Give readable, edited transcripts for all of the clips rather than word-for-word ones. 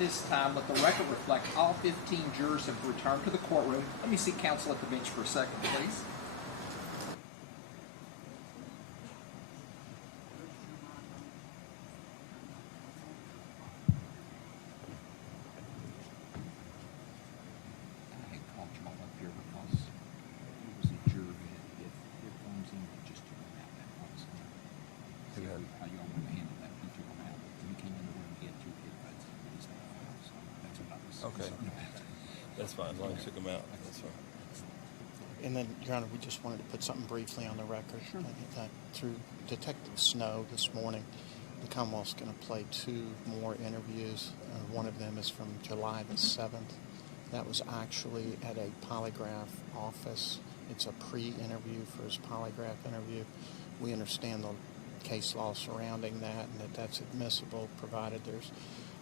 this time, let the record reflect all 15 jurors have returned to the courtroom. Let me see counsel at the bench for a second, please. Okay. That's fine, as long as you took them out. That's fine. And then, Your Honor, we just wanted to put something briefly on the record. Sure. Through Detective Snow this morning, the Commonwealth's going to play 2 more interviews. One of them is from July the 7th. That was actually at a polygraph office. It's a pre-interview for his polygraph interview. We understand the case law surrounding that and that that's admissible provided there's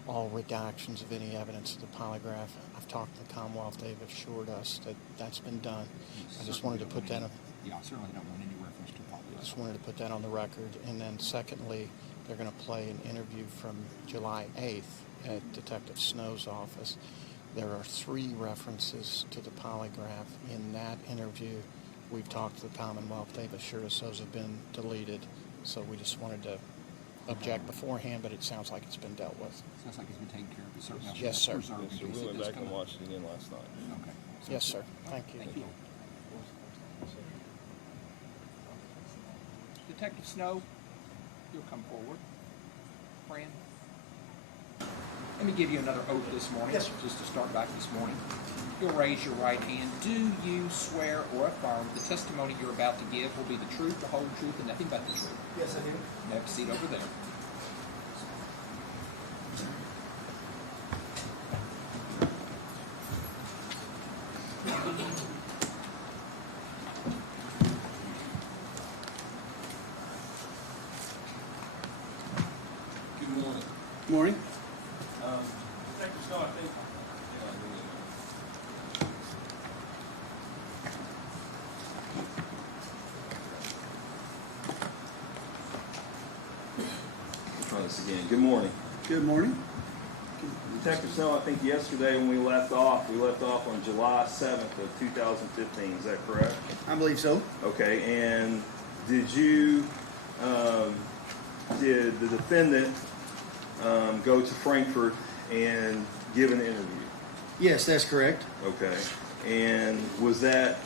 all redactions of any evidence of the polygraph. I've talked to the Commonwealth. They've assured us that that's been done. I just wanted to put that on. Yeah, I certainly don't want any reference to polygraph. I just wanted to put that on the record. And then secondly, they're going to play an interview from July 8th at Detective Snow's office. There are 3 references to the polygraph in that interview. We've talked to the Commonwealth. They've assured us those have been deleted. So we just wanted to object beforehand, but it sounds like it's been dealt with. Sounds like it's been taken care of. Certainly Yes, sir. Yes, sir. We went back and watched it again last night. Okay. Yes, sir. Thank you. Thank you. Detective Snow, you'll come forward. Fran. Let me give you another oath this morning, Yes, sir. just to start back this morning. You'll raise your right hand. Do you swear or affirm the testimony you're about to give will be the truth, the whole truth, and nothing but the truth? Yes, I do. Have a seat over there. Good morning. Morning. Detective Snow, I think. Let's try this again. Good morning. Good morning. Detective Snow, I think yesterday when we left off on July 7th of 2015. Is that correct? I believe so. Okay, and did you, did the defendant go to Frankfurt and give an interview? Yes, that's correct. Okay, and was that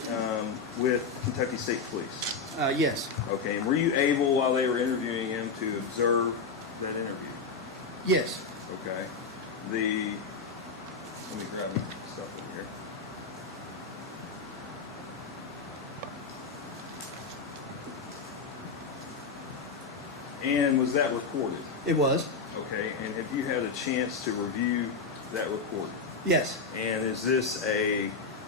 with Kentucky State Police? Yes. Okay, and were you able, while they were interviewing him, to observe that interview? Yes. Okay, let me grab my stuff in here. And was that recorded? It was. Okay, and have you had a chance to review that recording? Yes. And is this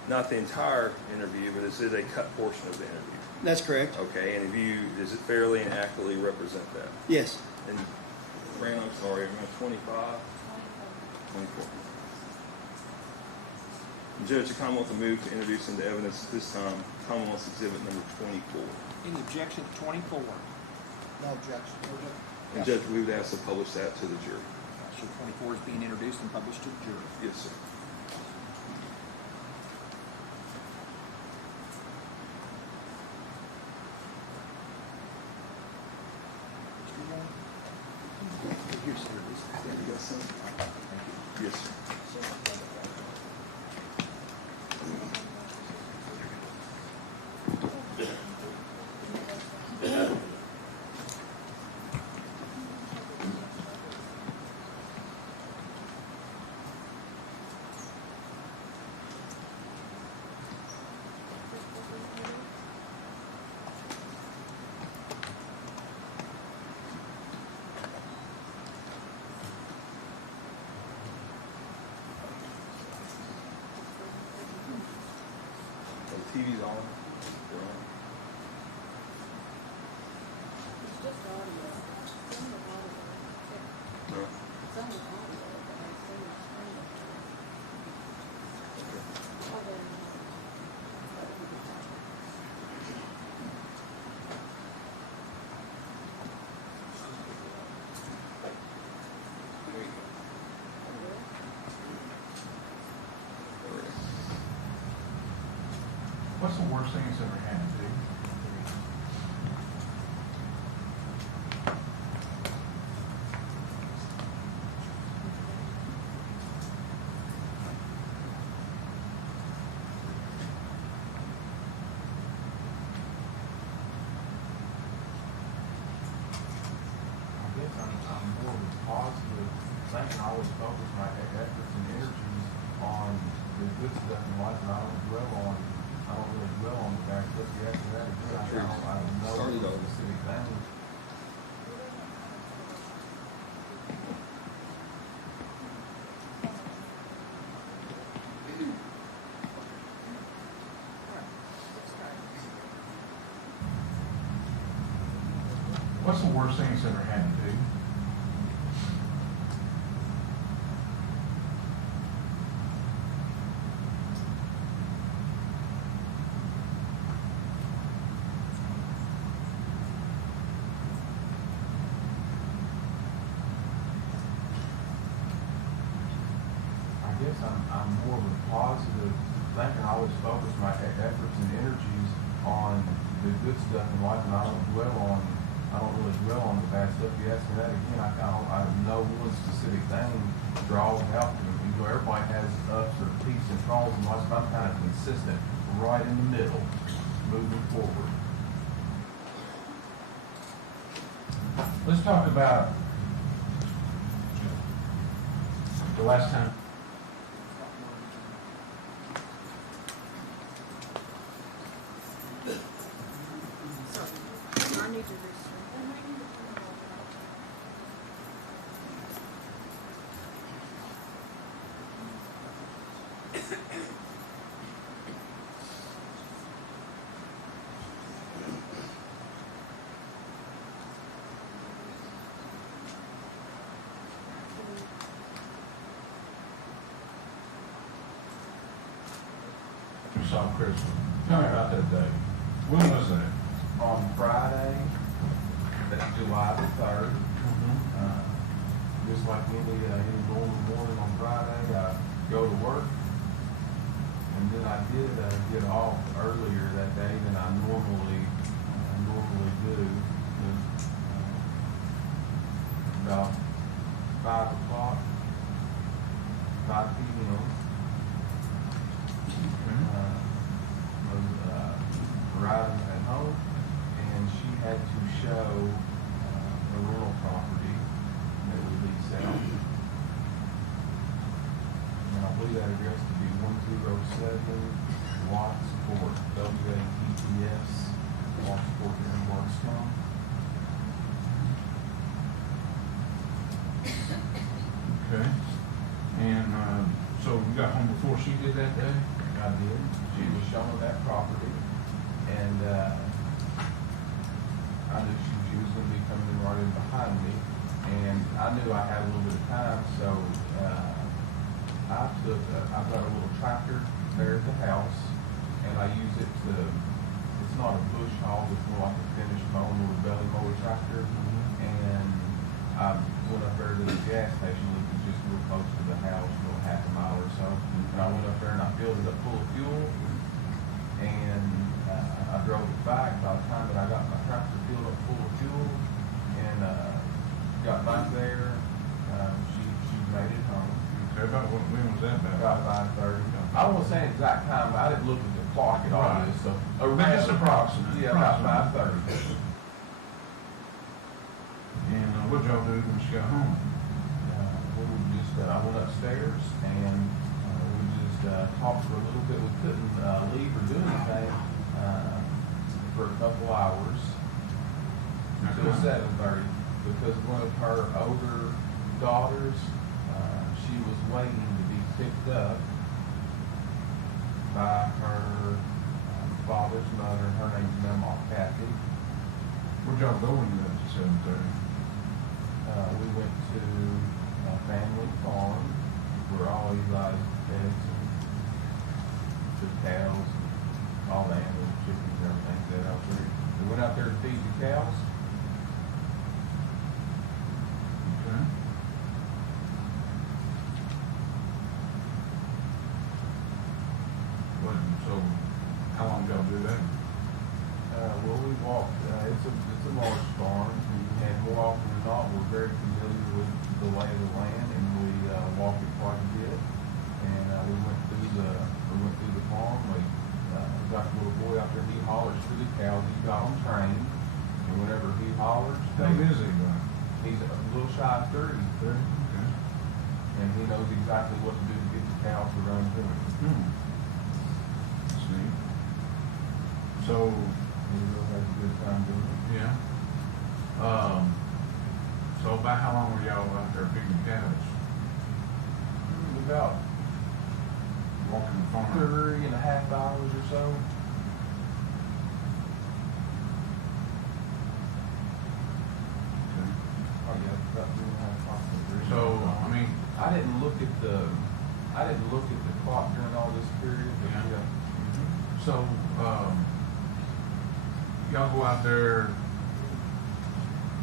not the entire interview, but is it a cut portion of the interview? That's correct. Okay, and does it fairly and accurately represent that? Yes. And Fran, I'm sorry, am I 25? 24. And Judge, the Commonwealth will move to introduce into evidence at this time Commonwealth's Exhibit number 24. Any objection to 24? No objection. And Judge, we would ask to publish that to the jury. So 24 is being introduced and published to the jury. Yes, sir. Here's here it is. There you go, son. Yes, sir. The TV's on. They're on. It's just audio. It's on the audio. No? It's on the audio, but I see the screen. Oh, then. There you go. What's the worst thing that's ever happened to you? I guess I'm more of a positive thinking. I always focus my efforts and energies on the good stuff in life, and I don't really dwell on the bad stuff. You ask me that again, I don't know the specific things. What's the worst thing that's ever happened to you? I guess I'm more of a positive thinker. I always focus my efforts and energies on the good stuff in life, and I don't really dwell on the bad stuff. You ask me that again, I don't know one specific thing draws out to me. You know, everybody has ups or peaks and falls in life, but I'm kind of consistent, right in the middle, moving forward. Let's talk about the last time. I need to research. You saw Christmas. Tell me about that day. When was that? On Friday, that's July the 3rd. Just like any normal morning on Friday, I go to work. And then I did get off earlier that day than I normally do. About 5 o'clock, 5 p.m. Arriving at home, and she had to show a rental property that we lease out. And I believe that address to be 107 Watts Court, WATTS, Watts Court here in Bardstown. Okay. And so you got home before she did that day? I did. She was showing that property, and I knew she was going to be coming in right in behind me, and I knew I had a little bit of time, so I've got a little tractor there at the house, and I use it to, it's not a bush hog, it's more like a finished mower or a belly mower tractor, and I went up there to the gas station, which was just real close to the house, about half a mile or so, and I went up there and I filled it up full of fuel, and I drove it back. By the time that I got my tractor filled up full of fuel and got back there, she made it home. Okay, when was that about? About 5:30. I won't say exact time, but I didn't look at the clock at all. Right. So But just approximate. Yeah, about 5:30. And what did y'all do when she got home? I went upstairs and we just talked for a little bit. We couldn't leave or do anything for a couple hours until 7:30 because one of her older daughters, she was waiting to be picked up by her father's mother. Her name's Mama Kathy. Where'd y'all go when you got to 7:30? We went to a family farm where all Eli's pigs and the cows and all the animals, chickens and everything that out there. We went out there to feed the cows. Okay. What, so How long did y'all do that? Well, we walked, it's a large farm, and more often than not, we're very familiar with the lay of the land, and we walk it quite a bit. And we went through the farm. We got the little boy out there. He hollers to the cows. He got them trained, and whenever he hollers, How is he? he's a little shy of 30, Okay. and he knows exactly what to do to get the cows to run to him. That's neat. So, We really had a good time doing it. yeah. So about how long were y'all out there feeding cows? About Walking the farm? 3.5 hours or so. Okay. Oh yeah, about 3.5 hours. So, I mean, I didn't look at the clock during all this period, but Yeah. yeah. so, y'all go out there,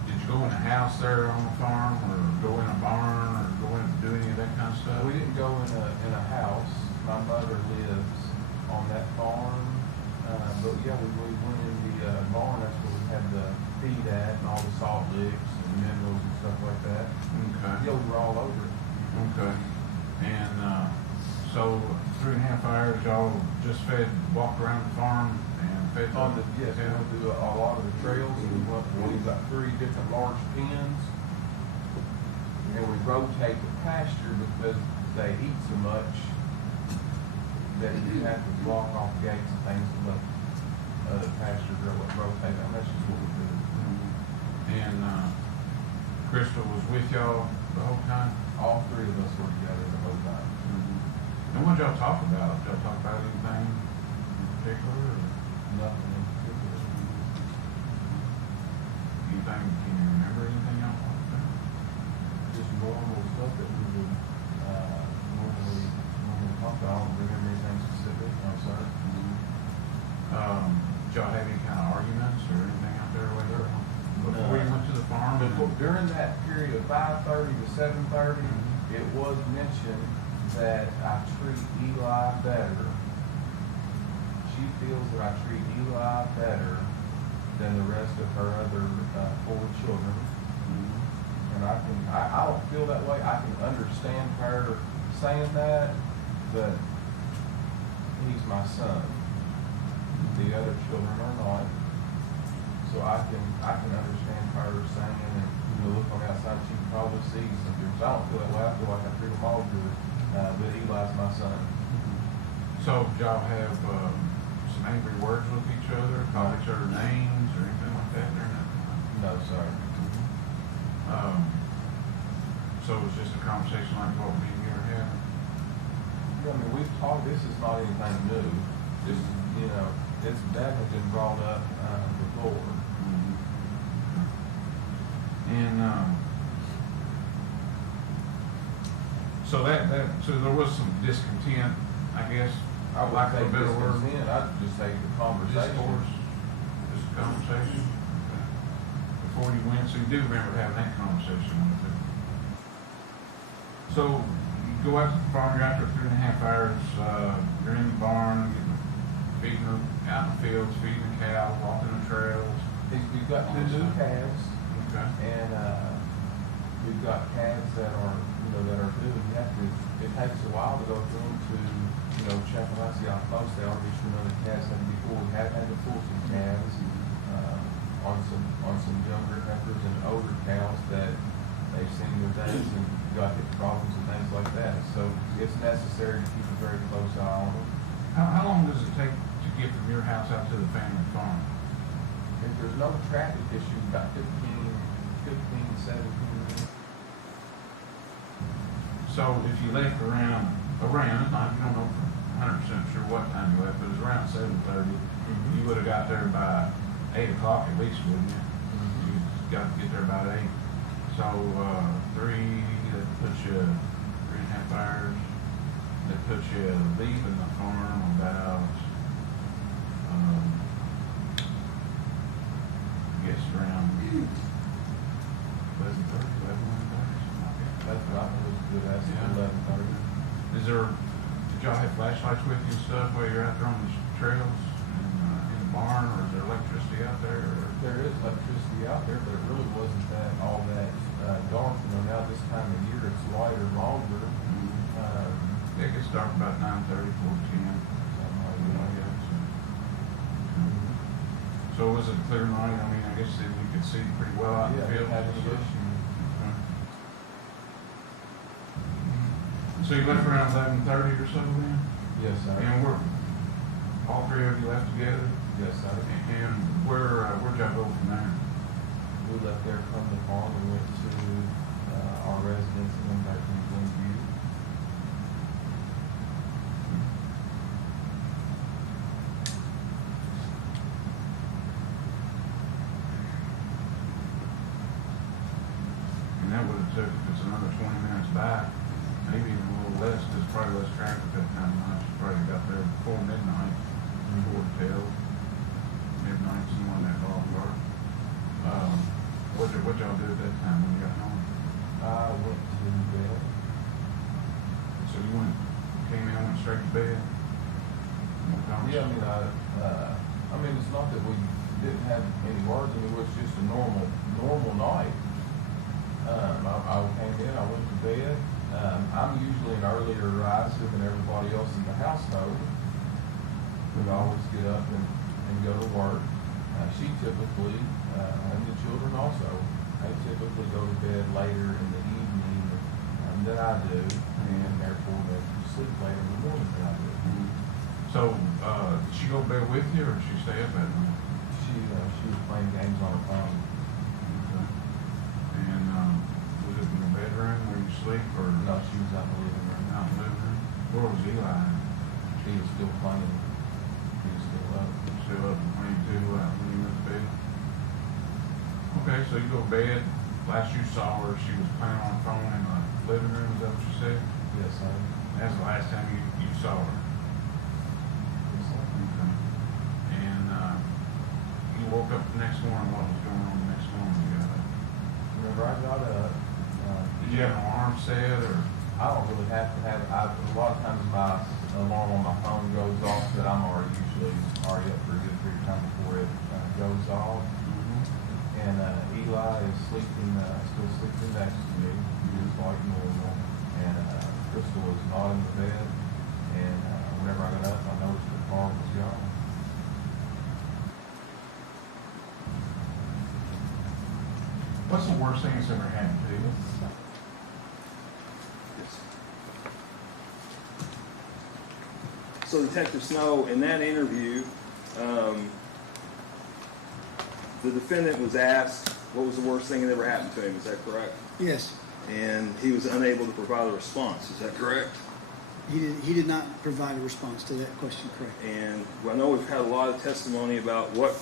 did you go in a house there on the farm, or go in a barn, or go in, do any of that kind of stuff? We didn't go in a house. My mother lives on that farm, but yeah, we went in the barn. That's where we had the feed at and all the salt licks and minerals and stuff like that. Okay. Yeah, we were all over it. Okay. And, so 3.5 hours, y'all just walked around the farm and fed On the, yes, we cattle? went through a lot of the trails, and we've got 3 different large pens, and we rotate the pasture because they eat so much that you have to block off gates and things to let other pasture rotate, and that's just what we do. And, Crystal was with y'all the whole time? All 3 of us were together the whole time. And what y'all talk about? Did y'all talk about anything in particular, or Nothing in particular. anything, can you remember anything y'all talked about? Just normal stuff that we would normally talk about. I don't remember anything specific. I'm sorry. Did y'all have any kind of arguments or anything out there with her before you went to the farm? During that period of 5:30 to 7:30, it was mentioned that I treat Eli better. She feels that I treat Eli better than the rest of her other 4 children. And I don't feel that way. I can understand her saying that, but he's my son. The other children are not. So I can understand her saying, and look on the outside, she can probably see some difference. I don't feel that way. I feel like I treat them all good. But Eli's my son. So did y'all have some angry words with each other, call each other names or anything like that during that time? No, sir. So it was just a conversation like what me and you were having? Yeah, I mean, we've talked, this is not anything new. Just, it's definitely been brought up before. And so so there was some discontent, I guess. I would like say a better word. discontent. I'd just say the conversation. Discourse, just a conversation. Okay. Before you went, so you do remember having that conversation with her. So you go out to the farm, you're out there 3.5 hours, you're in the barn, feeding them out in the fields, feeding the cows, walking the trails. We've got 2 new calves, Okay. and we've got calves that are, that are due. You have to, it takes a while to go through them to, check them out, see how close they are, be sure the calves have to be full. We have had to pull some calves on some younger heifers and older cows that they've seen their days and got hip problems and things like that. So it's necessary to keep a very close eye on them. How long does it take to get from your house out to the family farm? If there's no traffic issue, about 15, 17 minutes. So if you left around, not, you don't know for 100% sure what time you left, but it was around 7:30, you would have got there by 8 o'clock at least, wouldn't you? You got to get there about 8. So, that puts you 3.5 hours. That puts you leaving the farm about, I guess around 11:30, 11:30, something like that. That's what I was good at, Yeah. 11:30. Did y'all have flashlights with you and stuff while you're out there on the trails? barn, or is there electricity out there? Or? There is electricity out there, but it really wasn't all that dark. You know, now this time of year it's lighter, longer. Yeah, it gets dark about 9:30, 10, something like that. So was it a clear night? I mean, I guess we could see pretty well out in the field. Had any issue. Okay. So you left around 11:30 or so then? Yes, sir. And all three of you left together? Yes, sir. And where'd y'all go from there? We left there from the farm and went to our residence and then back to Glenview. And that would have took just another 20 minutes back, maybe even a little less, there's probably less traffic that time of night. You probably got there before midnight, before 12, midnight, somewhere in that ballpark. What y'all do at that time when you got home? I went to bed. So you came in, went straight to bed? No Yeah, conversation? I mean, it's not that we didn't have any words. I mean, it was just a normal night. I came in, I went to bed. I'm usually an earlier riser than everybody else in the household. But I always get up and go to work. She typically, and the children also, they typically go to bed later in the evening than I do, and therefore they sleep later in the morning than I do. So, did she go to bed with you, or did she stay up at night? She was playing games on her phone. Okay. And, was it in the bedroom where you sleep, or? No, she was out in the living room. Out in the living room? Where was Eli? She was still playing. He was still up. Still up when you went to bed? Okay, so you go to bed. Last you saw her, she was playing on her phone in the living room, is that what you said? Yes, sir. That's the last time you saw her? Yes, sir. Okay. And, you woke up the next morning, what was going on the next morning you got up? Whenever I got up, Did you have an alarm set, or? I don't really have to have. A lot of times my alarm on my phone goes off, but I'm usually already up for a good period of time before it goes off. And Eli is sleeping, still sleeping next to me, just like normal. And Crystal is not in the bed. And whenever I got up, I noticed the car was gone. What's the worst thing that's ever happened to you? So Detective Snow, in that interview, the defendant was asked what was the worst thing that ever happened to him. Is that correct? Yes. And he was unable to provide a response. Is that correct? He did not provide a response to that question, correct? And I know we've had a lot of testimony about what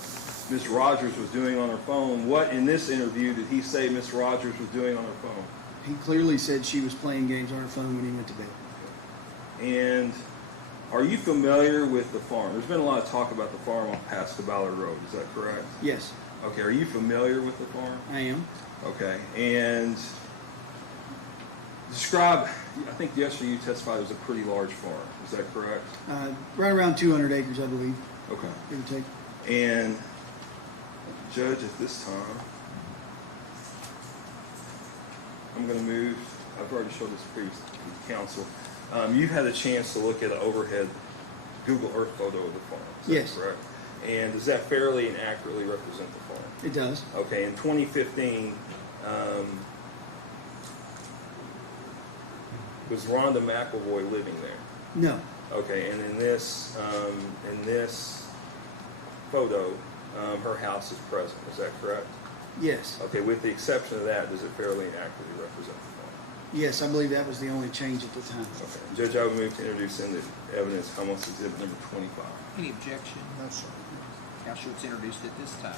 Ms. Rogers was doing on her phone. What in this interview did he say Ms. Rogers was doing on her phone? He clearly said she was playing games on her phone when he went to bed. And are you familiar with the farm? There's been a lot of talk about the farm off past the Ballard Road. Is that correct? Yes, Okay. Are you familiar with the farm? I am. Okay. And describe, I think yesterday you testified it was a pretty large farm. Is that correct? Right around 200 acres, I believe, Okay. give or take. And Judge, at this time, I'm going to move, I've already showed this previously to the council. You've had a chance to look at an overhead Google Earth photo of the farm. Is that Yes. correct? And does that fairly and accurately represent the farm? It does. Okay, in 2015, was Rhonda McElroy living there? No, Okay, and in this photo, her house is present. Is that correct? yes, Okay, with the exception of that, does it fairly and accurately represent the farm? yes, I believe that was the only change at the time. Okay, Judge, I would move to introduce into evidence House Exhibit number 25. Any objection? No, sir. Counsel, it's introduced at this time.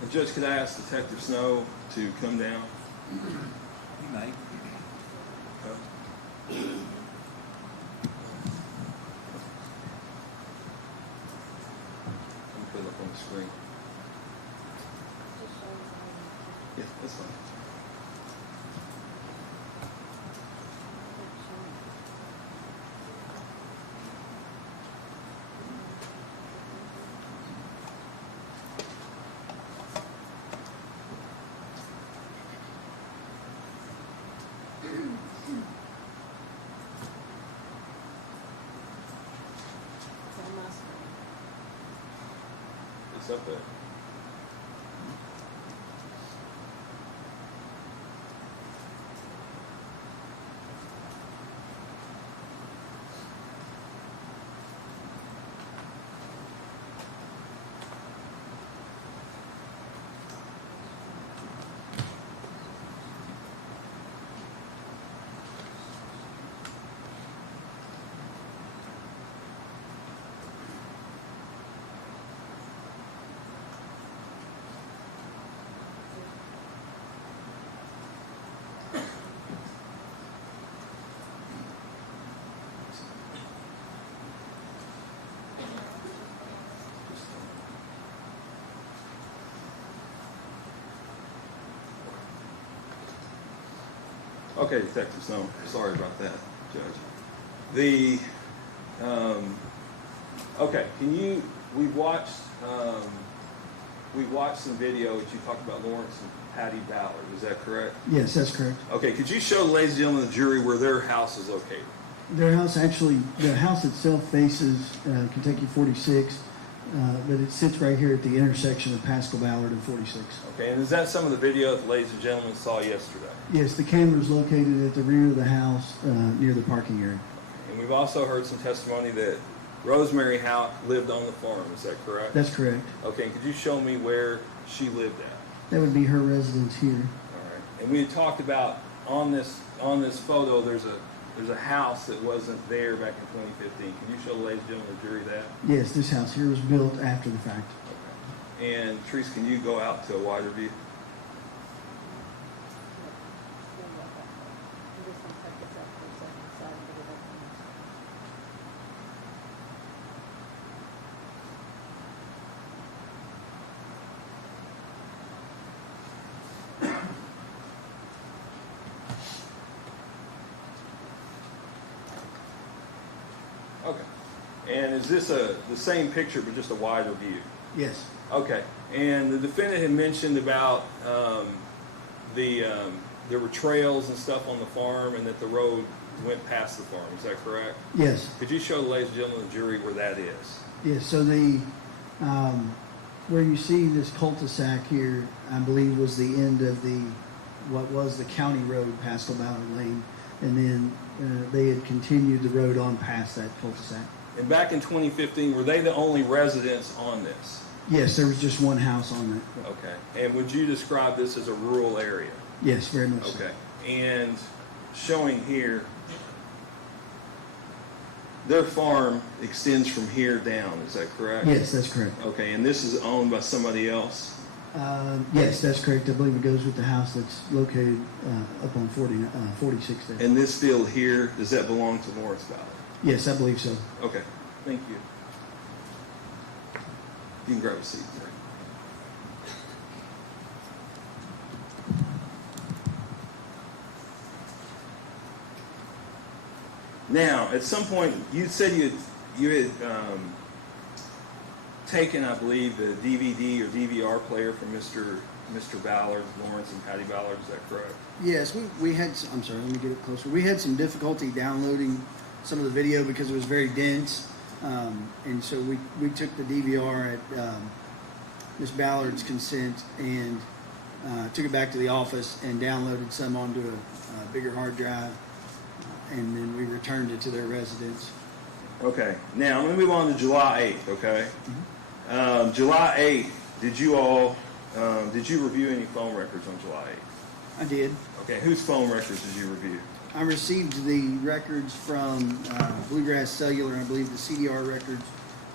And Judge, could I ask Detective Snow to come down? You may. Let me put it up on the screen. Yes, that's fine. It's up there. Okay, Detective Snow, sorry about that, Judge. Okay, we've watched some video that you talked about Lawrence and Patty Ballard, is that correct? Yes, that's correct. Okay, could you show the ladies and gentlemen of the jury where their house is located? Their house actually, the house itself faces Kentucky 46, but it sits right here at the intersection of Pascal Ballard and 46. Okay, and is that some of the video that the ladies and gentlemen saw yesterday? Yes, the camera is located at the rear of the house near the parking area. And we've also heard some testimony that Rosemary Houck lived on the farm, is that correct? That's correct. Okay, and could you show me where she lived at? That would be her residence here. All right. And we had talked about on this photo there's a house that wasn't there back in 2015. Can you show the ladies and gentlemen of the jury that? Yes, this house here was built after the fact. Okay. And Therese, can you go out to a wider view? I'm just gonna take this out for a second, so I can get it open. Okay. And is this the same picture but just a wider view? Yes. Okay. And the defendant had mentioned about there were trails and stuff on the farm and that the road went past the farm. Is that correct? Yes. Could you show the ladies and gentlemen of the jury where that is? Yes. So the where you see this cul-de-sac here, I believe was the end of what was the county road, Pascal Ballard Lane, and then they had continued the road on past that cul-de-sac. And back in 2015, were they the only residents on this? Yes, there was just one house on it. Okay. And would you describe this as a rural area? Yes, very much. Okay. And showing here, their farm extends from here down, is that correct? Yes, that's correct. Okay, and this is owned by somebody else? Yes, that's correct. I believe it goes with the house that's located up on 46 there. And this field here, does that belong to Lawrence Valley? Yes, I believe so. Okay, thank you. You can grab a seat there. Now, at some point, you said you had taken, I believe, the DVD or DVR player from Mr. Ballard, Lawrence and Patty Ballard. Is that correct? Yes, we had. I'm sorry, let me get it closer. We had some difficulty downloading some of the video because it was very dense, and so we took the DVR at Miss Ballard's consent and took it back to the office and downloaded some onto a bigger hard drive, and then we returned it to their residence. Okay. Now, let me move on to July 8th, okay? Mm-hmm. July 8th, did you review any phone records on July 8th? I did. Okay, whose phone records did you review? I received the records from Bluegrass Cellular, I believe the CDR records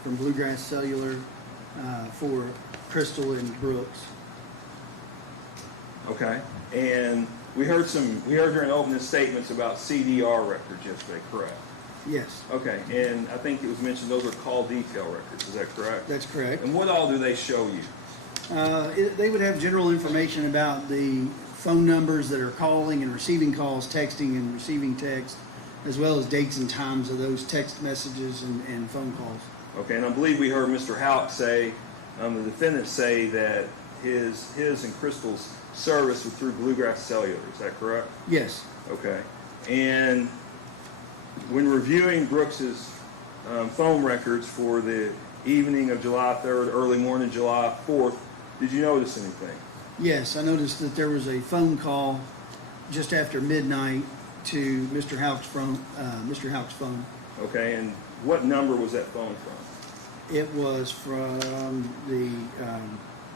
from Bluegrass Cellular for Crystal and Brooks. Okay, and we heard during opening statements about CDR records yesterday, correct? Yes, Okay, and I think it was mentioned those are call detail records, is that correct? that's correct. And what all do they show you? They would have general information about the phone numbers that are calling and receiving calls, texting and receiving text, as well as dates and times of those text messages and phone calls. Okay, and I believe we heard Mr. Houck say, the defendant say that his and Crystal's service was through Bluegrass Cellular, is that correct? Yes, Okay, and when reviewing Brooks's phone records for the evening of July 3rd, early morning July 4th, did you notice anything? Yes, I noticed that there was a phone call just after midnight to Mr. Houck's phone. Okay, and what number was that phone from? It was from the,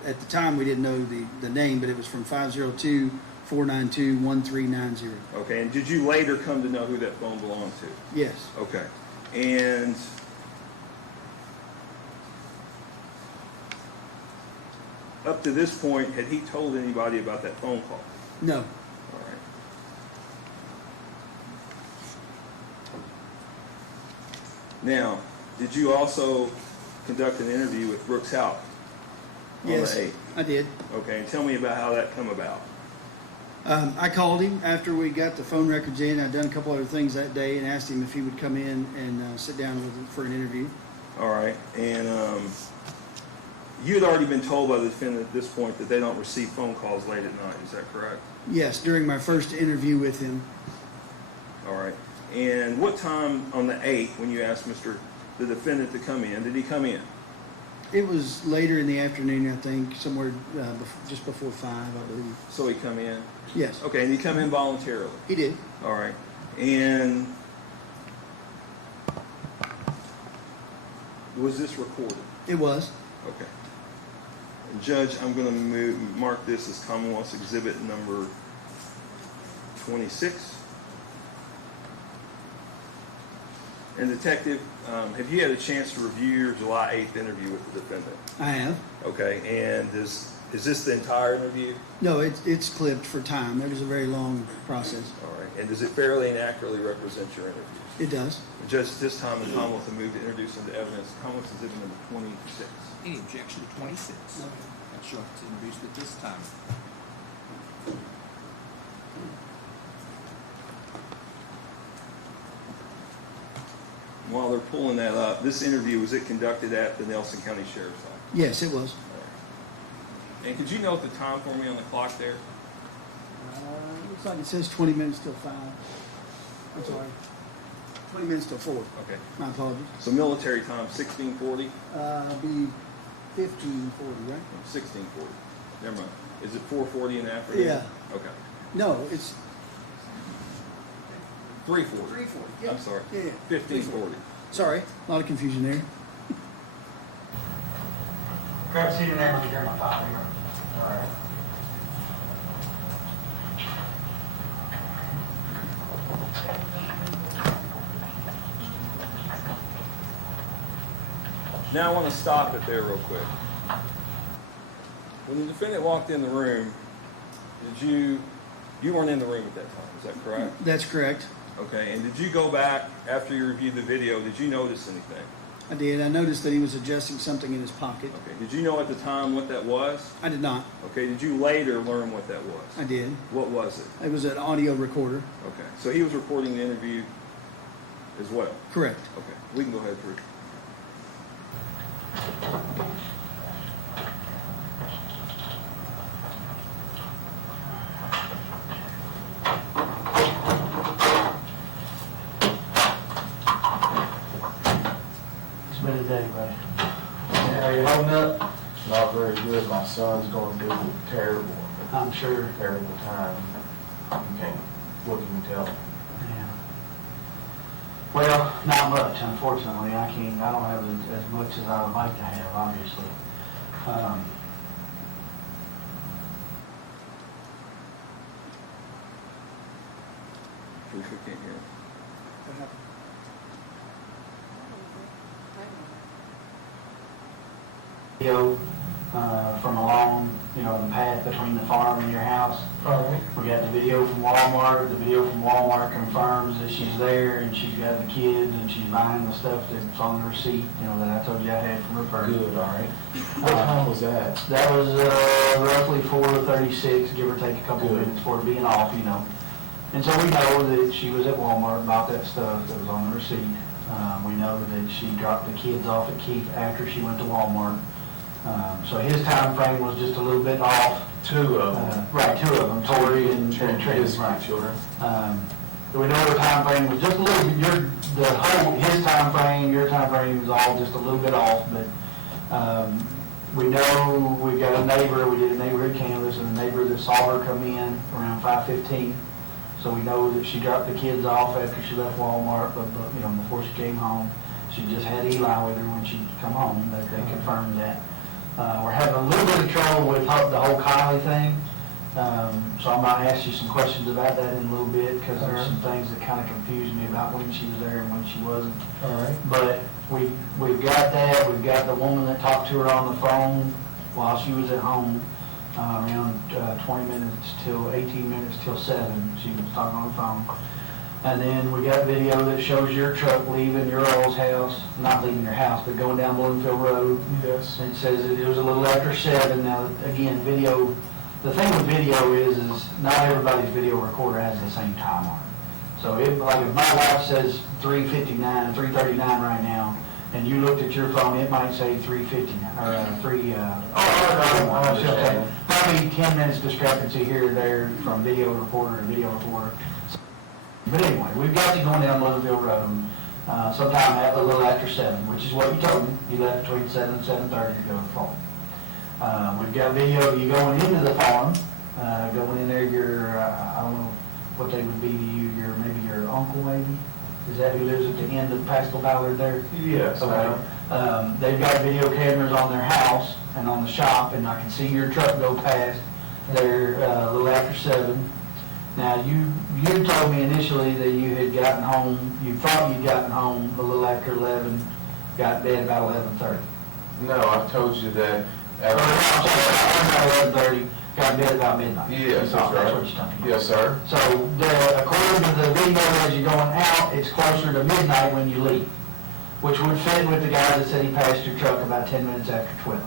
at the time we didn't know the name, but it was from 502-492-1390. Okay, and did you later come to know who that phone belonged to? Yes. Okay, and up to this point, had he told anybody about that phone call? No. All right. Now, did you also conduct an interview with Brooks Houck on Yes, the 8th? I did. Okay, and tell me about how that come about. I called him after we got the phone records in. I'd done a couple other things that day and asked him if he would come in and sit down with him for an interview. All right, and you had already been told by the defendant at this point that they don't receive phone calls late at night, is that correct? Yes, during my first interview with him. All right, and what time on the 8th, when you asked the defendant to come in, did he come in? It was later in the afternoon, I think, somewhere just before 5, I believe. So he come in? Yes. Okay, and he come in voluntarily? He did. All right, and was this recorded? It was. Okay. Judge, I'm going to mark this as Commonwealth's Exhibit number 26. And Detective, have you had a chance to review your July 8th interview with the defendant? I have. Okay, and is this the entire interview? No, it's clipped for time. It was a very long process. All right, and does it fairly and accurately represent your interview? It does. Judge, at this time, the Commonwealth will move to introduce into evidence Commonwealth's Exhibit number 26. Any objection to 26? No. That's sure it's introduced at this time. While they're pulling that up, this interview, was it conducted at the Nelson County Sheriff's Office? Yes, it was. And could you note the time for me on the clock there? Looks like it says 20 minutes till 5. I'm sorry. 20 minutes till 4. Okay. My apologies. So military time, 1640? Be 15:40, right? 1640. Never mind. Is it 4:40 in the afternoon? Yeah. Okay. No, it's 3:40. 3:40. Yeah. I'm sorry. Yeah. 1540. Sorry, a lot of confusion there. Grab a seat in there and get my coffee. All right. Now I want to stop it there real quick. When the defendant walked in the room, you weren't in the room at that time, is that correct? That's correct. Okay, and did you go back after you reviewed the video, did you notice anything? I did. I noticed that he was adjusting something in his pocket. Okay, did you know at the time what that was? I did not. Okay, did you later learn what that was? I did. What was it? It was an audio recorder. Okay, so he was recording the interview as well? Correct. Okay, we can go ahead, Drew. It's been a day, buddy. How you holding up? Not very good. My son's going through a terrible, I'm sure. terrible time. You can't, what can you tell him? Yeah. Well, not much, unfortunately. I don't have as much as I would like to have, obviously. We can't hear him. Video from along, the path between the farm and your house. All right. We got the video from Walmart. The video from Walmart confirms that she's there and she's got the kids and she's buying the stuff that's on the receipt, that I told you I had from her purse. Good, all right. What time was that? That was roughly 4:36, give or take a couple Good. minutes for it being off, And so we know that she was at Walmart, bought that stuff that was on the receipt. We know that she dropped the kids off at Keith after she went to Walmart. So his time frame was just a little bit off. Two of them. Right, two of them, Tori and Trent. His Right. children. Do we know the time frame was just a little bit, his time frame, your time frame was all just a little bit off, but, we know we've got a neighbor, we did a neighborhood canvas, and a neighbor that saw her come in around 5:15. So we know that she dropped the kids off after she left Walmart, but before she came home. She just had Eli with her when she come home, that they confirmed that. We're having a little bit of trouble with the whole Kylie thing. So I'm gonna ask you some questions about that in a little bit, because there's some things that kind of confused me about when she was there and when she wasn't. All right. But we've got that, we've got the woman that talked to her on the phone while she was at home, around 18 minutes till 7, she was talking on the phone. And then we got video that shows your truck leaving your old house, not leaving your house, but going down Louisville Road. Yes. It says it was a little after 7. Now, again, video, the thing with video is not everybody's video recorder has the same time on it. So if my watch says 3:59, 3:39 right now, and you looked at your phone, it might say 3:59, or 3, probably 10 minutes discrepancy here or there from video recorder to video recorder. But anyway, we've got you going down Louisville Road sometime a little after 7, which is what you told me. You left between 7 and 7:30 to go to the farm. We've got video of you going into the farm, going in there, I don't know what they would be to you, maybe your uncle maybe? Is that who lives at the end of Pascal Ballard there? Yes. Okay. They've got video cameras on their house and on the shop, and I can see your truck go past there a little after 7. Now, you told me initially that you had gotten home, you thought you'd gotten home a little after 11, got in bed about 11:30. No, I've told you that. About 11:30, got in bed about midnight. Yes, that's right. That's what you're talking about. Yes, sir. So, according to the video as you're going out, it's closer to midnight when you leave, which would fit with the guy that said he passed your truck about 10 minutes after 12.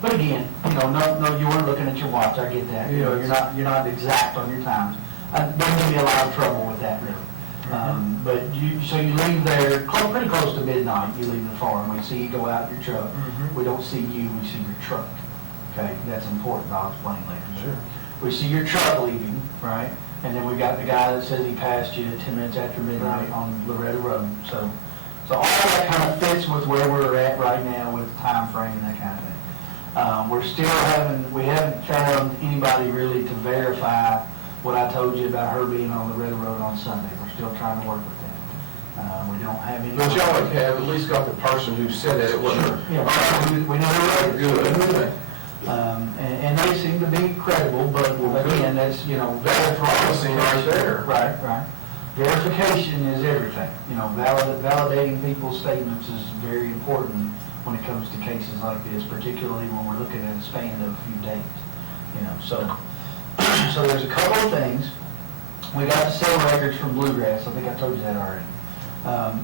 But again, no, you weren't looking at your watch, I get that. You're not exact on your times. Don't give me a lot of trouble with that, really. But so you leave there pretty close to midnight. You leave the farm. We see you go out in your truck. We don't see you. We see your truck. Okay, that's important. I'll explain later. Sure. We see your truck leaving, right? And then we got the guy that says he passed you 10 minutes after midnight on Loretta Road. So all that kind of fits with where we're at right now with time frame and that kind of thing. We haven't found anybody really to verify what I told you about her being on Loretta Road on Sunday. We're still trying to work with that. We don't have any. But y'all have at least got the person who said that it wasn't her. Yeah, we know her. Good. And they seem to be credible, but again, that's, That's promising right there. Right. Verification is everything. Validating people's statements is very important when it comes to cases like this, particularly when we're looking at a span of a few days. So there's a couple of things. We got the sale records from Bluegrass. I think I told you that already.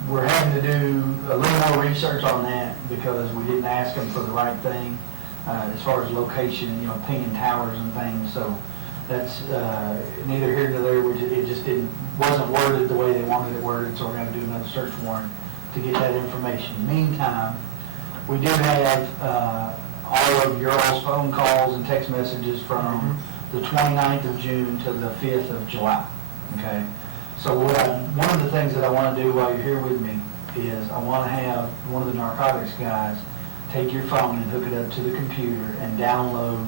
We're having to do a little more research on that because we didn't ask them for the right thing as far as location, pinging towers and things. So that's neither here nor there. It just wasn't worded the way they wanted it worded, so we're going to do another search warrant to get that information. Meantime, we do have all of your all's phone calls and text messages from the 29th of June to the 5th of July, okay? So one of the things that I want to do while you're here with me is I want to have one of the narcotics guys take your phone and hook it up to the computer and download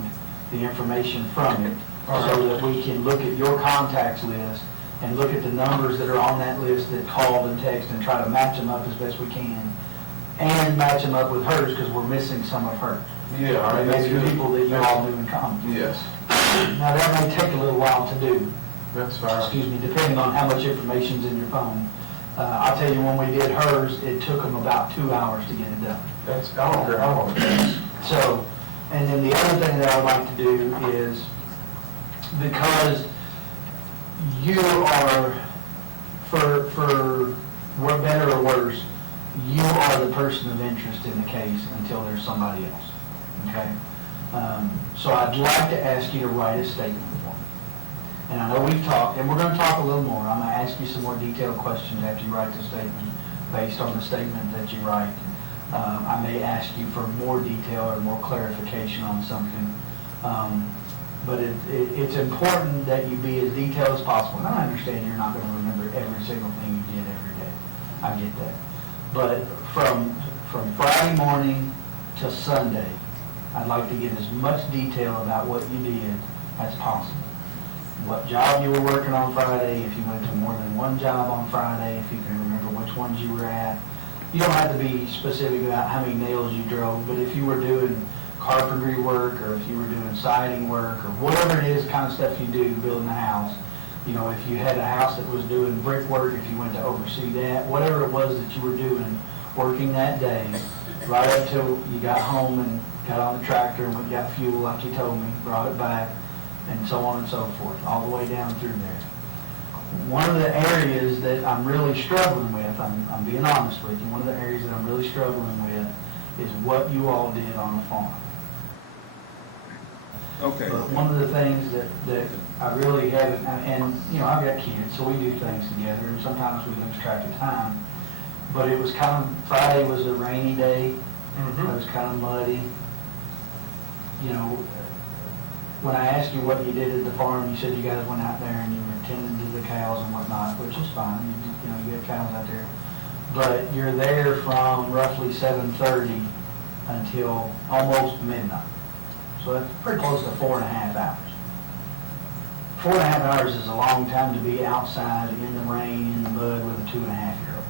the information from it so that we can look at your contacts list and look at the numbers that are on that list that called and texted and try to match them up as best we can and match them up with hers because we're missing some of hers. Yeah, all right. Maybe people that you all knew in common. Yes. Now, that may take a little while to do. That's fine. Excuse me, depending on how much information's in your phone. I'll tell you, when we did hers, it took them about 2 hours to get it done. I don't care how long it takes. So, and then the other thing that I would like to do is, because you are, for better or worse, you are the person of interest in the case until there's somebody else, okay? So I'd like to ask you to write a statement for me. And I know we've talked, and we're going to talk a little more. I'm going to ask you some more detailed questions after you write the statement based on the statement that you write. I may ask you for more detail or more clarification on something. But it's important that you be as detailed as possible. And I understand you're not going to remember every single thing you did every day. I get that. But from Friday morning to Sunday, I'd like to get as much detail about what you did as possible. What job you were working on Friday, if you went to more than one job on Friday, if you can remember which ones you were at. You don't have to be specific about how many nails you drove, but if you were doing carpentry work, or if you were doing siding work, or whatever it is, kind of stuff you do building a house, you know, if you had a house that was doing brickwork, if you went to oversee that, whatever it was that you were doing, working that day, right up till you got home and got on the tractor and got fuel like you told me, brought it back, and so on and so forth, all the way down through there. One of the areas that I'm really struggling with, I'm being honest with you, one of the areas that I'm really struggling with is what you all did on the farm. Okay. But one of the things that I really haven't, and, you know, I've got kids, so we do things together, and sometimes we lose track of time. But it was kind of, Friday was a rainy day, it was kind of muddy. You know, when I asked you what you did at the farm, you said you guys went out there and you were tending to the cows and whatnot, which is fine, you know, you have cows out there. But you're there from roughly 7:30 until almost midnight. So that's pretty close to 4.5 hours. 4.5 hours is a long time to be outside in the rain, in the mud with a 2.5-year-old.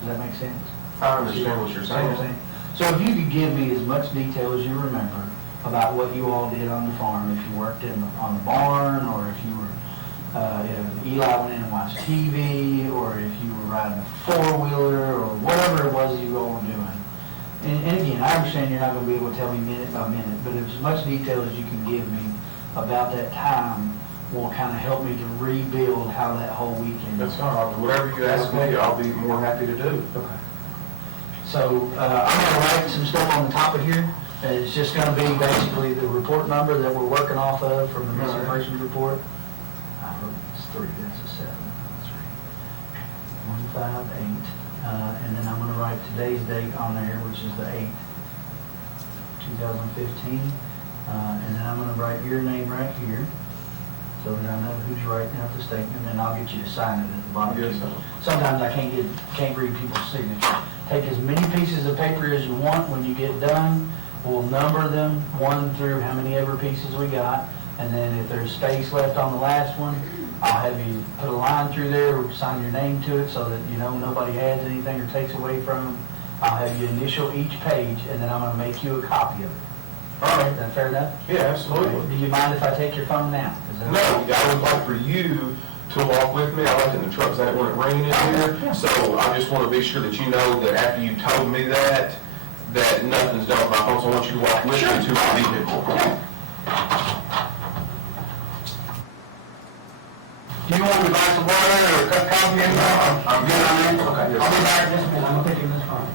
Does that make sense? I understand what you're saying. So if you could give me as much detail as you remember about what you all did on the farm, if you worked on the barn, or if you were, if Eli went in and watched TV, or if you were riding a four-wheeler, or whatever it was you all were doing. And again, I understand you're not going to be able to tell me minute by minute, but as much detail as you can give me about that time will kind of help me to rebuild how that whole weekend. That's fine. Whatever you ask me, I'll be more happy to do. Okay. So I'm going to write some stuff on the top of here. It's just going to be basically the report number that we're working off of from the missing persons report. It's 3, that's a 7. 158. And then I'm going to write today's date on there, which is the 8th, 2015. And then I'm going to write your name right here, so that I know who's writing out the statement, and I'll get you to sign it at the bottom. Yes, sir. Sometimes I can't read people's signature. Take as many pieces of paper as you want. When you get done, we'll number them 1 through how many ever pieces we got, and then if there's space left on the last one, I'll have you put a line through there, or sign your name to it, so that you know nobody adds anything or takes away from them. I'll have you initial each page, and then I'm going to make you a copy of it. All right. Is that fair enough? Yeah, absolutely. Okay. Do you mind if I take your phone now? Is that No, okay? I would like for you to walk with me. I like in the trucks. I didn't want it raining in here. So I just want to be sure that you know that after you told me that nothing's done with my phone. So I want you to walk with me to my vehicle. Do you want me to buy some water or a cup of coffee? No, I'm good. Okay. Yes, I'll be sir. back in just a minute. I'm going to pick you this phone.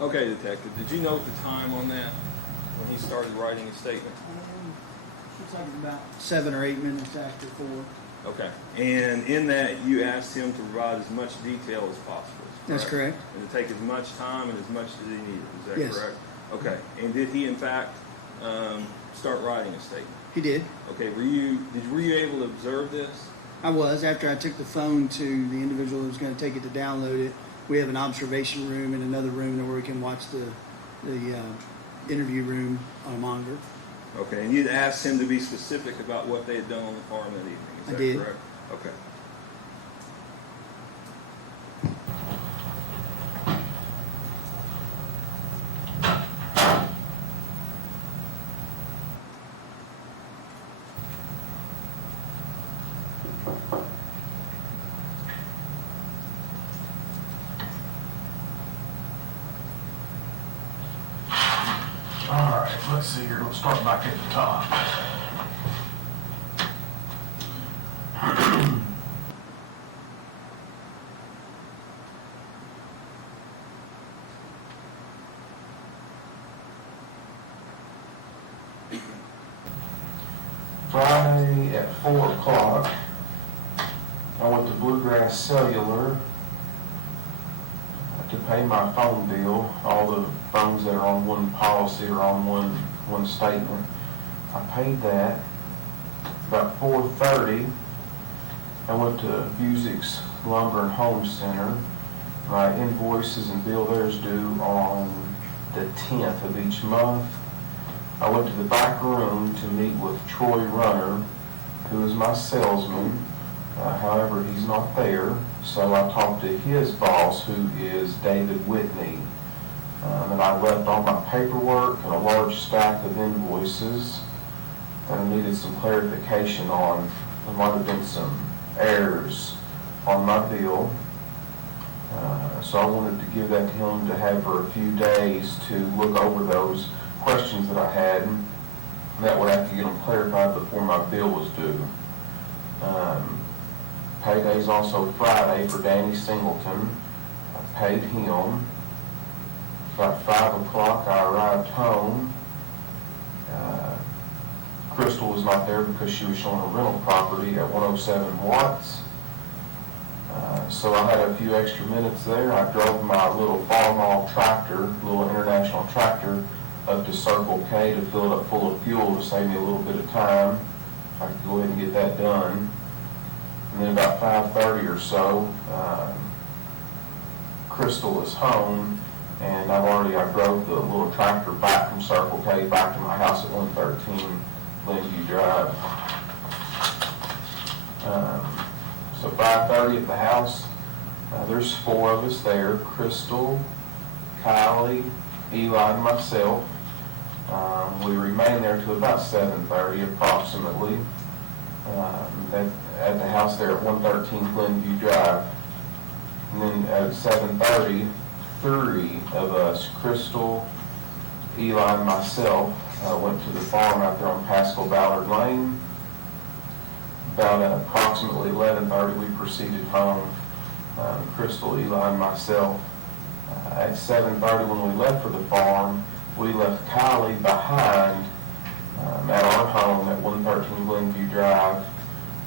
Okay, Detective, did you note the time on that when he started writing his statement? Looks like it's about 7 or 8 minutes after 4. Okay. And in that, you asked him to provide as much detail as possible. That's correct. And to take as much time and as much as he needed. Is that Yes. correct? Okay. And did he, in fact, start writing a statement? He did. Okay. Were you able to observe this? I was. After I took the phone to the individual who was going to take it to download it, we have an observation room and another room where we can watch the interview room on a monitor. Okay. And you'd asked him to be specific about what they had done on the farm that evening. Is that I did. correct? Okay. All right, let's see here. Let's start back at the top. Friday at 4 o'clock, I went to Bluegrass Cellular. I to pay my phone bill. All the phones that are on one policy are on one statement. I paid that. About 4:30, I went to Busick's Lumber and Home Center. My invoices and bill there is due on the 10th of each month. I went to the back room to meet with Troy Runner, who is my salesman. However, he's not there, so I talked to his boss, who is David Whitney. And I left all my paperwork and a large stack of invoices that I needed some clarification on. There might have been some errors on my bill. So I wanted to give that to him to have for a few days to look over those questions that I had. And that would have to get them clarified before my bill was due. Payday's also Friday for Danny Singleton. I paid him. About 5 o'clock, I arrived home. Crystal was not there because she was showing a rental property at 107 Watts. So I had a few extra minutes there. I drove my little farm-all tractor, little international tractor, up to Circle K to fill it up full of fuel to save me a little bit of time. I could go ahead and get that done. And then about 5:30 or so, Crystal was home, and I drove the little tractor back from Circle K back to my house at 113 Glenview Drive. So 5:30 at the house. There's 4 of us there: Crystal, Kylie, Eli, and myself. We remained there till about 7:30 approximately. At the house there at 113 Glenview Drive. And then at 7:30, 3 of us, Crystal, Eli, and myself, went to the farm out there on Pascal Ballard Lane. About approximately 11:30, we proceeded home. Crystal, Eli, and myself. At 7:30, when we left for the farm, we left Kylie behind at our home at 113 Glenview Drive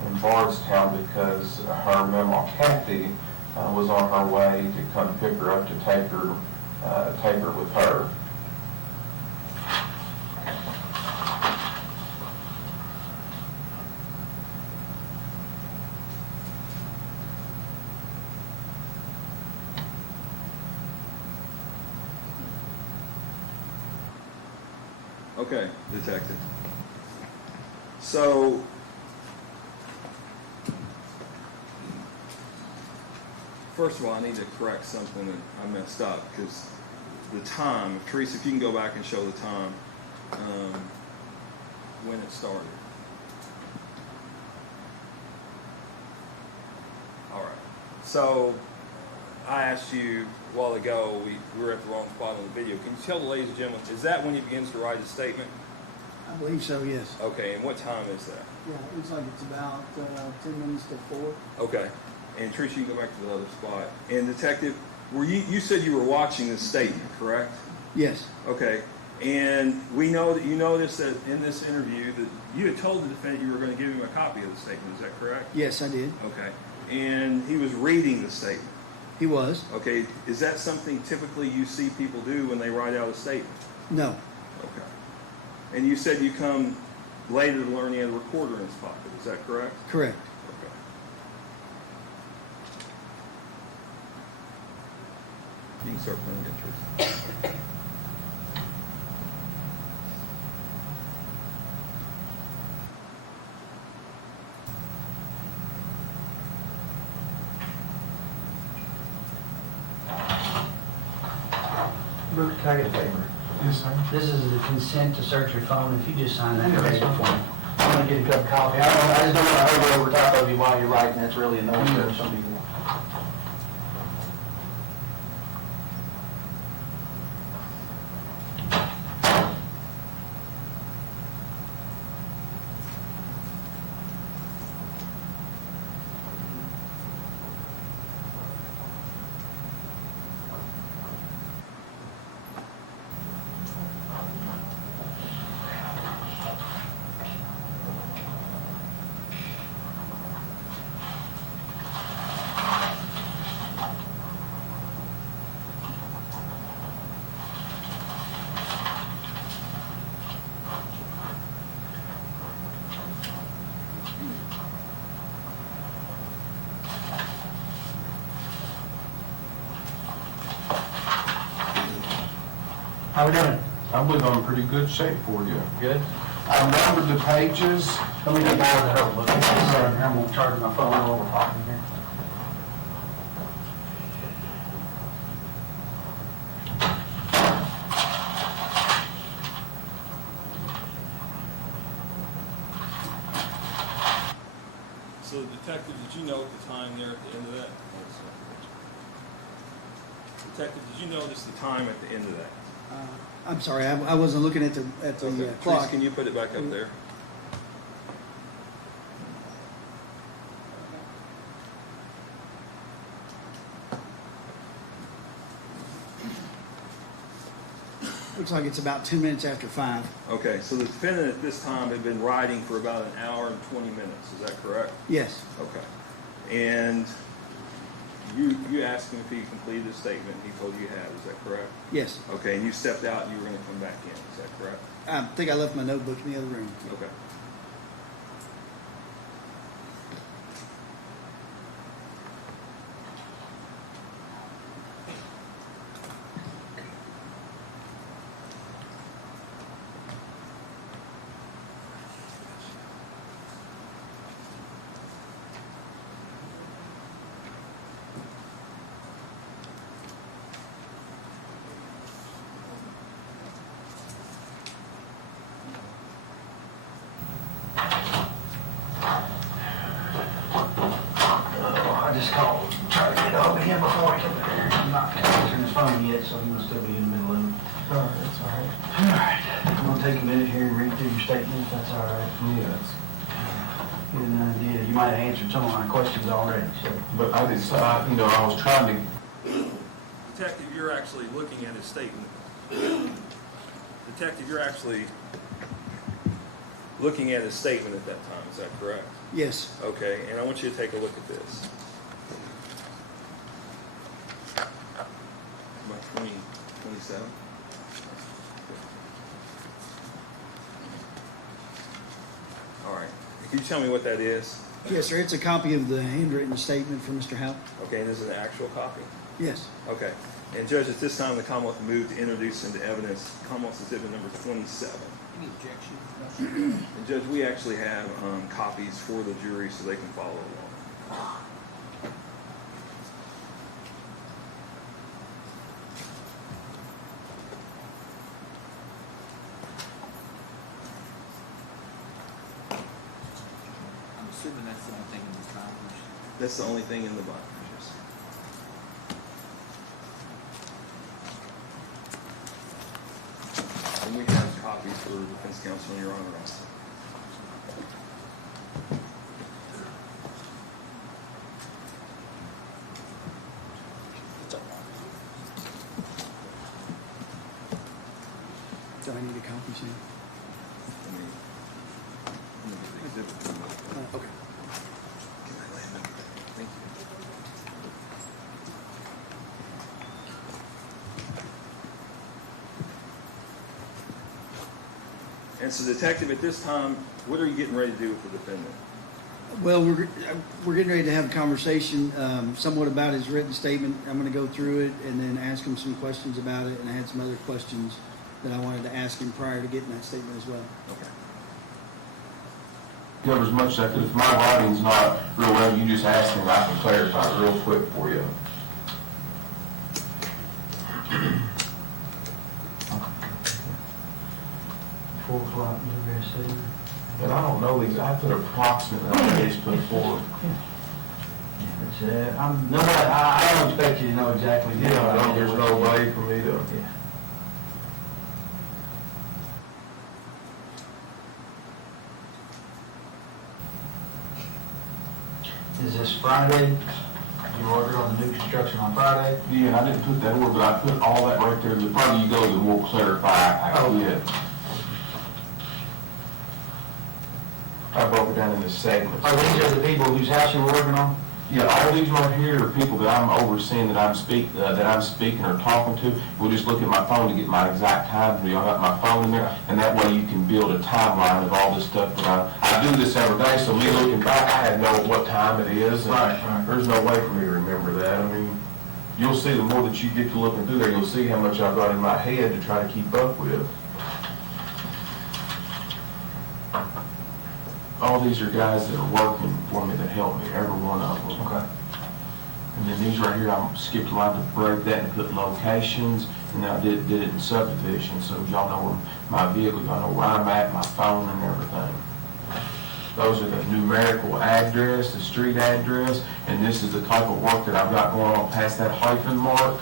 in Bardstown because her mama Kathy was on her way to come pick her up to take her with her. Okay, detective. So, first of all, I need to correct something that I messed up because the time, Teresa, if you can go back and show the time when it started. All right. So, I asked you a while ago, we were at the wrong spot on the video. Can you tell the ladies and gentlemen, is that when he begins to write his statement? I believe so, yes. Okay, and what time is that? Yeah, it looks like it's about 10 minutes to 4. Okay. And Tricia, you can go back to the other spot. And Detective, you said you were watching this statement, correct? Yes. Okay. And we know that you noticed that in this interview that you had told the defendant you were going to give him a copy of the statement. Is that correct? Yes, I did. Okay. And he was reading the statement. He was. Okay. Is that something typically you see people do when they write out a statement? No. Okay. And you said you come later to learn he had a recorder in his pocket. Is that correct? Correct. Okay. You can start playing interest. Luke, can I get a favor? Yes, sir. This is the consent to search your phone. If you just sign that page for me. I'm gonna get a cup of coffee. I just don't want to hover over top of you while you're writing. That's really annoying for some people. How we doing? I believe I'm in pretty good shape for you. Good. I numbered the pages. Let me get that over. I won't charge my phone while we're talking here. So detective, did you note the time there at the end of that? Detective, did you notice the time at the end of that? I'm sorry, I wasn't looking at the Okay. clock. Please, can you put it back up there? Looks like it's about 2 minutes after 5. Okay, so the defendant at this time had been riding for about an hour and 20 minutes, is that correct? Yes, Okay. And you asked him if he completed his statement, he told you he had, is that correct? yes. Okay, and you stepped out and you were gonna come back in, is that correct? I think I left my notebook in the other room. Okay. I just called, trying to get over him before he can, not answering his phone yet, so he must still be in the middle of it. Oh, that's all right. All right, I'm gonna take a minute here and read through your statement, if that's all right. Yes. Get an idea, you might have answered some of my questions already, so. But I decided, I was trying to, Detective, you're actually looking at his statement. Detective, you're actually looking at his statement at that time, is that correct? Yes, Okay, and I want you to take a look at this. About 27. All right. Can you tell me what that is? yes, sir. It's a copy of the handwritten statement from Mr. Houck. Okay, and this is an actual copy? Yes. Okay. And Judge, at this time, the Commonwealth moved to introduce into evidence Commonwealth's Exhibit number 27. Any objections? And Judge, we actually have copies for the jury so they can follow along. I'm assuming that's the only thing in this package. That's the only thing in the binder. Yes. And we have copies for defense counsel, Your Honor, also. Do I need a copy, Sam? Let me get the exhibit. Okay. Can I lay it up? Thank you. And so, Detective, at this time, what are you getting ready to do with the defendant? Well, we're getting ready to have a conversation somewhat about his written statement. I'm going to go through it and then ask him some questions about it, and I had some other questions that I wanted to ask him prior to getting that statement as well. Okay. cover as much as I could. If my writing's not real well, you just ask me and I can clarify it real quick for you. Full flight, Missouri City. And I don't know these, I put approximately, I just put forward. That's it. I don't expect you to know exactly. Yeah, there's no way for me to. Yeah. Is this Friday? You ordered on the new construction on Friday? Yeah, I didn't put that order, but I put all that right there. The further you go, the more clarify I Oh. get. I broke it down into segments. Are these are the people whose house you're working on? Yeah, all these right here are people that I'm overseeing, that I'm speaking or talking to. We'll just look at my phone to get my exact time. I got my phone in there, and that way you can build a timeline of all this stuff that I do this every day. So me looking back, I had to know what time it is. And Right. There's no way for me to remember that. I mean, you'll see the more that you get to looking through there, you'll see how much I've got in my head to try to keep up with. All these are guys that are working for me that help me, every one of them. Okay. And then these right here, I skipped a line to break that and put locations, and then I did it in subdivision, so y'all know where my vehicle, y'all know where I'm at, my phone and everything. Those are the numerical address, the street address, and this is the type of work that I've got going on past that hyphen mark.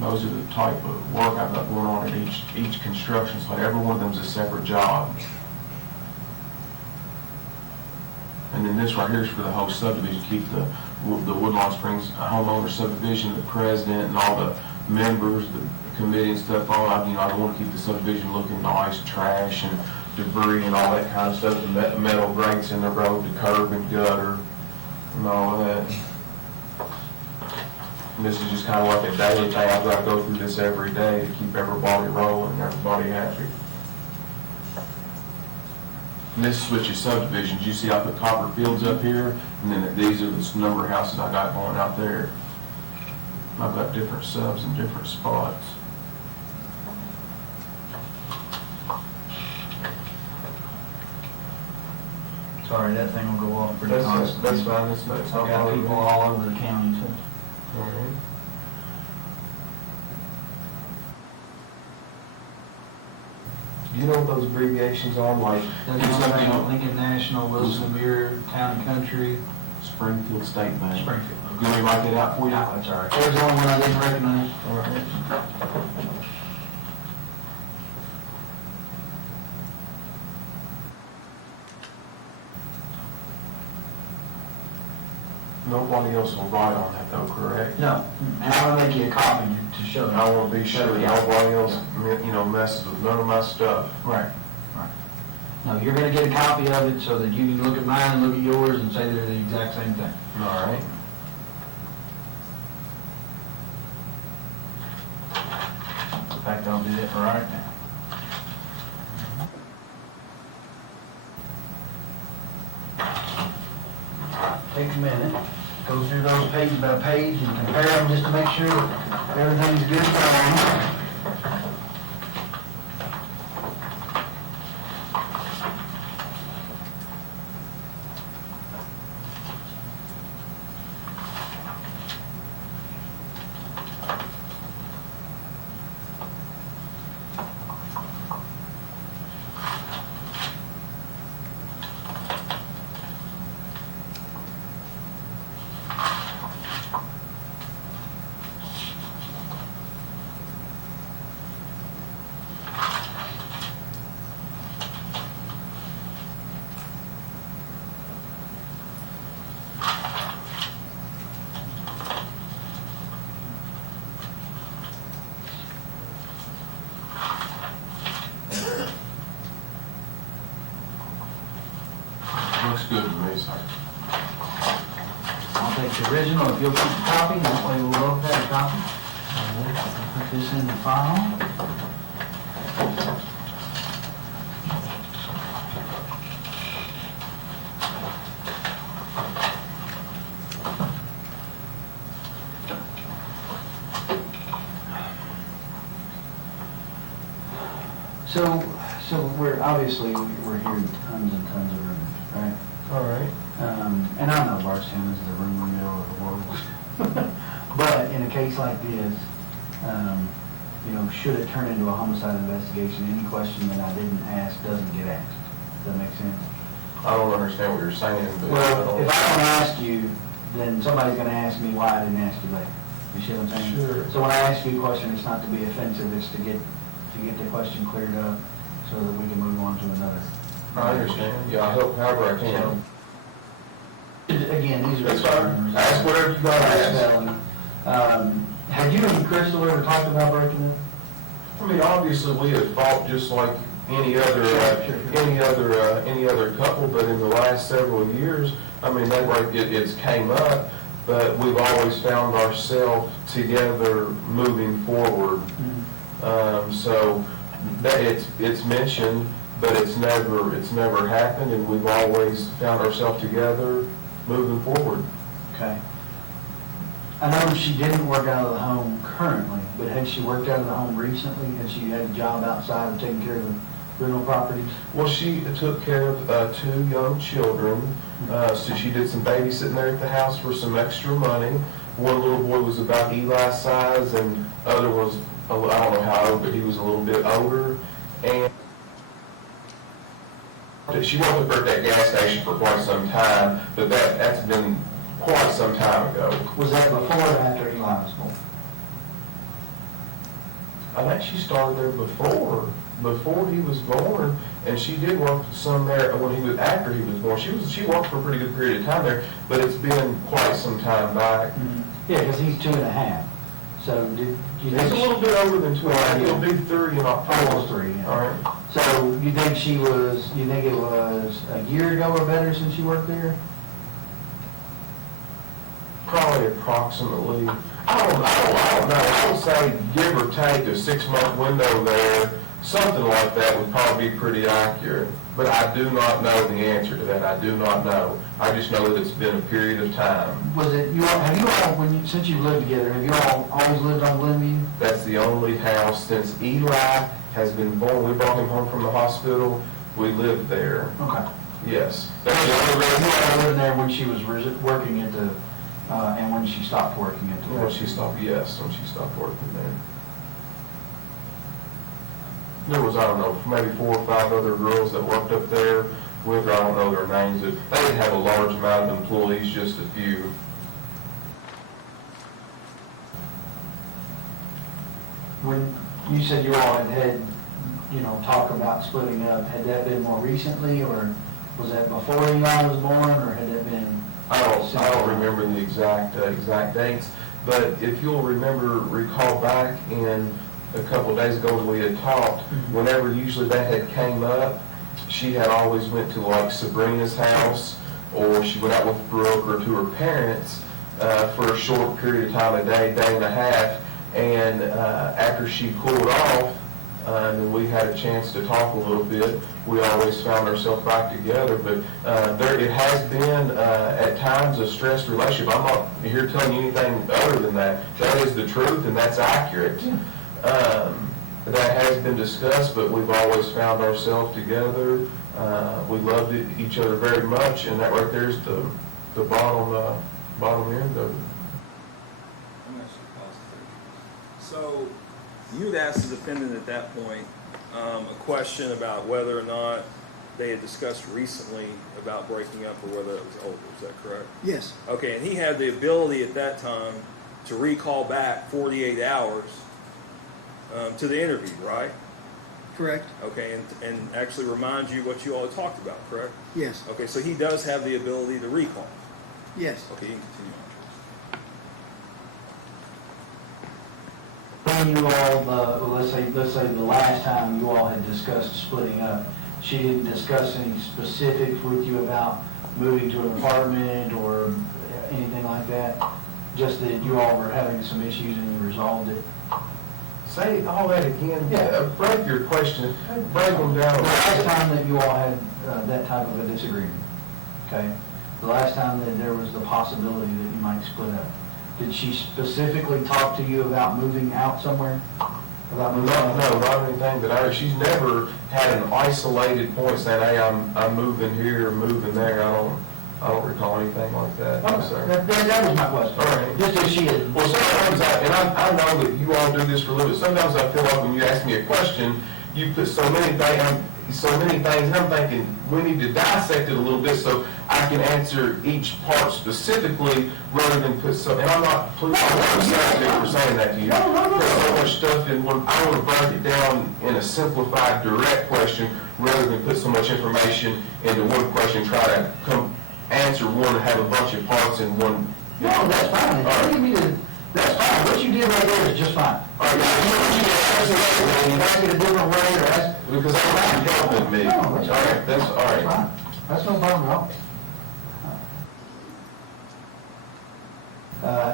Those are the type of work I've got going on at each construction site. Every one of them is a separate job. And then this right here is for the whole subdivision, keep the Woodlawn Springs homeowner subdivision, the president and all the members, the committee and stuff, all, I want to keep the subdivision looking nice, trash and debris and all that kind of stuff, the metal grates in the road, the curb and gutter and all of that. And this is just kind of like a daily thing. I've got to go through this every day to keep everybody rolling and everybody happy. And this switches subdivisions. You see I put Copper Fields up here, and then these are the number of houses I got going out there. I've got different subs in different spots. Sorry, that thing will go off pretty That's constantly. fine, that's fine. I've got people all over the county, so. All right. Do you know what those abbreviations are, like? Lincoln National, Wilson Muir, Town and Country, Springfield State Bank. Springfield. You want me to write that out for you? No, that's all right. There's the only one I didn't recognize. All right. Nobody else will write on that though, correct? No, and I'm gonna make you a copy to show you. I want to be sure that nobody else, messes with none of my stuff. Right, right. No, you're gonna get a copy of it so that you can look at mine and look at yours and say they're the exact same thing. All right. In fact, I'll do that right now. Take a minute, go through those page by page and compare them just to make sure that everything's good for them. Looks good to me, sir. I'll take the original, if you'll keep the copy, that way we'll look at a copy. I'll put this in the file. So we're, obviously, we're hearing tons and tons of rumors, right? All right. And I know Bardstown is the rumor mill of the world. But in a case like this, should it turn into a homicide investigation, any question that I didn't ask doesn't get asked. Does that make sense? I don't understand what you're saying, but Well, if I don't ask you, then somebody's gonna ask me why I didn't ask you later. You see what I'm saying? Sure. So when I ask you a question, it's not to be offensive, it's to get the question cleared up so that we can move on to another. I understand. Yeah, I help however I can. Again, these are. That's fine. Ask whatever you gotta ask. Have you and Crystal ever talked about breaking in? I mean, obviously, we have fought just like any other, any other couple, but in the last several years, I mean, it's came up, but we've always found ourselves together moving forward. So that it's mentioned, but it's never happened, and we've always found ourselves together moving forward. Okay. I know she didn't work out of the home currently, but had she worked out of the home recently? Had she had a job outside of taking care of the rental properties? Well, she took care of 2 young children, so she did some babysitting there at the house for some extra money. One little boy was about Eli's size, and other was, I don't know how old, but he was a little bit older. And she worked up there at that gas station for quite some time, but that's been quite some time ago. Was that before or after Eli was born? I think she started there before he was born, and she did work some there after he was born. She worked for a pretty good period of time there, but it's been quite some time back. Yeah, because he's 2.5. So did you He's think a little bit over than 2. Well, He'll be 3 in October. Almost 3, yeah. All right. So you think it was a year ago or better since you worked there? Probably approximately, I don't know. I would say give or take a 6-month window there, something like that would probably be pretty accurate. But I do not know the answer to that. I do not know. I just know that it's been a period of time. Was it since you lived together, have you all always lived on Glenview? That's the only house since Eli has been born. We brought him home from the hospital. We lived there. Okay. Yes. You That's the only reason. all lived there when she was working at the, and when she stopped working at the. When she stopped working there. There was, I don't know, maybe 4 or 5 other girls that worked up there with her. I don't know their names. They didn't have a large amount of employees, just a few. When you said you all had, talk about splitting up, had that been more recently, or was that before Eli was born, or had that been? I don't remember the exact dates, but if you'll recall back in a couple of days ago when we had talked, whenever usually that had came up, she had always went to like Sabrina's house, or she went out with Brooke or to her parents for a short period of time, a day and a half, and after she cooled off, and we had a chance to talk a little bit, we always found ourselves back together. But it has been at times a stressed relationship. I'm not here telling you anything other than that. That is the truth, and that's accurate. That has been discussed, but we've always found ourselves together. We loved each other very much, and that right there is the bottom end of it. I'm going to pause it. So you had asked the defendant at that point a question about whether or not they had discussed recently about breaking up or whether it was over. Is that correct? Yes. Okay, and he had the ability at that time to recall back 48 hours to the interview, right? Correct. Okay, and actually remind you what you all had talked about, correct? Yes. Okay, so he does have the ability to recall. Yes. Okay, you can continue on. When you all, let's say the last time you all had discussed splitting up, she didn't discuss any specifics with you about moving to an apartment or anything like that? Just that you all were having some issues and you resolved it? Say all that again. Yeah. Break your question. Break them down. The last time that you all had that type of a disagreement, okay? The last time that there was the possibility that you might split up, did she specifically talk to you about moving out somewhere? About moving out? No, not anything that I. She's never had an isolated point saying, "Hey, I'm moving here, moving there." I don't recall anything like that. No, sir. That was my question. All right. Just as she had. Well, sometimes I know that you all do this for a living. Sometimes I feel like when you ask me a question, you put so many things, and I'm thinking we need to dissect it a little bit so I can answer each part specifically rather than put some. And I'm not. Please, I'm sorry for saying that to you. There's so much stuff in one. I want to break it down in a simplified, direct question rather than put so much information into one question. Try to answer one and have a bunch of parts in one. No, that's fine. That's fine. What you did right there is just fine. All right, Ask it a different way or ask. because I'm not helping me. No, that's all right. That's all That's right. fine. That's no problem at all.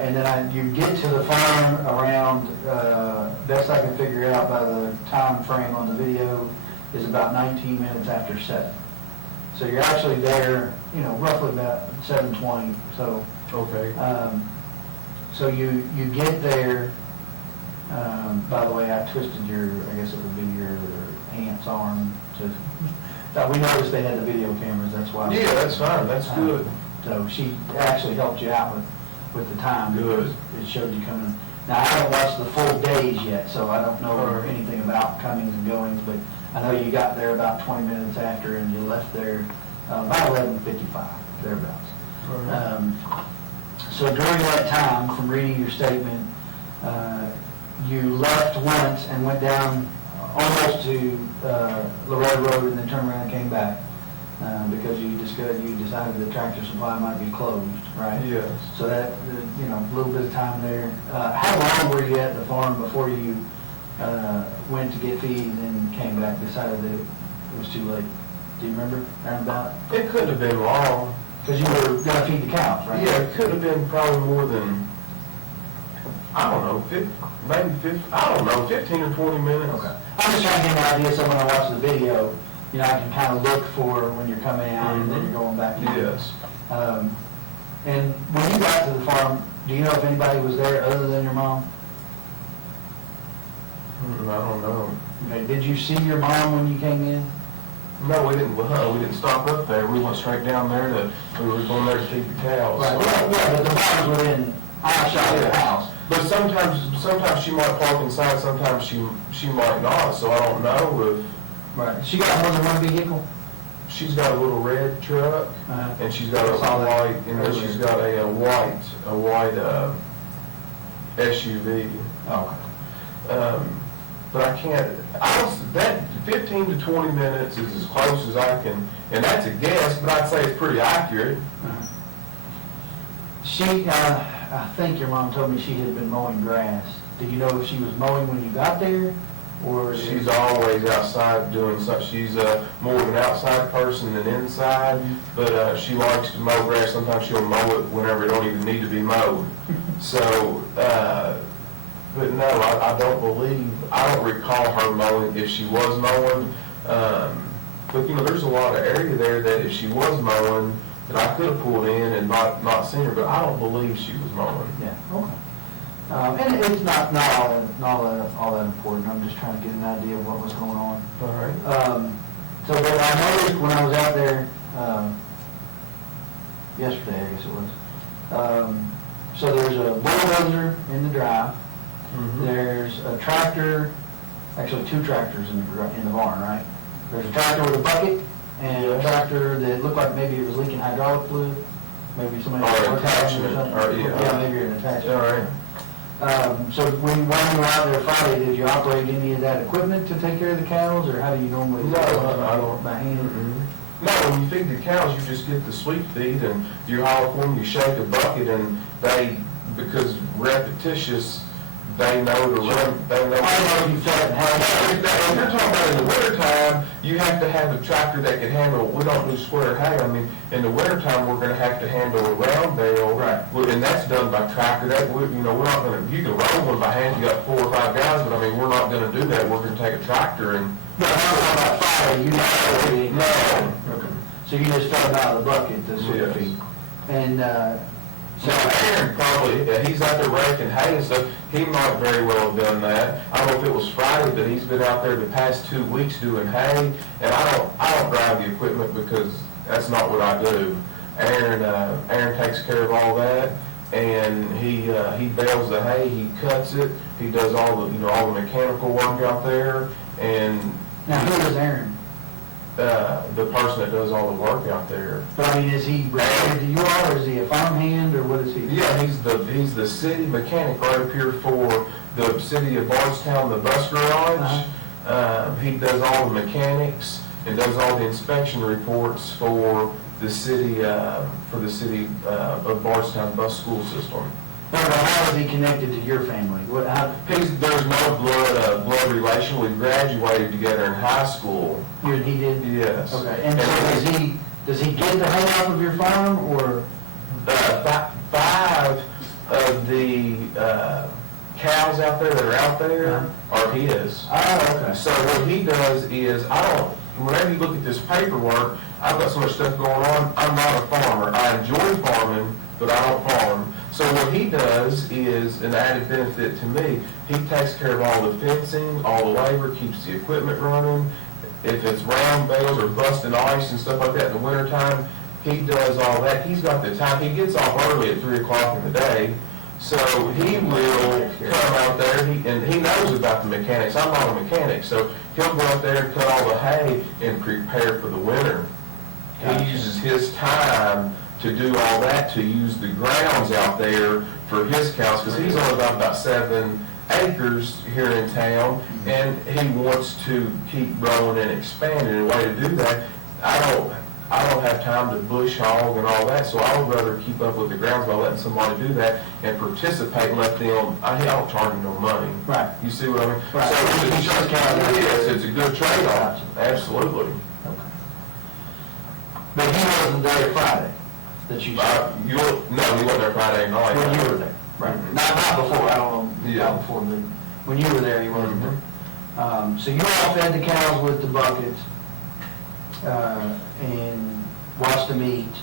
And then you get to the farm around, best I can figure out by the time frame on the video, is about 19 minutes after 7. So you're actually there, roughly about 7:20. So, Okay. So you get there, by the way, I twisted your, I guess it would be your aunt's arm to, we noticed they had the video cameras, that's why. Yeah, that's fine, that's good. So she actually helped you out with the time. Good. It showed you coming. Now, I haven't watched the full days yet, so I don't know Alright. anything about comings and goings, but I know you got there about 20 minutes after and you left there about 11:55, thereabouts. So during that time, from reading your statement, you left once and went down almost to Loretta Road and then turned around and came back because you decided the Tractor Supply might be closed, right? Yes. So that, a little bit of time there. How long were you at the farm before you went to get feed and came back, decided that it was too late? Do you remember roundabout? It couldn't have been long. Because you were going to feed the cows, right? Yeah, it could have been probably more than, I don't know, 15 or 20 minutes. Okay. I'm just trying to get an idea, so when I watch the video, I can kind of look for when you're coming out and then you're going back in. Yes. And when you got to the farm, do you know if anybody was there other than your mom? I don't know. Okay. Did you see your mom when you came in? No, we didn't stop up there. We went straight down there we were going there to feed the cows. Right. Yeah, but the farm was within eyeshot of the house. But sometimes she might park inside, sometimes she might not, so I don't know if. Right. She got more than one vehicle? She's got a little red truck, and she's got a Saw that. white, and then she's got a white SUV. Okay. But that 15 to 20 minutes is as close as I can, and that's a guess, but I'd say it's pretty accurate. She, I think your mom told me she had been mowing grass. Do you know if she was mowing when you got there, or? She's always outside doing something. She's more of an outside person than inside, but she likes to mow grass. Sometimes she'll mow it whenever it don't even need to be mowed. So, but no, I don't recall her mowing if she was mowing. But there's a lot of area there that if she was mowing, that I could have pulled in and not seen her, but I don't believe she was mowing. Yeah, okay. And it's not all that important. I'm just trying to get an idea of what was going on. All right. So but I noticed when I was out there yesterday, I guess it was. So there's a bulldozer in the drive. Mm-hmm. There's a tractor, actually two tractors in the barn, right? There's a tractor with a bucket and a tractor that looked like maybe it was leaking hydraulic fluid. Maybe somebody Or was working on it attachment, something. or, yeah. Yeah, maybe an attachment. All right. So when you were out there Friday, did you operate any of that equipment to take care of the cows, or how do you normally? No, I don't. By hand? No, when you feed the cows, you just get the sweet feed, and you haul for them, you shake a bucket, and because repetitious, they know to run, they know. I know you fed and If you're talking about in the wintertime, you have to have a tractor that can handle, we don't do square hay. I mean, in the wintertime, we're gonna have to handle a round bale. Right. And that's done by tractor. We're not gonna, you can roll one by hand, you got 4 or 5 guys, but I mean, we're not gonna do that. We're gonna take a tractor and. But how about Friday, you know? No. Okay. So you just fed them out of the bucket, the sweet Yes. feed. And, So Aaron probably, he's out there raking hay and stuff, he might very well have done that. I don't know if it was Friday, but he's been out there the past 2 weeks doing hay, and I don't drive the equipment because that's not what I do. Aaron takes care of all that, and he bales the hay, he cuts it, he does all the mechanical work out there, and now who is Aaron? the person that does all the work out there. But I mean, is he related to you all, or is he a farmhand, or what is he? Yeah, he's the city mechanic right up here for the city of Bardstown, the bus garage. He does all the mechanics and does all the inspection reports for the city of Bardstown bus school system. But how is he connected to your family? There's no blood relation. We graduated together in high school. You and he did? Yes. Okay, and so does he get the hay off of your farm, or? 5 of the cows out there that are out there are his. Oh, okay. So what he does is, whenever you look at this paperwork, I've got so much stuff going on, I'm not a farmer. I enjoy farming, but I don't farm. So what he does is an added benefit to me. He takes care of all the fencing, all the labor, keeps the equipment running. If it's round bales or busting ice and stuff like that in the wintertime, he does all that. He's got the time. He gets off early at 3 o'clock in the day. So he will come out there, and he knows about the mechanics. I'm not a mechanic, so he'll go out there and cut all the hay and prepare for the winter. He uses his time to do all that, to use the grounds out there for his cows, because he's only got about 7 acres here in town, and he wants to keep growing and expanding. And a way to do that, I don't have time to bush hog and all that, so I would rather keep up with the grounds by letting somebody do that and participate and let them, I don't charge them no money. Right. You see what I mean? Right. So it's a good trade-off, absolutely. Okay. But he wasn't there Friday, that you said? No, he wasn't there Friday night. When you were there? Right. Not before, I don't know, Yeah. not before, but when you were there, he wasn't there. So you all fed the cows with the buckets, and watched them eat,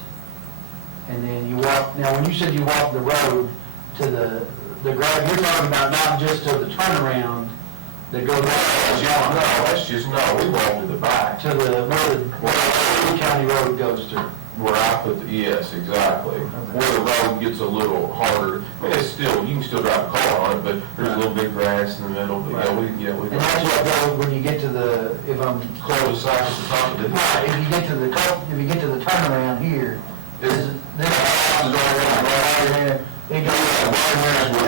and then you walked, now when you said you walked the road to the grave, you're talking about not just to the turnaround that goes We walked to the back. to where the county road goes through. Where I put yes, exactly. Where the road gets a little harder. I mean, it's still, you can still drive a car on it, but there's a little bit of grass in the middle, but we. And that's what goes, when you get to the, if I'm Cul-de-sac at the top of it. right, if you get to the turnaround here, this it goes,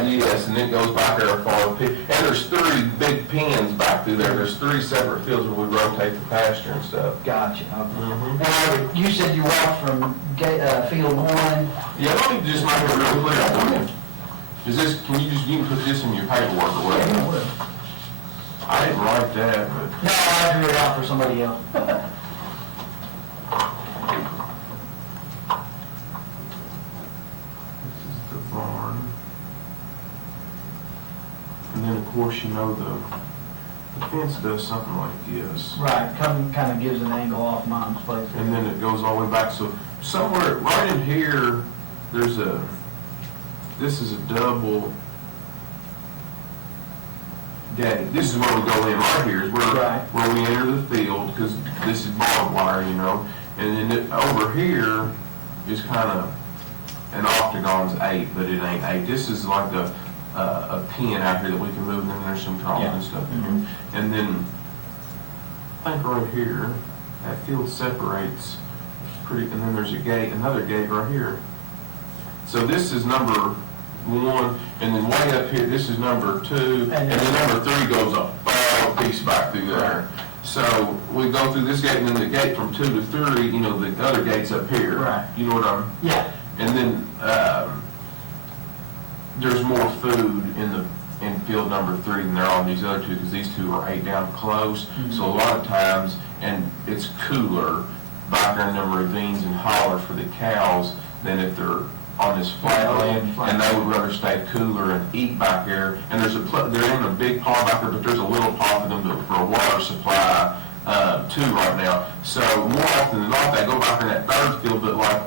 Yes, and it goes back there far. And there's 3 big pens back through there. There's 3 separate fields where we rotate the pasture and stuff. gotcha, okay. Mhm. Now, you said you walked from field 1, Yeah, let me just make it real clear for you. Is this, you can put this in your paperwork or whatever? I didn't write that, but. no, I drew it out for somebody else. This is the barn. And then, of course, the fence does something like this. Right, kind of gives an angle off Mom's place. And then it goes all the way back. So somewhere, right in here, this is a double gate. This is where we go in right here, is where we enter the field, because this is barbed wire, And then over here is kind of, an octagon's 8, but it ain't 8. This is like a pin out here that we can move, and then there's some columns and stuff in here. And then, I think right here, that field separates pretty, and then there's a gate, another gate right here. So this is number 1, and then way up here, this is number 2, and then number 3 goes a far piece back through there. So we go through this gate, and then the gate from 2 to 3, the other gate's up here. Right. You know what I'm? Yeah. And then, there's more food in field number 3 than there are on these other 2, because these 2 are 8 down close. So a lot of times, and it's cooler back there in them ravines and hollers for the cows than if they're on this flat land, and they would rather stay cooler and eat back there. And they're in a big pond back there, but there's a little pond for them for a water supply too right now. So more often than not, they go back in that 3rd field, but like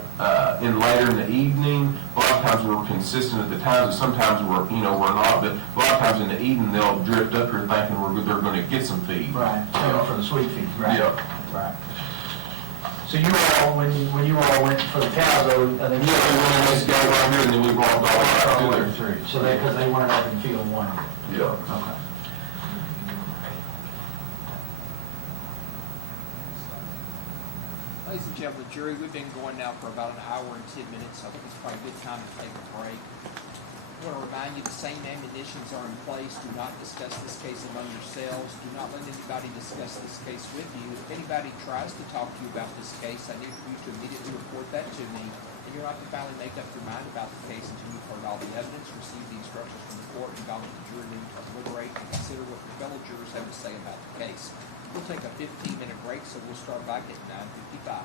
in later in the evening, a lot of times we're consistent at the times, and sometimes we're not, but a lot of times in the evening they'll drift up here thinking they're going to get some feed. Right, for the sweet feed, right? Yeah. Right. So you all, when you all went for the cows, though, I think Yeah, we went in this gate right here, and then we walked all the way back through there. So because they weren't up in field 1. Yeah. Okay. Ladies and gentlemen of the jury, we've been going now for about an hour and 10 minutes. I think it's probably a good time to take a break. I want to remind you the same admonitions are in place. Do not discuss this case among yourselves. Do not let anybody discuss this case with you. If anybody tries to talk to you about this case, I need for you to immediately report that to me. And you're not to finally make up your mind about the case until you've heard all the evidence, received the instructions from the court, and gone to the jury room to deliberate and consider what your fellow jurors have to say about the case. We'll take a 15-minute break, so we'll start back at 9:55.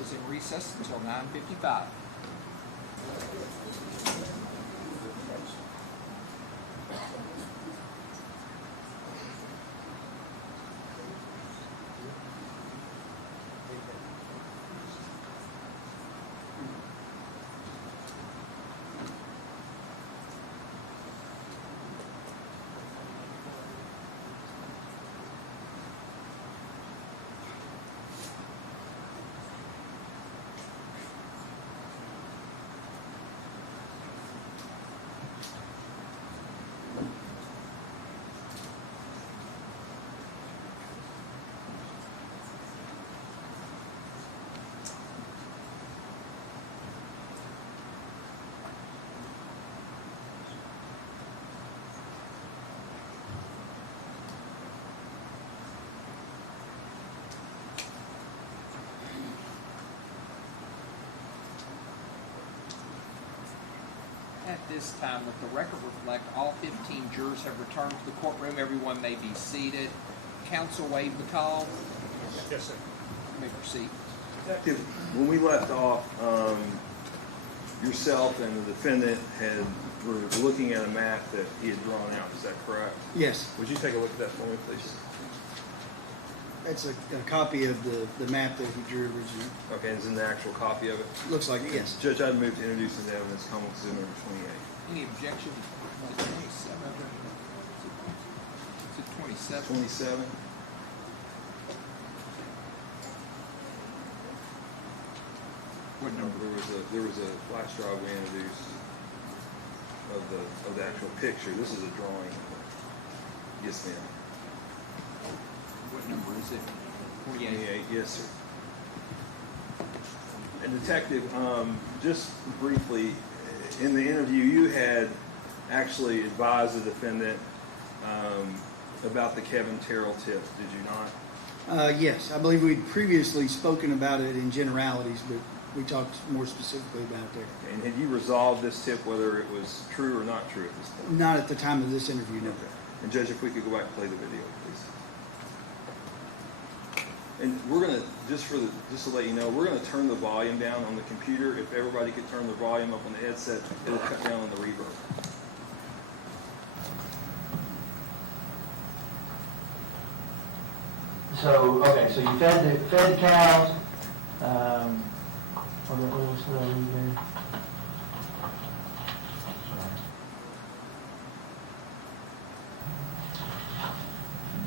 is in recess until 9:55. At this time, let the record reflect all 15 jurors have returned to the courtroom. Everyone may be seated. Counsel waive the call. Yes, sir. You may proceed. Detective, when we left off, yourself and the defendant were looking at a map that he had drawn out. Is that correct? Yes, Would you take a look at that for me, please? that's a copy of the map that he drew originally. Okay, is in the actual copy of it? Looks like it, yes. Judge, I'd move to introduce into evidence common exhibit number 28. Any objection to 27? Is it 27? 27? What number? There was a flash drive we introduced of the actual picture. This is a drawing. Yes, ma'am. What number is it? 48. 28, yes, sir. And Detective, just briefly, in the interview, you had actually advised the defendant about the Kevin Terrell tip, did you not? Yes, I believe we'd previously spoken about it in generalities, but we talked more specifically about it there. And had you resolved this tip, whether it was true or not true at this point? Not at the time of this interview, no. Okay. And Judge, if we could go back and play the video, please. And we're gonna, just to let you know, we're gonna turn the volume down on the computer. If everybody could turn the volume up on the headset, it'll cut down on the reverb. So, okay, so you fed the cows, what was the other thing?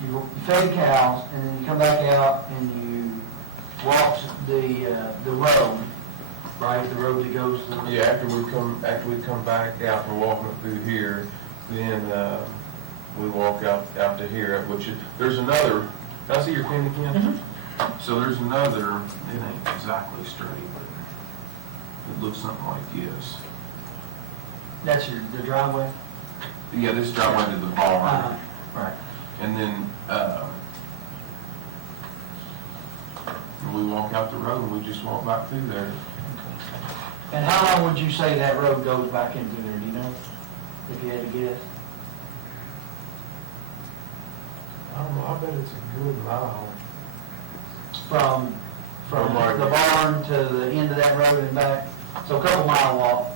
You fed the cows, and then you come back out and you walk the road, right? The road that goes to the... Yeah, after we come back out from walking through here, then, we walk out to here, which is, there's another, can I see your pen again? Mm-hmm. So there's another, it ain't exactly straight, but it looks something like this. That's the driveway? Yeah, this driveway to the barn. Right. And then, we walk out the road and we just walk back through there. And how long would you say that road goes back into there, do you know? If you had to guess? I don't know, I bet it's a good mile. From From the barn to the end of that road and back? So a couple mile walk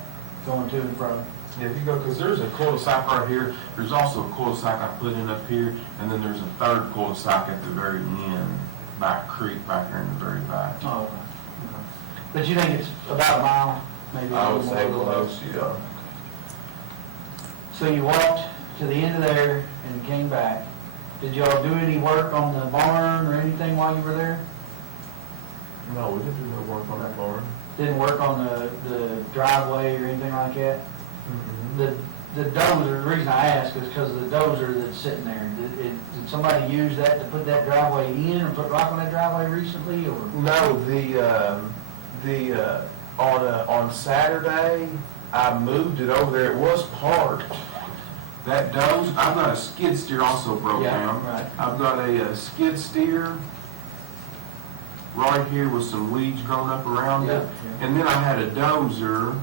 going to and from. Yeah, if you go, because there's a cul-de-sac right here, there's also a cul-de-sac I put in up here, and then there's a third cul-de-sac at the very end, back creek, back there in the very back. Oh, okay. But you think it's about a mile, maybe? I would a little say more, a little close, less? yeah. So you walked to the end of there and came back. Did y'all do any work on the barn or anything while you were there? No, we didn't do no work on that barn. Didn't work on the driveway or anything like that? The dozer, the reason I ask is because of the dozer that's sitting there. Did somebody use that to put that driveway in or put rock on that driveway recently, or? No, on Saturday, I moved it over there, it was parked. That dozer, I've got a skid steer also broke Yeah, down. right. I've got a skid steer right here with some weeds growing up around it. Yeah. And then I had a dozer.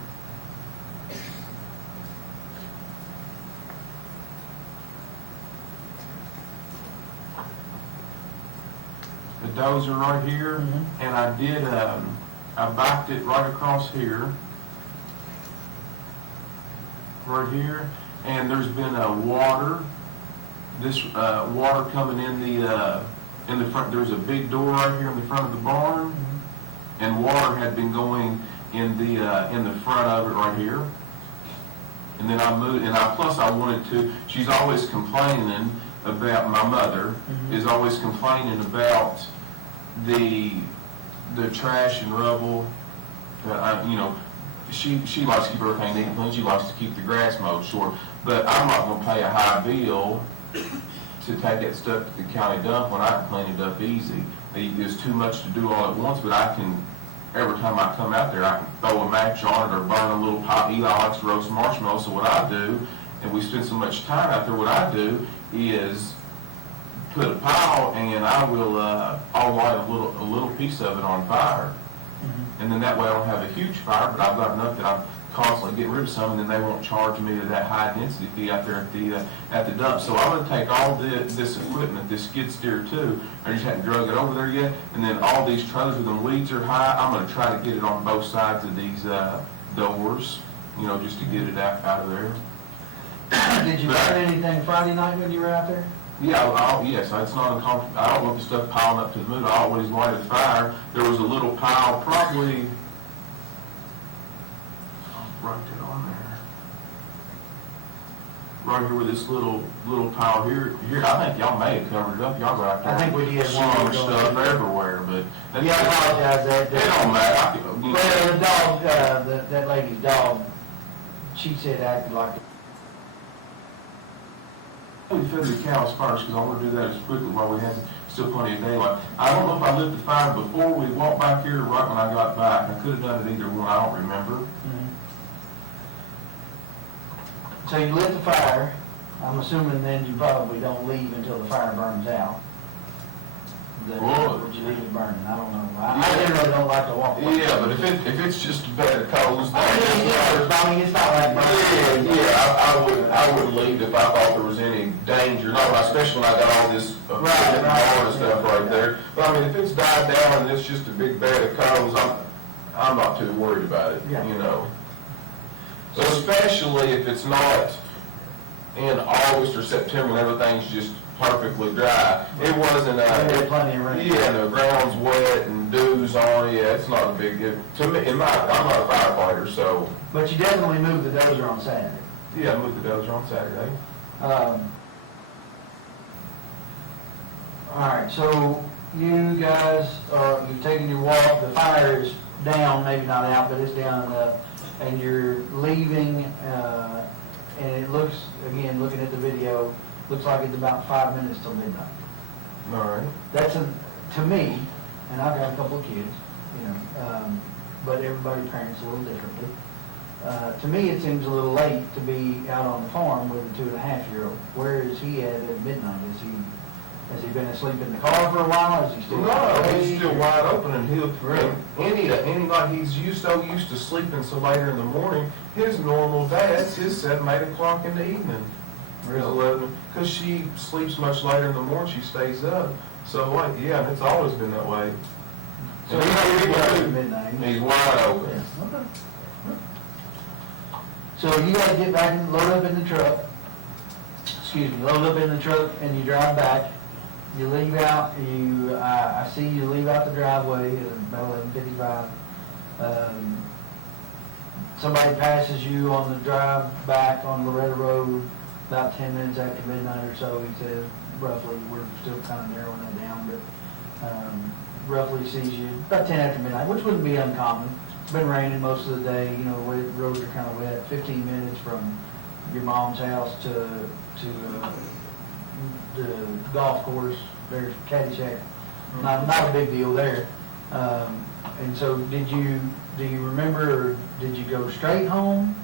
The dozer right here, Mhm. and I did, I backed it right across here, right here, and there's been water. This water coming in the front. There's a big door right here in the front of the barn, and water had been going in the front of it right here. And then I moved, and I wanted to. She's always complaining about, my mother is always complaining about the trash and rubble. She likes to keep everything neat and clean. She likes to keep the grass mowed short. But I'm not going to pay a high bill to take that stuff to the county dump when I can clean it up easy. There's too much to do all at once, but I can, every time I come out there, I can throw a match on it or burn a little pile. Eli likes to roast marshmallows, so what I do, and we spend so much time out there, what I do is put a pile, and I'll light a little piece of it on fire. And then that way I don't have a huge fire, but I've got enough that I'm constantly getting rid of some, and then they won't charge me to that high density fee out there at the dump. So I'm going to take all this equipment, this skid steer too, I just haven't drug it over there yet, and then all these trailers where the weeds are high, I'm going to try to get it on both sides of these doors, just to get it out of there. Did you burn anything Friday night when you were out there? Yeah, yes, it's not uncomfortable. I don't want the stuff piling up to the moon. I always light a fire. There was a little pile, probably, I wrote it on there. Right here with this little pile here, I think y'all may have covered it up. Y'all go out there. I think we did. Slung stuff everywhere, but. Yeah, I apologize. It don't matter. Well, the dog, that lady's dog, she said acted like. We fed the cows first, because I want to do that as quickly while we have still plenty of daylight. I don't know if I lit the fire before we walked back here or right when I got back. I could have done it either one. I don't remember. So you lit the fire. I'm assuming then you probably don't leave until the fire burns out. Well, Would you leave it burning? I don't know. I generally don't like to walk away. Yeah, but if it's just a bed of coals, I mean, it's not like burning. I wouldn't leave if I thought there was any danger. No, especially when I got all this bar and stuff right there. But I mean, if it's died down and it's just a big bed of coals, I'm not too worried about it. So especially if it's not in August or September when everything's just perfectly dry. It wasn't. Plenty of rain. Yeah, the ground's wet and dew's on. Yeah, it's not a big deal. To me, I'm not a firefighter, so. But you definitely moved the dozer on Saturday. Yeah, I moved the dozer on Saturday. All right, so you guys you've taken your walk. The fire is down, maybe not out, but it's down enough, and you're leaving. And it looks, again, looking at the video, looks like it's about 5 minutes till midnight. All right. That's to me, and I've got a couple of kids, but everybody parents a little differently. To me, it seems a little late to be out on the farm with a 2.5-year-old. Where is he at midnight? Has he been asleep in the car for a while? Is he still? No, he's still wide open, and any like he's so used to sleeping so later in the morning. His normal dad's his 7, 8 o'clock in the evening. Really? Because she sleeps much later in the morning. She stays up. So it's always been that way. So he's wide open midnight. He's wide open. Yeah. Okay. So you guys get back and load up in the truck. Load up in the truck and you drive back. You leave out. I see you leave out the driveway at about 11:55. Somebody passes you on the drive back on Loretta Road about 10 minutes after midnight or so. He says roughly. We're still kind of narrowing that down, but roughly sees you about 10 after midnight, which wouldn't be uncommon. It's been raining most of the day. The roads are kind of wet. 15 minutes from your mom's house to the golf course. There's Caddyshack. Not a big deal there. And so do you remember, or did you go straight home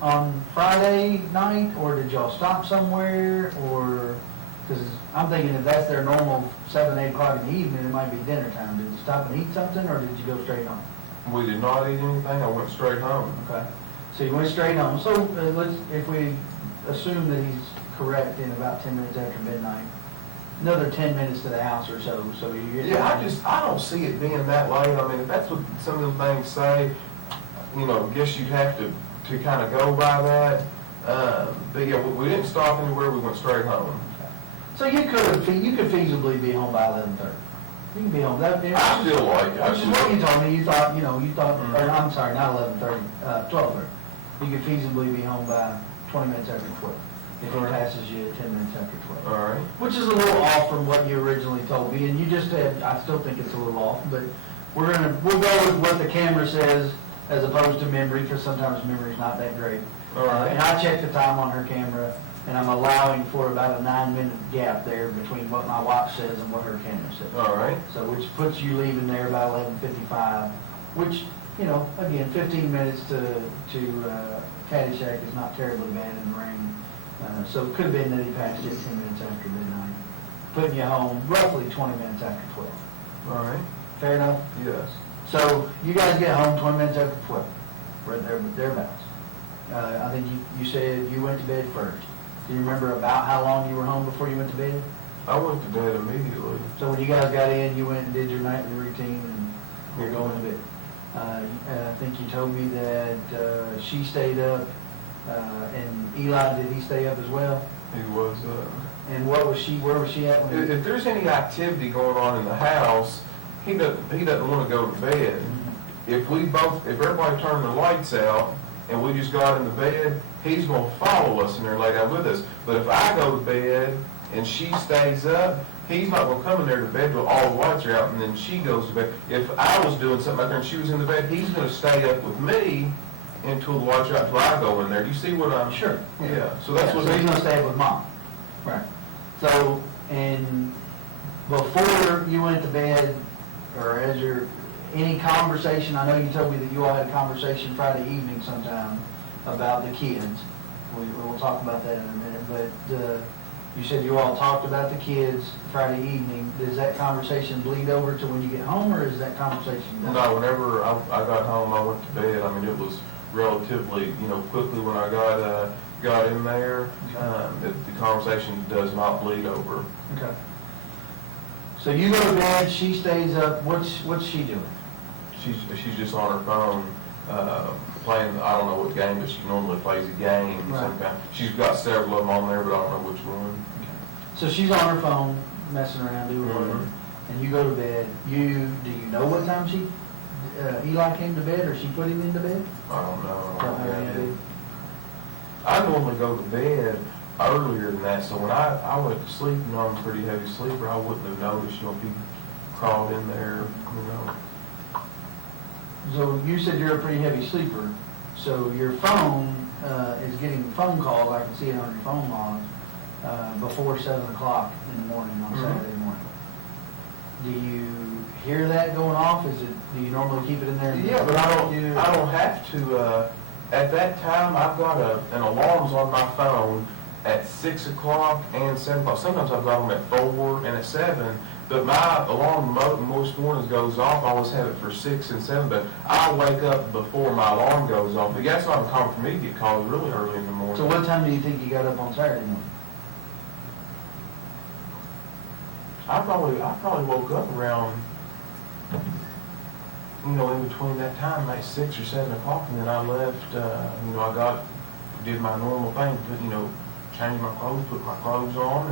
on Friday night, or did y'all stop somewhere? Or, because I'm thinking if that's their normal 7, 8 o'clock in the evening, it might be dinner time. Did you stop and eat something, or did you go straight home? We did not eat anything. I went straight home. Okay. So you went straight home. So if we assume that he's correct in about 10 minutes after midnight, another 10 minutes to the house or so, so you get. Yeah, I don't see it being that late. I mean, if that's what some of the things say, you know, I guess you'd have to kind of go by that. But yeah, we didn't stop anywhere, we went straight home. So you could feasibly be home by 11:30. You can be home, that, I feel like I which is should. what you told me, you thought, or I'm sorry, not 11:30, 12:30. You could feasibly be home by 20 minutes after 12, if it passes you at 10 minutes after 12. All right. Which is a little off from what you originally told me, and you just said, I still think it's a little off, but we'll go with what the camera says as opposed to memory, because sometimes memory's not that great. All right. And I checked the time on her camera, and I'm allowing for about a 9-minute gap there between what my watch says and what her camera says. All right. So which puts you leaving there by 11:55, which, again, 15 minutes to Caddyshack is not terribly bad in the rain. So it could have been that he passed it 10 minutes after midnight, putting you home roughly 20 minutes after 12. All right. Fair enough? Yes. So you guys get home 20 minutes after 12, right there, thereabouts. I think you said you went to bed first. Do you remember about how long you were home before you went to bed? I went to bed immediately. So when you guys got in, you went and did your nightly routine and you're going to bed. I think you told me that she stayed up, and Eli, did he stay up as well? He was, And where was she at when if there's any activity going on in the house, he doesn't want to go to bed. If everybody turned the lights out and we just got in the bed, he's gonna follow us and they're lay down with us. But if I go to bed and she stays up, he's not gonna come in there to bed till all the lights are out and then she goes to bed. If I was doing something out there and she was in the bed, he's gonna stay up with me until the lights are out, until I go in there. Do you see what I'm? Sure. Yeah, so that's what So he's gonna stay up with mom. Right. So, and before you went to bed, or as any conversation, I know you told me that you all had a conversation Friday evening sometime about the kids. We'll talk about that in a minute, but you said you all talked about the kids Friday evening. Does that conversation bleed over to when you get home, or is that conversation done? No, whenever I got home, I went to bed. I mean, it was relatively, quickly when I got in there. The conversation does not bleed over. Okay. So you go to bed, she stays up, what's she doing? She's just on her phone, playing, I don't know what game, but she normally plays a game of some kind. She's got several of them on there, but I don't know which one. So she's on her phone, messing around, doing whatever, Mm-hmm. and you go to bed. Do you know what time Eli came to bed, or she put him into bed? I don't know. Don't have any idea. I normally go to bed earlier than that, so when I went to sleep, I'm a pretty heavy sleeper, I wouldn't have noticed, if he crawled in there, So you said you're a pretty heavy sleeper, so your phone is getting phone calls, I can see it on your phone log, before 7 o'clock in the morning on Mhm. Saturday morning. Do you hear that going off? Do you normally keep it in there? Yeah, but I don't have to, at that time, I've got an alarms on my phone at 6 o'clock and 7 o'clock. Sometimes I've got them at 4 and at 7, but my alarm most mornings goes off. I always have it for 6 and 7, but I wake up before my alarm goes off. But yeah, it's not uncommon for me to get called really early in the morning. So what time do you think you got up on Saturday morning? I probably woke up around, in between that time, like 6 or 7 o'clock, and then I left, I did my normal thing, changed my clothes, put my clothes on,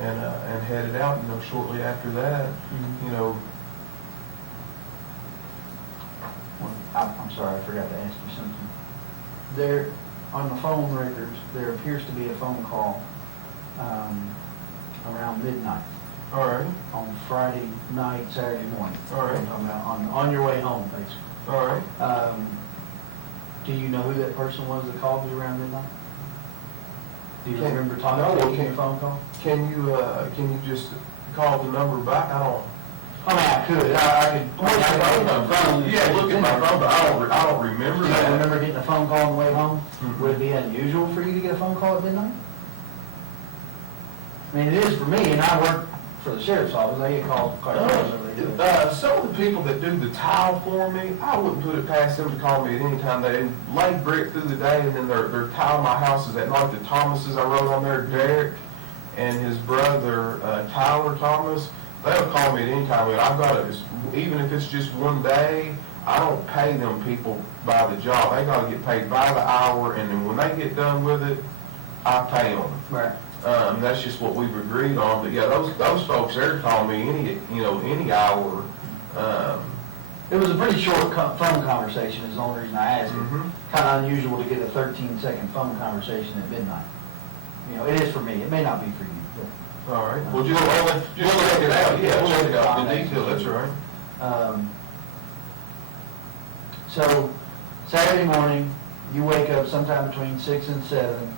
and headed out, shortly after that, I'm sorry, I forgot to ask you something. There, on the phone records, there appears to be a phone call around midnight All right, on Friday night, Saturday morning. All right. On your way home, basically. all right. Do you know who that person was that called you around midnight? Do you Can't- remember talking no, to can't- your phone call? Can you just call the number back? I don't. I mean, I could, I could. Look at my phone. Yeah, look at my phone, but I don't remember Do you that. remember getting a phone call on the way home? Mhm. Would it be unusual for you to get a phone call at midnight? I mean, it is for me, and I work for the sheriff's office, I get calls quite regularly. Some of the people that do the tile for me, I wouldn't put it past them to call me at any time. They lay brick through the day, and then they're tiling my houses at night. The Thomases I wrote on there, Derek, and his brother, Tyler Thomas, they'll call me at any time, and I've got to, even if it's just one day, I don't pay them people by the job. They gotta get paid by the hour, and then when they get done with it, I pay them. Right. That's just what we've agreed on, but yeah, those folks, they're calling me any hour. It was a pretty short phone conversation is the only reason I asked it. Mhm. Kind of unusual to get a 13-second phone conversation at midnight. You know, it is for me. It may not be for you. But, All right, well, just check it out, yeah, we'll check it out in detail, that's right. So, Saturday morning, you wake up sometime between 6 and 7.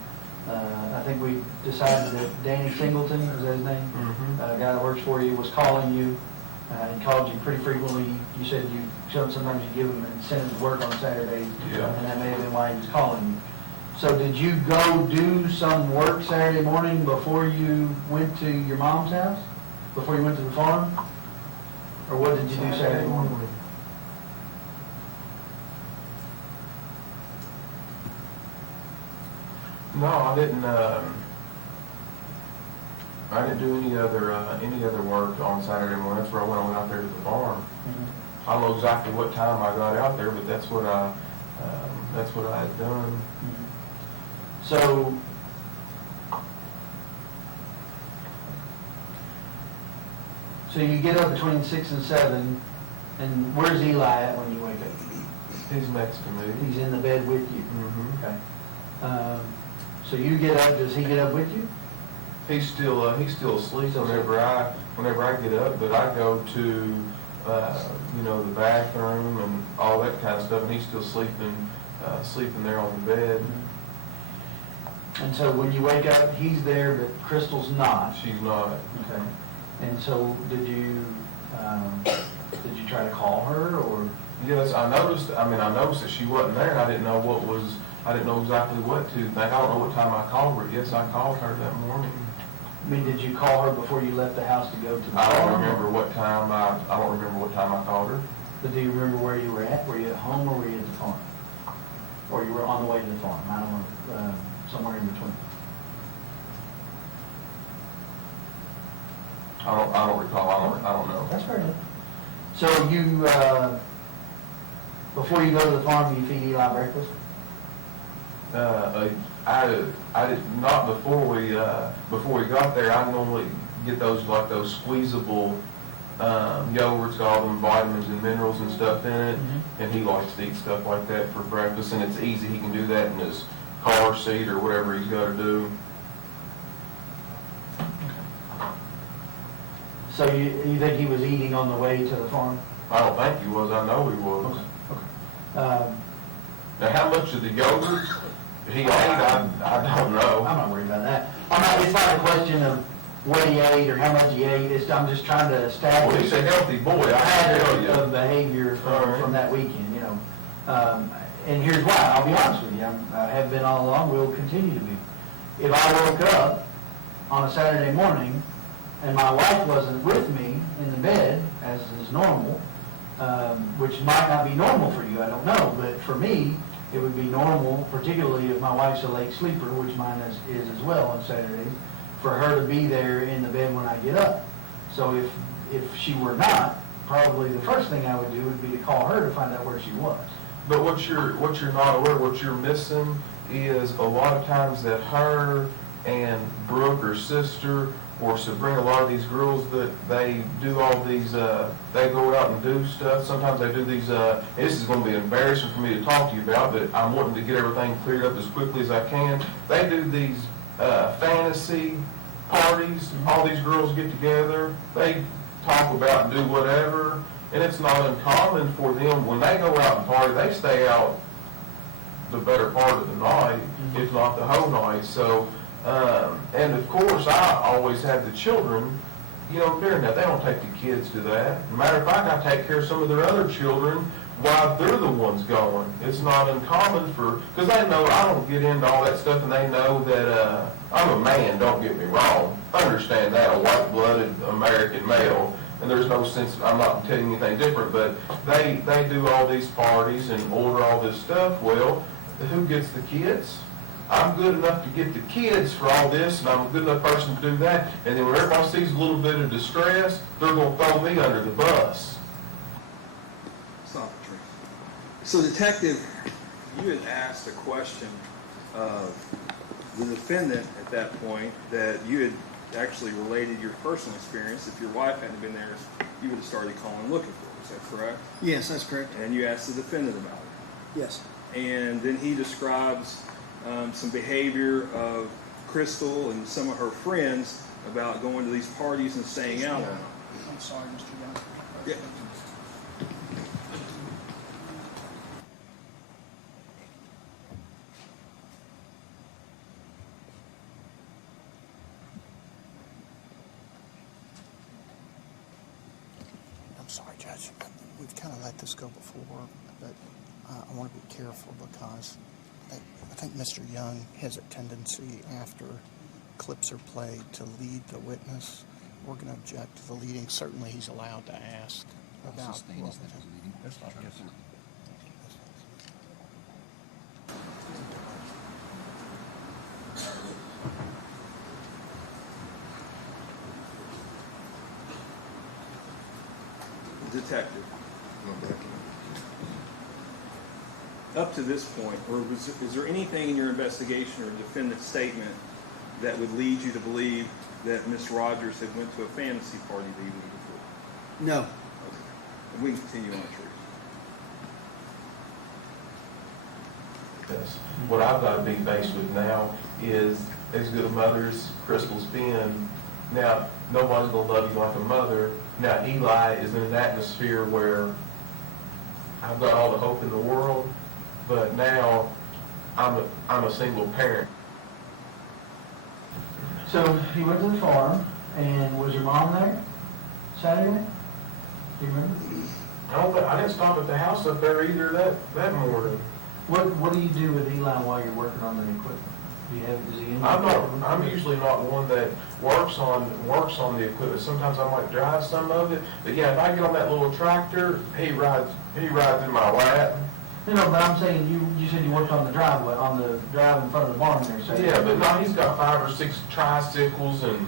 I think we decided that Danny Singleton, is that his name? Mhm. A guy that works for you, was calling you. He called you pretty frequently. You said sometimes you give him incentive to work on Saturdays. Yeah. And that may have been why he was calling you. So did you go do some work Saturday morning before you went to your mom's house? Before you went to the farm? Or what did you do Saturday morning? No, I didn't do any other work on Saturday morning. That's where I went out there to the farm. Mhm. I don't know exactly what time I got out there, but that's what I had done. So, you get up between 6 and 7, and where's Eli at when you wake up? He's next to me. He's in the bed with you. Mm-hmm. Okay. So you get up, does he get up with you? He's still asleep whenever I get up, but I go to the bathroom and all that kind of stuff, and he's still sleeping there on the bed. And so when you wake up, he's there, but Crystal's not. She's not. Okay. And so did you try to call her, or? Yes, I noticed that she wasn't there, and I didn't know exactly what to think. I don't know what time I called her. Yes, I called her that morning. I mean, did you call her before you left the house to go to the I farm? don't remember what time I called her. But do you remember where you were at? Were you at home or were you at the farm? Or you were on the way to the farm? I don't know, somewhere in between. I don't recall. I don't know. That's fair enough. So you, before you go to the farm, you feed Eli breakfast? I did not before we got there. I normally get those squeezable yogurts, got all them vitamins and minerals and stuff in it, and he likes to eat stuff like that for breakfast, and it's easy. He can do that in his car seat or whatever he's got to do. So you think he was eating on the way to the farm? I don't think he was. I know he was. Okay. Now, how much of the yogurt he ate, I don't know. I'm not worried about that. It's not a question of what he ate or how much he ate. I'm just trying to Well, establish he's a healthy boy, I can tell pattern you. of behavior from that weekend, you know. And here's why, I'll be honest with you, I have been all along, will continue to be. If I woke up on a Saturday morning and my wife wasn't with me in the bed, as is normal, which might not be normal for you, I don't know, but for me, it would be normal, particularly if my wife's a late sleeper, which mine is as well on Saturdays, for her to be there in the bed when I get up. So if she were not, probably the first thing I would do would be to call her to find out where she was. But what you're not aware, what you're missing is a lot of times that her and Brooke, her sister, or Sabrina, a lot of these girls that they do all these, they go out and do stuff. Sometimes they do these, this is going to be embarrassing for me to talk to you about, but I'm wanting to get everything cleared up as quickly as I can. They do these fantasy parties. All these girls get together. They talk about and do whatever. And it's not uncommon for them, when they go out and party, they stay out the better part of the night, if not the whole night. So, and of course, I always have the children, during that. They don't take the kids to that. Matter of fact, I take care of some of their other children while they're the ones going. It's not uncommon because they know I don't get into all that stuff, and they know that I'm a man, don't get me wrong. Understand that, a white-blooded American male. And there's no sense, I'm not telling you anything different, but they do all these parties and order all this stuff. Well, who gets the kids? I'm good enough to get the kids for all this, and I'm a good enough person to do that, and then when everybody sees a little bit of distress, they're gonna throw me under the bus. Stop it, Tree. So, Detective, you had asked a question of the defendant at that point that you had actually related your personal experience. If your wife hadn't been there, you would have started calling looking for her. Is that correct? Yes, that's correct. And you asked the defendant about it. Yes. And then he describes some behavior of Crystal and some of her friends about going to these parties and staying out all night. I'm sorry, Mr. Young. Yeah. I'm sorry, Judge. We've kind of let this go before, but I want to be careful because I think Mr. Young has a tendency after clips are played to lead the witness. We're going to object to the leading. Certainly he's allowed to ask about what Detective. Up to this point, is there anything in your investigation or defendant's statement that would lead you to believe that Miss Rogers had went to a fantasy party the evening before? No. Okay. And we can continue on, Tree. Yes. What I've got to be faced with now is as good a mother as Crystal's been. Now, nobody's going to love you like a mother. Now, Eli is in an atmosphere where I've got all the hope in the world, but now I'm a single parent. So you went to the farm, and was your mom there Saturday? Do you remember? I didn't stop at the house up there either that morning. What do you do with Eli while you're working on the equipment? Do you have, is he in? I'm usually not one that works on the equipment. Sometimes I might drive some of it, but yeah, if I get on that little tractor, he rides in my lap. No, but I'm saying you said you worked on the driveway, on the drive in front of the barn there. So Yeah, but no, he's got 5 or 6 tricycles and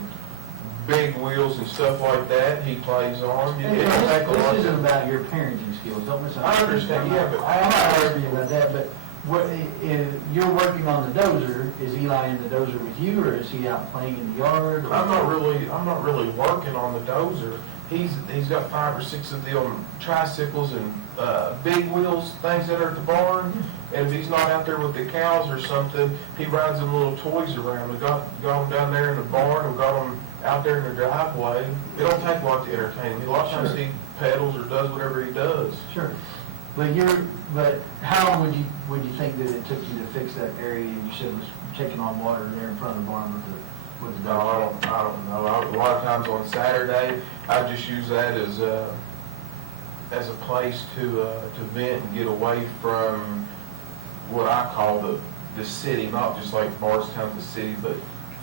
big wheels and stuff like that he plays on. Hey, this isn't about your parenting skills. Don't misunderstand. I understand, yeah, but I'm not arguing about that, but if you're working on the dozer, is Eli in the dozer with you, or is he out playing in the yard? Or? I'm not really working on the dozer. He's got 5 or 6 of them tricycles and big wheels, things that are at the barn. And if he's not out there with the cows or something, he rides them little toys around. We got them down there in the barn. We got them out there in the driveway. It don't take a lot to entertain him. A lot of times he pedals or does whatever he does. Sure. But how long would you think that it took you to fix that area you said was taking on water there in front of the barn with the No, dog? I don't know. A lot of times on Saturday, I just use that as a place to vent and get away from what I call the city, not just like Bardstown, the city, but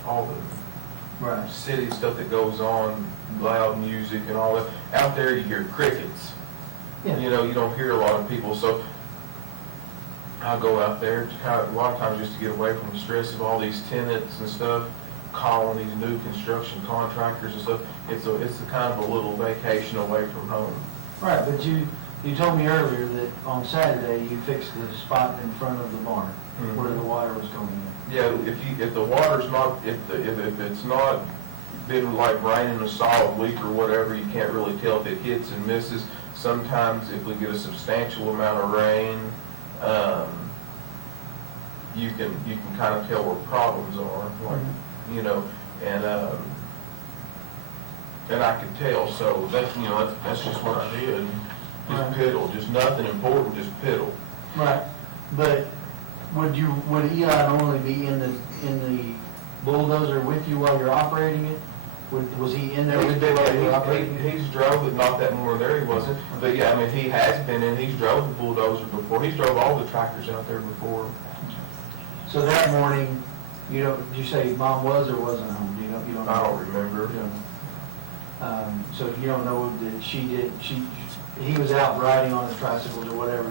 all the Right. city stuff that goes on, loud music and all that. Out there, you hear crickets. Yeah. You know, you don't hear a lot of people, so I'll go out there a lot of times just to get away from the stress of all these tenants and stuff, calling these new construction contractors and stuff. It's a kind of a little vacation away from home. Right, but you told me earlier that on Saturday you fixed the spot in front of the barn Mhm. where the water was going in. Yeah, if the water's not, if it's not been like raining a solid week or whatever, you can't really tell if it hits and misses. Sometimes if we get a substantial amount of rain, you can kind of tell where problems are, like, you know, and I could tell, so that's just what I did. Just Right. piddle, just nothing important, just piddle. Right, but would Eli normally be in the bulldozer with you while you're operating it? Was he in there with you while you were operating it? He's drove it, not that more there he wasn't, but yeah, I mean, he has been in, he's drove the bulldozer before, he's drove all the tractors out there before. So that morning, did you say Mom was or wasn't home? You don't know? I don't remember. You don't know. So you don't know that he was out riding on the tricycles or whatever.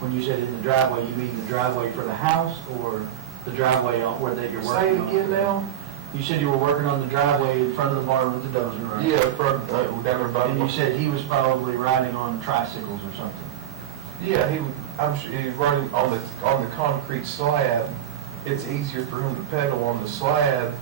When you said in the driveway, you mean the driveway for the house or The driveway on, where that you're Say working it on. again now? You said you were working on the driveway in front of the barn with the dozer, right? Yeah, from, down there by. And you said he was probably riding on tricycles or something. Yeah, I'm sure he's running on the concrete slab. It's easier for him to pedal on the slab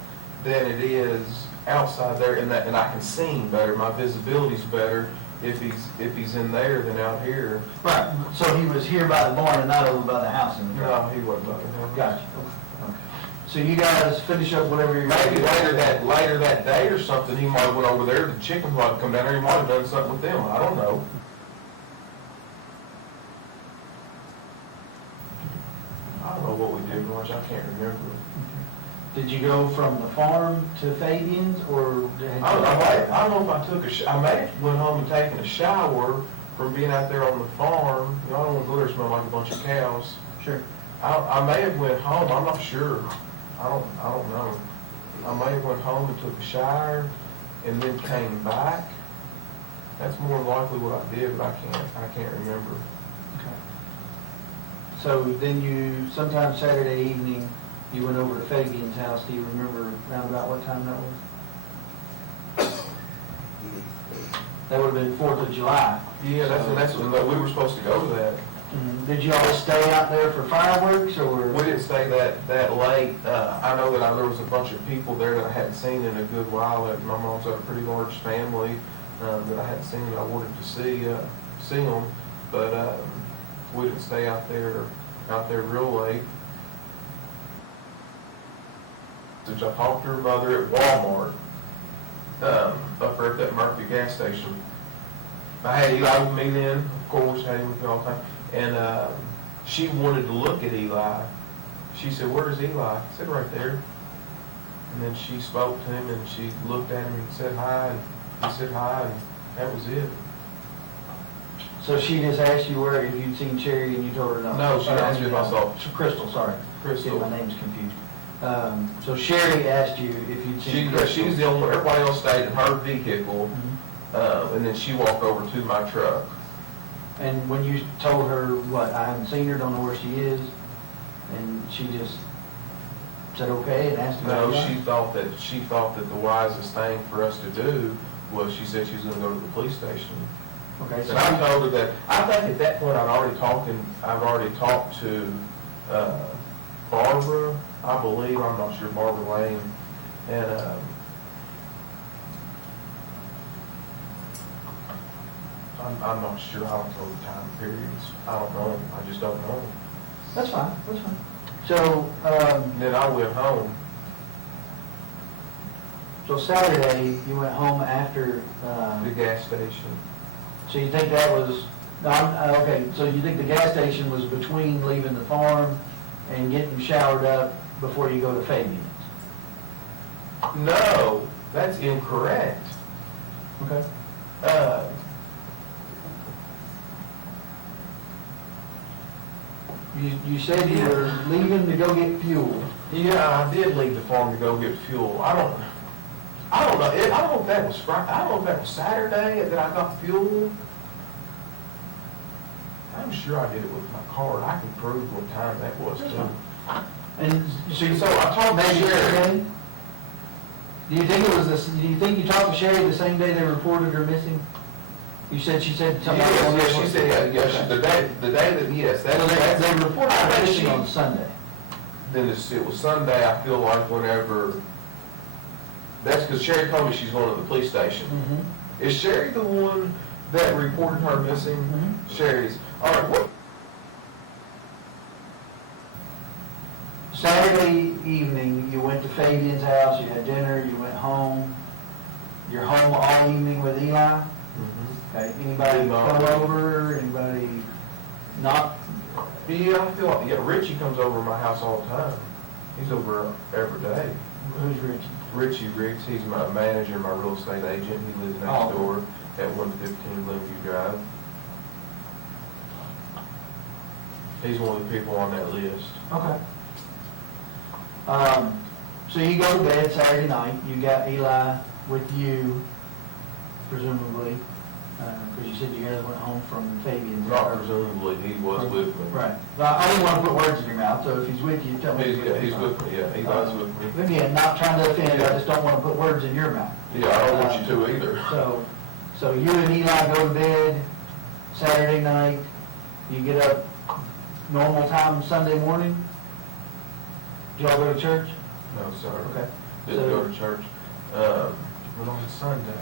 than it is outside there, and I can see him better. My visibility's better if he's in there than out here. Right. So he was here by the barn and not over by the house in the No, driveway. he wasn't. Okay. Gotcha. Okay. So you guys finish up whatever you're. Maybe later that day or something, he might have went over there. The chickens might have come down there. He might have done something with them. I don't know. I don't know what we did much. I can't remember. Did you go from the farm to Fabian's, or? I don't know if I took I may have went home and taken a shower from being out there on the farm. You know, I don't want to go there smelling like a bunch of cows. Sure. I may have went home. I'm not sure. I don't know. I may have went home and took a shower and then came back. That's more than likely what I did, but I can't remember. Okay. So then sometime Saturday evening, you went over to Fabian's house. Do you remember round about what time that was? That would have been 4th of July. Yeah, that's when we were supposed to go to that. Did you all stay out there for fireworks, or? We didn't stay that late. I know that there was a bunch of people there that I hadn't seen in a good while. My mom's got a pretty large family that I hadn't seen that I wanted to see them, but we didn't stay out there real late. I talked to her mother at Walmart, up there at that Murphy gas station. I had Eli with me then, of course, had him with me all the time, and she wanted to look at Eli. She said, "Where's Eli?" I said, "Right there." And then she spoke to him, and she looked at him and said hi, and he said hi, and that was it. So she just asked you where, if you'd seen Cherry, and you told her no? No, she asked me if I saw. Crystal, sorry. Crystal. Yeah, my name's confused. So Sherry asked you if you'd seen Crystal. She's the only one, everybody else stayed in her vehicle, Mhm. and then she walked over to my truck. And when you told her, what, I haven't seen her, don't know where she is, and she just said okay and asked you? No, where you she thought that the wisest thing for us to do was, she said she was gonna go to the police station. are? Okay, And I told her that, I think at that point I've already talked to, Barbara, I believe, I'm not sure, Barbara Lane, and, I'm not sure, I don't know the time periods, I don't know, I just don't know. That's fine, that's fine. So, Then I went home. so Saturday, you went home after, The gas station. so you think that was, no, okay, so you think the gas station was between leaving the farm and getting showered up before you go to Fabian's? No, that's incorrect. Okay. You said you were leaving to go get fuel. Yeah, I did leave the farm to go get fuel. I don't know. I don't know if that was Friday. I don't know if that was Saturday that I got fuel. I'm sure I did it with my card. I can prove what time that was too. And So I told maybe Sherry. Saturday? Do you think it was this, do you think you talked to Sherry the same day they reported her missing? You said, she said something. Yes, she said, yeah, the day that, yes, So they reported I her think missing she- on Sunday. Then it was Sunday, I feel like whenever, that's because Sherry told me she's going to the police station. Mm-hmm. Is Sherry the one that reported her missing? Mhm. Sherry's, all right, what? Saturday evening, you went to Fabian's house, you had dinner, you went home. You're home all evening with Eli? Okay, anybody No. come over, anybody not? Yeah, I feel like, yeah, Richie comes over to my house all the time. He's over every day. Who's Richie? Richie Riggs, he's my manager, my real estate agent. He lives Oh. next door at 115 Glenview Drive. He's one of the people on that list. Okay. So you go to bed Saturday night, you got Eli with you, presumably. Because you said you guys went home from Fabian's. Not presumably, he was with me. Right. Well, I didn't want to put words in your mouth, so if he's with you, tell me. He's with me, yeah, he was with me. Again, not trying to offend, I just don't want to put words in your mouth. Yeah, I don't want you to either. So you and Eli go to bed Saturday night, you get up normal time Sunday morning? Did y'all go to church? No, sir. Okay. Didn't go to church. But on Sunday,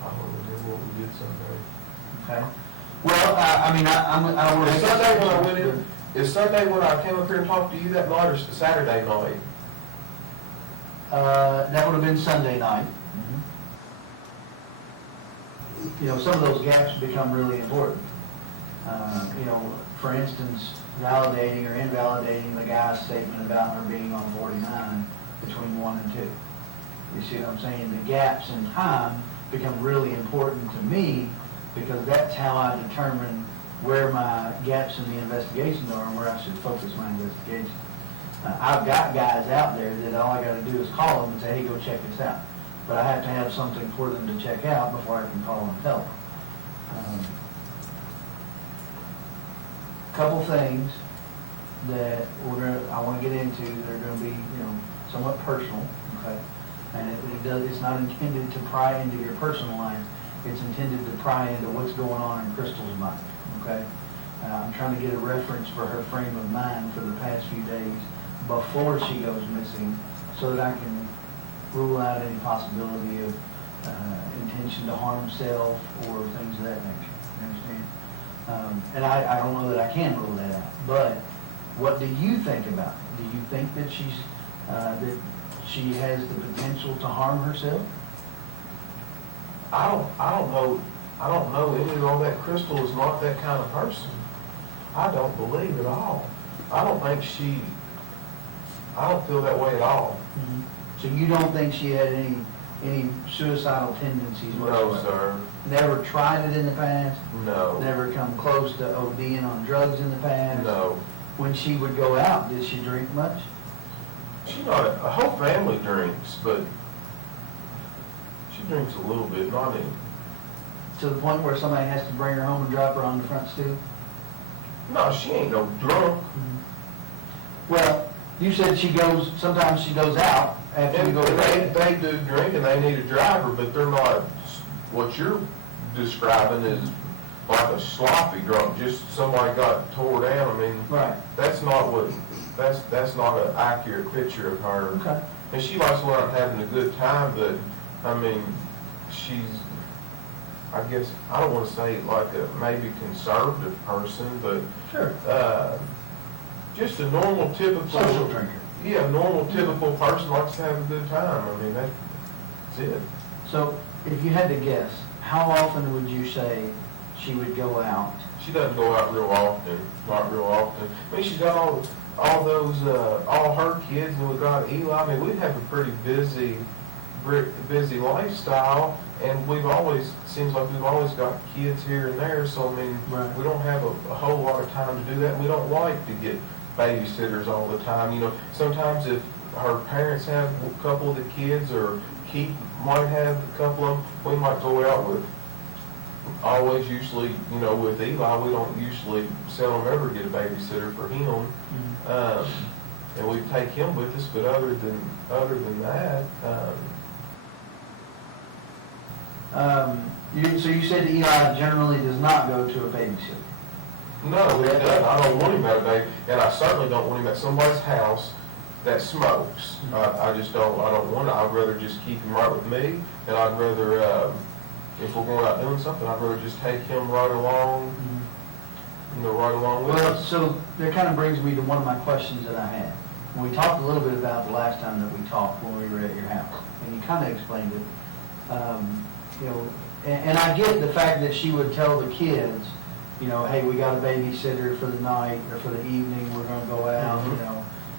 I don't remember what we did Sunday. Okay. Well, I mean, I don't want to. Is Sunday when I went in, is Sunday when I came up here and talked to you that night, or Saturday night? That would have been Sunday night. You know, some of those gaps become really important. You know, for instance, validating or invalidating the guy's statement about her being on 49 between 1 and 2. You see what I'm saying? The gaps in time become really important to me because that's how I determine where my gaps in the investigation are and where I should focus my investigation. I've got guys out there that all I got to do is call them and say, hey, go check this out. But I have to have something for them to check out before I can call and tell them. Couple things that I want to get into that are going to be, you know, somewhat personal, okay? And it's not intended to pry into your personal life. It's intended to pry into what's going on in Crystal's mind, okay? I'm trying to get a reference for her frame of mind for the past few days before she goes missing so that I can rule out any possibility of intention to harm self or things of that nature. You understand? And I don't know that I can rule that out. But what do you think about it? Do you think that that she has the potential to harm herself? I don't know any of all that. Crystal is not that kind of person. I don't believe at all. I don't feel that way at all. Mm-hmm. So you don't think she had any suicidal tendencies whatsoever? No, sir. Never tried it in the past? No. Never come close to ODing on drugs in the past? No. When she would go out, did she drink much? She not, a whole family drinks, but she drinks a little bit, not any. To the point where somebody has to bring her home and drop her on the front stoop? No, she ain't no drunk. Well, you said sometimes she goes out after you And go to bed. they do drink and they need a driver, but they're not, what you're describing is like a sloppy drunk, just somebody got tore down. I mean, Right. that's not an accurate picture of her. Okay. And she likes going out and having a good time, but, I mean, she's, I guess, I don't want to say like a maybe conservative person, but Sure. just a normal, typical. Social drinker. Yeah, normal, typical person likes to have a good time. I mean, that's it. So if you had to guess, how often would you say she would go out? She doesn't go out real often, not real often. I mean, she's got all those, all her kids, and we've got Eli. I mean, we have a pretty busy lifestyle, and seems like we've always got kids here and there, so I mean, Right. we don't have a whole lot of time to do that. We don't like to get babysitters all the time. You know, sometimes if her parents have a couple of the kids, or Keith might have a couple of them, we might go out with, usually, you know, with Eli, we don't usually seldom ever get a babysitter for him. And we take him with us, but other than that, So you said Eli generally does not go to a babysitter? no, he doesn't. I don't want him at a baby, and I certainly don't want him at somebody's house that smokes. I just don't, I don't want to. I'd rather just keep him right with me, and I'd rather, if we're going out doing something, I'd rather just take him right along, right along with Well, us. so that kind of brings me to one of my questions that I had. We talked a little bit about the last time that we talked when we were at your house, and you kind of explained it. And I get the fact that she would tell the kids, hey, we got a babysitter for the night or for the evening, we're gonna go out,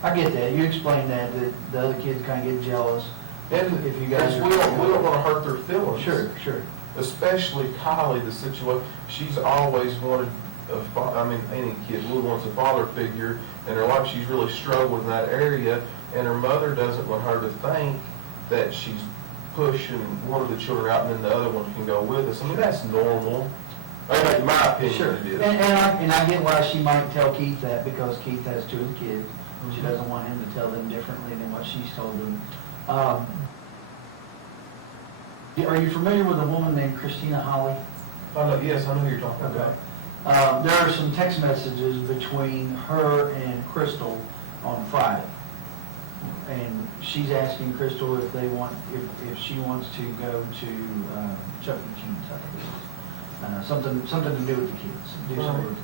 I get that. You explained that the other kids kind of get jealous. And if you guys we don't want to hurt their feelings. Sure. Especially Kylie, the situation, she's always wanted any kid really wants a father figure in her life. She's really struggled in that area, and her mother doesn't want her to think that she's pushing one of the children out and then the other one can go with us. I mean, that's normal. In my opinion, Sure, it is. and I get why she might tell Keith that, because Keith has two of the kids, and she doesn't want him to tell them differently than what she's told them. Are you familiar with a woman named Christina Holly? Yes, I know who you're talking about. There are some text messages between her and Crystal on Friday. And she's asking Crystal if they want, if she wants to go to Chuck E. Cheese, I believe. Something to do with the kids, do something with the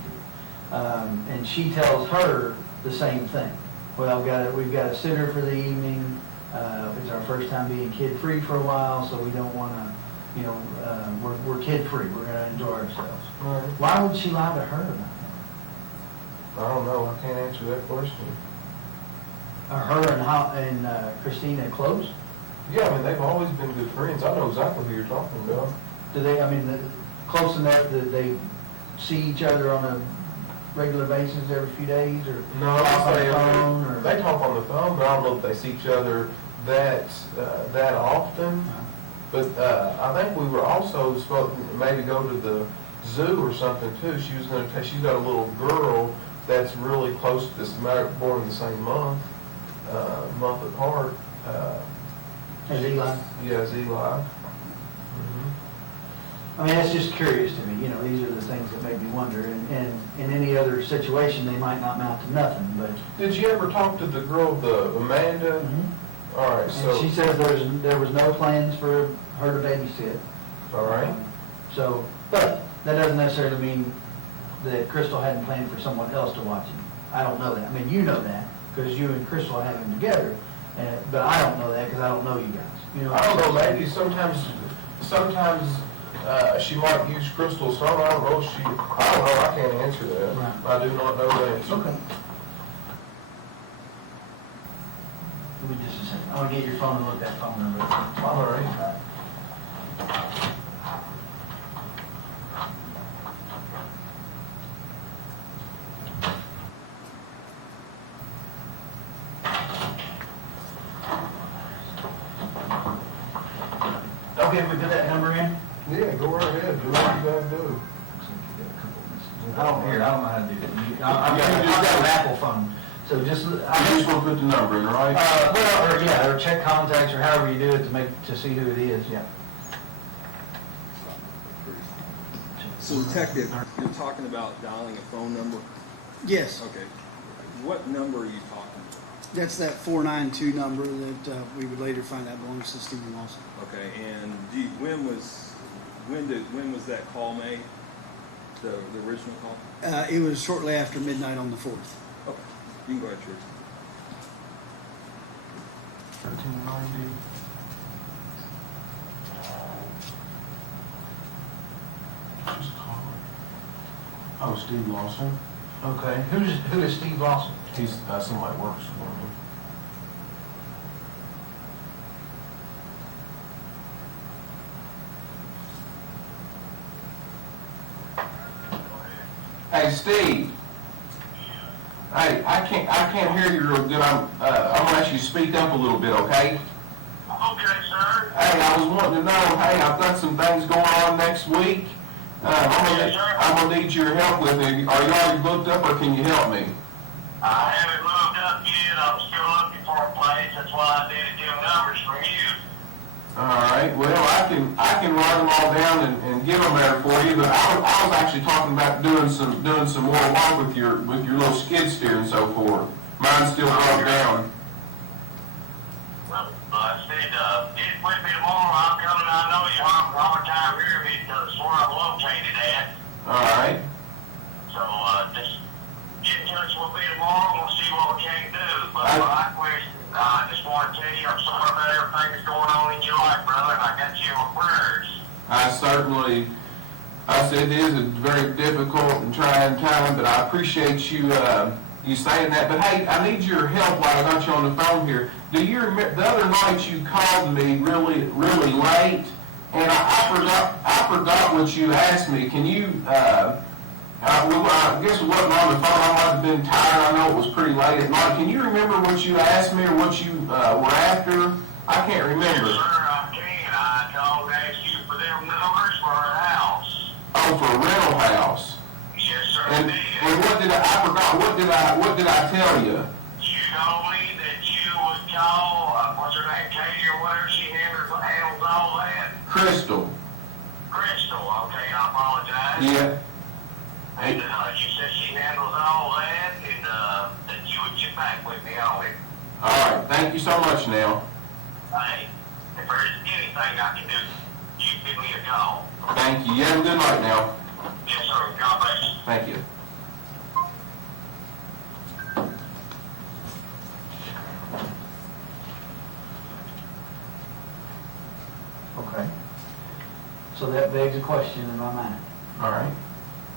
kids. And she tells her the same thing. Well, we've got a sitter for the evening. It's our first time being kid-free for a while, so we don't want to, we're kid-free. We're going to enjoy ourselves. Right. Why would she lie to her about that? I don't know. I can't answer that question. Are her and Christina close? Yeah, I mean, they've always been good friends. I know exactly who you're talking about. Do they, close enough that they see each other on a regular basis every few days, or No, talk on they the phone, or? they talk on the phone, but I don't know if they see each other that often. But I think we were also supposed to maybe go to the zoo or something too. She was going to. She's got a little girl that's really close to this, born in the same month apart. As Eli? Yeah, as Eli. That's just curious to me. These are the things that make me wonder. And in any other situation, they might not amount to nothing, but. Did you ever talk to the girl, the Amanda? Mhm. All right, And so. she says there was no plans for her to babysit. All right. But that doesn't necessarily mean that Crystal hadn't planned for someone else to watch him. I don't know that. You know that, because you and Crystal have him together, but I don't know that because I don't know you guys. I don't know, maybe sometimes she might use Crystal some. I don't know. I can't answer that. Right. I do not know the answer. Okay. Give me just a second. I want to get your phone and look that phone number. All right. Okay, we put that number in? Yeah, go right ahead. Do what you gotta do. I don't know how to do that. I've got an Apple phone, so just, I just want to put the number in, right? or check contacts, or however you do it to see who it is, yeah. So detective, you're talking about dialing a phone number? Yes, Okay. What number are you talking about? that's that 492 number that we would later find out belongs to Stephen Lawson. Okay, and when was that call made? The original call? It was shortly after midnight on the 4th. Okay, you can go ahead, George. 1390. Just call it. Oh, Steve Lawson. Okay, who is Steve Lawson? He's somebody works for me. Hey, Steve. Hey, I can't hear you real good. I'm gonna ask you to speak up a little bit, okay? Okay, sir. Hey, I was wanting to know, hey, I've got some things going on next week. I'm gonna need your help with it. Are you already booked up, or can you help me? I haven't moved up yet. I'm still looking for a place. That's why I needed them numbers from you. All right. Well, I can write them all down and get them there for you. But I was actually talking about doing some more work with your little skid steer and so forth. Mine's still broke down. Well, I said, get with me tomorrow. I'm coming. I know you have all the time here because it's where I'm located at. All right. So just get in touch with me tomorrow and we'll see what we can do. But my question, I just want to tell you I'm sorry about everything that's going on in your life, brother, and I got you in my prayers. I said it is a very difficult and trying time, but I appreciate you saying that. But hey, I need your help while I got you on the phone here. Do you remember the other night you called me really late, and I forgot what you asked me. Can you? I guess it wasn't on the phone. I might have been tired. I know it was pretty late at night. Can you remember what you asked me or what you were after? I can't remember. Yes, sir, I can. called and asked you for them numbers for her house. Oh, for a rental house. Yes, sir, And did. what did I forgot, what did I tell you? You told me that you would call, what's her name, Katie or whatever, she handles all that. Crystal. Crystal, okay, I apologize. Yeah. And, you said she handles all that, and, that you would get back with me on it. All right, thank you so much, Neil. Hey, if there's anything I can do, you give me a call. Thank you. You have a good night now. Yes, sir, God bless you. Thank you. Okay. So that begs a question in my mind. All right.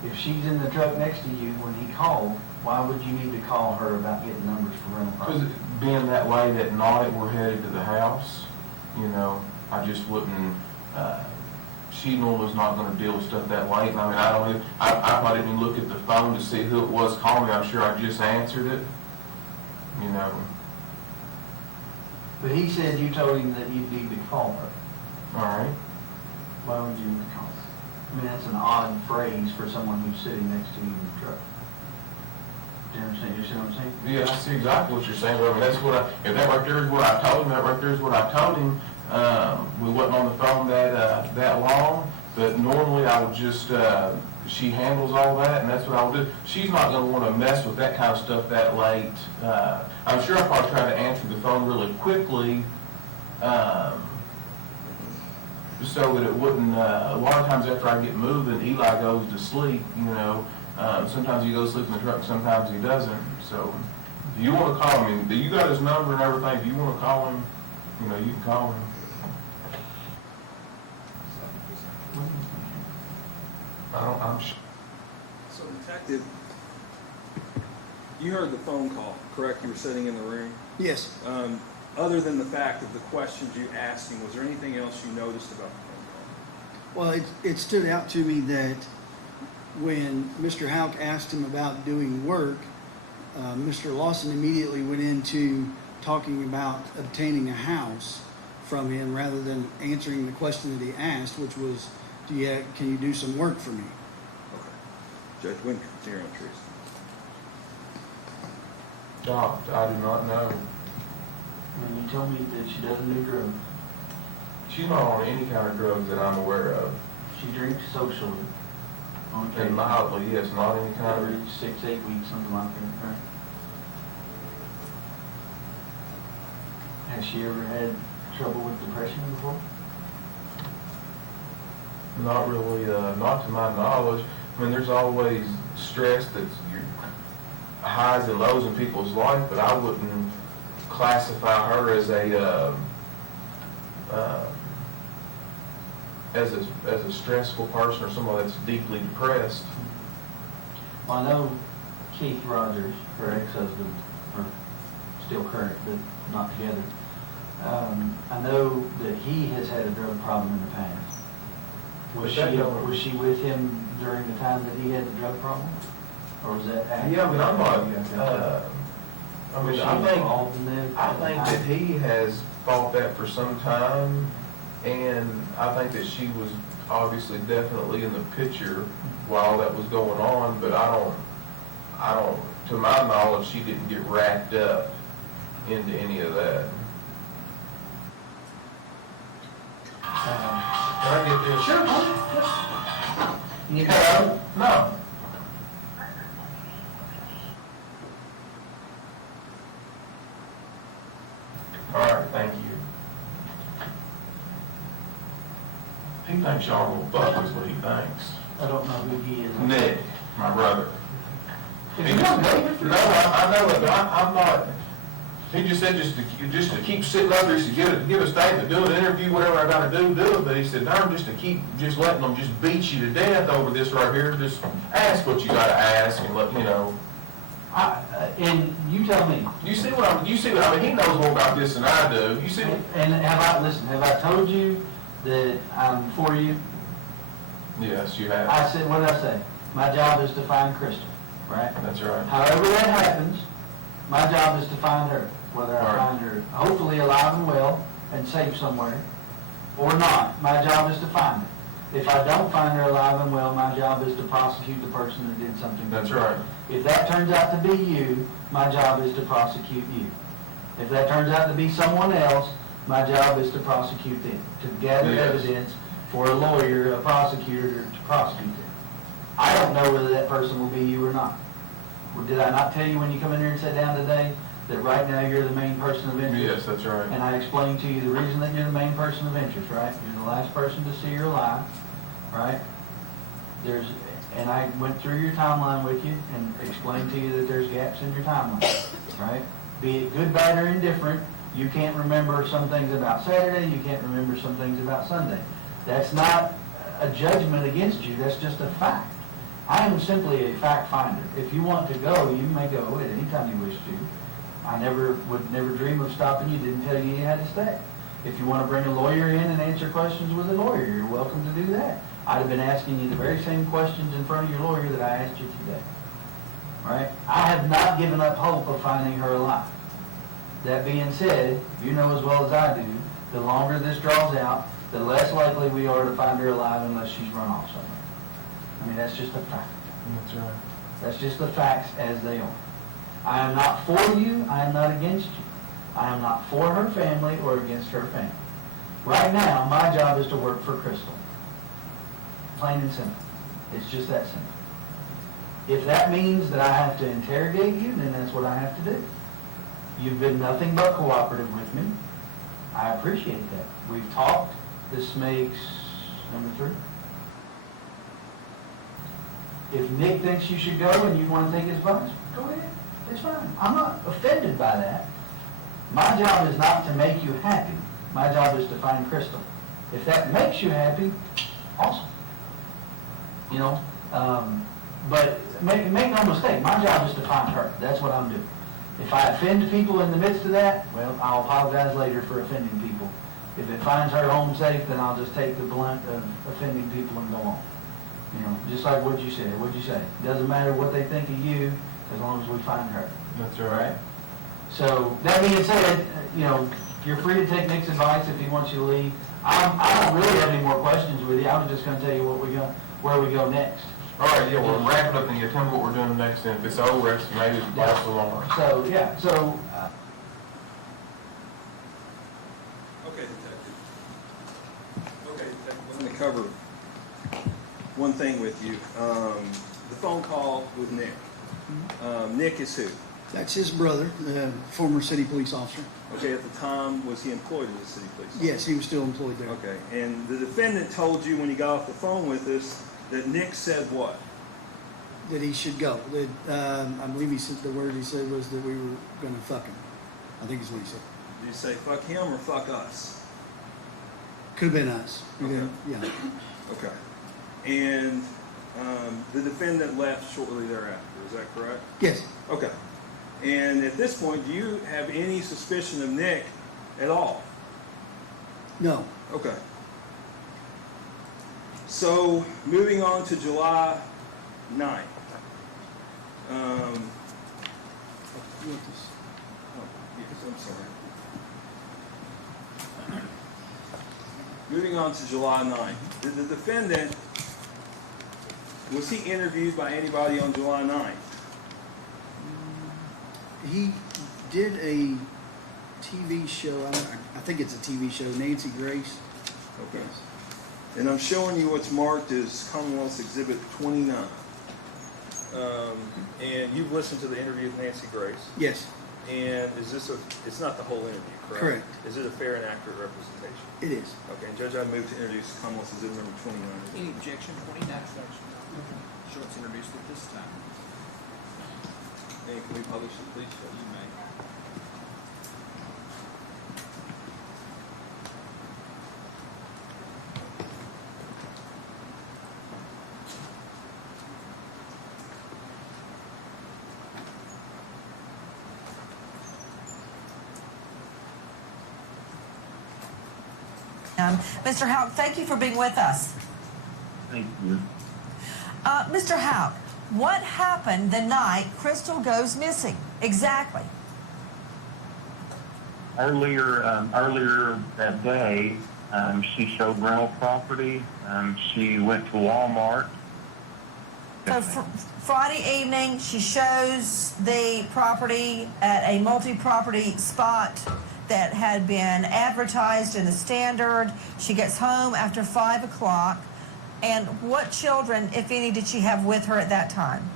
If she's in the truck next to you when he called, why would you need to call her about getting numbers for rental Because property? being that late at night, we're headed to the house, you know, I just wouldn't, she normally is not gonna deal with stuff that late, and I mean, I don't even, I probably didn't even look at the phone to see who it was calling me, I'm sure I just answered it, you know. But he said you told him that you need to call her. All right. Why would you need to call her? I mean, that's an odd phrase for someone who's sitting next to you in the truck. Do you understand? You see what I'm saying? Yeah, I see exactly what you're saying, but I mean, that's what if that right there is what I told him, that right there is what I told him. We wasn't on the phone that long, but normally I would just, she handles all that, and that's what I would do. She's not gonna wanna mess with that kind of stuff that late. I'm sure I'll probably try to answer the phone really quickly, so that it wouldn't, a lot of times after I get moving, Eli goes to sleep, you know. Sometimes he goes to sleep in the truck, sometimes he doesn't. So if you want to call him, you got his number and everything. If you want to call him, you know, you can call him. I'm sure. So detective, you heard the phone call, correct? You were sitting in the room. Yes. Other than the fact of the questions you asked him, was there anything else you noticed about the phone call? Well, it stood out to me that when Mr. Houck asked him about doing work, Mr. Lawson immediately went into talking about obtaining a house from him rather than answering the question that he asked, which was, can you do some work for me? Okay. Judge Winter, it's your entries. I do not know. And you told me that she doesn't do drugs. She's not on any kind of drugs that I'm aware of. She drinks socially. On And occasion. mildly, yes, not any kind Every of. 6-8 weeks, something like that, right? Has she ever had trouble with depression before? Not really, not to my knowledge. I mean, there's always stress that's your highs and lows in people's life, but I wouldn't classify her as a stressful person or someone that's deeply depressed. Well, I know Keith Rogers, her ex-husband, or still current, but not together. I know that he has had a drug problem in the past. Was she with him during the time that he had the drug problem? Or was that after? Yeah, but I'm not, Was she I involved in that? think that he has fought that for some time, and I think that she was obviously definitely in the picture while that was going on, but I don't, to my knowledge, she didn't get wrapped up into any of that. Can I get this? Sure. Hello? No. All right, thank you. He thinks y'all will fuck is what he thinks. I don't know who he is. Nick, my brother. Is He he just, on David? no, I know it, but I'm not, he just said just to keep sitting up there, he said, give a statement, do an interview, whatever I gotta do it, but he said, no, just to keep, just letting them just beat you to death over this right here, just ask what you gotta ask and let, you know. And you tell me. You see what I mean, he knows more about this than I do, you see? And have I told you that I'm for you? Yes, you have. I said, what did I say? My job is to find Crystal, right? That's right. However that happens, my job is to find her, whether I Right. find her hopefully alive and well and safe somewhere, or not, my job is to find her. If I don't find her alive and well, my job is to prosecute the person that did something. That's right. If that turns out to be you, my job is to prosecute you. If that turns out to be someone else, my job is to prosecute them, to gather Yes. evidence for a lawyer, a prosecutor, to prosecute them. I don't know whether that person will be you or not. Well, did I not tell you when you come in here and sit down today that right now you're the main person of interest? Yes, that's right. And I explained to you the reason that you're the main person of interest, right? You're the last person to see her alive, right? And I went through your timeline with you and explained to you that there's gaps in your timeline, right? Be it good, bad, or indifferent, you can't remember some things about Saturday, you can't remember some things about Sunday. That's not a judgment against you, that's just a fact. I am simply a fact finder. If you want to go, you may go at any time you wish to. I would never dream of stopping you, didn't tell you you had to stay. If you want to bring a lawyer in and answer questions with a lawyer, you're welcome to do that. I'd have been asking you the very same questions in front of your lawyer that I asked you today. Right? I have not given up hope of finding her alive. That being said, you know as well as I do, the longer this draws out, the less likely we are to find her alive unless she's run off somewhere. I mean, that's just a fact. That's right. That's just the facts as they are. I am not for you, I am not against you. I am not for her family or against her family. Right now, my job is to work for Crystal. Plain and simple. It's just that simple. If that means that I have to interrogate you, then that's what I have to do. You've been nothing but cooperative with me. I appreciate that. We've talked. This makes number 3. If Nick thinks you should go and you want to take his advice, go ahead. It's fine. I'm not offended by that. My job is not to make you happy. My job is to find Crystal. If that makes you happy, awesome. You know, but make no mistake, my job is to find her. That's what I'm doing. If I offend people in the midst of that, well, I'll apologize later for offending people. If it finds her home safe, then I'll just take the blunt of offending people and go on. You know, just like what you said. What'd you say? Doesn't matter what they think of you, as long as we find her. That's right. So, that being said, you know, you're free to take Nick's advice if he wants you to leave. I don't really have any more questions with you. I was just going to tell you where we go next. All right, yeah, we're wrapping up, and you tell me what we're doing next, and if it's over, maybe it's last a longer. So, yeah, Okay, Detective. I'm going to cover one thing with you. The phone call with Nick. Nick is who? That's his brother, the former city police officer. Okay, at the time, was he employed as a city police officer? Yes, he was still employed there. Okay, and the defendant told you when he got off the phone with us that Nick said what? That he should go. That I believe he said the word he said was that we were going to fuck him. I think is what he said. Did you say fuck him or fuck us? Could have been us. Okay. Yeah. Okay. And the defendant left shortly thereafter, is that correct? Yes. Okay. And at this point, do you have any suspicion of Nick at all? No. Okay. So, moving on to July 9th. You want this? Oh, yes, I'm sorry. Moving on to July 9th. Did the defendant, was he interviewed by anybody on July 9th? He did a TV show. I think it's a TV show. Nancy Grace. Okay. And I'm showing you what's marked as Commonwealth's Exhibit 29. And you've listened to the interview with Nancy Grace. Yes. And is this it's not the whole interview, correct? Correct. Is it a fair and accurate representation? It is. Okay, and Judge, I move to introduce Commonwealth's Exhibit number 29. Any objection? 29. Sure, it's introduced at this time. And can we publish it, please? You may. Mr. Houck, thank you for being with us. Thank you. Mr. Houck, what happened the night Crystal goes missing? Exactly. Earlier that day, She showed rental property. She went to Walmart. So Friday evening, she shows the property at a multi-property spot that had been advertised in the Standard. She gets home after 5 o'clock. And what children, if any, did she have with her at that time?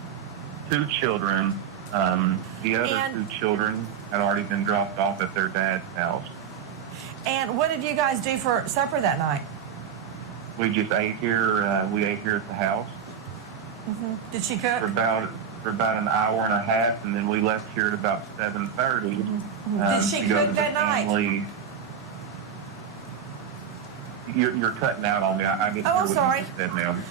2 children. The other 2 children had already been dropped off at their dad's house. And what did you guys do for supper that night? We just ate here. We ate here at the house Did she cook? for about an hour and a half, and then we left here at about 7:30. Did she to go cook to the that night? family. You're cutting out on me. I didn't Oh, hear I'm what sorry. you just said, ma'am.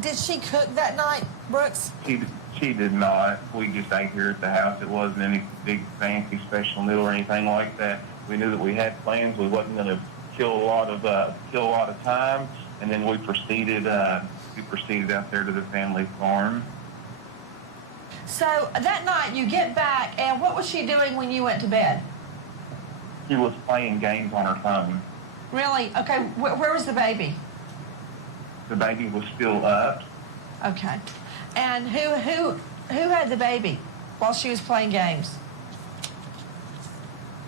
Did she cook that night, Brooks? She did not. We just ate here at the house. It wasn't any big fancy special meal or anything like that. We knew that we had plans. We wasn't going to kill a lot of time, and then we proceeded out there to the family farm. So that night you get back, and what was she doing when you went to bed? She was playing games on her phone. Really? Okay, where was the baby? The baby was still up. Okay. And who had the baby while she was playing games?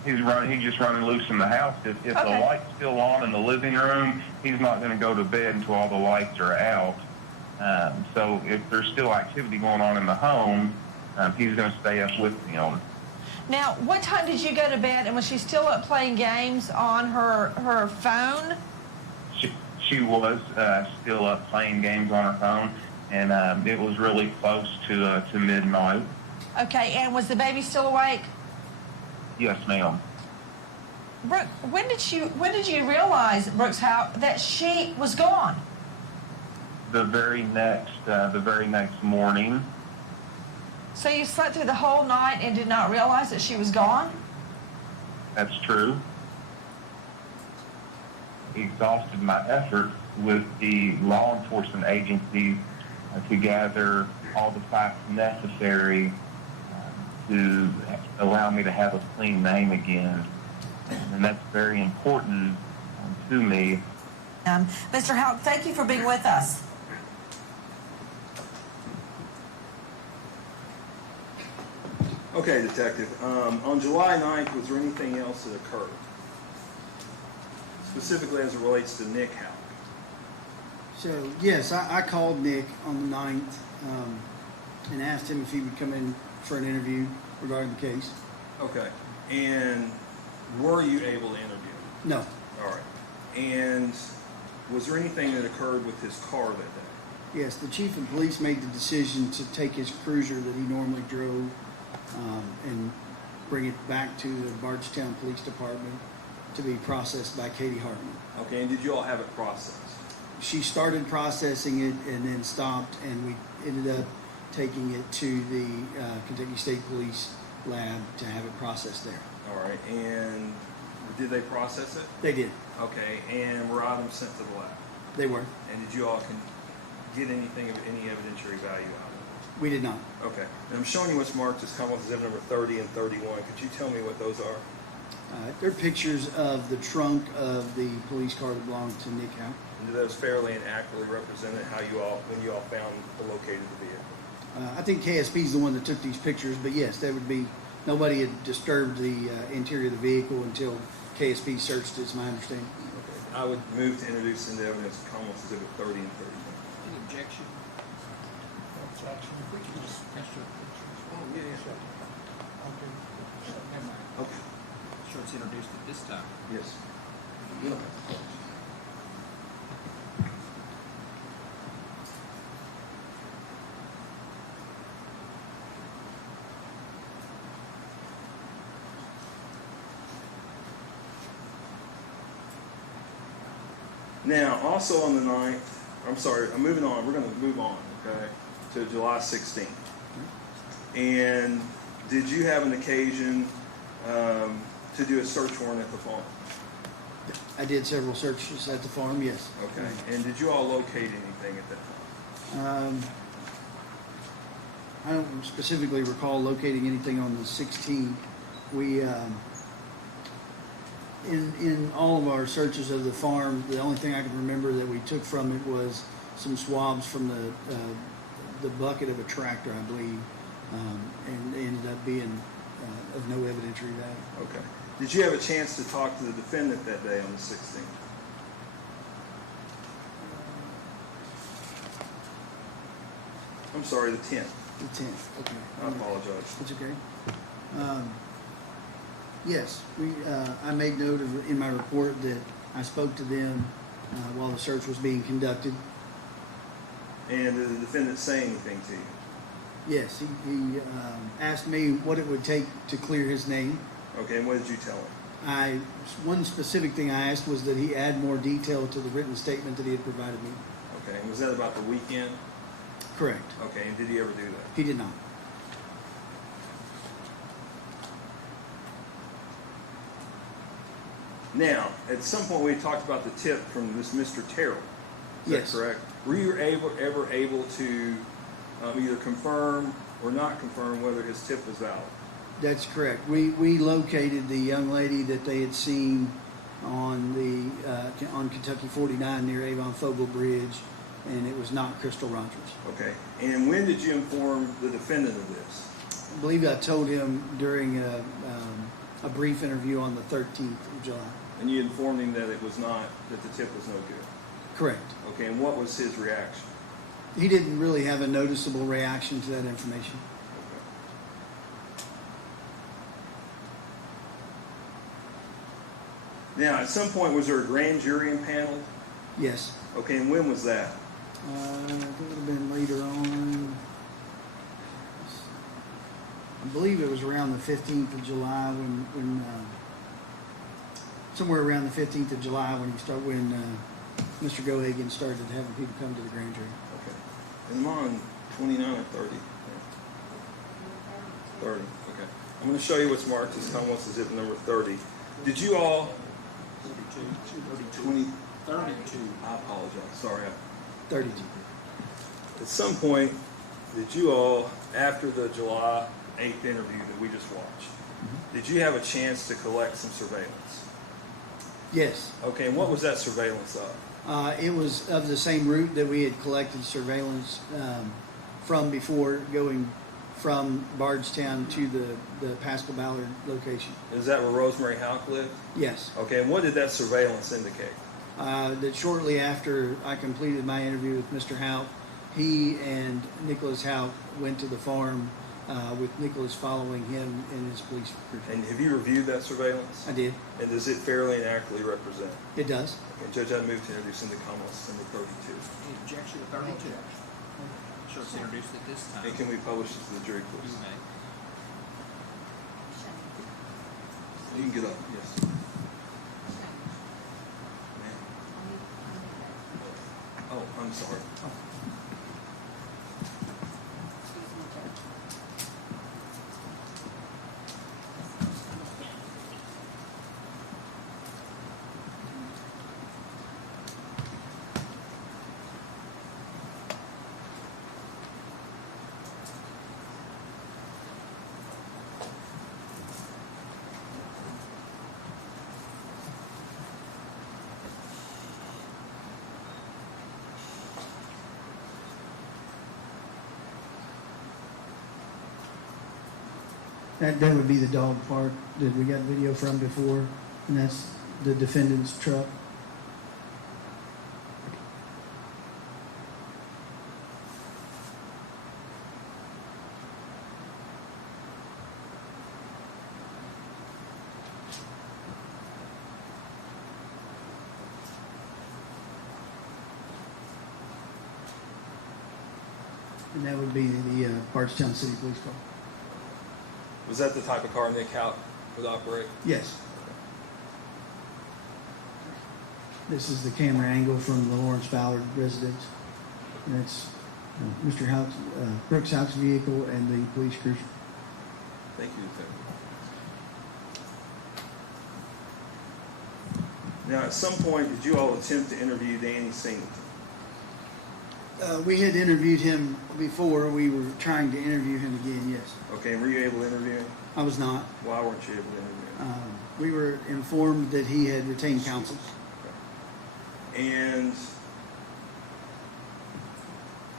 He's just running loose in the house. If the Okay. light's still on in the living room, he's not going to go to bed until all the lights are out. So if there's still activity going on in the home, he's going to stay up with them. Now, what time did you go to bed, and was she still up playing games on her phone? She was still up playing games on her phone, and it was really close to midnight. Okay, and was the baby still awake? Yes, ma'am. Brooke, when did you realize, Brooks, that she was gone? The very next morning. So you slept through the whole night and did not realize that she was gone? That's true. Exhausted my effort with the law enforcement agencies to gather all the facts necessary to allow me to have a clean name again. And that's very important to me. Mr. Houck, thank you for being with us. Okay, Detective. On July 9th, was there anything else that occurred? Specifically as it relates to Nick Houck. So, yes, I called Nick on the 9th and asked him if he would come in for an interview regarding the case. Okay. And were you able to interview him? No. All right. And was there anything that occurred with his car that day? Yes, the chief of police made the decision to take his cruiser that he normally drove and bring it back to the Bardstown Police Department to be processed by Katie Hartman. Okay, and did you all have it processed? She started processing it and then stopped, and we ended up taking it to the Kentucky State Police lab to have it processed there. All right, and did they process it? They did. Okay, and were items sent to the lab? They were. And did you all get anything of any evidentiary value out of it? We did not. Okay, and I'm showing you what's marked as Commonwealth Exhibit number 30 and 31. Could you tell me what those are? They're pictures of the trunk of the police car that belonged to Nick Houck. And do those fairly and accurately represent when you all found or located the vehicle? I think KSP is the one that took these pictures, but yes, that would be, nobody had disturbed the interior of the vehicle until KSP searched it, is my understanding. Okay. I would move to introduce into evidence Commonwealth Exhibit 30 and 31. Any objection? No objection. If we can just measure pictures. Oh, yeah. Okay. Never mind. Okay. Sure it's introduced at this time. Yes. Now, also on the 9th, I'm sorry, I'm moving on. We're going to move on, okay, to July 16th. And did you have an occasion to do a search warrant at the farm? I did several searches at the farm, yes. Okay. And did you all locate anything at that time? I don't specifically recall locating anything on the 16th. We In all of our searches of the farm, the only thing I can remember that we took from it was some swabs from the bucket of a tractor, I believe, and they ended up being of no evidentiary value. Okay. Did you have a chance to talk to the defendant that day on the 16th? I'm sorry, the 10th. The 10th. Okay. I apologize. It's okay. Yes, I made note of in my report that I spoke to them while the search was being conducted. And did the defendant say anything to you? Yes, he asked me what it would take to clear his name. Okay, and what did you tell him? One specific thing I asked was that he add more detail to the written statement that he had provided me. Okay, and was that about the weekend? Correct. Okay, and did he ever do that? He did not. Now, at some point we talked about the tip from this Mr. Terrell. Is Yes. that correct? Were you ever able to either confirm or not confirm whether his tip was valid? That's correct. We located the young lady that they had seen on on Kentucky 49 near Avon Fogle Bridge, and it was not Crystal Rogers. Okay, and when did you inform the defendant of this? I believe I told him during a brief interview on the 13th of July. And you informed him that it was not, that the tip was no good? Correct. Okay, and what was his reaction? He didn't really have a noticeable reaction to that information. Okay. Now, at some point, was there a grand jury impaneled? Yes. Okay, and when was that? I think it would have been later on. I believe it was around the 15th of July when somewhere around the 15th of July when Mr. Gohagan started having people come to the grand jury. Okay. And I'm on 29 or 30? 30, okay. I'm going to show you what's marked as Commonwealth's Exhibit number 30. Did you all... 32. 32. I apologize. Sorry. 32. At some point, did you all, after the July 8th interview that we just watched, did you have a chance to collect some surveillance? Yes. Okay, and what was that surveillance of? It was of the same route that we had collected surveillance from before, going from Bardstown to the Pascal Ballard location. Is that where Rosemary Houck lived? Yes. Okay, and what did that surveillance indicate? That shortly after I completed my interview with Mr. Houck, he and Nicholas Houck went to the farm with Nicholas following him in his police cruiser. And have you reviewed that surveillance? I did. And does it fairly and accurately represent? It does. Okay, Judge, I move to introduce into Commonwealth's number 32. Any objection to 32? Sure, it's introduced at this time. And can we publish this to the jury, please? You may. You can get up, yes. Ma'am. Oh, I'm sorry. That would be the dog park that we got video from before, and that's the defendant's truck. And that would be the Bardstown City Police Car. Was that the type of car Nick Houck would operate? Yes. This is the camera angle from the Lawrence Ballard residence. And it's Mr. Houck's, Brooks Houck's vehicle and the police cruiser. Thank you, Lieutenant. Now, at some point, did you all attempt to interview Danny Singleton? We had interviewed him before. We were trying to interview him again, yes. Okay, were you able to interview him? I was not. Why weren't you able to interview him? We were informed that he had retained counsel. And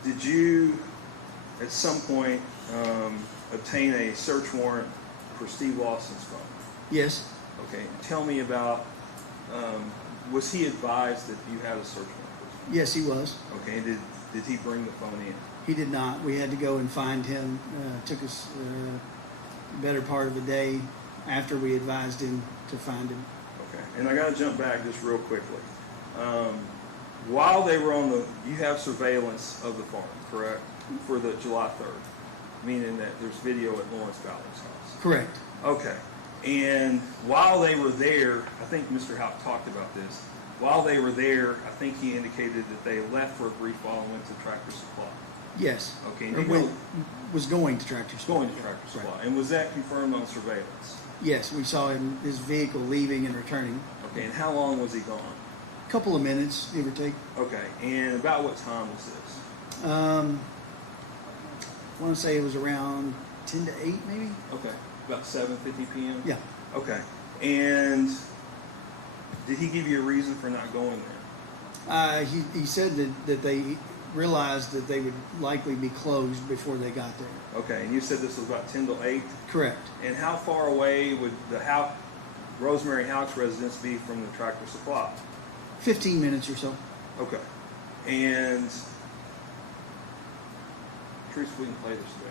did you, at some point, obtain a search warrant for Steve Lawson's phone? Yes, Okay, tell me about, was he advised that you had a search warrant? yes, he was. Okay, did he bring the phone in? He did not. We had to go and find him. Took us a better part of a day after we advised him to find him. Okay, and I gotta jump back just real quickly. While they were on you have surveillance of the farm, correct? For the July 3rd, meaning that there's video at Lawrence Ballard's house. Correct. Okay, and while they were there, I think Mr. Houck talked about this. While they were there, I think he indicated that they left for a brief while and went to Tractor Supply. Yes. Okay, Or and you was going to Tractor Supply. going to Tractor Supply. Right. And was that confirmed on surveillance? Yes, we saw him, his vehicle leaving and returning. Okay, and how long was he gone? A couple of minutes, give or take. Okay, and about what time was this? I want to say it was around 10 to 8, maybe? Okay, about 7:50 p.m.? Yeah. Okay, and did he give you a reason for not going there? He said that they realized that they would likely be closed before they got there. Okay, and you said this was about 10 to 8? Correct. And how far away would the Rosemary Houck's residence be from the Tractor Supply? 15 minutes or so. Okay, and Teresa, we can play this today.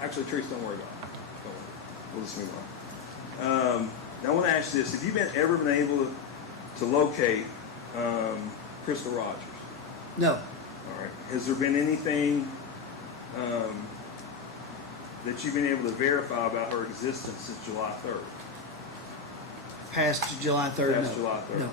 Actually, Teresa, don't worry about it. Don't worry. We'll just move on. Now, I want to ask you this. Have you ever been able to locate Crystal Rogers? No. All right. Has there been anything that you've been able to verify about her existence since July 3rd? Past July 3rd? Past No. July 3rd?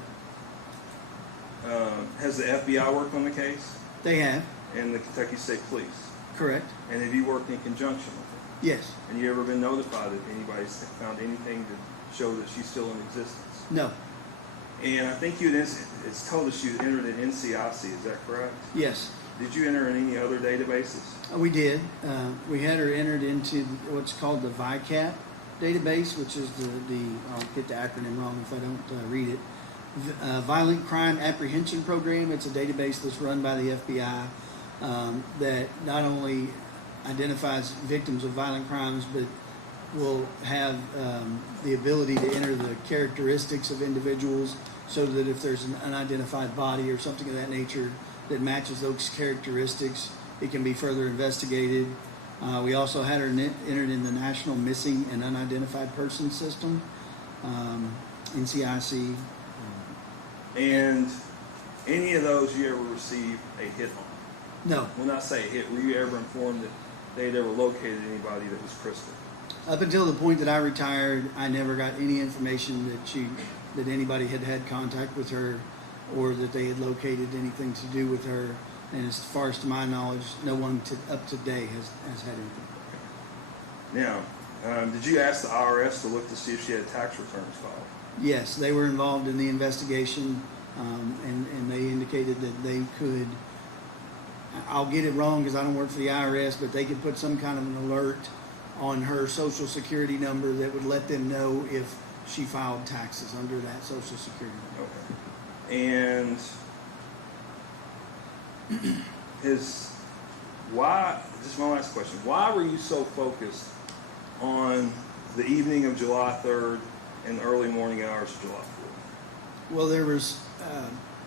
No. Has the FBI worked on the case? They have. And the Kentucky State Police? Correct. And have you worked in conjunction with them? Yes. And you ever been notified that anybody's found anything to show that she's still in existence? No. And I think it's told us you entered in NCIC, is that correct? Yes. Did you enter in any other databases? We did. We had her entered into what's called the VICAP database, which is I'll get the acronym wrong if I don't read it. Violent Crime Apprehension Program. It's a database that's run by the FBI that not only identifies victims of violent crimes, but will have the ability to enter the characteristics of individuals so that if there's an unidentified body or something of that nature that matches those characteristics, it can be further investigated. We also had her entered in the National Missing and Unidentified Persons System, NCIC. And any of those you ever received a hit on? No. When I say a hit, were you ever informed that they had ever located anybody that was Crystal? Up until the point that I retired, I never got any information that anybody had had contact with her or that they had located anything to do with her. And as far as to my knowledge, no one up to date has had anything. Now, did you ask the IRS to look to see if she had tax returns filed? Yes, they were involved in the investigation, and they indicated that they could, I'll get it wrong because I don't work for the IRS, but they could put some kind of an alert on her social security number that would let them know if she filed taxes under that social security number. Okay. And just one last question. Why were you so focused on the evening of July 3rd and the early morning hours of July 4th? Well, there was,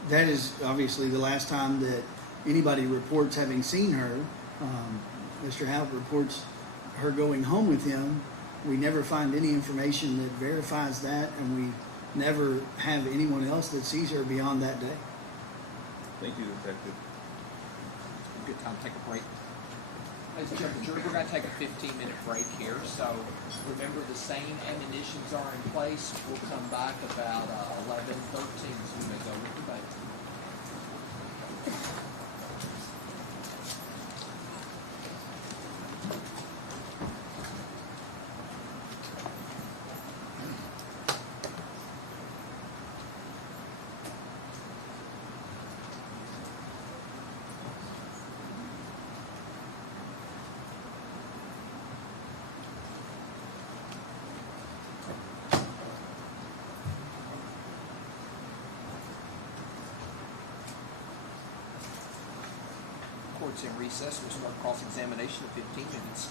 that is obviously the last time that anybody reports having seen her. Mr. Houck reports her going home with him. We never find any information that verifies that, and we never have anyone else that sees her beyond that day. Thank you, Detective. Good time to take a break. Ladies and gentlemen, jury, we're going to take a 15-minute break here. So remember, the same ammunitions are in place. We'll come back about 11:13, so we may go with the debate. Court's in recess. We'll start cross-examination in 15 minutes.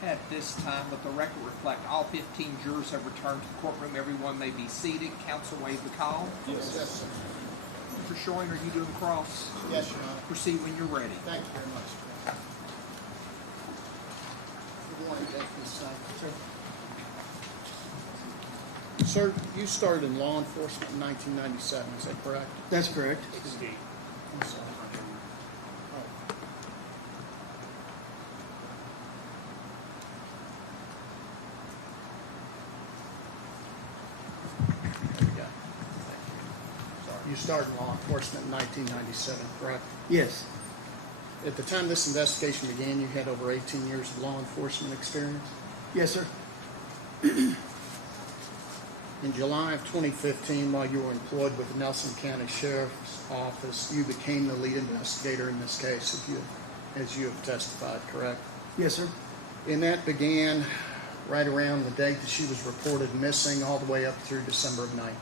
At this time, let the record reflect all 15 jurors have returned to the courtroom. Everyone may be seated. Counsel waive the call. Yes, sir. Mr. Shoyne, are you doing the cross? Yes, Your Honor. Proceed when you're ready. Thank you very much. Good morning, Justice. Sir, you started in law enforcement in 1997, is that correct? That's correct. I'm sorry. There we go. Thank you. Sorry. You started in law enforcement in 1997, correct? Yes. At the time this investigation began, you had over 18 years of law enforcement experience. Yes, sir. In July of 2015, while you were employed with the Nelson County Sheriff's Office, you became the lead investigator in this case, as you have testified, correct? Yes, sir. And that began right around the date that she was reported missing, all the way up through December of 19.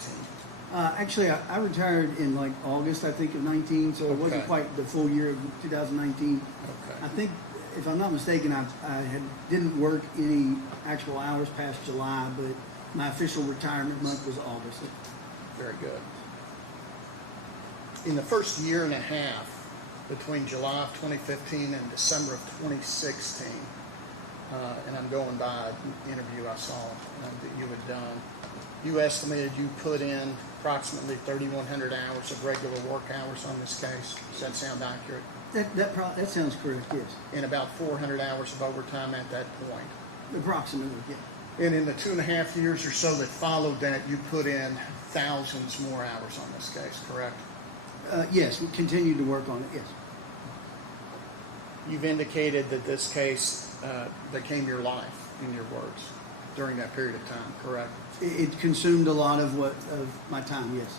Actually, I retired in like August, I think, of 19, so it wasn't Okay. quite the full year of 2019. Okay. I think, if I'm not mistaken, I didn't work any actual hours past July, but my official retirement month was August. Very good. In the first year and a half, between July of 2015 and December of 2016, and I'm going by an interview I saw that you had done, you estimated you put in approximately 3,100 hours of regular work hours on this case. Does that sound accurate? That sounds correct, yes. And about 400 hours of overtime at that point. Approximately, yeah. And in the 2.5 years or so that followed that, you put in thousands more hours on this case, correct? Yes, we continued to work on it, yes. You've indicated that this case became your life, in your words, during that period of time, correct? It consumed a lot of my time, yes.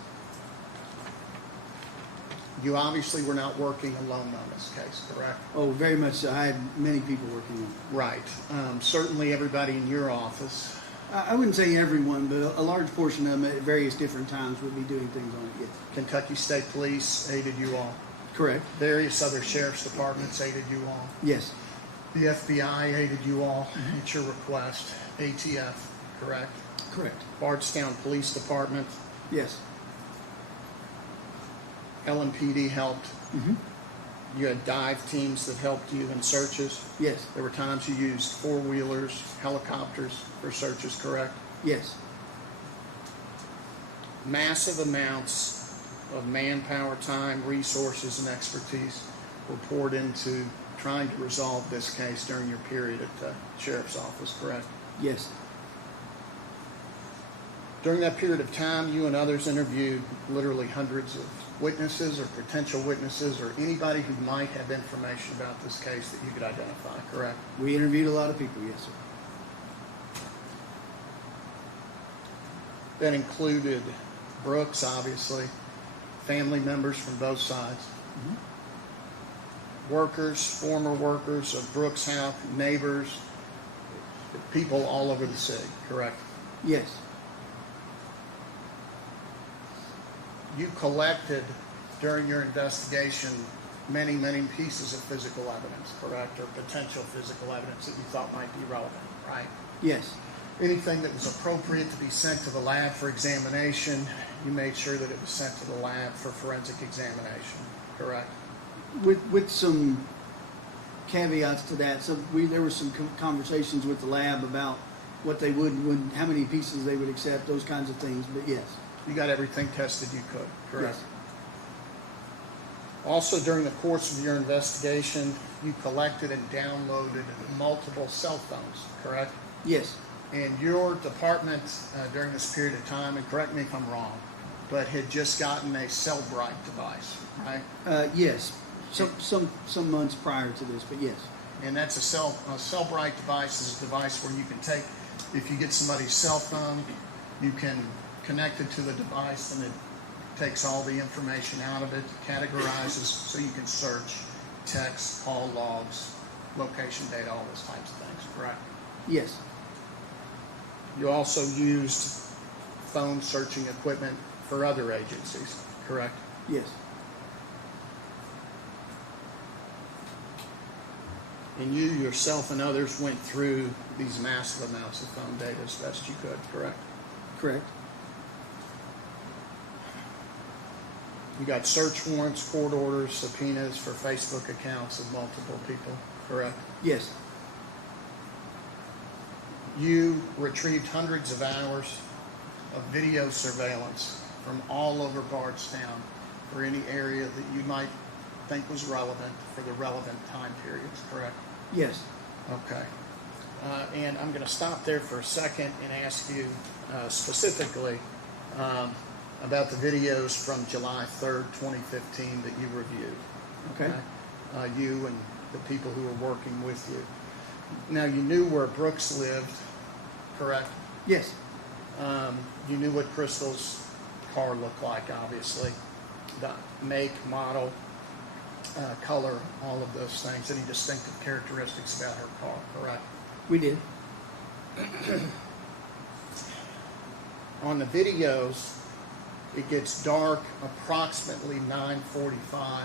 You obviously were not working alone on this case, correct? Oh, very much so. I had many people working on it. Right. Certainly everybody in your office. I wouldn't say everyone, but a large portion of them at various different times would be doing things on it, yes. Kentucky State Police aided you all. Correct. Various other sheriff's departments aided you all. Yes. The FBI aided you all at your request. ATF, correct? Correct. Bardstown Police Department. Yes. LMPD helped. Mm-hmm. You had dive teams that helped you in searches. Yes. There were times you used four-wheelers, helicopters for searches, correct? Yes. Massive amounts of manpower, time, resources, and expertise were poured into trying to resolve this case during your period at the sheriff's office, correct? Yes. During that period of time, you and others interviewed literally hundreds of witnesses or potential witnesses or anybody who might have information about this case that you could identify, correct? We interviewed a lot of people, yes, sir. That included Brooks, obviously, family members from both sides, workers, former workers of Brooks' Houck, neighbors, people all over the city, correct? Yes. You collected during your investigation many, many pieces of physical evidence, correct? Or potential physical evidence that you thought might be relevant, right? Yes. Anything that was appropriate to be sent to the lab for examination, you made sure that it was sent to the lab for forensic examination, correct? With some caveats to that. So there were some conversations with the lab about what they would, how many pieces they would accept, those kinds of things, but yes. You got everything tested you could, correct? Yes. Also, during the course of your investigation, you collected and downloaded multiple cell phones, correct? Yes. And your department, during this period of time, and correct me if I'm wrong, but had just gotten a Cellbrite device, right? Yes. Some months prior to this, but yes. And that's a Cellbrite device is a device where you can take, if you get somebody's cell phone, you can connect it to the device and it takes all the information out of it, categorizes so you can search, text, call logs, location data, all those types of things, correct? Yes. You also used phone searching equipment for other agencies, correct? Yes. And you yourself and others went through these massive amounts of phone data as best you could, correct? Correct. You got search warrants, court orders, subpoenas for Facebook accounts of multiple people, correct? Yes. You retrieved hundreds of hours of video surveillance from all over Bardstown for any area that you might think was relevant for the relevant time periods, correct? Yes. Okay. And I'm going to stop there for a second and ask you specifically about the videos from July 3rd, 2015 that you reviewed. Okay. You and the people who were working with you. Now, you knew where Brooks lived, correct? Yes. You knew what Crystal's car looked like, obviously. The make, model, color, all of those things. Any distinctive characteristics about her car, correct? We did. On the videos, it gets dark approximately 9:45.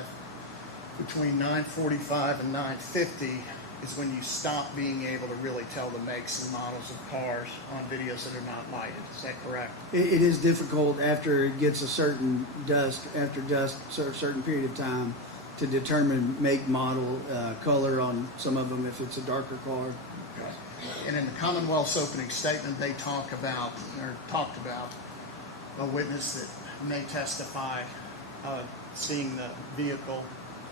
Between 9:45 and 9:50 is when you stop being able to really tell the makes and models of cars on videos that are not lighted. Is that correct? It is difficult after it gets a certain dusk, a certain period of time, to determine make, model, color on some of them if it's a darker car. Okay. And in the Commonwealth's opening statement, they talked about a witness that may testify seeing the vehicle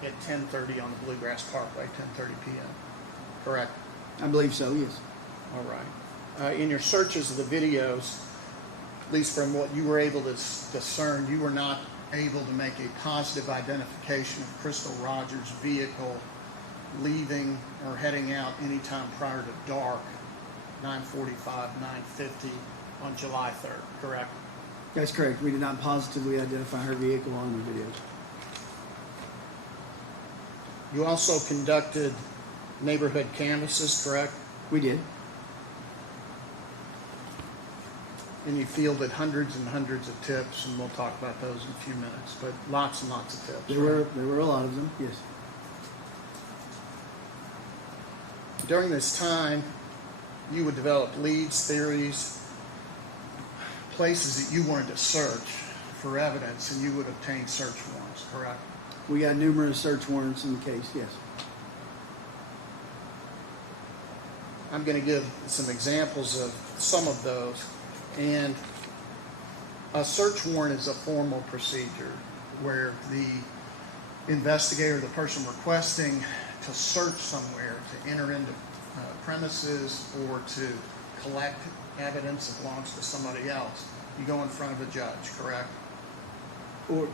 at 10:30 on the Bluegrass Parkway, 10:30 p.m. Correct? I believe so, yes. All right. In your searches of the videos, at least from what you were able to discern, you were not able to make a positive identification of Crystal Rogers' vehicle leaving or heading out anytime prior to dark, 9:45, 9:50 on July 3rd, correct? That's correct. We did not positively identify her vehicle on the videos. You also conducted neighborhood canvasses, correct? We did. And you fielded hundreds and hundreds of tips, and we'll talk about those in a few minutes, but lots and lots of tips. There were a lot of them, yes. During this time, you would develop leads, theories, places that you wanted to search for evidence, and you would obtain search warrants, correct? We got numerous search warrants in the case, yes. I'm going to give some examples of some of those. And a search warrant is a formal procedure where the investigator, the person requesting to search somewhere, to enter into premises or to collect evidence that belongs to somebody else, you go in front of a judge, correct? Or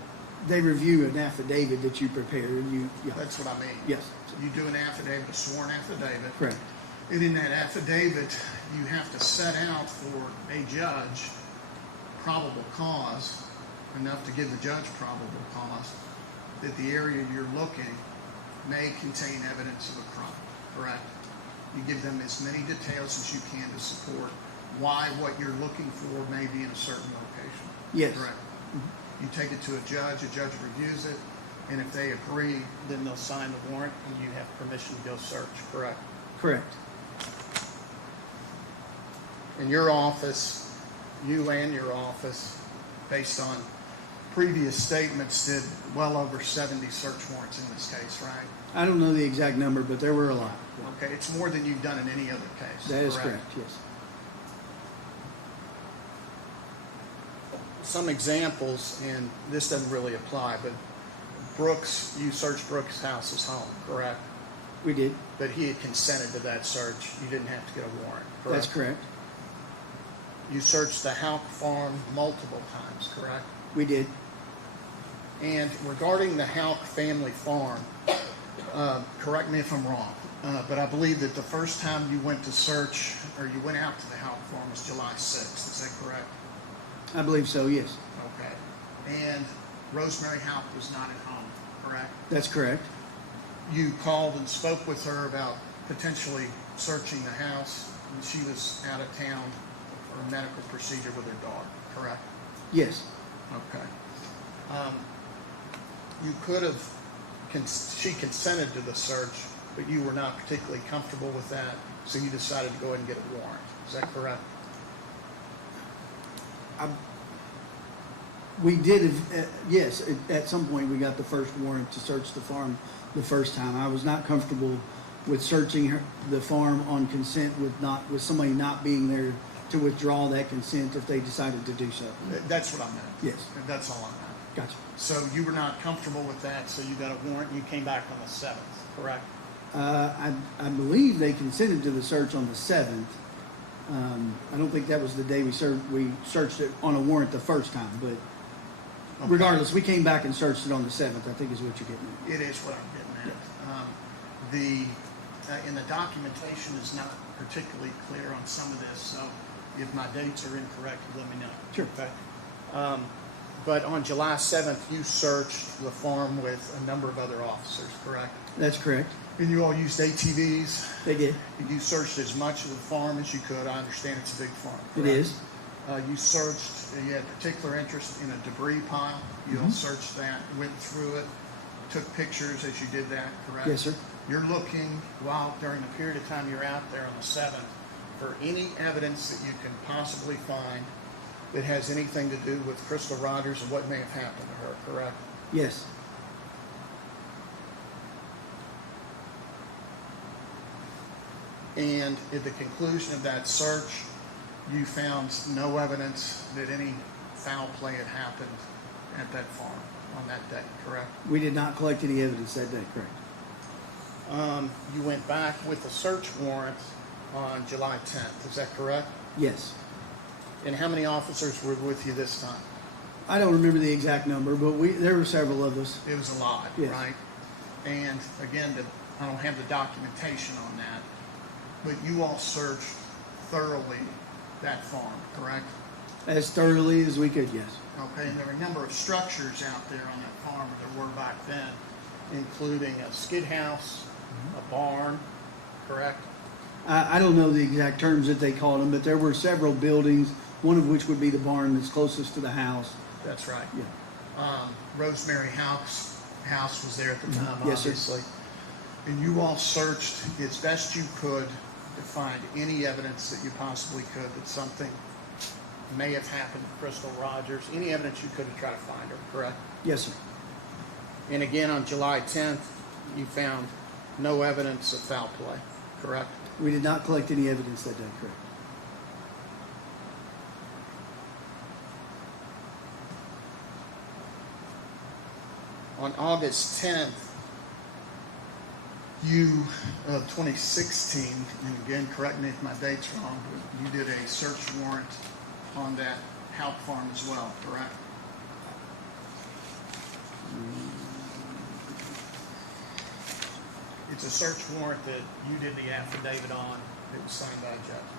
they review an affidavit that you prepared. Yeah. That's what I mean. Yes. You do an affidavit, a sworn affidavit. Correct. And in that affidavit, you have to set out for a judge probable cause, enough to give the judge probable cause, that the area you're looking may contain evidence of a crime, correct? You give them as many details as you can to support why what you're looking for may be in a certain location. Yes. Correct. You take it to a judge reviews it, and if they agree, then they'll sign the warrant and you have permission to go search, correct? Correct. In your office, you and your office, based on previous statements, did well over 70 search warrants in this case, right? I don't know the exact number, but there were a lot. Okay, it's more than you've done in any other case. That is correct, yes. some examples, and this doesn't really apply, but Brooks, you searched Brooks' house's home, correct? We did. But he had consented to that search. You didn't have to get a warrant, correct? That's correct. You searched the Houck farm multiple times, correct? We did. And regarding the Houck family farm, correct me if I'm wrong, but I believe that the first time you went to search, or you went out to the Houck farm was July 6th, is that correct? I believe so, yes. Okay. And Rosemary Houck was not at home, correct? That's correct. You called and spoke with her about potentially searching the house, and she was out of town for a medical procedure with her daughter, correct? Yes. Okay. You could have, she consented to the search, but you were not particularly comfortable with that, so you decided to go ahead and get a warrant. Is that correct? We did, yes, at some point we got the first warrant to search the farm the first time. I was not comfortable with searching the farm on consent with somebody not being there to withdraw that consent if they decided to do so. That's what I meant. Yes. That's all I meant. Gotcha. So you were not comfortable with that, so you got a warrant, and you came back on the 7th, correct? I believe they consented to the search on the 7th. I don't think that was the day we searched it on a warrant the first time, but Okay. regardless, we came back and searched it on the 7th, I think is what you're getting at. It is what I'm getting at. In the documentation is not particularly clear on some of this, so if my dates are incorrect, let me know. Sure. Okay. But on July 7th, you searched the farm with a number of other officers, correct? That's correct. And you all used ATVs. They did. You searched as much of the farm as you could. I understand it's a big farm. It correct? is. You searched, you had particular interest in a debris pile. You all searched that, went through it, took pictures as you did that, correct? Yes, sir. You're looking, during the period of time you're out there on the 7th, for any evidence that you can possibly find that has anything to do with Crystal Rogers and what may have happened to her, correct? Yes. And at the conclusion of that search, you found no evidence that any foul play had happened at that farm on that day, correct? We did not collect any evidence that day, correct? You went back with a search warrant on July 10th, is that correct? Yes. And how many officers were with you this time? I don't remember the exact number, but there were several of us. It was a lot, Yes. right? And again, I don't have the documentation on that, but you all searched thoroughly that farm, correct? As thoroughly as we could, yes. Okay, and there were a number of structures out there on that farm that there were back then, including a skid house, a barn, correct? I don't know the exact terms that they called them, but there were several buildings, one of which would be the barn that's closest to the house. That's right. Yeah. Rosemary Houck's house was there at the time, Yes, sir. obviously. And you all searched as best you could to find any evidence that you possibly could that something may have happened to Crystal Rogers, any evidence you could to try to find her, correct? Yes, sir. And again, on July 10th, you found no evidence of foul play, correct? We did not collect any evidence that day, correct? On August 10th, of 2016, and again, correct me if my date's wrong, but you did a search warrant on that Houck farm as well, correct? It's a search warrant that you did the affidavit on. It was signed by a judge.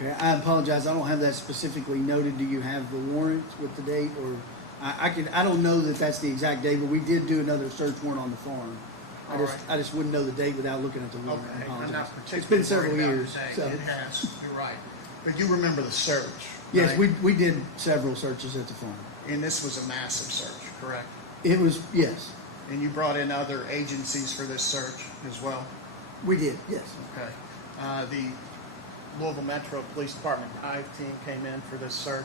Okay, I apologize. I don't have that specifically noted. Do you have the warrant with the date, or I don't know that that's the exact date, but we did do another search warrant on the farm. I just wouldn't know the date without looking at the warrant. I Okay, I'm apologize. not It's been particularly several worried about years. the date. So. It has, you're right. But you remember the search, Yes, right? we did several searches at the farm. And this was a massive search, correct? It was, yes, And you brought in other agencies for this search as well? we did, yes. Okay. The Louisville Metro Police Department dive team came in for this search.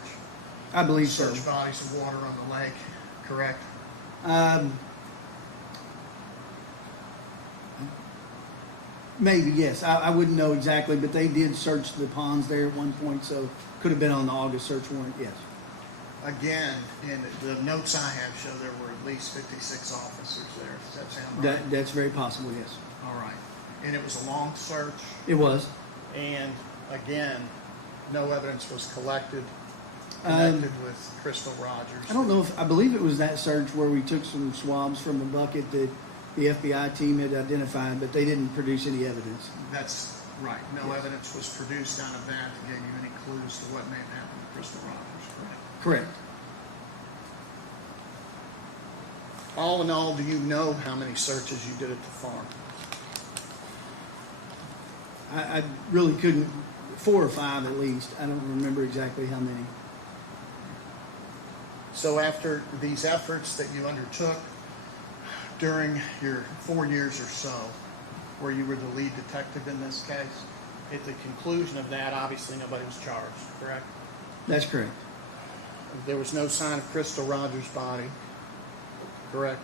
I believe so. Search bodies of water on the lake, correct? Maybe, yes. I wouldn't know exactly, but they did search the ponds there at one point, so could have been on the August search warrant, yes. Again, in the notes I have show there were at least 56 officers there. Does that sound right? That's very possible, yes. All right. And it was a long search, It was. and again, no evidence was collected Um, connected with Crystal Rogers. I don't know if, I believe it was that search where we took some swabs from a bucket that the FBI team had identified, but they didn't produce any evidence. That's right. No evidence was produced out of that that gave you any clues to what may have happened to Crystal Rogers. Correct. Correct. All in all, do you know how many searches you did at the farm? I really couldn't, 4 or 5 at least. I don't remember exactly how many. So after these efforts that you undertook during your 4 years or so, where you were the lead detective in this case, at the conclusion of that, obviously nobody was charged, correct? That's correct. There was no sign of Crystal Rogers' body, correct?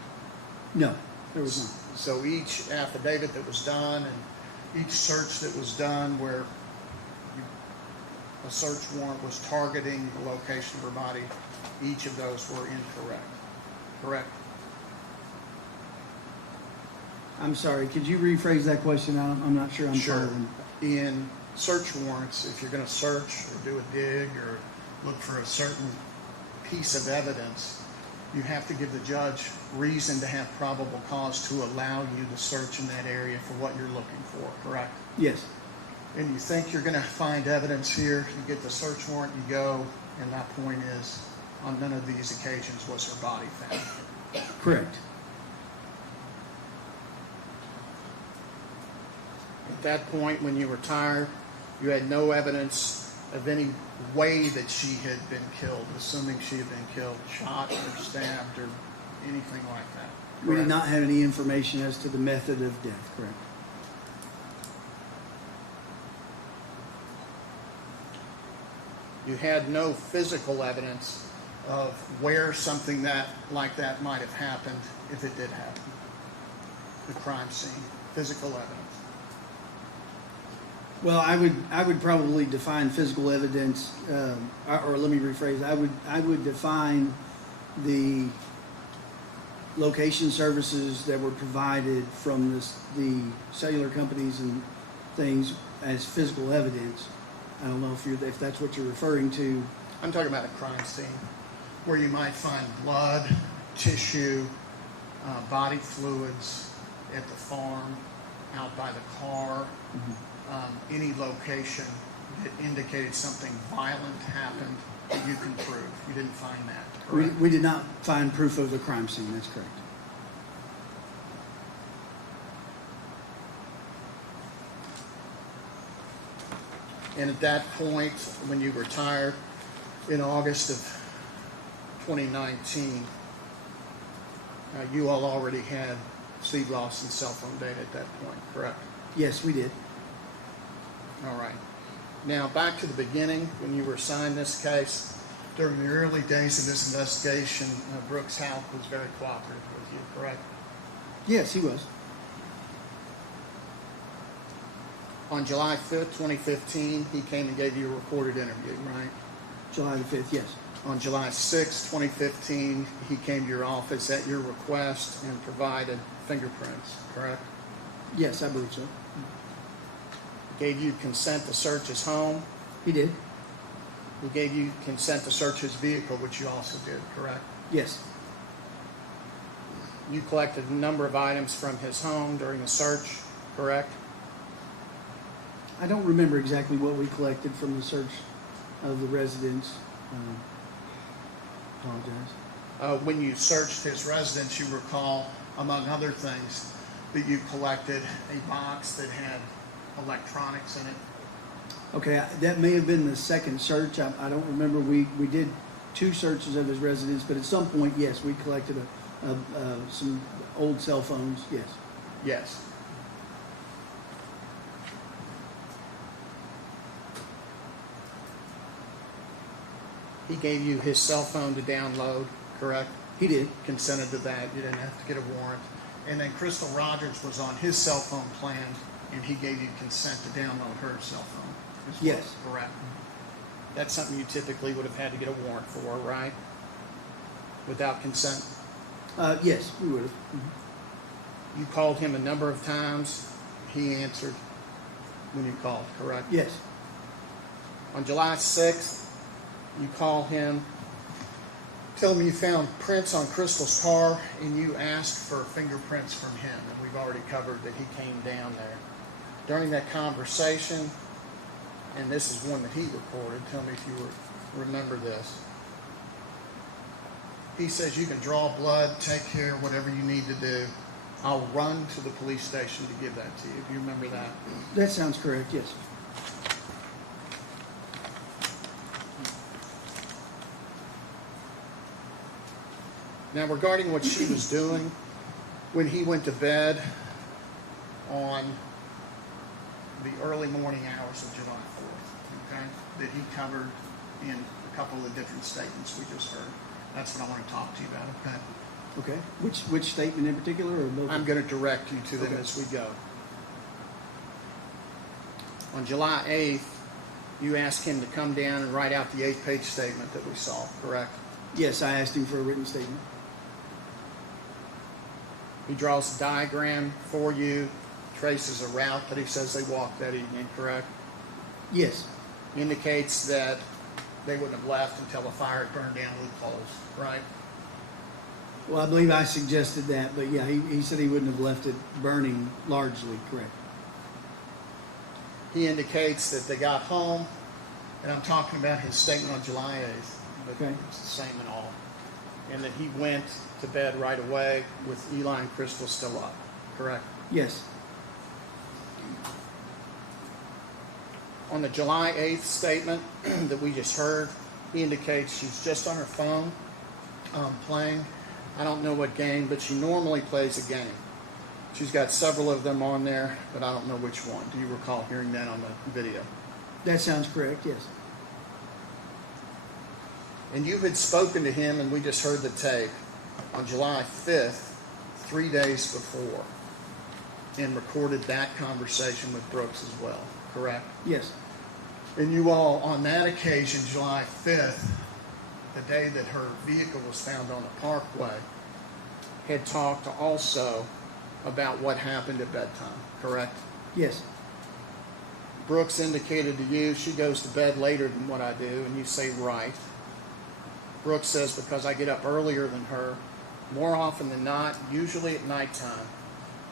No, there was not. So each affidavit that was done and each search that was done where a search warrant was targeting the location of her body, each of those were incorrect, correct? I'm sorry, could you rephrase that question? I'm not sure I'm Sure. following. In search warrants, if you're going to search or do a dig or look for a certain piece of evidence, you have to give the judge reason to have probable cause to allow you to search in that area for what you're looking for, correct? Yes, And you think you're going to find evidence here, you get the search warrant, you go, and that point is, on none of these occasions was her body found. correct. At that point, when you retired, you had no evidence of any way that she had been killed, assuming she had been killed, shot or stabbed or anything like that. We did correct? not have any information as to the method of death, correct? You had no physical evidence of where something like that might have happened if it did happen. The crime scene, physical evidence. Well, I would probably define physical evidence, or let me rephrase. I would define the location services that were provided from the cellular companies and things as physical evidence. I don't know if that's what you're referring to. I'm talking about a crime scene where you might find blood, tissue, body fluids at the farm, out by the car, any location that indicated something violent happened that you can prove. You didn't find that, correct? We did not find proof of the crime scene. That's correct. And at that point, when you retired in August of 2019, you all already had Steve Lawson's cell phone data at that point, correct? Yes, we did. All right. Now, back to the beginning, when you were assigned this case, during the early days of this investigation, Brooks Houck was very cooperative with you, correct? Yes, he was. On July 5th, 2015, he came and gave you a recorded interview, right? July the 5th, yes. On July 6th, 2015, he came to your office at your request and provided fingerprints, correct? Yes, I believe so. Gave you consent to search his home. He did. He gave you consent to search his vehicle, which you also did, correct? Yes. You collected a number of items from his home during the search, correct? I don't remember exactly what we collected from the search of the residence. Apologize. When you searched his residence, you recall, among other things, that you collected a box that had electronics in it. Okay, that may have been the second search. I don't remember. We did 2 searches of his residence, but at some point, yes, we collected some old cell phones. Yes. Yes. He gave you his cell phone to download, correct? He did. Consented to that. You didn't have to get a warrant. And then Crystal Rogers was on his cell phone plan and he gave you consent to download her cell phone. as well, Yes. Correct. That's something you typically would have had to get a warrant for, right? Without consent? Yes, we would have. You called him a number of times. He answered when you called, correct? Yes. On July 6th, you call him, tell him you found prints on Crystal's car, and you asked for fingerprints from him, and we've already covered that he came down there. During that conversation, and this is one that he recorded, tell me if you remember this. He says you can draw blood, take care, whatever you need to do. I'll run to the police station to give that to you. Do you remember that? That sounds correct, yes. Now, regarding what she was doing when he went to bed on the early morning hours of July 4th, okay, that he covered in a couple of the different statements we just heard. That's what I want to talk to you about, okay? Okay. Which statement in particular, or both? I'm going to direct you to them Okay. as we go. On July 8th, you asked him to come down and write out the 8-page statement that we saw, correct? Yes, I asked him for a written statement. He draws a diagram for you, traces a route that he says they walked that evening, correct? Yes. Indicates that they wouldn't have left until the fire had burned down loopholes, right? Well, I believe I suggested that, but yeah, he said he wouldn't have left it burning largely, correct. He indicates that they got home, and I'm talking about his statement on July 8th, but Okay. it's the same in all. And that he went to bed right away with Eli and Crystal still up, correct? Yes. On the July 8th statement that we just heard, he indicates she's just on her phone playing. I don't know what game, but she normally plays a game. She's got several of them on there, but I don't know which one. Do you recall hearing that on the video? That sounds correct, yes. And you had spoken to him, and we just heard the tape, on July 5th, 3 days before, and recorded that conversation with Brooks as well, correct? Yes. And you all, on that occasion, July 5th, the day that her vehicle was found on the parkway, had talked also about what happened at bedtime, correct? Yes. Brooks indicated to you she goes to bed later than what I do, and you say right. Brooks says because I get up earlier than her, more often than not, usually at nighttime.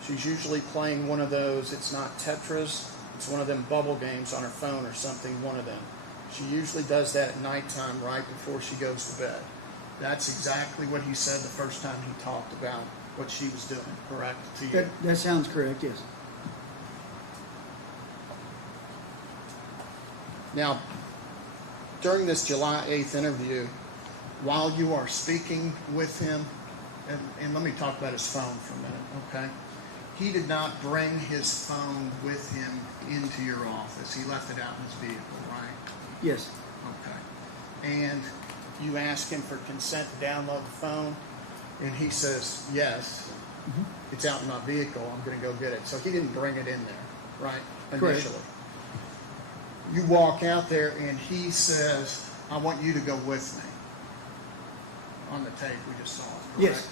She's usually playing one of those, it's not Tetris, it's one of them bubble games on her phone or something, one of them. She usually does that at nighttime right before she goes to bed. That's exactly what he said the first time he talked about what she was doing, correct, to you? That sounds correct, yes. Now, during this July 8th interview, while you are speaking with him, and let me talk about his phone for a minute, okay? He did not bring his phone with him into your office. He left it out in his vehicle, right? Yes. Okay. And you ask him for consent to download the phone, and he says, yes, it's out in my vehicle, I'm going to go get it. So he didn't bring it in there, right, Correct. initially. You walk out there, and he says, I want you to go with me on the tape we just saw, correct? Yes.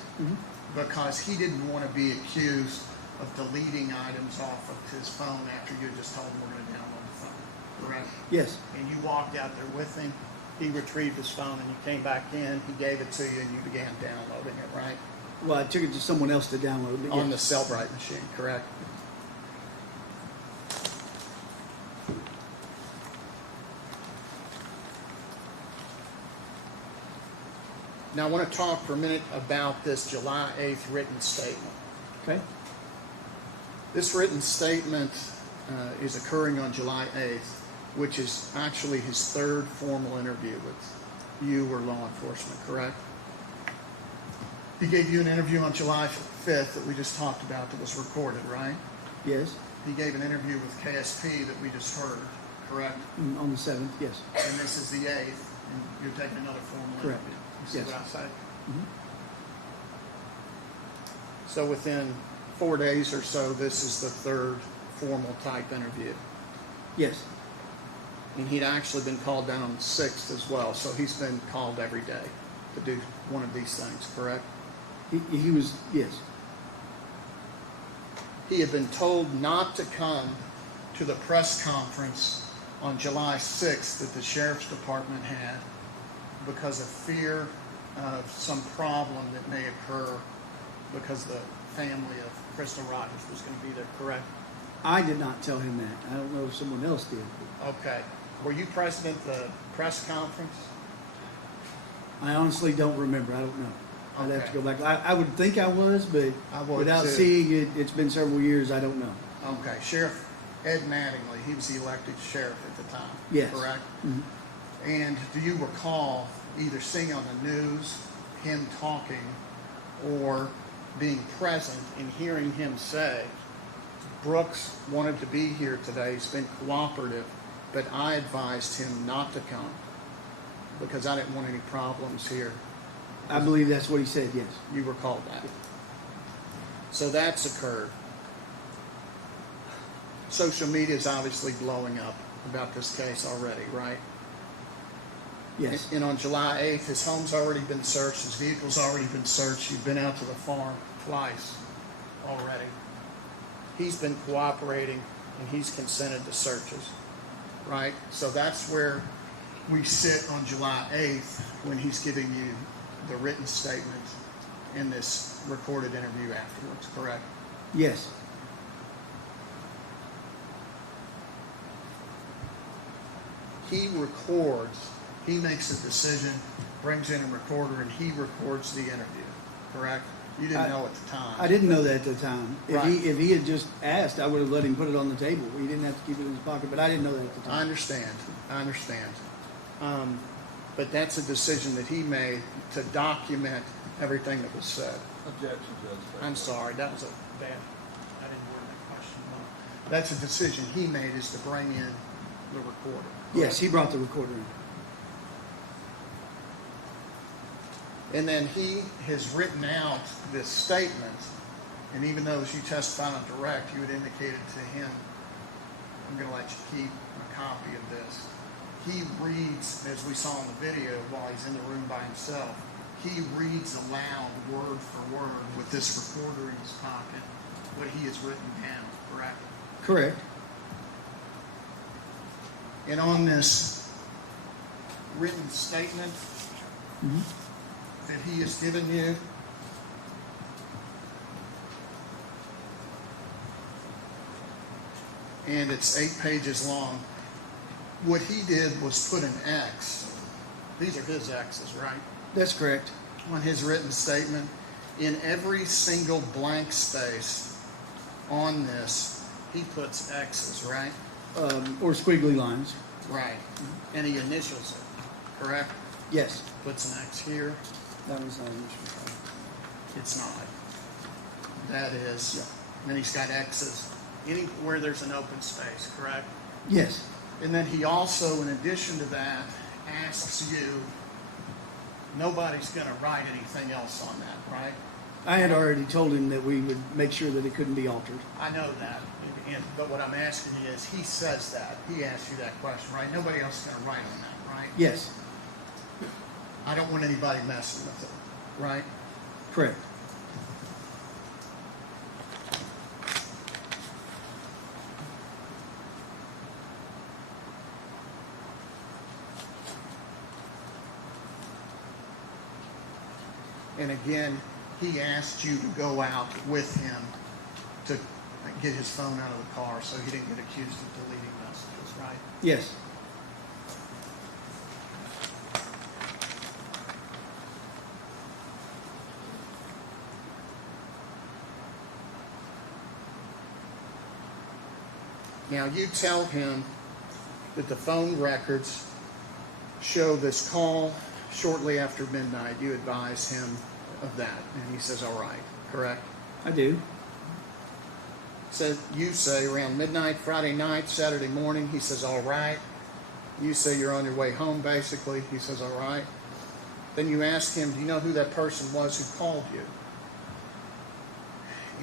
Because he didn't want to be accused of deleting items off of his phone after you just told him we're going to download the phone, correct? Yes. And you walked out there with him, he retrieved his phone, and you came back in, he gave it to you, and you began downloading it, right? Well, I took it to someone else to download, but On the yes. Cellbrite machine, correct? Now, I want to talk for a minute about this July 8th written statement. Okay. This written statement is occurring on July 8th, which is actually his third formal interview with you or law enforcement, correct? He gave you an interview on July 5th that we just talked about that was recorded, right? Yes. He gave an interview with KSP that we just heard, correct? On the 7th, yes. And this is the 8th, and you're taking another formal Correct. interview. You see Yes. what I say? Mhm. So within 4 days or so, this is the third formal type interview. Yes, And he'd actually been called down on the 6th as well, so he's been called every day to do one of these things, correct? he was, yes. He had been told not to come to the press conference on July 6th that the sheriff's department had because of fear of some problem that may occur because the family of Crystal Rogers was going to be there, correct? I did not tell him that. I don't know if someone else did. Okay. Were you present at the press conference? I honestly don't remember. I don't know. I'd have to Okay. go back. I would think I was, but I would without too. seeing it, it's been several years. I don't know. Okay. Sheriff Ed Mattingly, he was the elected sheriff at the time, Yes. correct? Mhm. And do you recall either seeing on the news him talking or being present and hearing him say, Brooks wanted to be here today, he's been cooperative, but I advised him not to come because I didn't want any problems here. I believe that's what he said, yes. You recall that. So that's occurred. Social media is obviously blowing up about this case already, right? Yes. And on July 8th, his home's already been searched, his vehicle's already been searched, you've been out to the farm twice already. He's been cooperating and he's consented to searches, right? So that's where we sit on July 8th when he's giving you the written statement in this recorded interview afterwards, correct? Yes. He records, he makes a decision, brings in a recorder, and he records the interview, correct? You didn't know at the time. I didn't know that at the time. Right. If he had just asked, I would have let him put it on the table. He didn't have to keep it in his pocket, but I didn't know that at the I time. understand. But that's a decision that he made to document everything that was said. Objection, Judge. I'm sorry, that was a bad, I didn't word that question well. That's a decision he made, is to bring in the recorder. Yes, he brought the recorder in. And then he has written out this statement, and even though as you testified on direct, you had indicated to him, I'm going to let you keep a copy of this. He reads, as we saw in the video, while he's in the room by himself, he reads aloud word for word with this recorder in his pocket what he has written down, correct? Correct. And on this written statement that he has given you, and it's 8 pages long, what he did was put an X. These are his X's, right? That's correct. On his written statement, in every single blank space on this, he puts X's, right? Or squiggly lines. Right. And he initials it, correct? Yes. Puts an X here. That was not an issue. It's not. That is. Yeah. And then he's got X's anywhere there's an open space, correct? Yes. And then he also, in addition to that, asks you, nobody's going to write anything else on that, right? I had already told him that we would make sure that it couldn't be altered. I know that. But what I'm asking you is, he says that. He asks you that question, right? Nobody else is going to write on that, right? Yes. I don't want anybody messing with it, right? Correct. And again, he asked you to go out with him to get his phone out of the car so he didn't get accused of deleting messages, right? Yes. Now you tell him that the phone records show this call shortly after midnight. You advise him of that, and he says, all right, correct? I do. So you say around midnight, Friday night, Saturday morning, he says, all right. You say you're on your way home, basically. He says, all right. Then you ask him, do you know who that person was who called you?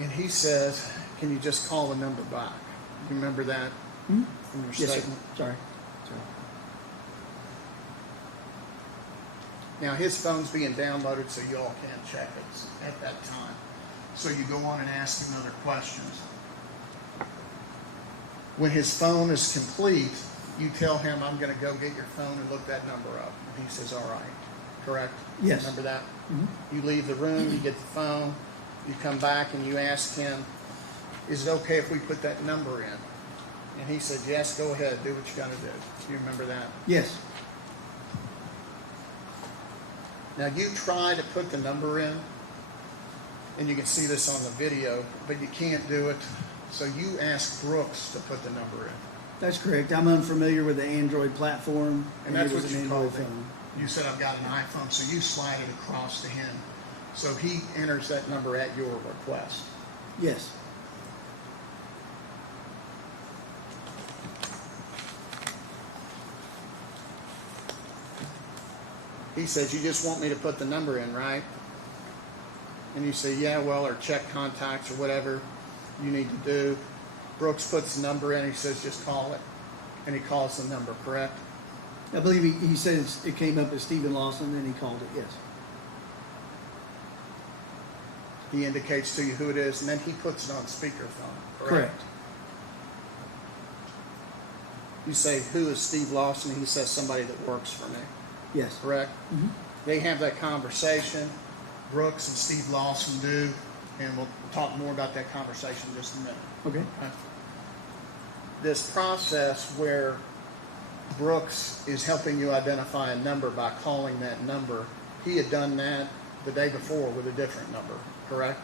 And he says, can you just call the number back? You remember that Hmm? from your Yes, sir. statement? Sorry. Now, his phone's being downloaded, so y'all can't check it at that time. So you go on and ask him other questions. When his phone is complete, you tell him, I'm going to go get your phone and look that number up. And he says, all right. Correct? Yes. Remember that? Mhm. You leave the room, you get the phone, you come back and you ask him, is it okay if we put that number in? And he said, yes, go ahead, do what you got to do. Do you remember that? Yes. Now, you try to put the number in, and you can see this on the video, but you can't do it. So you ask Brooks to put the number in. That's correct. I'm unfamiliar with the Android platform. And that's it was what an you Android told me. phone. You said, I've got an iPhone, so you slide it across to him. So he enters that number at your request. Yes. He says, you just want me to put the number in, right? And you say, yeah, well, or check contacts or whatever you need to do. Brooks puts the number in, he says, just call it. And he calls the number, correct? I believe he said it came up as Stephen Lawson, and he called it, yes. He indicates to you who it is, and then he puts it on speakerphone, correct? Correct. You say, who is Steve Lawson? He says, somebody that works for me, Yes. correct? Mhm. They have that conversation, Brooks and Steve Lawson do, and we'll talk more about that conversation in just a minute. Okay. This process where Brooks is helping you identify a number by calling that number, he had done that the day before with a different number, correct?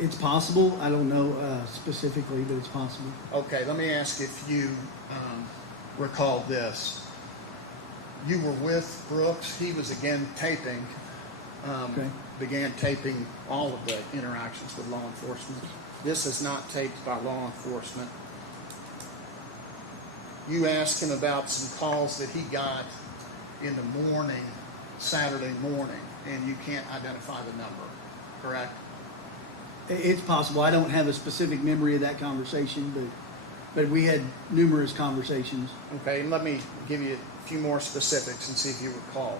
It's possible. I don't know specifically, but it's possible. Okay, let me ask if you recall this. You were with Brooks. He was again taping, Okay. began taping all of the interactions with law enforcement. This is not taped by law enforcement. You asked him about some calls that he got in the morning, Saturday morning, and you can't identify the number, correct? It's possible. I don't have a specific memory of that conversation, but we had numerous conversations. Okay, and let me give you a few more specifics and see if you recall.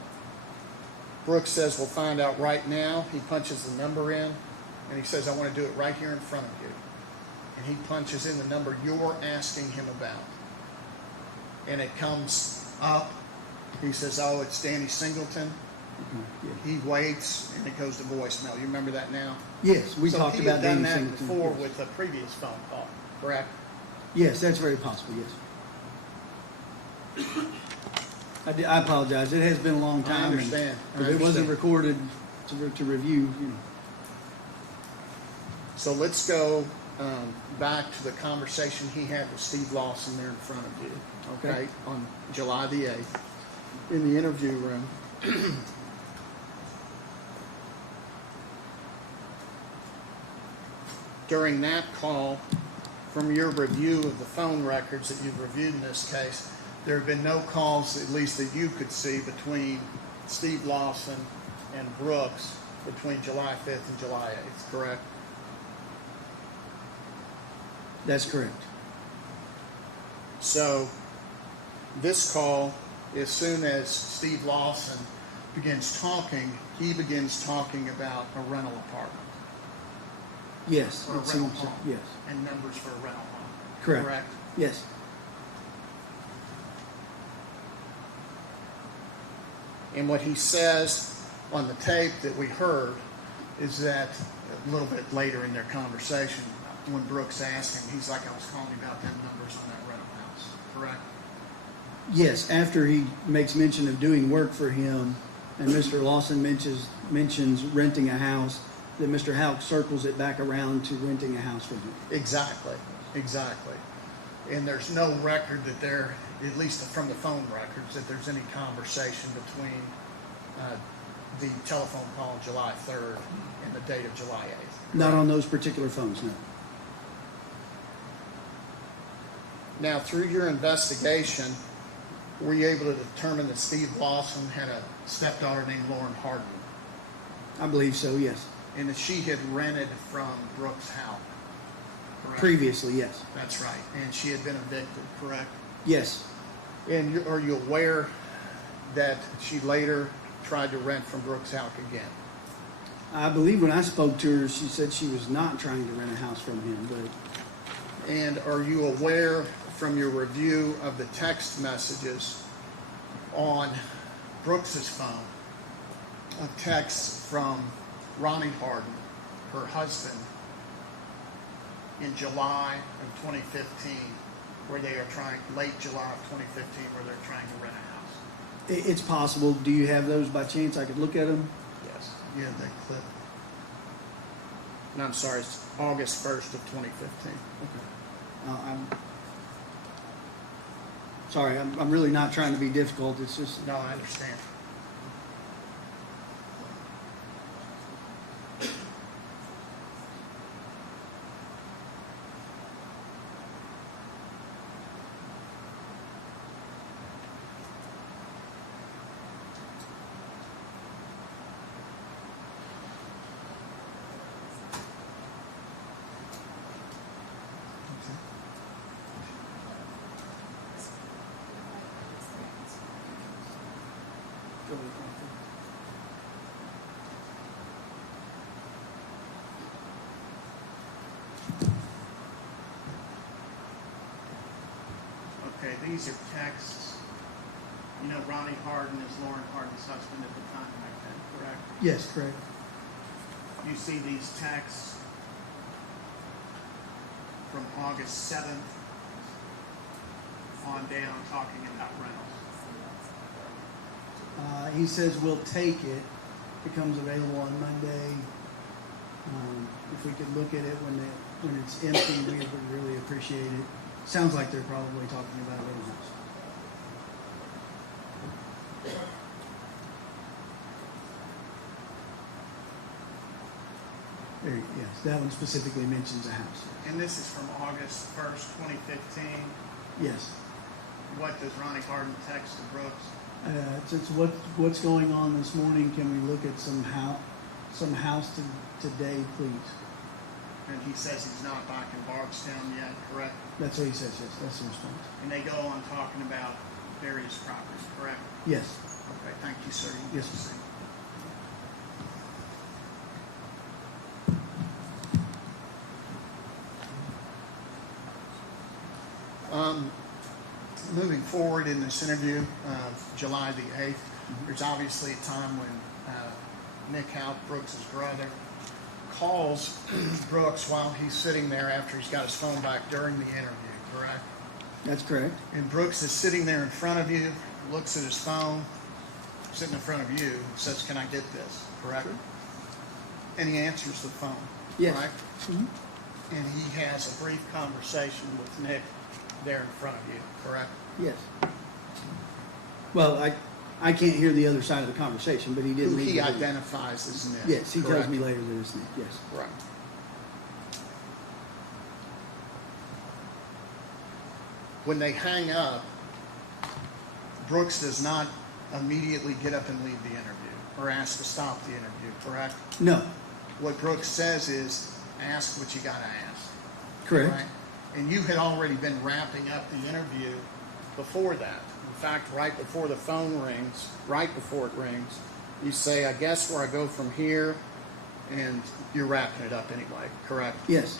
Brooks says, we'll find out right now. He punches the number in, and he says, I want to do it right here in front of you. And he punches in the number you're asking him about. And it comes up. He says, oh, it's Danny Singleton. Yeah. He waits, and it goes to voicemail. You remember that now? Yes, we So talked he about had done Danny that Singleton. before Yes. with a previous phone call, correct? Yes, that's very possible. Yes. I apologize. It has been a long time. I understand. If it wasn't recorded to review, So let's go back to the conversation he had with Steve Lawson there in front of you, okay, on July the 8th in the interview room. During that call, from your review of the phone records that you've reviewed in this case, there have been no calls, at least that you could see, between Steve Lawson and Brooks between July 5th and July 8th, correct? That's correct. So this call, as soon as Steve Lawson begins talking, he begins talking about a rental apartment. Yes. Or a It rental seems so. home. Yes. And numbers for a rental home. Correct. Yes. And what he says on the tape that we heard is that a little bit later in their conversation, when Brooks asked him, he's like, I was calling you about them numbers on that rental house, correct? Yes. After he makes mention of doing work for him, and Mr. Lawson mentions renting a house, that Mr. Houck circles it back around to renting a house for him. Exactly. And there's no record that there, at least from the phone records, that there's any conversation between the telephone call on July 3rd and the date of July 8th. Not on those particular phones, no. Now, through your investigation, were you able to determine that Steve Lawson had a stepdaughter named Lauren Harden? I believe so, yes. and that she had rented from Brooks Houck. Correct? Previously, yes. That's right. And she had been evicted, correct? Yes. And are you aware that she later tried to rent from Brooks Houck again? I believe when I spoke to her, she said she was not trying to rent a house from him, but And are you aware from your review of the text messages on Brooks's phone of texts from Ronnie Harden, her husband, in July of 2015, where they are trying, late July of 2015, where they're trying to rent a house? it's possible. Do you have those by chance? I could look at them. Yes. You have that clip. And I'm sorry, it's August 1st of 2015. I'm sorry. I'm really not trying to be difficult. It's just No, I understand. Okay, these are texts. You know, Ronnie Harden is Lauren Harden's husband at the time back then, correct? yes, correct. You see these texts from August 7th on down talking about rentals. He says we'll take it. It becomes available on Monday. If we could look at it when it's empty, we would really appreciate it. Sounds like they're probably talking about a little house. Yes, that one specifically mentions a house. And this is from August 1st, 2015. Yes. What does Ronnie Harden text to Brooks? Since what's going on this morning, can we look at some house today, please? And he says he's not back in Bardstown yet, correct? That's what he says. Yes, that's the response. And they go on talking about various properties, correct? Yes. Okay, thank you, sir. You Yes, can sir. proceed. Moving forward in this interview of July the 8th, there's obviously a time when Nick Houck, Brooks' brother, calls Brooks while he's sitting there after he's got his phone back during the interview, correct? That's correct. And Brooks is sitting there in front of you, looks at his phone, sitting in front of you, says, "Can I get this?" Correct? Sure. And he answers the phone, Yes. right? Mhm. And he has a brief conversation with Nick there in front of you, correct? Yes. Well, I can't hear the other side of the conversation, but he did Who leave. he it. identifies as Nick. Yes, he tells correct? me later that it's Nick. Yes. Right. When they hang up, Brooks does not immediately get up and leave the interview or ask to stop the interview, correct? No. What Brooks says is, ask what you gotta ask. Correct. Right? And you had already been wrapping up the interview before that. In fact, right before the phone rings, right before it rings, you say, "I guess where I go from here," and you're wrapping it up anyway, correct? Yes.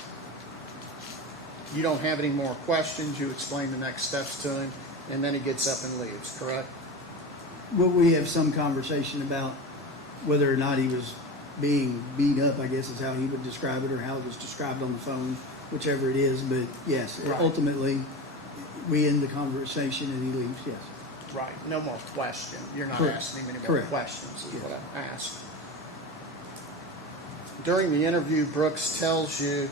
You don't have any more questions, you explain the next steps to him, and then he gets up and leaves, correct? Well, we have some conversation about whether or not he was being beat up, I guess is how he would describe it, or how it was described on the phone, whichever it is. But yes, Right. ultimately, we end the conversation and he leaves. Yes. Right. No more question. You're not Correct. asking him any more Correct. questions, is Yes. what I asked. During the interview, Brooks tells you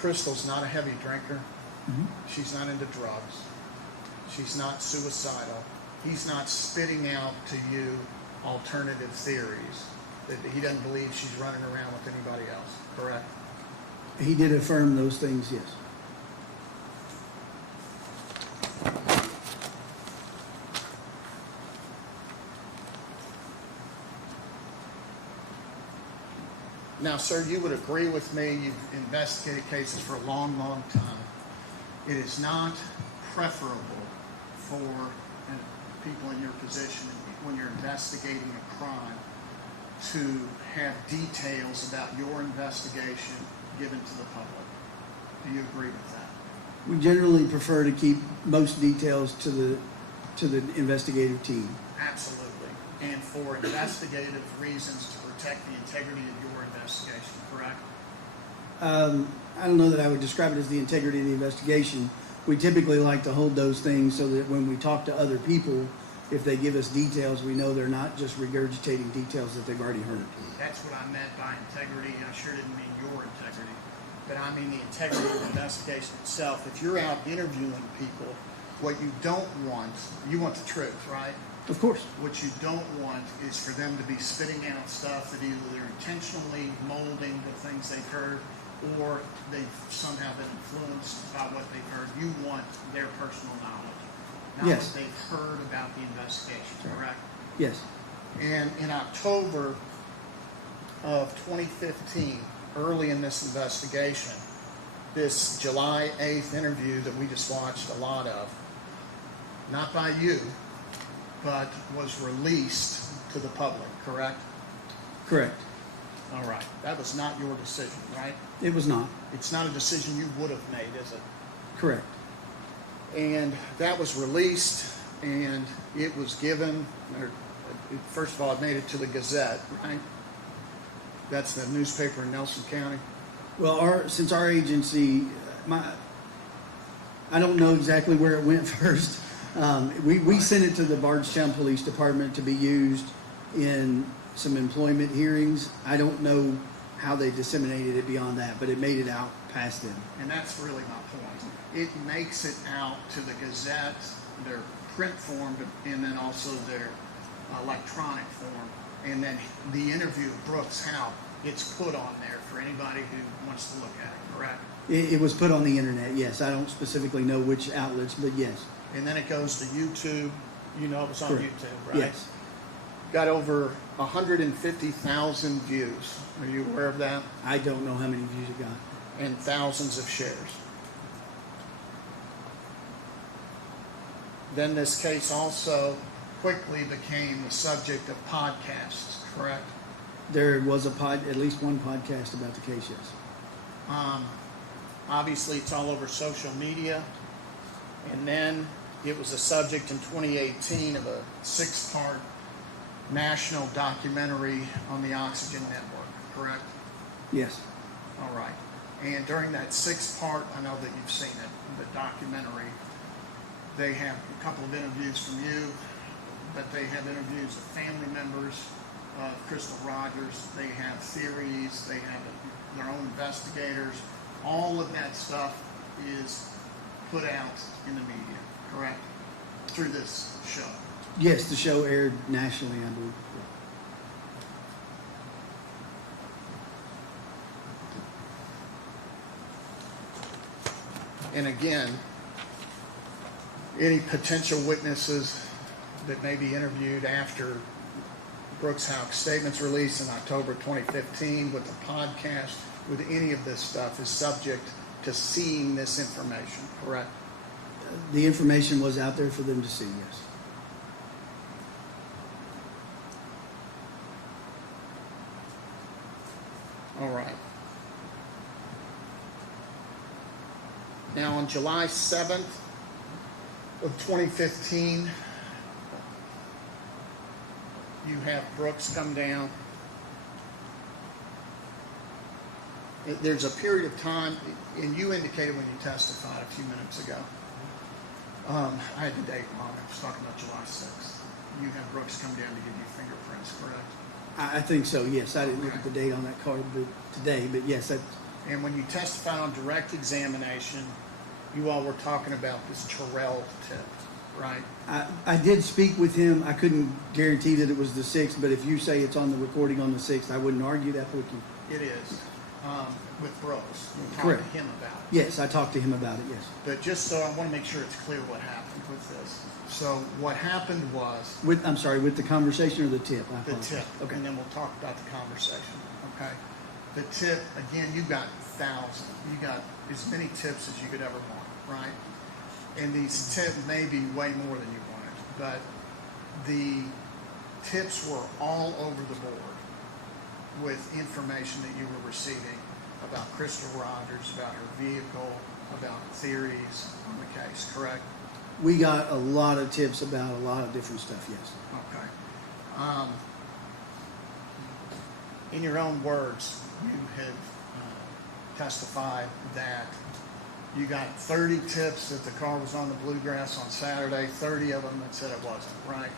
Crystal's not a heavy drinker. Mhm. She's not into drugs. She's not suicidal. He's not spitting out to you alternative theories. That he doesn't believe she's running around with anybody else, correct? He did affirm those things. Yes. Now, sir, you would agree with me, you've investigated cases for a long, long time. It is not preferable for people in your position, when you're investigating a crime, to have details about your investigation given to the public. Do you agree with that? We generally prefer to keep most details to the investigative team. Absolutely. And for investigative reasons to protect the integrity of your investigation, correct? I don't know that I would describe it as the integrity of the investigation. We typically like to hold those things so that when we talk to other people, if they give us details, we know they're not just regurgitating details that they've already heard. That's what I meant by integrity. I sure didn't mean your integrity, but I mean the integrity of the investigation itself. If you're out interviewing people, what you don't want, you want the truth, right? Of course. What you don't want is for them to be spitting out stuff that either they're intentionally molding the things they've heard, or they've somehow been influenced by what they've heard. You want their personal knowledge, not Yes. what they've heard about the investigation, correct? Yes. And in October of 2015, early in this investigation, this July 8th interview that we just watched a lot of, not by you, but was released to the public, correct? Correct. All right. That was not your decision, right? It was not. It's not a decision you would have made, is it? Correct. And that was released, and it was given, first of all, it made it to the Gazette, right? That's the newspaper in Nelson County. Well, since our agency, I don't know exactly where it went first. We sent it to the Bardstown Police Department to be used in some employment hearings. I don't know how they disseminated it beyond that, but it made it out past them. And that's really my point. It makes it out to the Gazette, their print form, and then also their electronic form. And then the interview of Brooks Houck gets put on there for anybody who wants to look at it, correct? It was put on the internet, yes. I don't specifically know which outlets, but yes. And then it goes to YouTube. You know it was on Correct. YouTube, right? Yes. Got over 150,000 views. Are you aware of that? I don't know how many views it got. And thousands of shares. Then this case also quickly became the subject of podcasts, correct? There was at least one podcast about the case, yes. Obviously, it's all over social media. And then it was a subject in 2018 of a 6-part national documentary on the Oxygen Network, correct? Yes. All right. And during that 6-part, I know that you've seen it, the documentary, they have a couple of interviews from you, but they have interviews of family members of Crystal Rogers. They have theories. They have their own investigators. All of that stuff is put out in the media, correct? Through this show. Yes, the show aired nationally, I believe. And again, any potential witnesses that may be interviewed after Brooks Houck's statements released in October 2015 with the podcast, with any of this stuff, is subject to seeing this information, correct? The information was out there for them to see, yes. All right. Now, on July 7th of 2015, you have Brooks come down. There's a period of time, and you indicated when you testified a few minutes ago. I had the date wrong. I was talking about July 6th. You had Brooks come down to give you fingerprints, correct? I think so, yes. I didn't look at the date on that card today, but yes. And when you testified on direct examination, you all were talking about this Terrell tip, right? I did speak with him. I couldn't guarantee that it was the 6th, but if you say it's on the recording on the 6th, I wouldn't argue that with you. It is, with Brooks. You talked Correct. to him about it. Yes, I talked to him about it, yes. But just so I want to make sure it's clear what happened with this. So what happened was I'm sorry, with the conversation or the tip? I the apologize. tip, Okay. and then we'll talk about the conversation, okay? the tip, again, you got thousands. You got as many tips as you could ever want, right? And these tips may be way more than you wanted, but the tips were all over the board with information that you were receiving about Crystal Rogers, about her vehicle, about theories on the case, correct? We got a lot of tips about a lot of different stuff, yes. Okay. In your own words, you have testified that you got 30 tips that the car was on the bluegrass on Saturday, 30 of them that said it wasn't, right?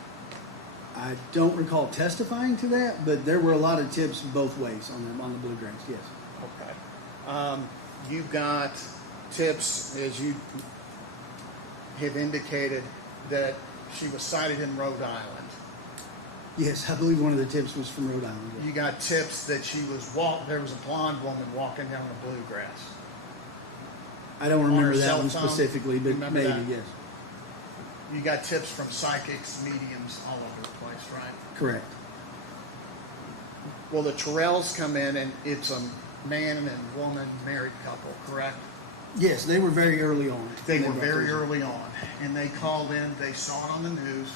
I don't recall testifying to that, but there were a lot of tips both ways on the bluegrass, yes. Okay. You got tips, as you have indicated, that she was cited in Rhode Island. Yes, I believe one of the tips was from Rhode Island. You got tips that there was a blonde woman walking down the bluegrass. I don't remember her that cell one phone? specifically, but Remember maybe, that? yes. You got tips from psychics, mediums, all over the place, right? Correct. Well, the Terrells come in, and it's a man and woman married couple, correct? Yes, they were very early on. They were brought very those in. early on, and they called in, they saw it on the news,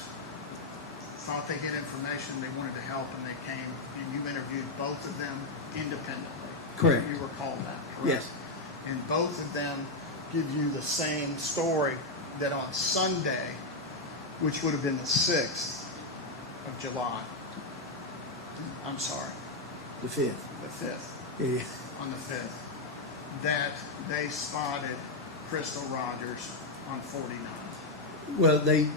thought they get information, they wanted to help, and they came, and you interviewed both of them independently. Correct. You recall that, correct? Yes. And both of them give you the same story, that on Sunday, which would have been the 6th of July, I'm sorry, The 5th. the 5th, Yeah. on the 5th, that they spotted Crystal Rogers on 49. Well, they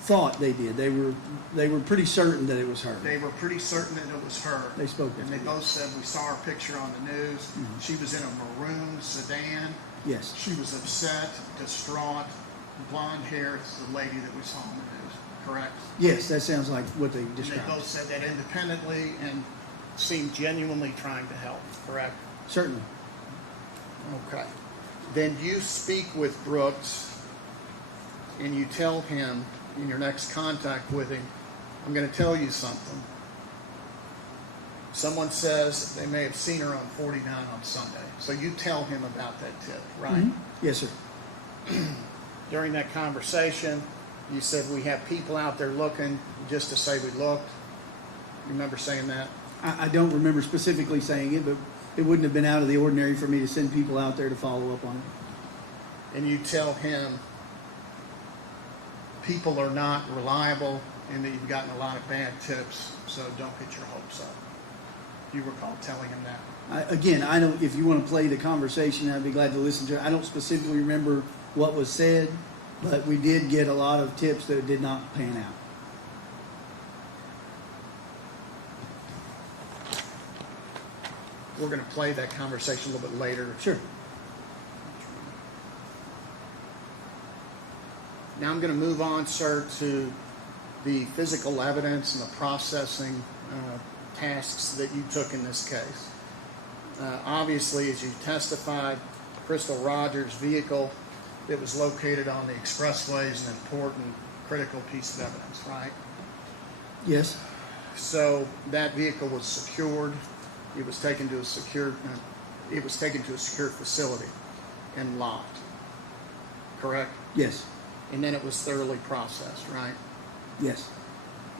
thought they did. They were pretty certain that it was her. They were pretty certain that it was her. They spoke And with they her, both said, we saw her picture on the news. Mhm. She was in a maroon sedan. Yes. She was upset, distraught, blonde hair. It's the lady that we saw on the news, correct? Yes, that sounds like what they And they described. both said that independently and seemed genuinely trying to help, correct? Certainly. Okay. Then you speak with Brooks and you tell him in your next contact with him, I'm going to tell you something. Someone says they may have seen her on 49 on Sunday. So you tell him about that tip, right? Mhm. Yes, sir. During that conversation, you said we have people out there looking just to say we looked. You remember saying that? I don't remember specifically saying it, but it wouldn't have been out of the ordinary for me to send people out there to follow up on it. And you tell him people are not reliable and that you've gotten a lot of bad tips, so don't get your hopes up. Do you recall telling him that? I don't. If you want to play the conversation, I'd be glad to listen to it. I don't specifically remember what was said, but we did get a lot of tips that did not pan out. We're going to play that conversation a little bit later. Sure. Now I'm going to move on, sir, to the physical evidence and the processing tasks that you took in this case. Obviously, as you testified, Crystal Rogers' vehicle that was located on the expressway is an important, critical piece of evidence, right? Yes. So that vehicle was secured. It was taken to a secure facility and locked. Correct? Yes. And then it was thoroughly processed, right? Yes.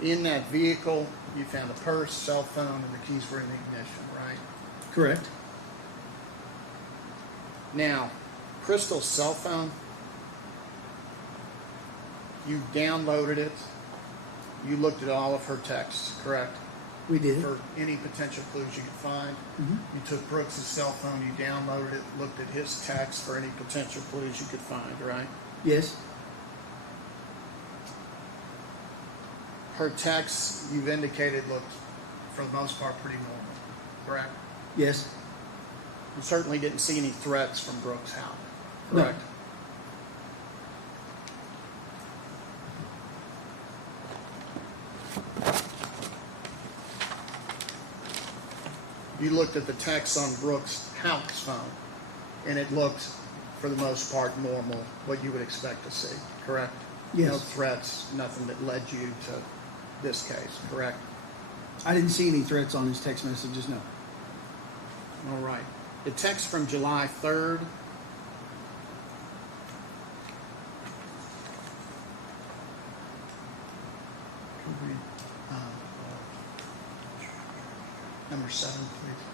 In that vehicle, you found a purse, cell phone, and the keys were in the ignition, right? Correct. Now, Crystal's cell phone, you downloaded it. You looked at all of her texts, correct? We did. For any potential clues you could find. Mhm. You took Brooks' cell phone, you downloaded it, looked at his texts for any potential clues you could find, right? Yes. Her texts, you've indicated, looked, for the most part, pretty normal, correct? Yes. You certainly didn't see any threats from Brooks' house, No. correct? You looked at the text on Brooks' Houck's phone, and it looked, for the most part, normal, what you would expect to see, correct? Yes. No threats, nothing that led you to this case, correct? I didn't see any threats on his text messages, no. All right. The text from July 3rd. Could we, number 7, please.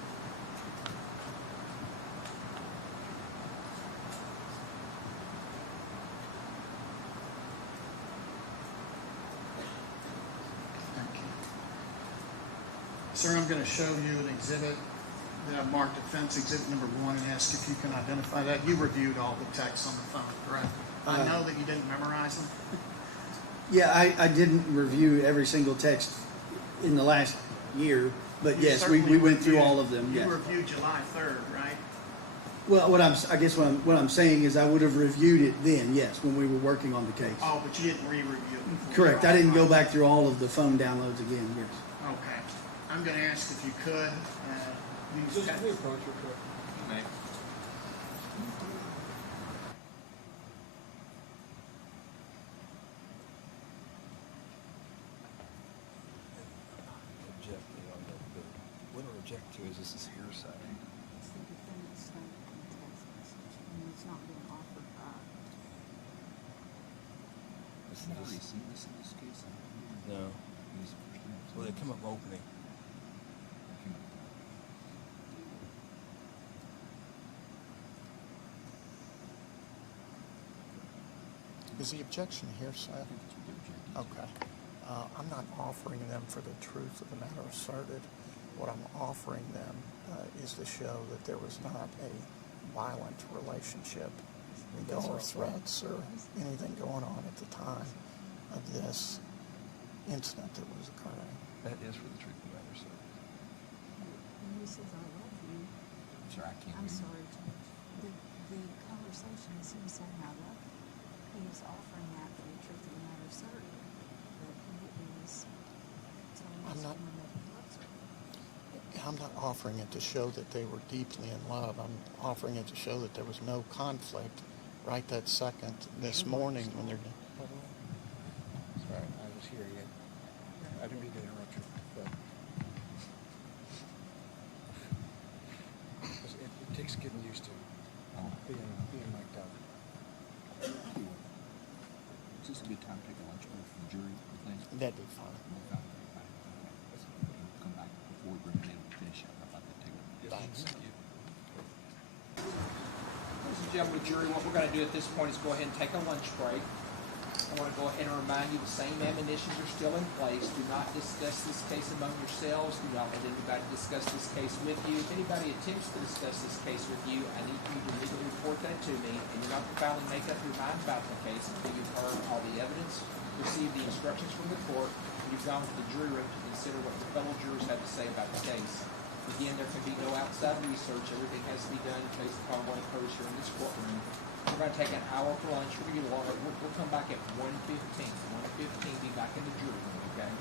Thank you. Sir, I'm going to show you an exhibit that I've marked offense exhibit number 1 and ask if you can identify that. You reviewed all the text on the phone, correct? I know that you didn't memorize them. Yeah, I didn't review every single text in the last year, but You yes, we certainly went through reviewed- all of them, You yes. reviewed July 3rd, right? Well, I guess what I'm saying is I would have reviewed it then, yes, when we were working on the case. Oh, but you didn't re-review it. Correct, I didn't go back through all of the phone downloads again, yes. Okay. I'm going to ask if you could, use text. May. What I object to is this is hearsay. It's the defendant's statement in text message, and it's not being offered back. This is just, seen this in this case? no. Well, they come up opening. Is the objection hearsay? Okay. I'm not offering them for the truth of the matter asserted. What I'm offering them is to show that there was not a violent relationship, or threats, or anything going on at the time of this incident that was occurring. That is for the truth of the matter, sir. When he says, I love you, Sir, I can't I'm hear you. sorry, Judge. The conversation is him saying, I love you. He is offering that for the truth of the matter asserted, that he is telling I'm this not- woman that he loves her. I'm not offering it to show that they were deeply in love. I'm offering it to show that there was no conflict right that second this morning when they're. Sorry, I was here yet. I didn't mean to interrupt you, but it takes getting used to being mic'd up. Is this a good time to take a lunch break from the jury, you think? That'd be fine. Come back before we bring it in and finish up. How about that, take Thanks. Ladies and gentlemen of the jury, what we're going to do at this point is go ahead and take a lunch break. I want to go ahead and remind you the same admonitions are still in place. Do not discuss this case among yourselves. Do not let anybody discuss this case with you. If anybody attempts to discuss this case with you, I need you to legally report that to me, and you're not to finally make up your mind about the case until you've heard all the evidence, received the instructions from the court, and you've gone to the jury room to consider what your fellow jurors have to say about the case. Again, there can be no outside research. Everything has to be done based upon what occurs here in this courtroom. We're going to take an hour for lunch. We're going to get along. We'll come back at 1:15. 1:15, be back in the jury room, okay?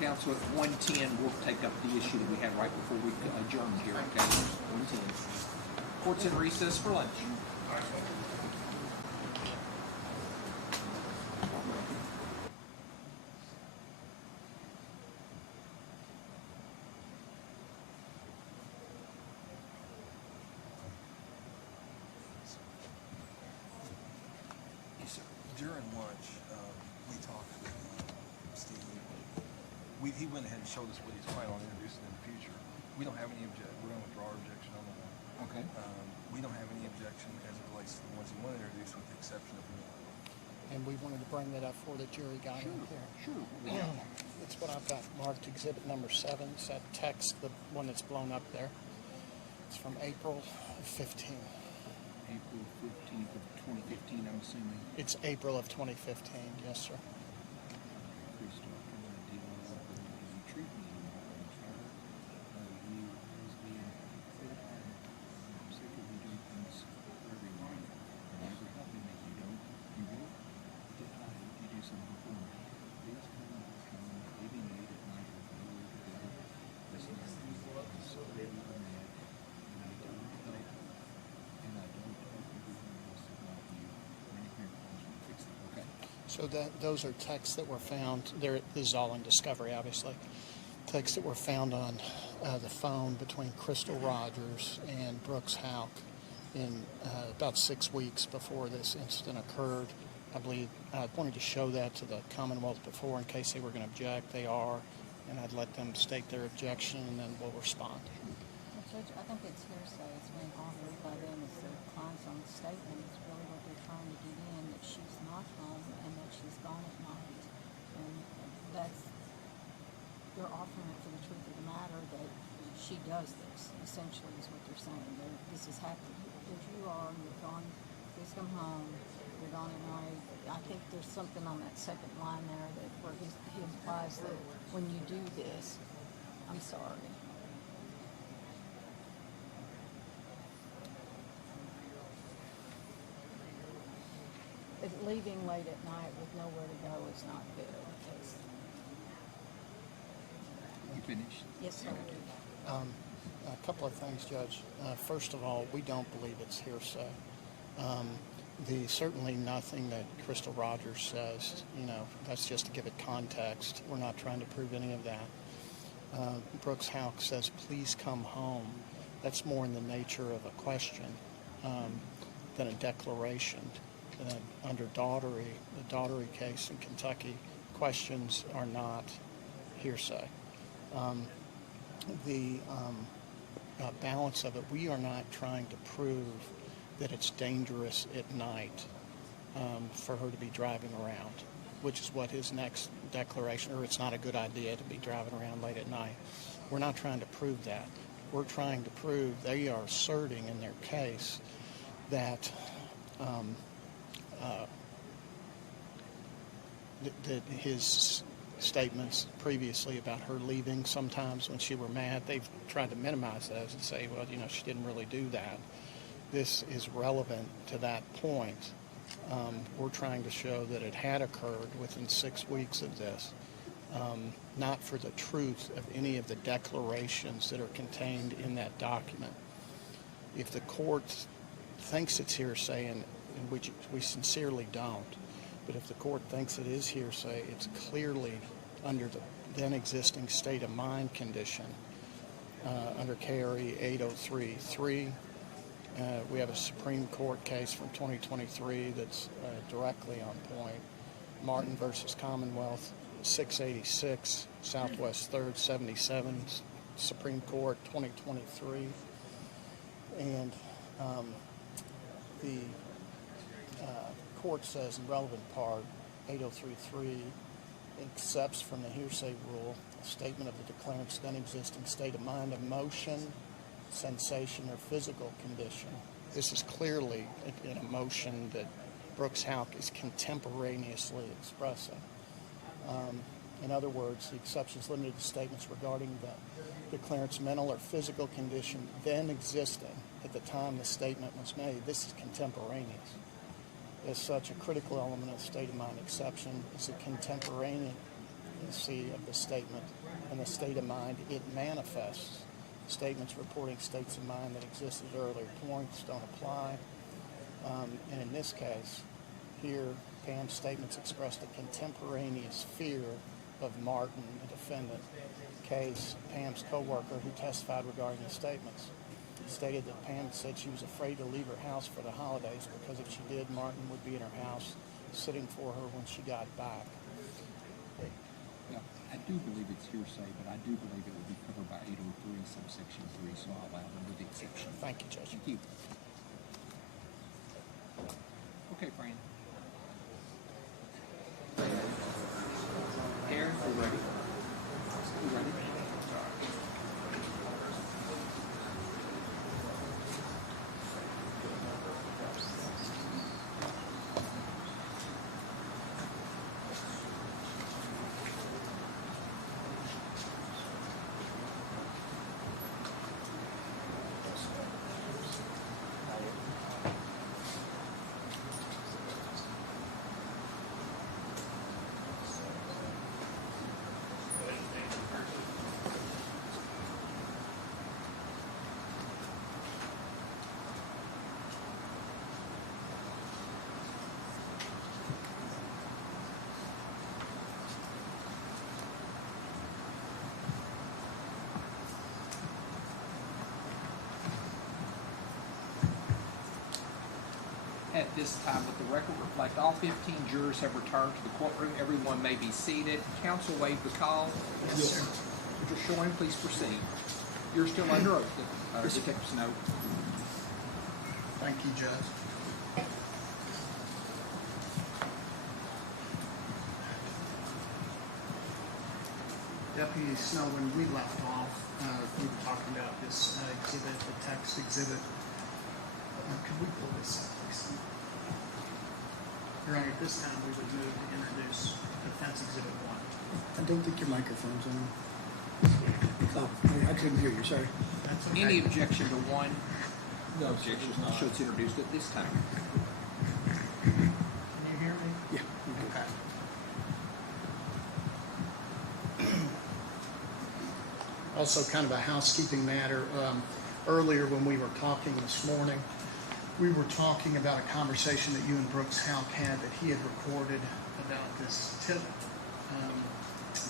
Council, at 1:10, we'll take up the issue that we had right before we adjourned here, okay? 1:10. Court's in recess for lunch. Yes, sir. During lunch, we talked with Steve. He went ahead and showed us what he's planning on introducing in the future. We don't have any we're going to withdraw our objection on that one. Okay. We don't have any objection as it relates to the ones he wanted to introduce with the exception of one. And we wanted to bring that up for the jury got in here. Sure. It's what I've got marked exhibit number 7. It's that text, the one that's blown up there. It's from April 15. April 15th of 2015, I'm assuming. It's April of 2015, yes, sir. So those are texts that were found. This is all in discovery, obviously. Texts that were found on the phone between Crystal Rogers and Brooks Houck in about 6 weeks before this incident occurred. I believe I wanted to show that to the Commonwealth before in case they were going to object. They are, and I'd let them state their objection, and then we'll respond. Well, Judge, I think it's hearsay. It's being offered by them as their client's own statement. It's really what they're trying to get in, that she's not home and that she's gone at night. And they're offering it for the truth of the matter that she does this, essentially, is what they're saying. This has happened. Here's you are, you're gone, please come home, you're gone at night. I think there's something on that second line there where he implies that when you do this, I'm sorry. Leaving late at night with nowhere to go is not good. You finished? Yes, sir. A couple of things, Judge. First of all, we don't believe it's hearsay. Certainly nothing that Crystal Rogers says, that's just to give it context. We're not trying to prove any of that. Brooks Houck says, please come home. That's more in the nature of a question than a declaration. Under Daughtery, the Daughtery case in Kentucky, questions are not hearsay. The balance of it, we are not trying to prove that it's dangerous at night for her to be driving around, which is what his next declaration, or it's not a good idea to be driving around late at night. We're not trying to prove that. We're trying to prove they are asserting in their case that that his statements previously about her leaving sometimes when she were mad, they've tried to minimize those and say, well, she didn't really do that. This is relevant to that point. We're trying to show that it had occurred within 6 weeks of this, not for the truth of any of the declarations that are contained in that document. If the court thinks it's hearsay, and which we sincerely don't, but if the court thinks it is hearsay, it's clearly under the then existing state of mind condition under KRE 803.3. We have a Supreme Court case from 2023 that's directly on point. Martin versus Commonwealth, 686, Southwest 3rd, 77, Supreme Court, 2023. And the court says in relevant part, 803.3, accepts from the hearsay rule a statement of the declarant's then existing state of mind, emotion, sensation, or physical condition. This is clearly an emotion that Brooks Houck is contemporaneously expressing. In other words, the exception is limited to statements regarding the declarant's mental or physical condition then existing at the time the statement was made. This is contemporaneous. As such, a critical element of the state of mind exception is the contemporaneity of the statement and the state of mind it manifests. Statements reporting states of mind that existed at earlier points don't apply. And in this case, here, Pam's statements expressed a contemporaneous fear of Martin, the defendant. Case, Pam's co-worker who testified regarding the statements stated that Pam said she was afraid to leave her house for the holidays because if she did, Martin would be in her house sitting for her when she got back. Yeah, I do believe it's hearsay, but I do believe it would be covered by 803 subsection 3, so I'll allow them with the exception. Thank you, Judge. Thank you. Okay, Fran. Aaron, we're ready. We're ready. At this time, let the record reflect all 15 jurors have returned to the courtroom. Everyone may be seated. Counsel waived the call. Yes, sir. Mr. Shoyne, please proceed. You're still under oath, Detective Snow. Thank you, Judge. Deputy Snow, when we left off, we were talking about this exhibit, the text exhibit. Could we pull this up, please? Your Honor, at this time, we would move to introduce Defense Exhibit 1. I don't think your microphone's on. Oh, I couldn't hear you, sorry. That's okay. Any objection to one? No objections, not. So it's introduced at this time. Can you hear me? Yeah. Okay. Also, kind of a housekeeping matter. Earlier when we were talking this morning, we were talking about a conversation that you and Brooks Houck had that he had recorded about this tip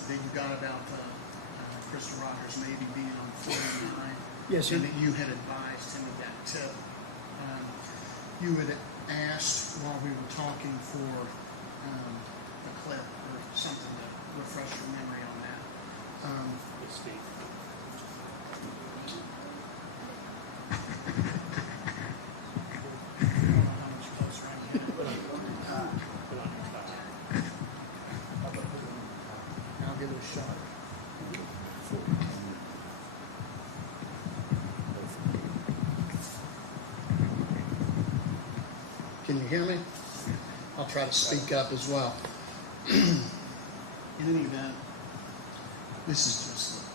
that you got about Crystal Rogers maybe being on 49. Yes, sir. And that you had advised him of that tip. You had asked while we were talking for a clip or something to refresh your memory on that. Steve. I'll give it a shot. Can you hear me? I'll try to speak up as well. In any event, this is just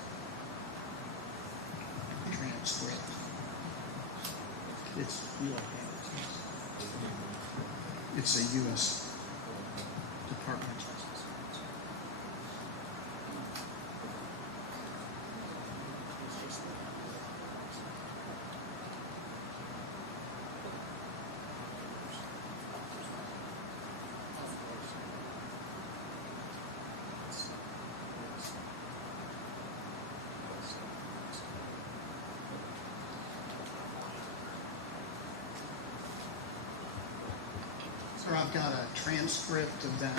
the transcript. It's a U.S. Department of Justice. Sir, I've got a transcript of that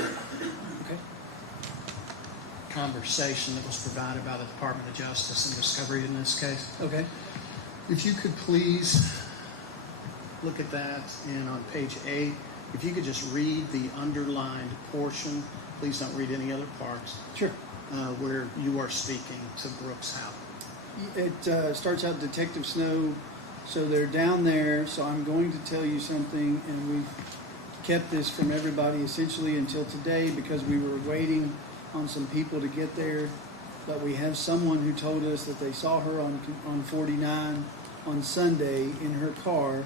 conversation that was provided by the Department of Justice and Discovery in this case. Okay. If you could please look at that, and on page 8, if you could just read the underlined portion, please don't read any other parts. Sure. Where you are speaking to Brooks Houck. It starts out Detective Snow. So they're down there. So I'm going to tell you something, and we've kept this from everybody essentially until today because we were waiting on some people to get there. But we have someone who told us that they saw her on 49 on Sunday in her car,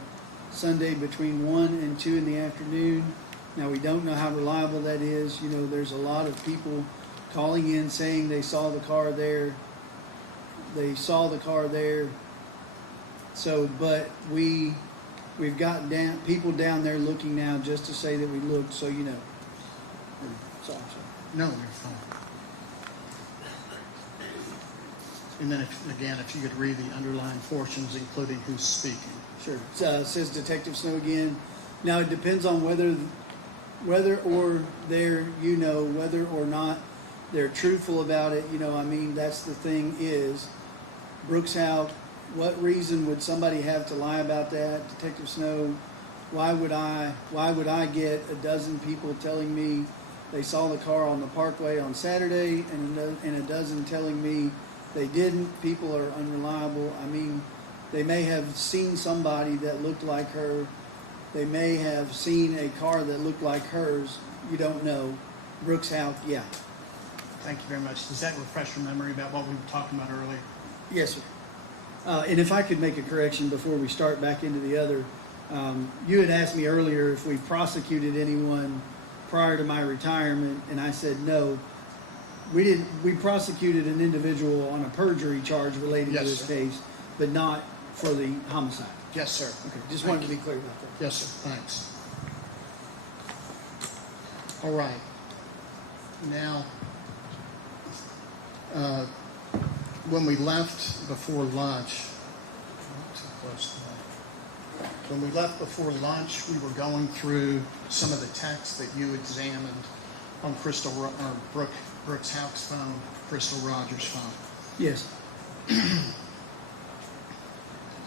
Sunday between 1 and 2 in the afternoon. Now, we don't know how reliable that is. You know, there's a lot of people calling in saying they saw the car there. They saw the car there. So, but we've got people down there looking now just to say that we looked, so you know. Sorry. No, you're fine. And then, if you could read the underlined portions, including who's speaking. Sure. Says Detective Snow again. Now, it depends on whether or whether or not they're truthful about it. You know, I mean, that's the thing is, Brooks Houck, what reason would somebody have to lie about that? Detective Snow, why would I get a dozen people telling me they saw the car on the parkway on Saturday and a dozen telling me they didn't? People are unreliable. I mean, they may have seen somebody that looked like her. They may have seen a car that looked like hers. You don't know. Brooks Houck, yeah. Thank you very much. Does that refresh your memory about what we were talking about earlier? Yes, sir. And if I could make a correction before we start back into the other, you had asked me earlier if we prosecuted anyone prior to my retirement, and I said no. We didn't. We prosecuted an individual on a perjury charge related to this case, but not for the homicide. Yes, sir. Okay, just wanted to be clear about that. Yes, sir. Thanks. All right. Now, when we left before lunch, too close to that. When we left before lunch, we were going through some of the texts that you examined on Brooks Houck's phone, Crystal Rogers' phone. Yes.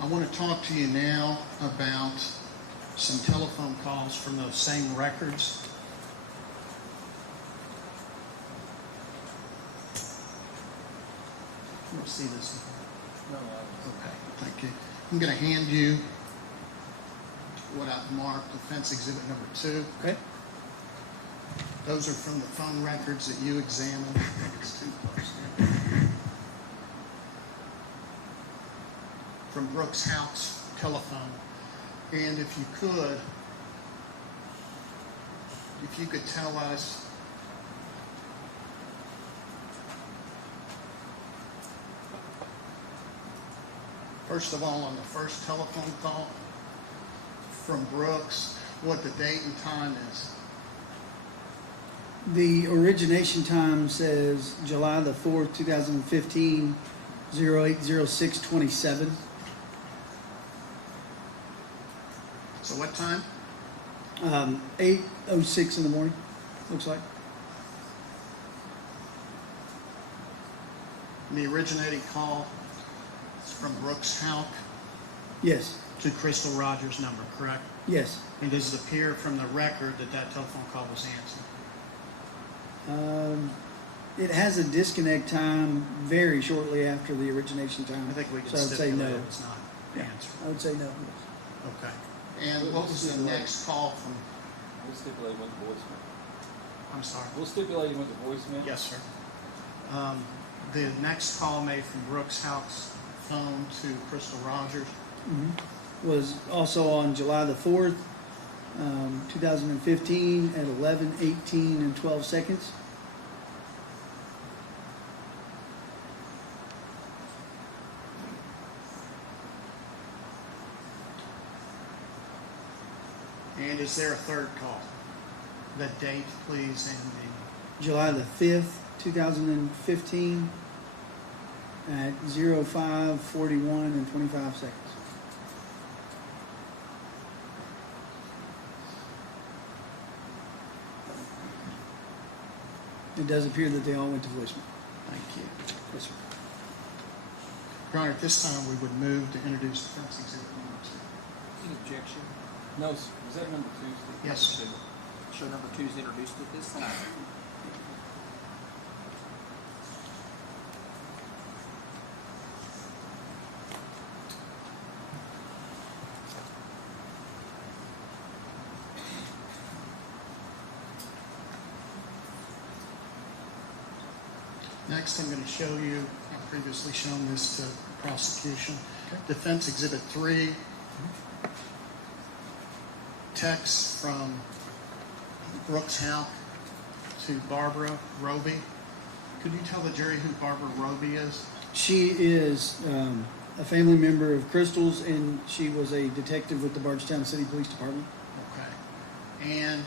I want to talk to you now about some telephone calls from those same records. Let's see this. Okay, thank you. I'm going to hand you what I've marked offense exhibit number 2. Okay. Those are from the phone records that you examined. It's too close there. From Brooks Houck's telephone. And if you could tell us first of all, on the first telephone call from Brooks, what the date and time is. The origination time says July the 4th, 2015, 080627. So what time? 8:06 in the morning, looks like. And the originating call is from Brooks Houck Yes, to Crystal Rogers' number, correct? yes. And does it appear from the record that that telephone call was answered? It has a disconnect time very shortly after the origination time. I think we can So I would say stipulate no. it was not answered. I would say no. Okay. And what was the next call from, We'll stipulate he went to voicemail. I'm sorry. We'll stipulate he went to voicemail. Yes, sir. The next call made from Brooks Houck's phone to Crystal Rogers. Was also on July the 4th, 2015 at 11:18 and 12 seconds. And is there a third call? The date, please, and July the 5th, 2015 at 05:41 and 25 seconds. It does appear that they all went to voicemail. thank you. Yes, sir. Your Honor, at this time, we would move to introduce defense exhibit number 2. Any objection? No, was that number 2? Yes, sir. Show number 2 is introduced at this time. Next, I'm going to show you, I've previously shown this to prosecution, defense exhibit 3, text from Brooks Houck to Barbara Roby. Could you tell the jury who Barbara Roby is? She is a family member of Crystal's, and she was a detective with the Bardstown City Police Department. Okay. And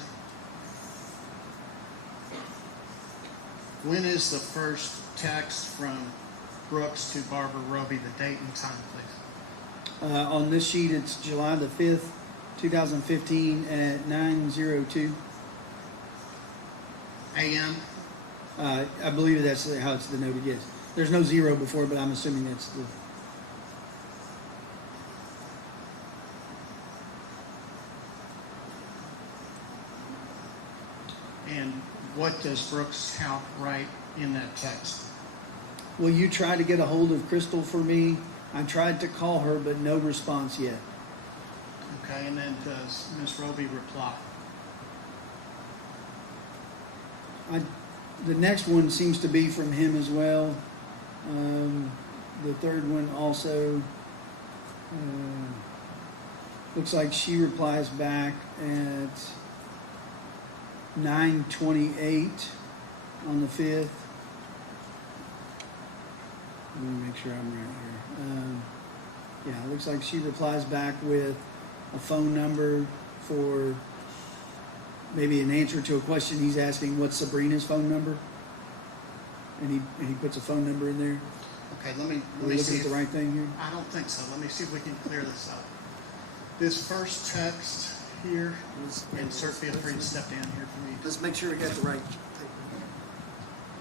when is the first text from Brooks to Barbara Roby, the date and time, please? On this sheet, it's July the 5th, 2015 at 9:02. AM? I believe that's how it's denoted, yes. There's no zero before, but I'm assuming that's the... And what does Brooks Houck write in that text? Will you try to get a hold of Crystal for me? I tried to call her, but no response yet. Okay, and then does Ms. Roby reply? The next one seems to be from him as well. The third one also looks like she replies back at 9:28 on the 5th. Let me make sure I'm right here. Yeah, it looks like she replies back with a phone number for maybe an answer to a question he's asking. What's Sabrina's phone number? And he puts a phone number in there. Okay, let me Are we see looking at the right thing here? I don't think so. Let me see if we can clear this up. This first text here, and sir, feel free to step down here for me. Let's make sure we got the right.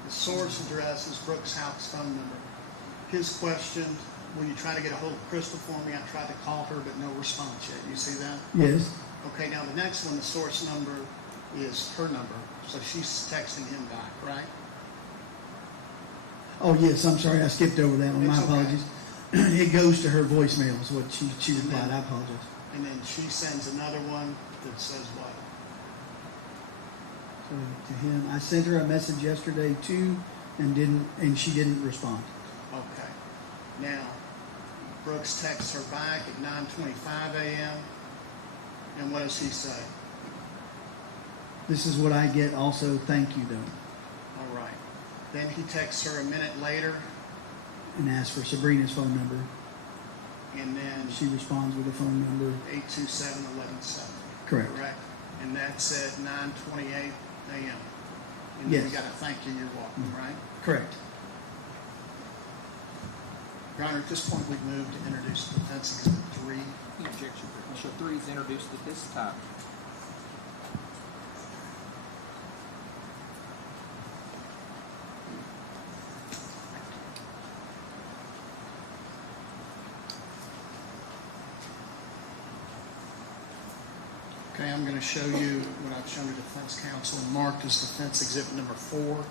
The source address is Brooks Houck's phone number. His question, will you try to get a hold of Crystal for me? I tried to call her, but no response yet. You see that? Yes. Okay, now the next one, the source number is her number. So she's texting him back, right? Oh, yes, I'm sorry, I skipped over that one, my It's okay. apologies. It goes to her voicemail is what she replied, I apologize. And then she sends another one that says what? So to him, I sent her a message yesterday too, and she didn't respond. Okay. Now, Brooks texts her back at 9:25 a.m. And what does he say? This is what I get also, thank you though, All right. Then he texts her a minute later, and asks for Sabrina's phone number. and then She responds with a phone number. 827-1170. Correct. And that's at 9:28 a.m. And Yes. then we got a thank you, you're welcome, right? Correct. Your Honor, at this point, we've moved to introduce defense exhibit 3. Objection. Issue 3 is introduced at this time. Okay, I'm going to show you what I've shown to defense counsel and marked as defense exhibit number 4,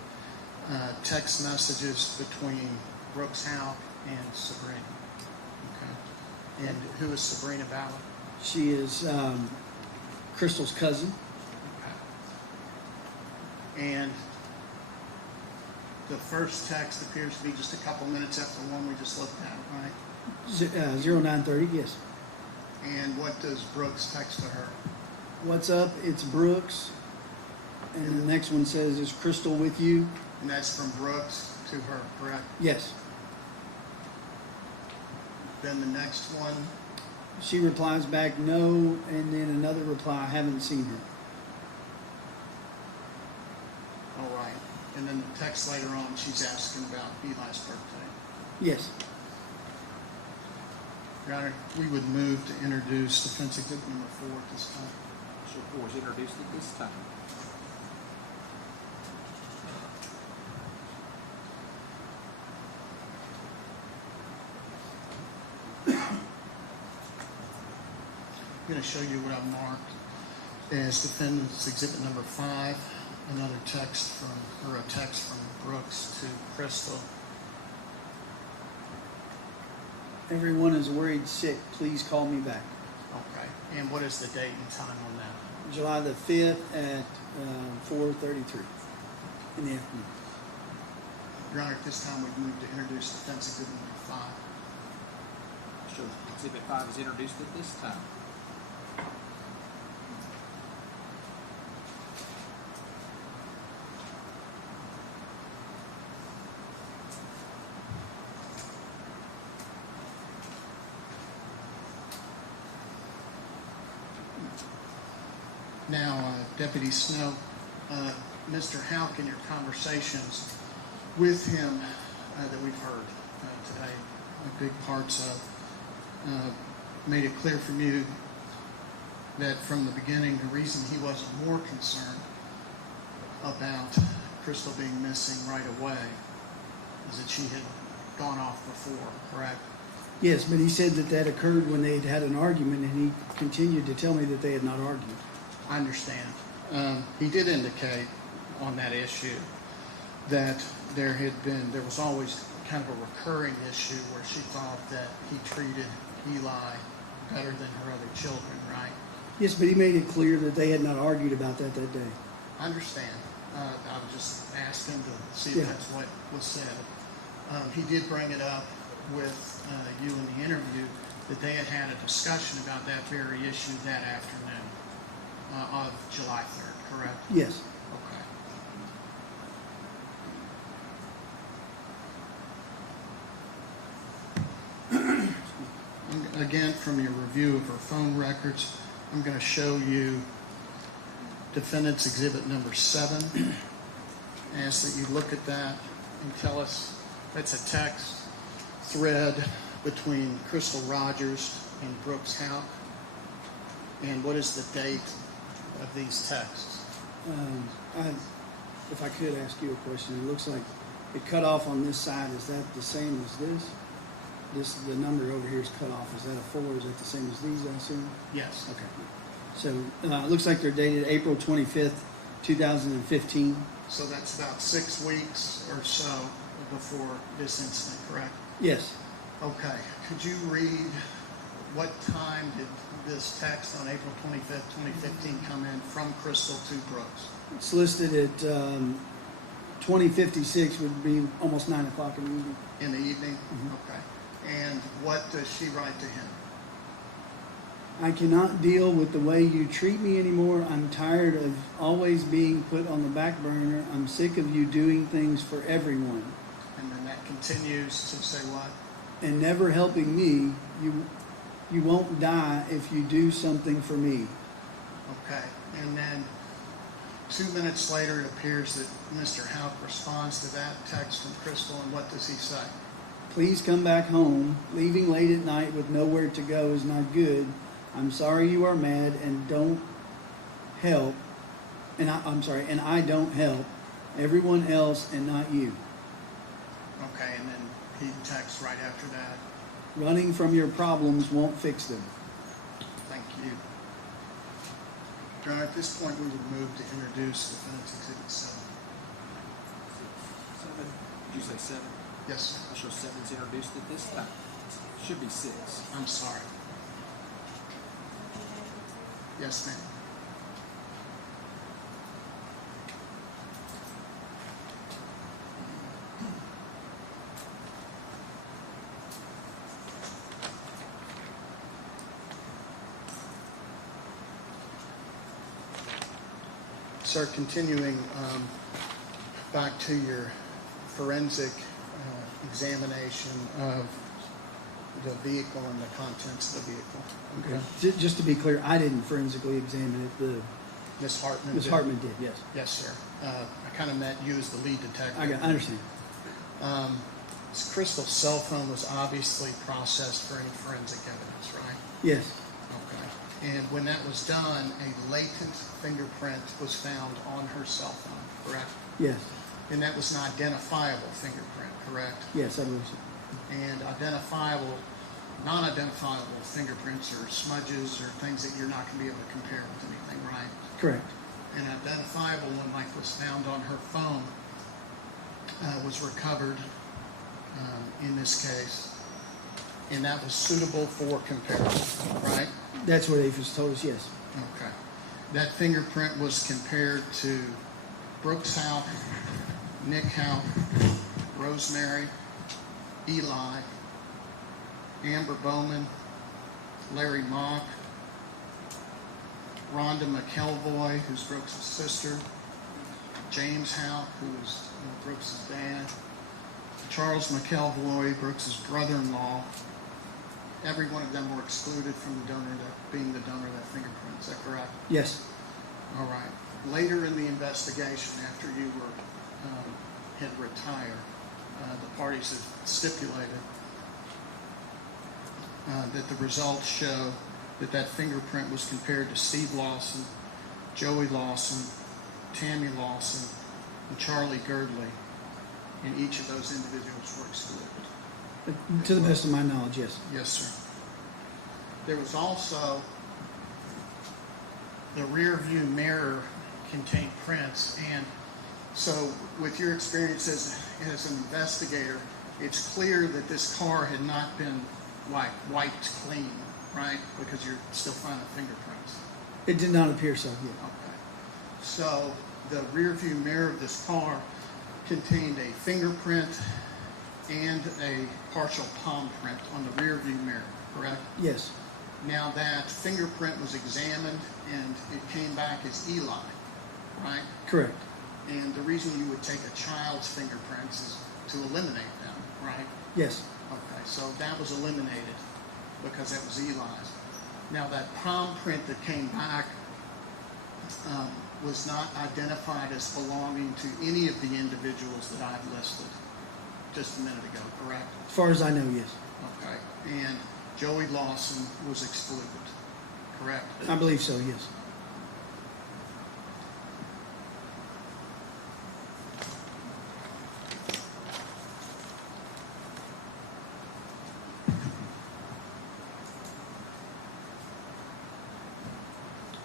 text messages between Brooks Houck and Sabrina. Okay. And who is Sabrina Ballard? She is Crystal's cousin. Okay. And the first text appears to be just a couple minutes after the one we just looked at, right? 0930, yes. And what does Brooks text to her? What's up? It's Brooks. And the next one says, is Crystal with you? And that's from Brooks to her, correct? Yes. Then the next one, She replies back, no, and then another reply, I haven't seen her. all right. And then the text later on, she's asking about Eli's birthday. Yes. Your Honor, we would move to introduce defense exhibit number 4 at this time. Issue 4 is introduced at this time. I'm going to show you what I've marked as defendant's exhibit number 5, another text from, or a text from Brooks to Crystal. Everyone is worried sick. Please call me back. Okay. And what is the date and time on that? July the 5th at 4:33 in the afternoon. Your Honor, at this time we've moved to introduce defense exhibit number 5. Issue exhibit 5 is introduced at this time. Now, Deputy Snow, Mr. Houck, in your conversations with him that we've heard today, big parts of, made it clear from you that from the beginning, the reason he wasn't more concerned about Crystal being missing right away is that she had gone off before, correct? Yes, but he said that that occurred when they had had an argument, and he continued to tell me that they had not argued. I understand. He did indicate on that issue that there was always kind of a recurring issue where she thought that he treated Eli better than her other children, right? Yes, but he made it clear that they had not argued about that day. I understand. I was just asking to see if that's what was said. He did bring it up with you in the interview that they had had a discussion about that very issue that afternoon of July 3rd, correct? Yes. Okay. Again, from your review of her phone records, I'm going to show you Defendant's Exhibit number 7. Ask that you look at that and tell us, that's a text thread between Crystal Rogers and Brooks Houck. And what is the date of these texts? If I could ask you a question, it looks like it cut off on this side. Is that the same as this? The number over here is cut off. Is that a 4? Is that the same as these, I assume? Yes. Okay. So it looks like they're dated April 25th, 2015. So that's about 6 weeks or so before this incident, correct? Yes. Okay. Could you read what time did this text on April 25th, 2015 come in from Crystal to Brooks? It's listed at 2056, would be almost 9 o'clock in the evening. In the evening? Mhm. Okay. And what does she write to him? I cannot deal with the way you treat me anymore. I'm tired of always being put on the back burner. I'm sick of you doing things for everyone And then that continues to say what? and never helping me. You won't die if you do something for me. Okay. And then 2 minutes later, it appears that Mr. Houck responds to that text from Crystal, and what does he say? Please come back home. Leaving late at night with nowhere to go is not good. I'm sorry you are mad and don't help. And I don't help everyone else and not you. Okay, and then he texts right after that. Running from your problems won't fix them. Thank you. Your Honor, at this point, we would move to introduce Defendant's Exhibit 7. 7? Did you say 7? Yes, sir. I show 7's introduced at this time. Should be 6. I'm sorry. Yes, ma'am. Sir, continuing back to your forensic examination of the vehicle and the contents of the vehicle. Okay. Just to be clear, I didn't forensically examine it. Ms. Hartman Ms. did. Hartman did, yes. Yes, sir. I kind of meant you as the lead detective. I understand. Ms. Crystal's cell phone was obviously processed for any forensic evidence, right? Yes. Okay. And when that was done, a latent fingerprint was found on her cell phone, correct? Yes. And that was an identifiable fingerprint, correct? Yes, I believe so. And non-identifiable fingerprints are smudges or things that you're not going to be able to compare with anything, right? Correct. An identifiable one, like was found on her phone, was recovered in this case, and that was suitable for comparison, right? That's what APHIS told us, yes. Okay. That fingerprint was compared to Brooks Houck, Nick Houck, Rosemary, Eli, Amber Bowman, Larry Mock, Rhonda McElvoy, who's Brooks' sister, James Houck, who was Brooks' dad, Charles McElvoy, Brooks' brother-in-law. Every one of them were excluded from the donor, being the donor of that fingerprint. Is that correct? Yes. All right. Later in the investigation, after you had retired, the parties had stipulated that the results show that that fingerprint was compared to Steve Lawson, Joey Lawson, Tammy Lawson, and Charlie Girdley, and each of those individuals were excluded. To the best of my knowledge, yes. Yes, sir. There was also the rear view mirror contained prints, and so with your experience as an investigator, it's clear that this car had not been wiped clean, right? Because you're still finding fingerprints. It did not appear so, yeah. Okay. So the rear view mirror of this car contained a fingerprint and a partial palm print on the rear view mirror, correct? Yes. Now that fingerprint was examined and it came back as Eli, right? Correct. And the reason you would take a child's fingerprints is to eliminate them, right? Yes. Okay, so that was eliminated because that was Eli's. Now that palm print that came back was not identified as belonging to any of the individuals that I've listed just a minute ago, correct? As far as I know, yes. Okay, and Joey Lawson was excluded, correct? I believe so, yes.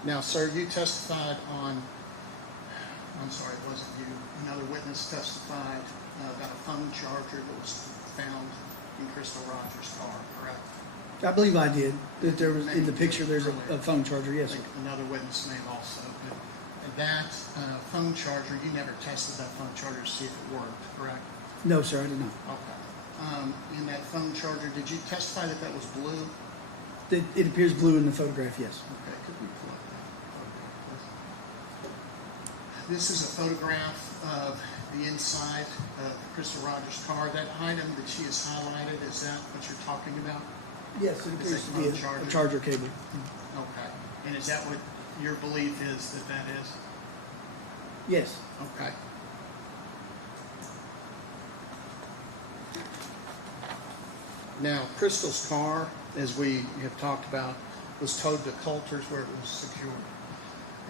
Now, sir, you testified on, I'm sorry, it wasn't you, another witness testified about a phone charger that was found in Crystal Rogers' car, correct? I believe I did. That there was, in the picture, there's a phone charger, yes, I sir. think another witness may have also. But that phone charger, you never tested that phone charger to see if it worked, correct? No, sir, I did not. Okay. In that phone charger, did you testify that that was blue? It appears blue in the photograph, yes. Okay, could we pull up that? This is a photograph of the inside of Crystal Rogers' car. That item that she has highlighted, is that what you're talking about? Yes, it appears to be a charger cable. Okay. And is that what your belief is that that is? Yes. Okay. Now, Crystal's car, as we have talked about, was towed to Coulter's where it was secured.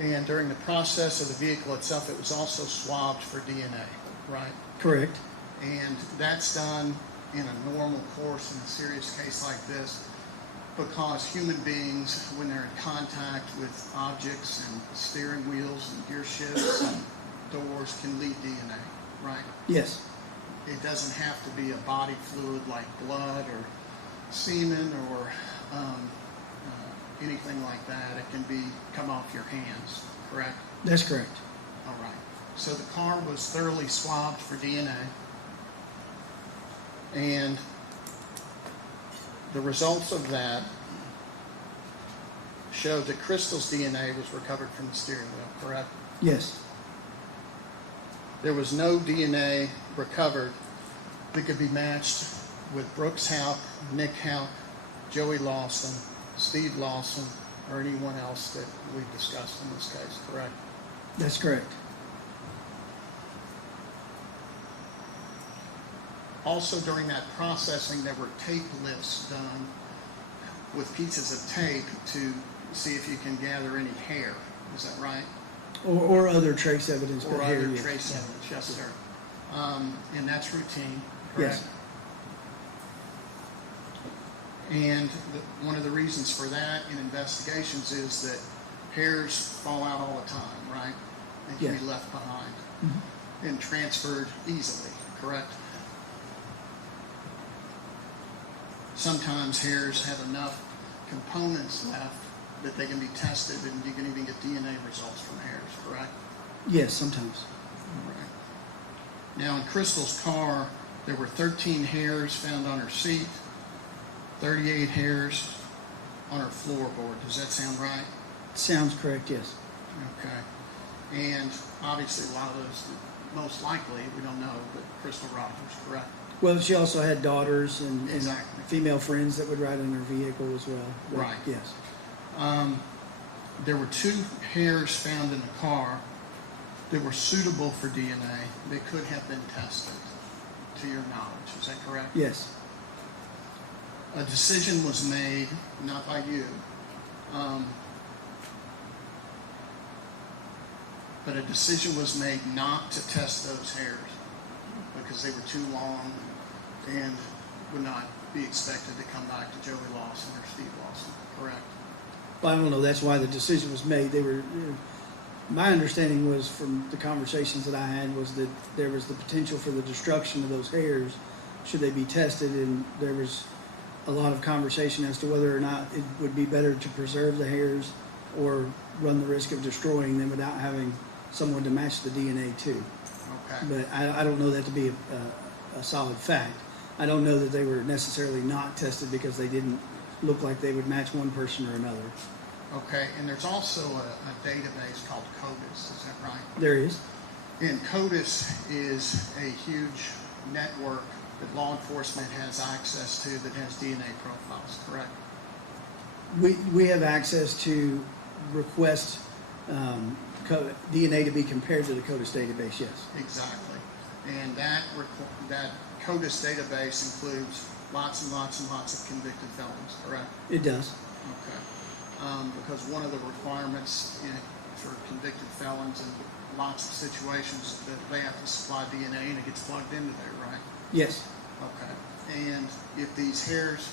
And during the process of the vehicle itself, it was also swabbed for DNA, right? Correct. And that's done in a normal course in a serious case like this because human beings, when they're in contact with objects and steering wheels and gear shifts and doors, can leave DNA, right? Yes. It doesn't have to be a body fluid like blood or semen or anything like that. It can come off your hands, correct? That's correct. All right. So the car was thoroughly swabbed for DNA, and the results of that showed that Crystal's DNA was recovered from the steering wheel, correct? Yes. There was no DNA recovered that could be matched with Brooks Houck, Nick Houck, Joey Lawson, Steve Lawson, or anyone else that we've discussed in this case, correct? That's correct. Also, during that processing, there were tape lifts done with pieces of tape to see if you can gather any hair. Is that right? Or other trace evidence. Or but other here, yes. trace evidence, yes, sir. And that's routine, Yes. correct? And one of the reasons for that in investigations is that hairs fall out all the time, right? And can Yes. be left behind Mhm. and transferred easily, correct? Sometimes hairs have enough components left that they can be tested and you can even get DNA results from hairs, correct? Yes, sometimes. Right. Now, in Crystal's car, there were 13 hairs found on her seat, 38 hairs on her floorboard. Does that sound right? Sounds correct, yes. Okay. And obviously, a lot of those, most likely, we don't know, but Crystal Rogers, correct? Well, she also had daughters and Exactly. female friends that would ride in her vehicle as well. But Right. Yes. There were 2 hairs found in the car that were suitable for DNA that could have been tested, to your knowledge. Is that correct? Yes. A decision was made, not by you, but a decision was made not to test those hairs because they were too long and would not be expected to come back to Joey Lawson or Steve Lawson, correct? Well, I don't know. That's why the decision was made. My understanding was from the conversations that I had was that there was the potential for the destruction of those hairs should they be tested, and there was a lot of conversation as to whether or not it would be better to preserve the hairs or run the risk of destroying them without having someone to match the DNA to. Okay. But I don't know that to be a solid fact. I don't know that they were necessarily not tested because they didn't look like they would match one person or another. Okay, and there's also a database called CODIS, is that right? There is. And CODIS is a huge network that law enforcement has access to that has DNA profiles, correct? We have access to request DNA to be compared to the CODIS database, yes. Exactly. And that CODIS database includes lots and lots and lots of convicted felons, correct? It does. Okay. because one of the requirements for convicted felons in lots of situations that they have to supply DNA and it gets plugged into there, right? Yes. Okay. And if these hairs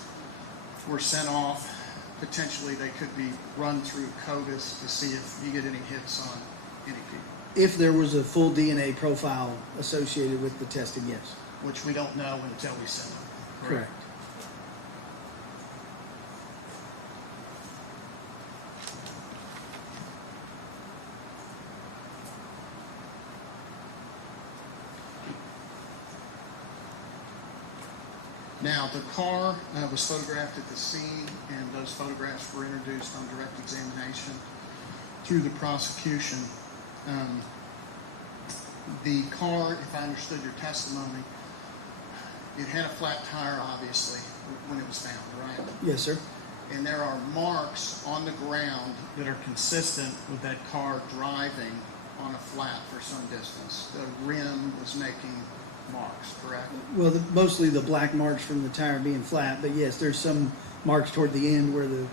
were sent off, potentially they could be run through CODIS to see if you get any hits on any people. If there was a full DNA profile associated with the testing, yes. Which we don't know until we send them. Correct. Now, the car was photographed at the scene, and those photographs were introduced on direct examination through the prosecution. The car, if I understood your testimony, it had a flat tire, obviously, when it was found, right? Yes, sir. And there are marks on the ground that are consistent with that car driving on a flat for some distance. The rim was making marks, correct? Well, mostly the black marks from the tire being flat, but yes, there's some marks toward the end where the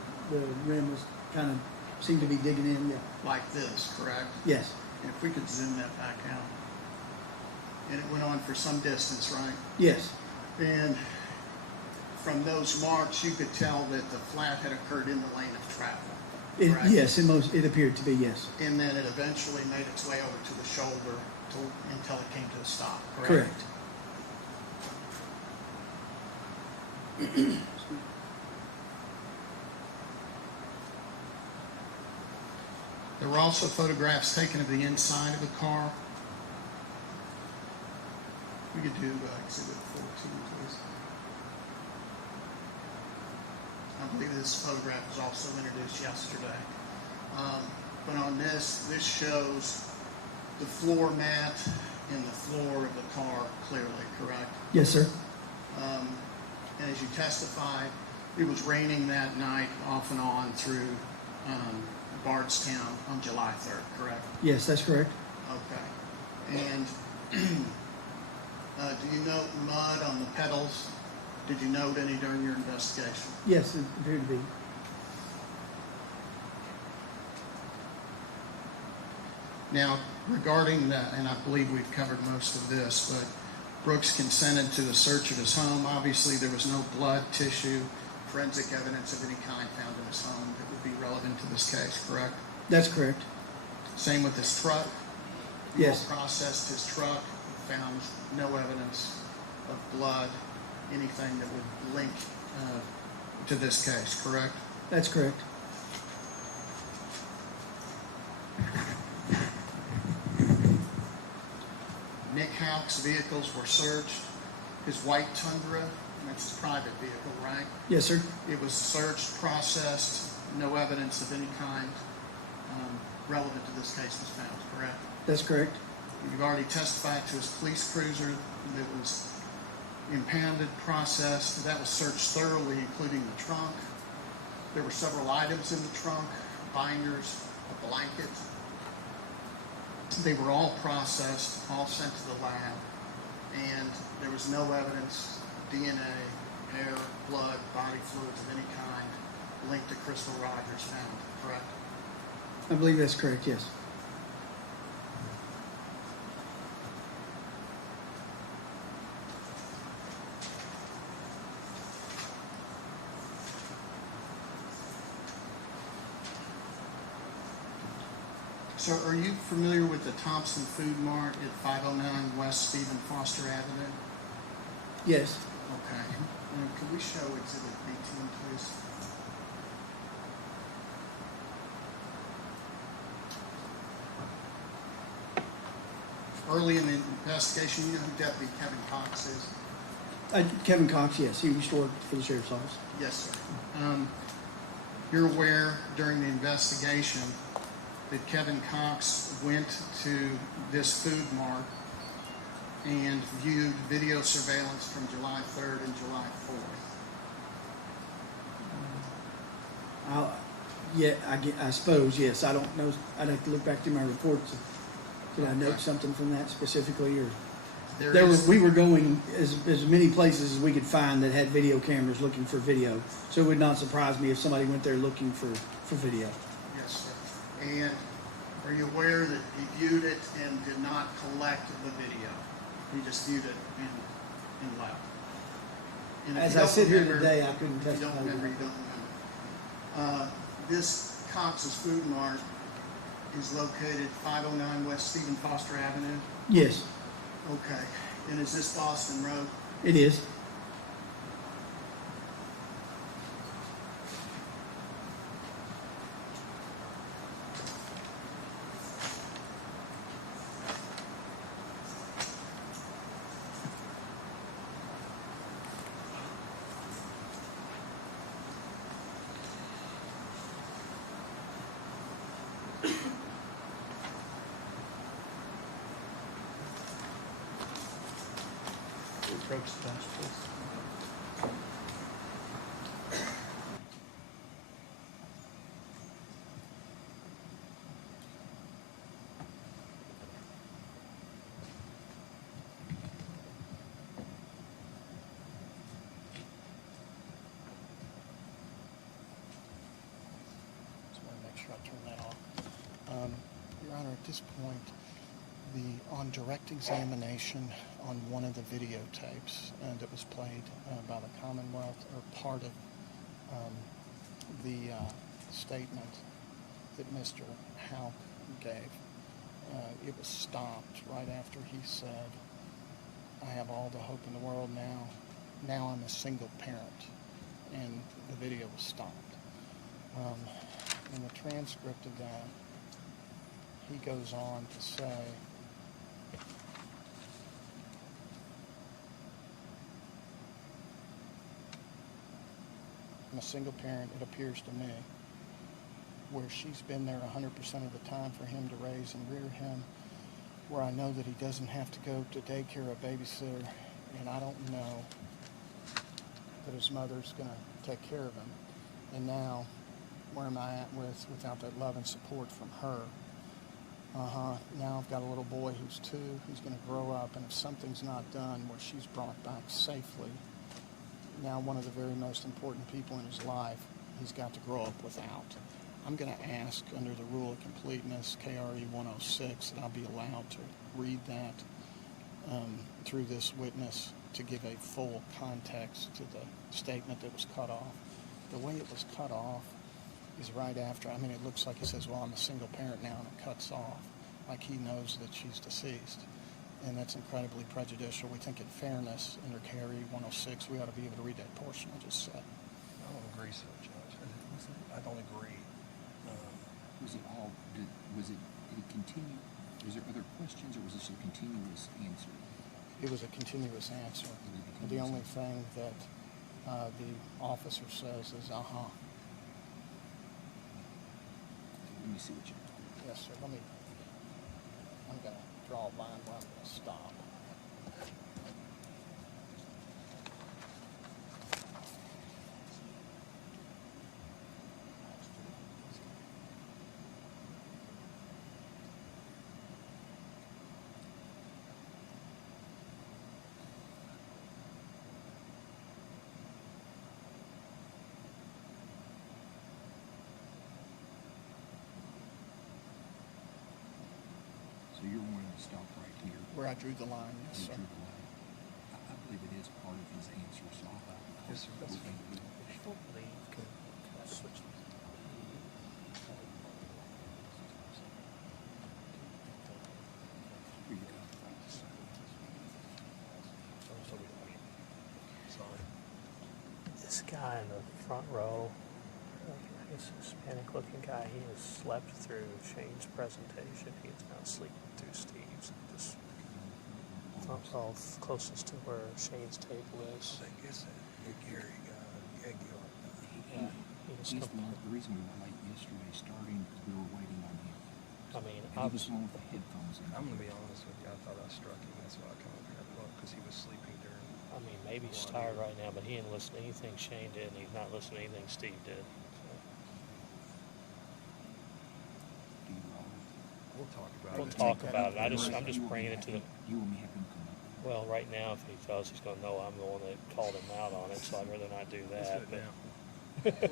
rim was kind of seemed to be digging in. Yeah. Like this, correct? Yes. And if we could zoom that back out. And it went on for some distance, right? Yes. And from those marks, you could tell that the flat had occurred in the lane of travel. Correct? Yes, it appeared to be, yes. And then it eventually made its way over to the shoulder until it came to a stop, correct? Correct. There were also photographs taken of the inside of the car. We could do exhibit 14, please. I believe this photograph was also introduced yesterday. But on this shows the floor mat and the floor of the car clearly, correct? Yes, sir. And as you testified, it was raining that night off and on through Bardstown on July 3rd, correct? Yes, that's correct. Okay. And do you note mud on the pedals? Did you note any during your investigation? Yes, it appeared to be. Now, regarding that, and I believe we've covered most of this, but Brooks consented to the search of his home. Obviously, there was no blood, tissue, forensic evidence of any kind found in his home that would be relevant to this case, correct? That's correct. Same with his truck. Yes. You all processed his truck, found no evidence of blood, anything that would link to this case, correct? That's correct. Nick Houck's vehicles were searched. His white Tundra, that's his private vehicle, right? Yes, sir. It was searched, processed, no evidence of any kind relevant to this case was found, correct? That's correct. You've already testified to his police cruiser that was impounded, processed. That was searched thoroughly, including the trunk. There were several items in the trunk, binders, a blanket. They were all processed, all sent to the lab, and there was no evidence, DNA, hair, blood, body fluids of any kind linked to Crystal Rogers found, correct? I believe that's correct, yes. So are you familiar with the Thompson Food Mart at 509 West Stephen Foster Avenue? Yes. Okay. Could we show exhibit 18, please? Early in the investigation, you know who Deputy Kevin Cox is? Kevin Cox, yes. He used to work for the sheriff's office. Yes, sir. You're aware during the investigation that Kevin Cox went to this food mart and viewed video surveillance from July 3rd and July 4th. I suppose, yes. I don't know. I'd have to look back through my reports. Did I note something from that specifically? Or We were going as many places as we could find that had video cameras looking for video. So it would not surprise me if somebody went there looking for video. Yes, sir. And are you aware that he viewed it and did not collect the video? He just viewed it and left. And if As you I don't sit here remember- today, I couldn't If you testify. don't remember, you don't remember. This Cox's Food Mart is located 509 West Stephen Foster Avenue. Yes, Okay. And is this Boston Road? it is. Approach the bench, please. Just want to make sure I turn that off. Your Honor, at this point, on direct examination on one of the videotapes that was played by the Commonwealth, or part of the statement that Mr. Houck gave, it was stopped right after he said, "I have all the hope in the world now. Now I'm a single parent," and the video was stopped. In the transcript of that, he goes on to say, "I'm a single parent, it appears to me, where she's been there 100% of the time for him to raise and rear him, where I know that he doesn't have to go to daycare or babysitter, and I don't know that his mother's going to take care of him. And now, where am I at without that love and support from her? Now I've got a little boy who's 2, who's going to grow up, and if something's not done where she's brought back safely, now one of the very most important people in his life, he's got to grow up without." I'm going to ask, under the rule of completeness, KRE 106, that I'll be allowed to read that through this witness to give a full context to the statement that was cut off. The way it was cut off is right after, it looks like he says, "Well, I'm a single parent now," and it cuts off, like he knows that she's deceased. And that's incredibly prejudicial. We think in fairness, under KRE 106, we ought to be able to read that portion I just said. I don't agree, sir, Judge. I don't agree. Did it continue? Was there other questions, or was this a continuous answer? It was a continuous answer. The only thing that the officer says is, Let me see what you. Yes, sir. I'm going to draw a line where I'm going to stop. So you're wanting to stop right here. Where I drew the line, yes, sir. I believe it is part of his answer, so I'll. Yes, sir. That's fine. Before we leave, can I switch? Here you go. Sorry. This guy in the front row, this Hispanic-looking guy, he has slept through Shane's presentation. He is now sleeping through Steve's. Just well, closest to where Shane's table is. I guess Gary got He's the reason we were late yesterday starting, because we were waiting on him. I mean, And he was one with the headphones in. I'm going to be honest with you. I thought I struck him. That's why I come up here and look, because he was sleeping during. I mean, maybe he's tired right now, but he didn't listen to anything Shane did, and he's not listening to anything Steve did. We'll talk about We'll it. talk about it. I'm just bringing it to the. You and me have him come up. Well, right now, if he does, he's going to know I'm the one that called him out on it, so I'd rather not do that. But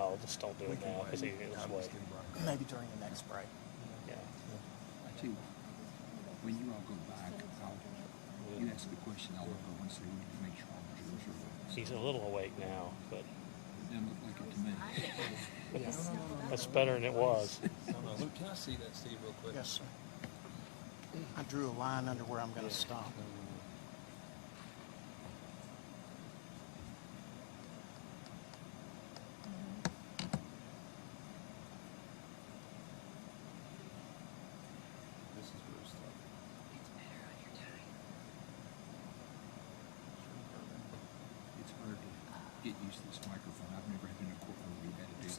oh, just don't do it now because he'll wait. Maybe during the next break. Yeah. I tell you what, when you all go back, you ask a question, I'll look over and say, we need to make sure all the jurors are awake. He's a little awake now, but It doesn't look like it to me. that's better than it was. Luke, can I see that, Steve, real quick? Yes, sir. I drew a line under where I'm going to stop. This is where it started. It's hard to get used to this microphone. I've never been in a courtroom where you had to do this.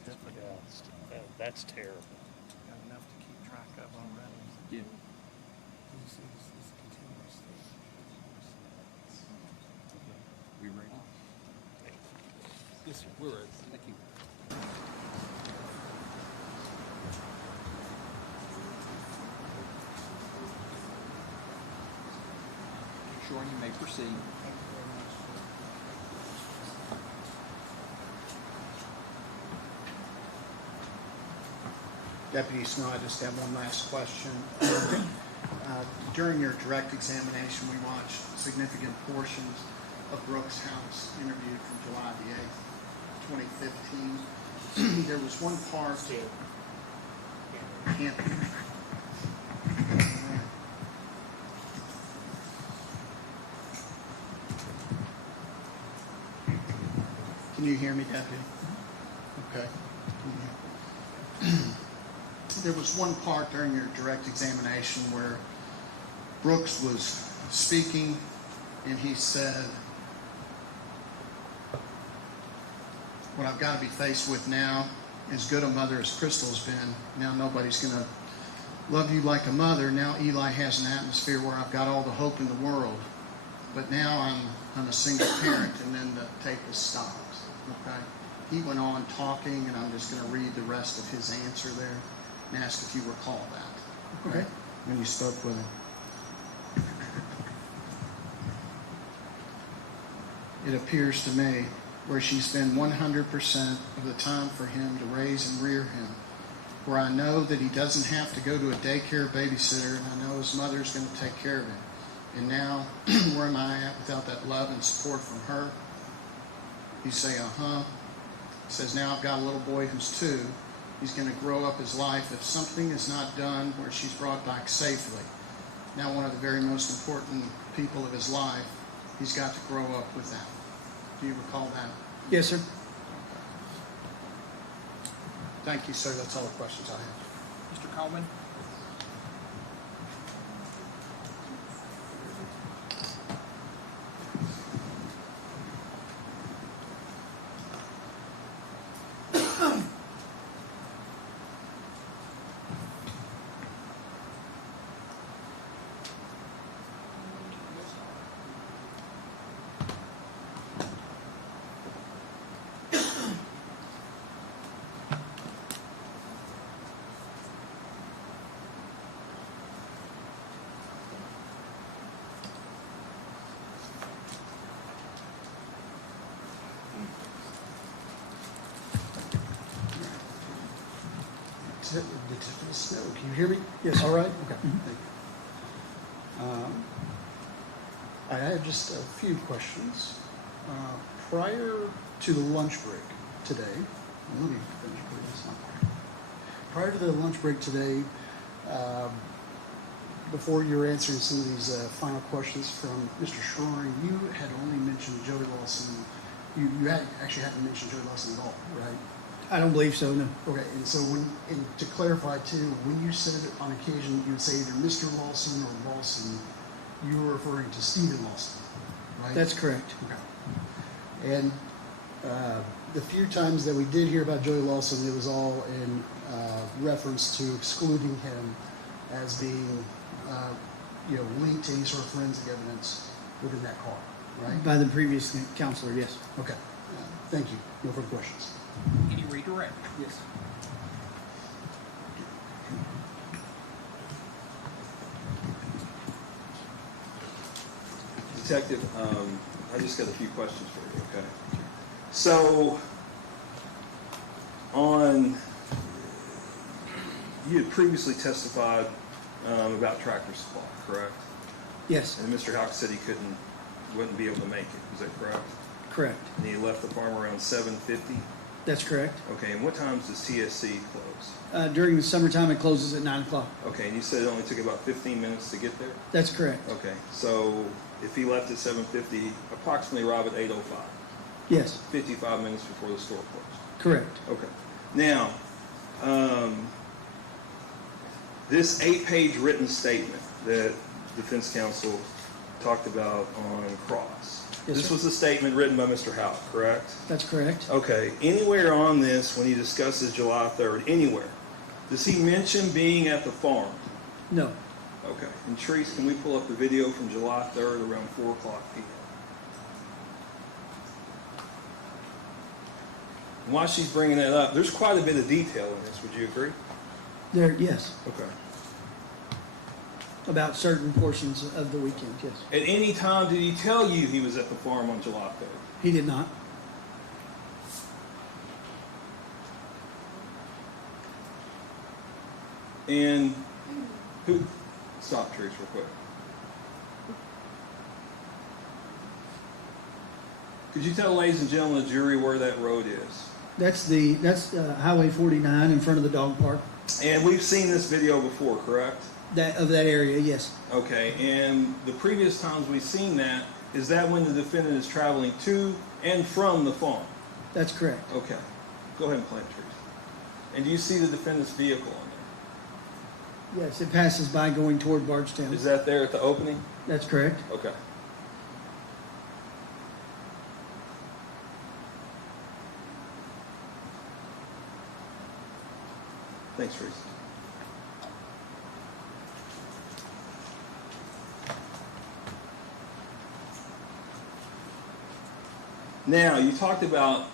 Yeah, that's terrible. Got enough to keep track of already. Yeah. We ready? Yes, sir. We're ready. Thank you. Shorn, you may proceed. Deputy Snow, I just have one last question. During your direct examination, we watched significant portions of Brooks' House interviewed from July the 8th, 2015. There was one part can't. Can you hear me, Deputy? Okay. There was one part during your direct examination where Brooks was speaking and he said, what I've got to be faced with now, as good a mother as Crystal's been, now nobody's going to love you like a mother. Now Eli has an atmosphere where I've got all the hope in the world. But now I'm a single parent, and then the tape was stopped. Okay? He went on talking, and I'm just going to read the rest of his answer there and ask if you recall that. Okay? When you spoke with him. It appears to me where she's been 100% of the time for him to raise and rear him, where I know that he doesn't have to go to a daycare babysitter, and I know his mother's going to take care of him. And now, where am I at without that love and support from her? You say, uh-huh. He says, now I've got a little boy who's 2. He's going to grow up his life if something is not done where she's brought back safely. Now one of the very most important people of his life, he's got to grow up with that. Do you recall that? Yes, sir. Thank you, sir. That's all the questions I have. Mr. Coleman? Snow, can you hear me? Yes. All right? Okay. Thank you. I have just a few questions. Prior to the lunch break today, let me finish putting this on. Prior to the lunch break today, before you were answering some of these final questions from Mr. Schroering, you had only mentioned Joey Lawson. You actually hadn't mentioned Joey Lawson at all, right? I don't believe so, no. Okay, and so and to clarify too, when you said it on occasion, you would say either Mr. Lawson or Lawson, you were referring to Stephen Lawson, right? That's correct. Okay. And the few times that we did hear about Joey Lawson, it was all in reference to excluding him as being, linked to any sort of forensic evidence within that car, right? By the previous counselor, yes. Okay. Thank you. No further questions. Any redirect? Yes. Detective, I just got a few questions for you, okay? So, you had previously testified about Tractor Supply, correct? Yes, And Mr. Houck said he wouldn't be able to make it, is that correct? correct. And he left the farm around 7:50? That's correct. Okay, and what times does TSC close? During the summertime, it closes at 9 o'clock. Okay, and you said it only took about 15 minutes to get there? That's correct. Okay, so if he left at 7:50, approximately arrive at 8:05, Yes, 55 minutes before the store closed. correct. Okay. Now, this 8-page written statement that defense counsel talked about on cross. Yes, This sir. was a statement written by Mr. Houck, correct? That's correct. Okay. Anywhere on this, when he discusses July 3rd, anywhere, does he mention being at the farm? No. Okay. And Treese, can we pull up the video from July 3rd around 4 o'clock p.m.? And while she's bringing that up, there's quite a bit of detail in this. Would you agree? Yes, Okay. about certain portions of the weekend, yes. At any time, did he tell you he was at the farm on July 3rd? He did not. And who? Stop, Treese, real quick. Could you tell, ladies and gentlemen of the jury, where that road is? That's Highway 49 in front of the dog park. And we've seen this video before, correct? That area, yes. Okay, and the previous times we've seen that, is that when the defendant is traveling to and from the farm? That's correct. Okay. Go ahead and plant trees. And do you see the defendant's vehicle on Yes, it passes by going toward Bardstown. there? Is that there at the opening? That's correct. Okay. Thanks, Reese. Now, you talked about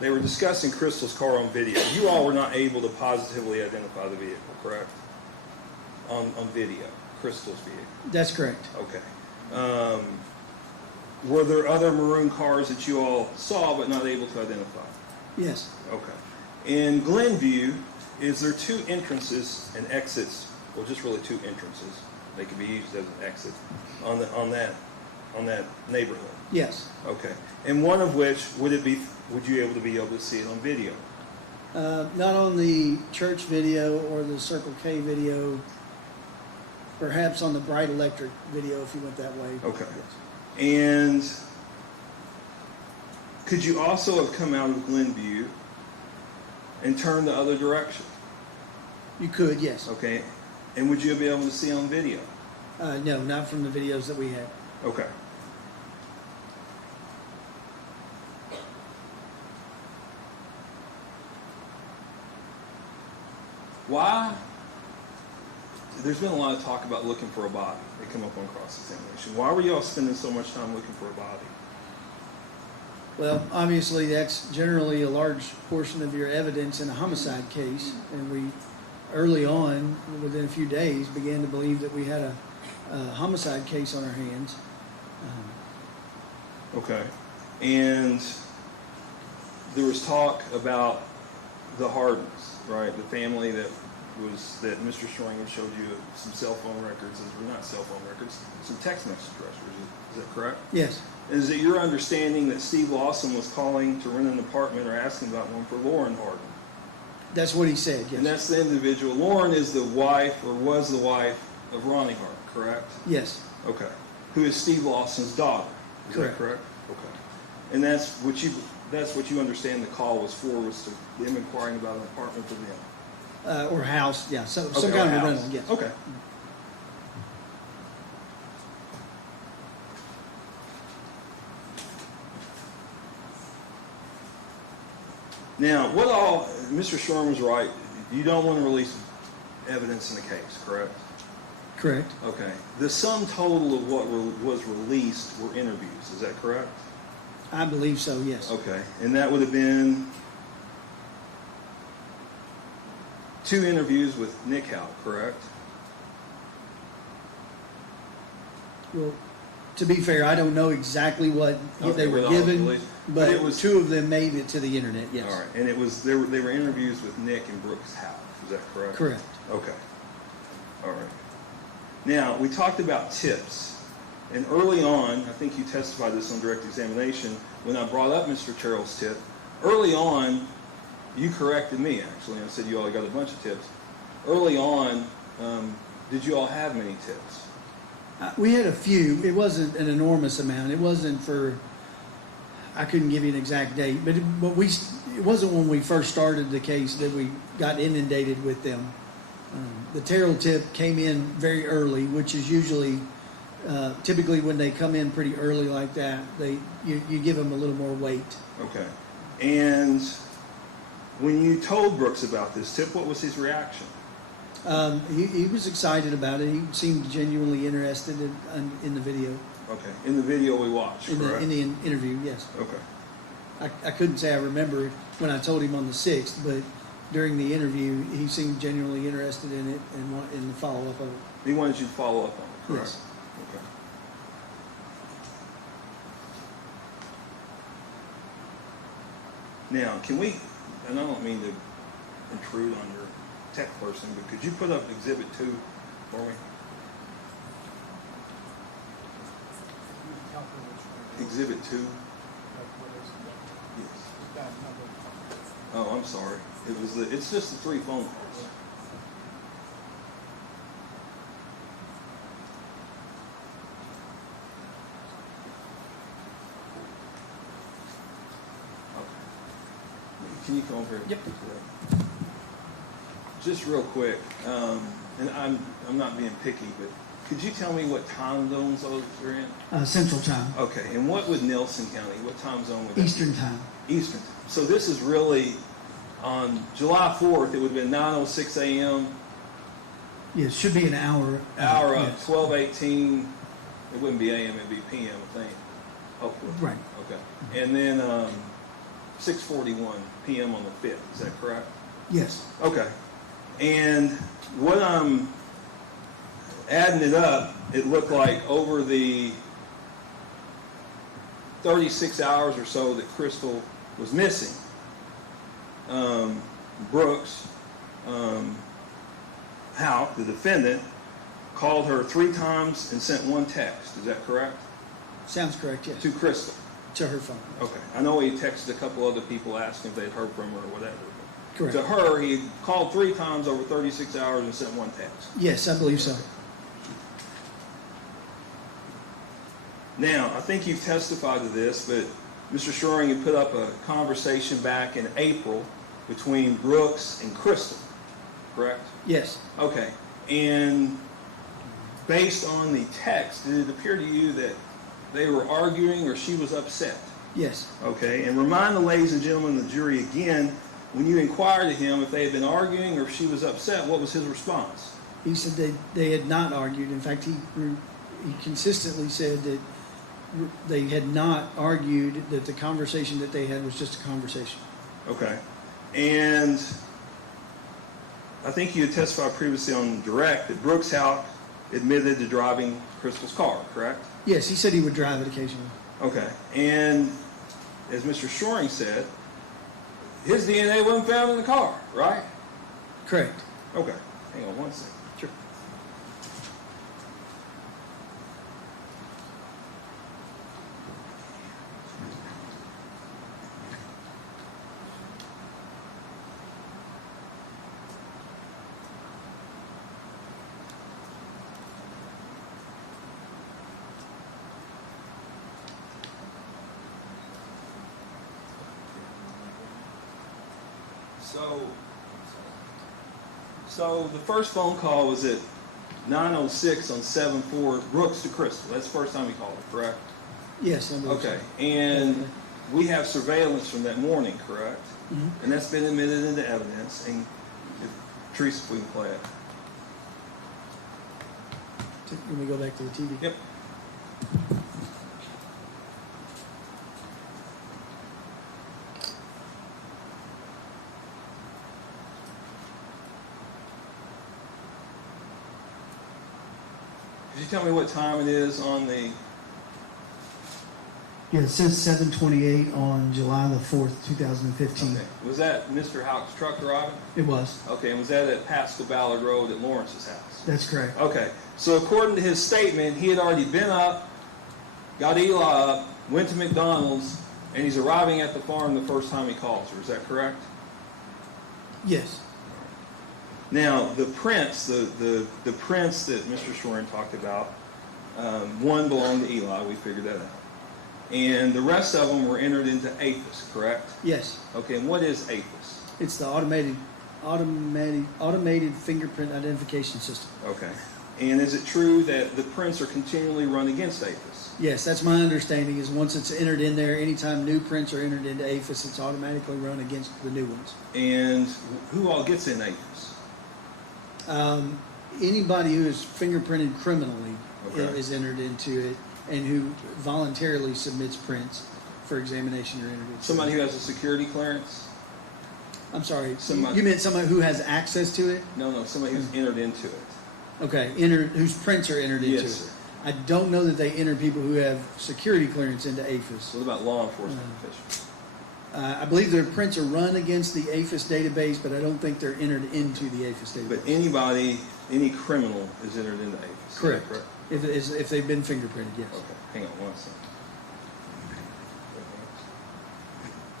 they were discussing Crystal's car on video. You all were not able to positively identify the vehicle, correct? On video, Crystal's vehicle. That's correct. Okay. Were there other maroon cars that you all saw but not able to identify? Yes. Okay. In Glenview, is there two entrances and exits, well, just really two entrances? They can be used as an exit on that neighborhood. Yes. Okay. And one of which would you be able to see it on video? Not on the church video or the Circle K video. Perhaps on the Bright Electric video if you went that way. Okay. And could you also have come out of Glenview and turned the other direction? You could, yes. Okay. And would you be able to see on video? No, not from the videos that we have. Okay. Why? There's been a lot of talk about looking for a body. They come up on cross-examination. Why were y'all spending so much time looking for a body? Well, obviously that's generally a large portion of your evidence in a homicide case, and we early on, within a few days, began to believe that we had a homicide case on our hands. Okay. And there was talk about the Hardens, right? The family that Mr. Schwinger showed you some cell phone records, not cell phone records, some text message records. Is that correct? Yes. Is it your understanding that Steve Lawson was calling to rent an apartment or asking about one for Lauren Harden? That's what he said, yes. And that's the individual. Lauren is the wife, or was the wife, of Ronnie Harden, correct? Yes. Okay. Who is Steve Lawson's daughter? Is Correct. that correct? Okay. And that's what you understand the call was for, was to them inquiring about an apartment for them. Or house, yeah, some Okay, kind of a house. rental, yes. Okay. Now, Mr. Shorn was right. You don't want to release evidence in the case, correct? Correct. Okay. The sum total of what was released were interviews. Is that correct? I believe so, yes. Okay. And that would have been 2 interviews with Nick Houck, correct? Well, to be fair, I don't know exactly what they were with all the given, police. but it was two of them made it to the internet. Yes. All right, and it was they were interviews with Nick and Brooks Houck. Is that correct? Correct. Okay. All right. Now we talked about tips, and early on, I think you testified this on direct examination when I brought up Mr. Terrell's tip. Early on, you corrected me actually and said you all got a bunch of tips. Early on, did you all have many tips? We had a few. It wasn't an enormous amount. It wasn't for. I couldn't give you an exact date, but it wasn't when we first started the case that we got inundated with them. The Terrell tip came in very early, which is usually, typically when they come in pretty early like that, you give them a little more weight. Okay. And when you told Brooks about this tip, what was his reaction? He was excited about it. He seemed genuinely interested in the video. Okay. In the video we watched, correct? In the interview, yes. Okay. I couldn't say I remember when I told him on the 6th, but during the interview, he seemed genuinely interested in it and in the follow-up of it. He wanted you to follow up on it, correct? Yes. Okay. Now, can we, and I don't mean to intrude on your tech person, but could you put up Exhibit 2 for me? Exhibit 2? Yes. Oh, I'm sorry. It's just the 3 phone calls. Can you come over here? Yep. Just real quick, and I'm not being picky, but could you tell me what time zones those are in? Central Time. Okay, and what would Nelson County, what time zone would that Eastern be? Time. Eastern. So this is really, on July 4th, it would have been 9:06 a.m. Yeah, it should be an hour. Hour up, Yes. 12:18. It wouldn't be a.m., it'd be p.m., I think. Hopefully. Right. Okay. And then 6:41 p.m. on the 5th. Is that correct? Yes. Okay. And what I'm adding it up, it looked like over the 36 hours or so that Crystal was missing, Brooks, Houck, the defendant, called her 3 times and sent 1 text. Is that correct? Sounds correct, yes. To Crystal. To her phone. Okay. I know he texted a couple other people asking if they'd heard from her or whatever. Correct. To her, he called 3 times over 36 hours and sent 1 text. Yes, I believe so. Now, I think you've testified to this, but Mr. Shoring had put up a conversation back in April between Brooks and Crystal, correct? Yes. Okay. And based on the text, did it appear to you that they were arguing or she was upset? Yes. Okay. And remind the ladies and gentlemen of the jury again, when you inquired of him if they had been arguing or if she was upset, what was his response? He said they had not argued. In fact, he consistently said that they had not argued, that the conversation that they had was just a conversation. Okay. And I think you had testified previously on direct that Brooks Houck admitted to driving Crystal's car, correct? Yes, he said he would drive it occasionally. Okay. And as Mr. Shoring said, his DNA wasn't found in the car, right? Correct. Okay. Hang on 1 second. Sure. So the first phone call was at 9:06 on 7/4, Brooks to Crystal. That's the first time he called her, correct? Yes, I believe so. Okay. And we have surveillance from that morning, correct? Mhm. And that's been admitted into evidence. And Teresa, if we can play it. Let me go back to the TV. Yep. Could you tell me what time it is on the Yeah, it says 7:28 on July the 4th, 2015. Okay. Was that Mr. Houck's truck driving? It was. Okay, and was that at Pascal Ballard Road at Lawrence's house? That's correct. Okay, so according to his statement, he had already been up, got Eli up, went to McDonald's, and he's arriving at the farm the first time he calls her. Is that correct? Yes. Now, the prints, the prints that Mr. Schwerin talked about, one belonged to Eli. We figured that out. And the rest of them were entered into APHIS, correct? Yes. Okay, and what is APHIS? It's the automated fingerprint identification system. Okay. And is it true that the prints are continually run against APHIS? Yes, that's my understanding, is once it's entered in there, anytime new prints are entered into APHIS, it's automatically run against the new ones. And who all gets in APHIS? Anybody who is fingerprinted criminally Okay. is entered into it, and who voluntarily submits prints for examination or entered into Somebody it. who has a security clearance? I'm sorry, Somebody- you meant somebody who has access to it? No, somebody who's entered into it. Okay, whose prints are entered into Yes, it. sir. I don't know that they enter people who have security clearance into APHIS. What about law enforcement officials? I believe their prints are run against the APHIS database, but I don't think they're entered into the APHIS database. But anybody, any criminal is entered into APHIS. Correct. If they've been fingerprinted, yes. Okay, hang on one second.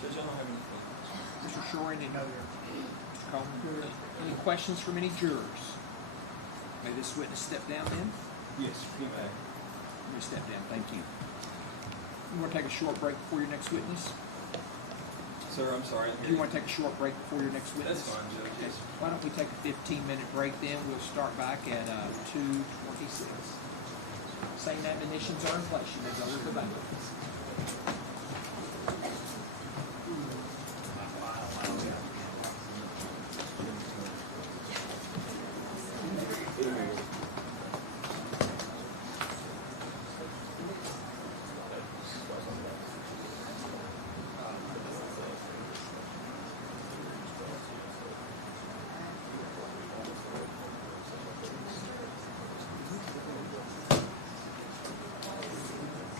Judge, I don't have any questions. Mr. Shoring, Mr. Coleman, any questions from any jurors? May this witness step down then? Yes, you may. Let me step down, thank you. You want to take a short break before your next witness? Sir, I'm sorry. Do you want to take a short break before your next witness? That's fine, Judge. Okay. Why don't we take a 15-minute break then? We'll start back at 2:26. Same admonitions are in place. You may go to the bank.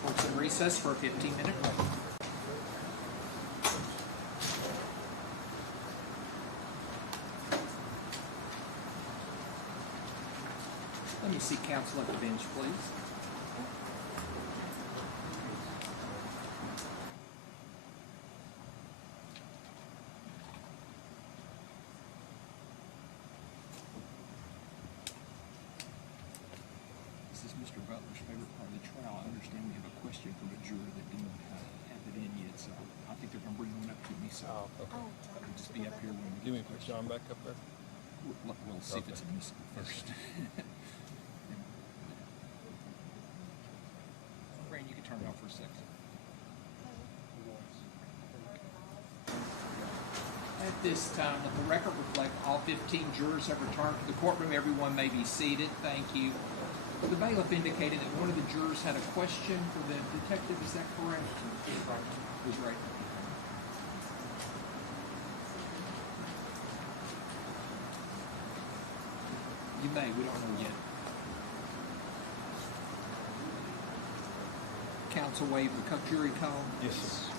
Court's in recess for a 15-minute break. Let me see counsel at the bench, please. This is Mr. Butler's favorite part of the trial. I understand we have a question from a juror that didn't have it in yet, so I think they're going to bring one up to me, so I'll just be up here when we Give me a quick John back up there. We'll see if it's admissible first. Brand, you can turn it off for a second. At this time, let the record reflect all 15 jurors have returned to the courtroom. Everyone may be seated. Thank you. The bailiff indicated that one of the jurors had a question for the detective. Is that correct? Who's right? You may. We don't know yet. Counsel waive the jury call. Yes, sir.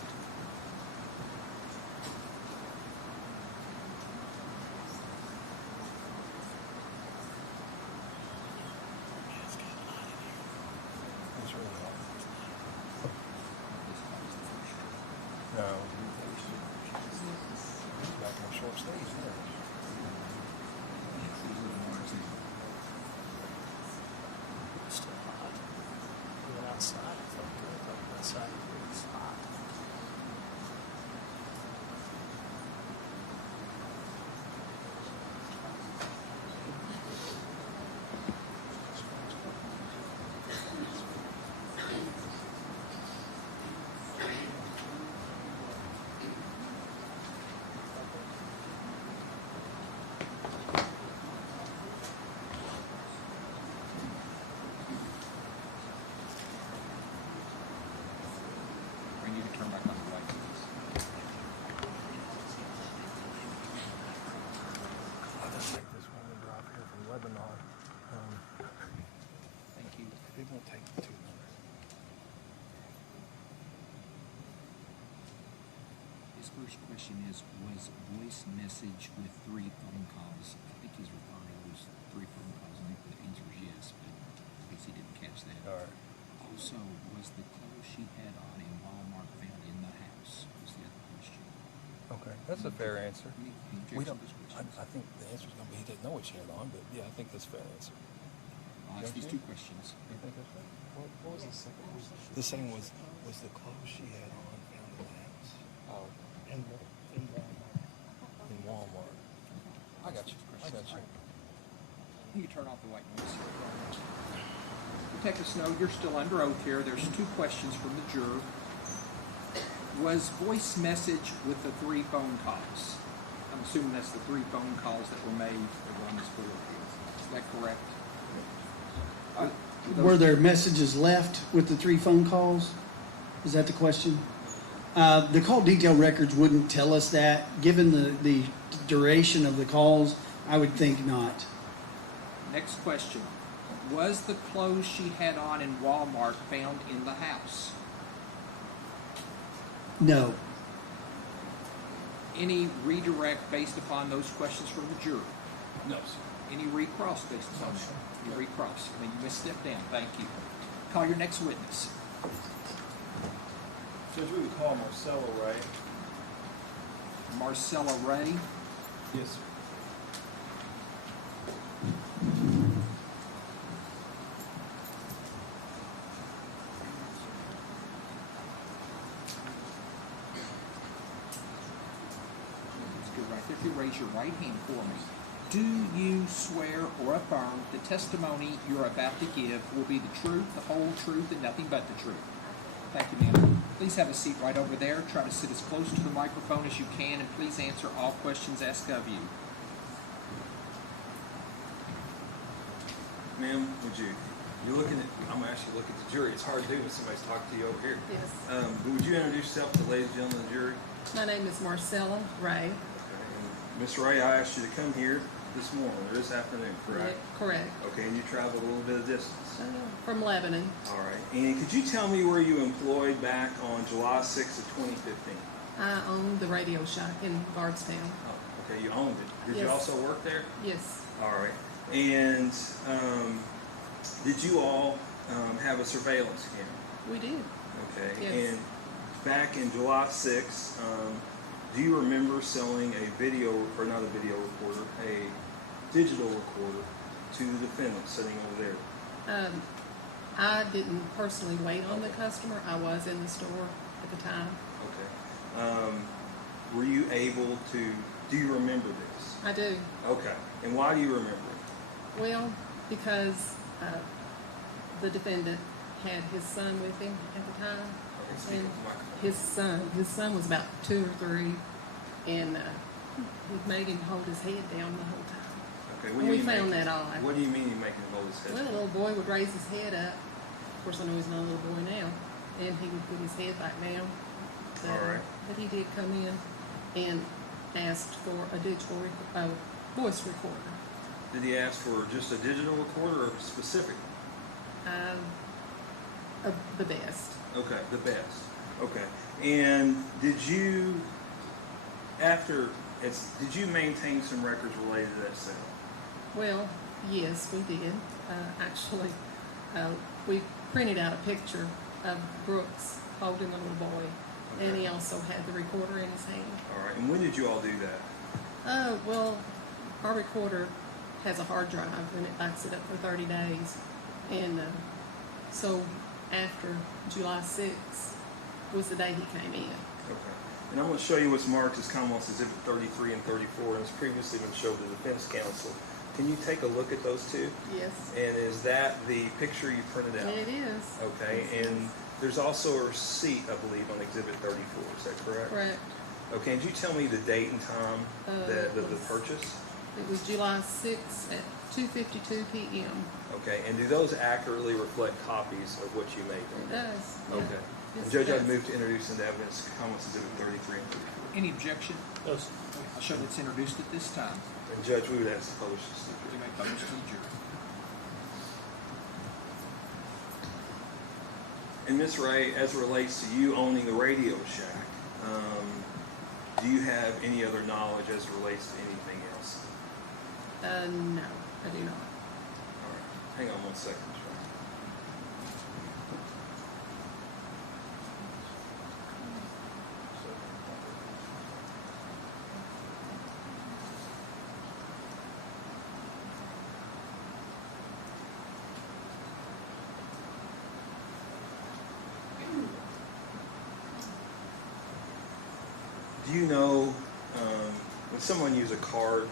No. Back on short sleeves there. It's still hot. We went outside, it felt good, but outside it was hot. Or you can turn back on the light, please. I'll just take this one and drive here from Lebanon. Thank you. It won't take too long. his first question is, was voice message with 3 phone calls? I think he's referring to those 3 phone calls. I think the answer is yes, but I guess he didn't catch that. All right. Also, was the clothes she had on in Walmart found in the house? Was the other question. Okay, that's a fair answer. Any We don't. objections to those questions? I think the answer's going to be he didn't know what she had on, but yeah, I think that's a fair answer. I'll ask these 2 questions. You think that's fair? What was the second one? The second was the clothes she had on found in the house. Oh, in Walmart. In Walmart. I got you. I got you. You can turn off the white noise. Detective Snow, you're still under oath here. There's 2 questions from the juror. Was voice message with the 3 phone calls? I'm assuming that's the 3 phone calls that were made that were on this board here. Is that correct? Were there messages left with the 3 phone calls? Is that the question? The call detail records wouldn't tell us that. Given the duration of the calls, I would think not. Next question. Was the clothes she had on in Walmart found in the house? No. Any redirect based upon those questions from the jury? No, sir. Any recross based upon that? Any recross? I mean, you missed step down. Thank you. Call your next witness. Judge, we would call Marcella Ray. Marcella Ray. Yes, sir. Let's go right there. If you raise your right hand for me. Do you swear or affirm the testimony you're about to give will be the truth, the whole truth, and nothing but the truth? Thank you, ma'am. Please have a seat right over there. Try to sit as close to the microphone as you can, and please answer all questions asked of you. Ma'am, you're looking at, I'm actually looking at the jury. It's hard to do when somebody's talking to you over here. Yes. But would you introduce yourself to the ladies and gentlemen of the jury? My name is Marcella Ray. Miss Ray, I asked you to come here this morning or this afternoon, correct? Correct. Okay, and you traveled a little bit of distance. From Lebanon. All right. And could you tell me where you employed back on July 6th of 2015? I owned the radio shack in Bardstown. Oh, okay, you owned it. Did you Yes. also work there? Yes. All right. And did you all have a surveillance camera? We did. Okay. Yes. And back in July 6th, do you remember selling a video, or not a video recorder, a digital recorder to the defendant sitting over there? I didn't personally wait on the customer. I was in the store at the time. Okay. Were you able to, do you remember this? I do. Okay. And why do you remember it? Well, because the defendant had his son with him at the time. Okay, speak And up the microphone. his son was about 2 or 3, and he made him hold his head down the whole time. Okay, And we found that odd. What do you mean you make him hold his head? Well, the little boy would raise his head up. Of course, I know he's not a little boy now. And he would put his head back down. But, All right. But he did come in and asked for a digital voice recorder. Did he ask for just a digital recorder or specific? The best. Okay, the best. Okay. And did you maintain some records related to that sale? Well, yes, we did. Actually, we printed out a picture of Brooks holding the little boy, Okay. and he also had the recorder in his hand. All right. And when did you all do that? Well, our recorder has a hard drive, and it backs it up for 30 days. And so after July 6th was the day he came in. Okay. And I'm going to show you what's marked as Commonwealth's Exhibit 33 and 34, and it's previously been showed to the defense counsel. Can you take a look at those two? Yes. And is that the picture you printed out? It is. Okay. And there's also a receipt, I believe, on Exhibit 34. Is that correct? Correct. Okay. And could you tell me the date and time of the purchase? It was July 6th at 2:52 p.m. Okay. And do those accurately reflect copies of what you made? It does. Yeah. Okay. Yes, And Judge, it I'd does. move to introduce into evidence Commonwealth's Exhibit 33 and 34. Any objection? I'll show that it's introduced at this time. And Judge, we would ask to publish this. You may publish to the jury. And Ms. Ray, as it relates to you owning the Radio Shack, Do you have any other knowledge as it relates to anything else? No, I do not. All right. Hang on 1 second. Do you know when someone uses a card,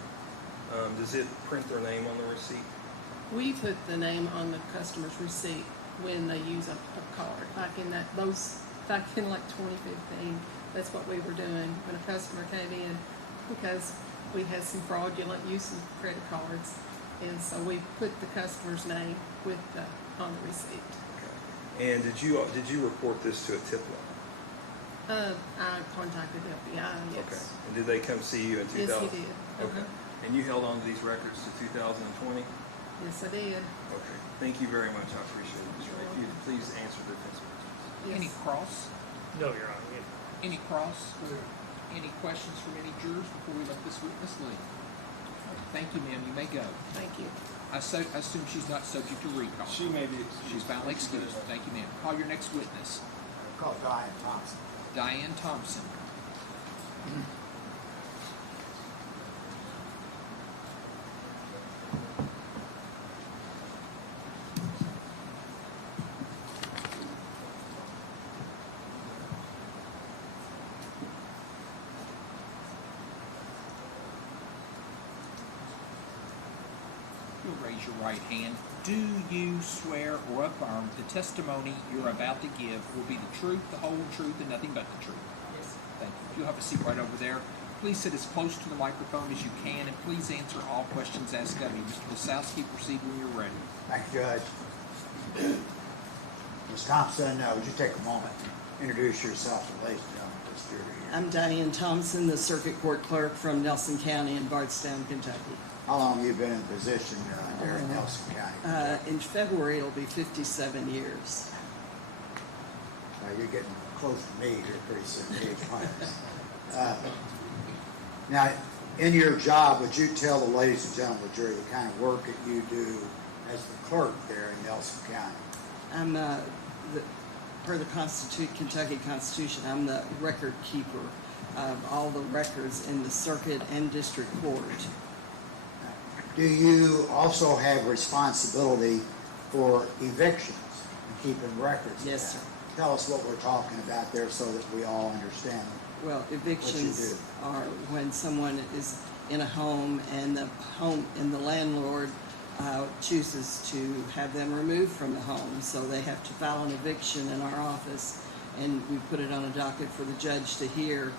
does it print their name on the receipt? We put the name on the customer's receipt when they use a card. Back in like 2015, that's what we were doing when a customer came in, because we had some fraudulent use of credit cards, and so we put the customer's name on the receipt. Okay. And did you report this to a tip line? I contacted the FBI. Yes. Okay. And did they come see you in 2000? Yes, he did. Okay. And you held on to these records to 2020? Yes, I did. Okay. Thank you very much. I appreciate it, Ms. Ray. If you'd please answer the defense questions. Any cross? No, Your Honor. Any cross? Any questions from any jurors before we let this witness leave? Thank you, ma'am. You may go. Thank you. I assume she's not subject to recall. She may be. She's validly excused. Thank you, ma'am. Call your next witness. Call Diane Thompson. Diane Thompson. You'll raise your right hand. Do you swear or affirm the testimony you're about to give will be the truth, the whole truth, and nothing but the truth? Yes. Thank you. You'll have a seat right over there. Please sit as close to the microphone as you can, and please answer all questions asked of you. Mr. Wasowski, proceed when you're ready. Thank you, Judge. Ms. Thompson, would you take a moment to introduce yourself to ladies and gentlemen of this jury? I'm Diane Thompson, the Circuit Court Clerk from Nelson County in Bardstown, Kentucky. How long have you been in position there in Nelson County? In February, it'll be 57 years. You're getting close to me here pretty soon, age-wise. Now, in your job, would you tell the ladies and gentlemen of the jury the kind of work that you do as the clerk there in Nelson County? I'm, per the Kentucky Constitution, I'm the record keeper of all the records in the circuit and district court. Do you also have responsibility for evictions and keeping records? Yes, sir. Tell us what we're talking about there so that we all understand. Well, evictions are when someone is in a home and the landlord chooses to have them removed from the home. So they have to file an eviction in our office, and we put it on a docket for the judge to hear,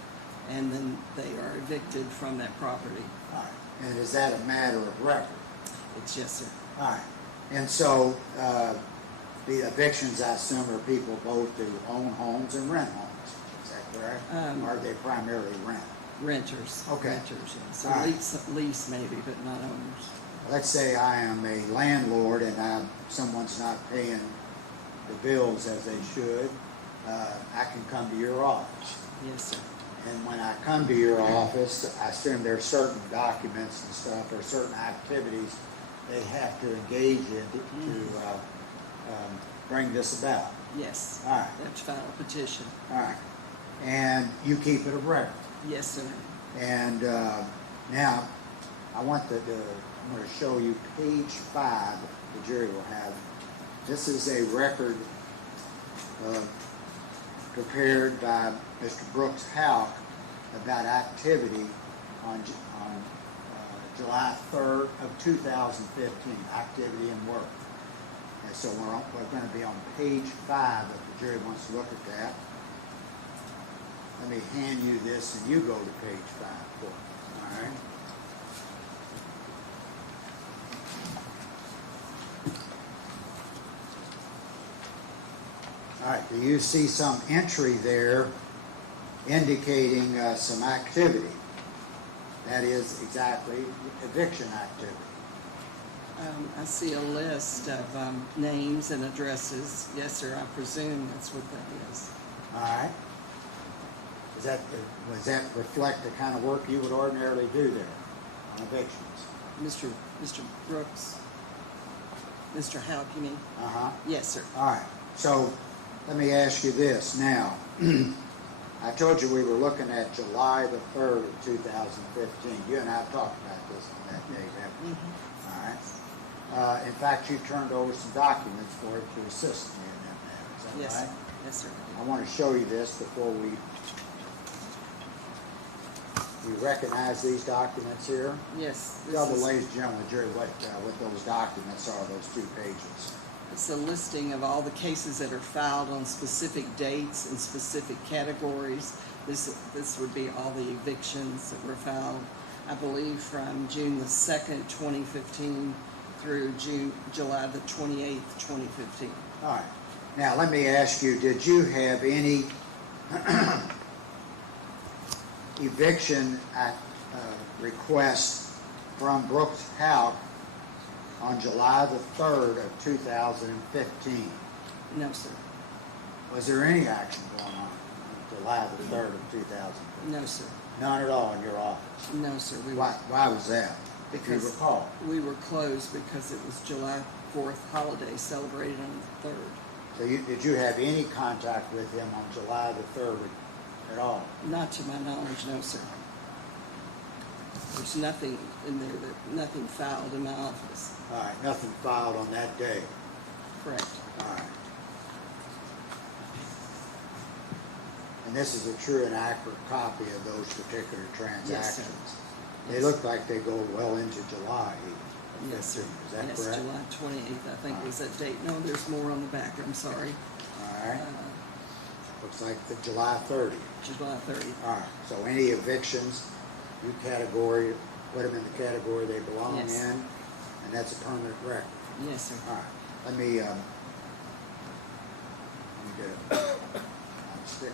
and then they are evicted from that property. All right. And is that a matter of record? It's yes, sir. All right. And so the evictions, I assume, are people both who own homes and rent homes. Is that correct? Or are they primarily rent? Renters. Okay. Renters, yes. So lease maybe, but not owners. Let's say I am a landlord and someone's not paying the bills as they should. I can come to your office. Yes, sir. And when I come to your office, I assume there are certain documents and stuff or certain activities they have to engage in to bring this about. Yes. All right. They have to file a petition. All right. And you keep it a record. Yes, sir. And now I'm going to show you page 5 the jury will have. This is a record prepared by Mr. Brooks Houck about activity on July 3rd of 2015, activity and work. And so we're going to be on page 5 if the jury wants to look at that. Let me hand you this and you go to page 5 for it. All right. All right, do you see some entry there indicating some activity? That is exactly eviction activity. I see a list of names and addresses. Yes, sir. I presume that's what that is. All right. Is Was that reflect the kind of work you would ordinarily do there on evictions? Mr. Brooks, Mr. Houck, you mean? Uh-huh. Yes, sir. All right. So let me ask you this now. I told you we were looking at July the 3rd of 2015. You and I have talked about this on that day, haven't we? Mm-hmm. All right. In fact, you turned over some documents for it to assist me in that matter. Is that Yes, right? sir. Yes, sir. I want to show you this before we recognize these documents here. Yes. Tell the ladies and gentlemen of the jury what those documents are, those 2 pages. It's a listing of all the cases that are filed on specific dates and specific categories. This would be all the evictions that were filed, I believe, from June the 2nd, 2015 through July the 28th, 2015. All right. Now, let me ask you, did you have any eviction request from Brooks Houck on July the 3rd of 2015? No, sir. Was there any action going on July the 3rd of 2015? No, sir. None at all in your office? No, sir. Why was that, if you Because recall? we were closed because it was July 4th holiday celebrated on the 3rd. So did you have any contact with him on July the 3rd at all? Not to my knowledge, no, sir. There's nothing in there, nothing filed in my office. All right, nothing filed on that day? Correct. All right. And this is a true and accurate copy of those particular transactions? Yes, sir. They look like they go well into July even. Yes, sir. Is that yes, correct? July 28th, I think was that date. No, there's more on the back, I'm sorry. All right. Looks like the July 30. July 30th. All right, so any evictions, you category, put them in the category they belong Yes. in, and that's a permanent record. Yes, sir. All right, let me get a stick.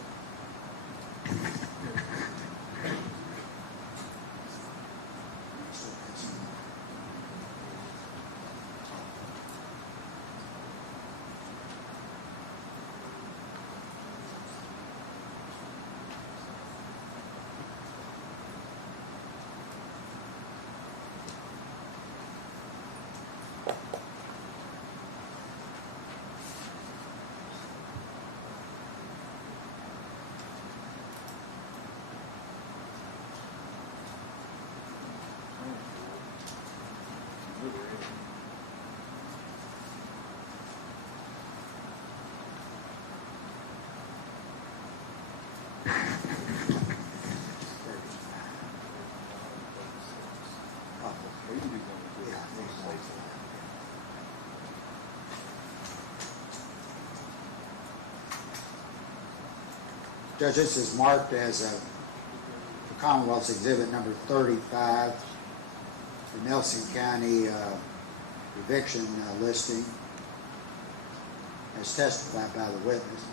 Judge, this is marked as a Commonwealth's Exhibit number 35, the Nelson County eviction listing, as testified by the witness.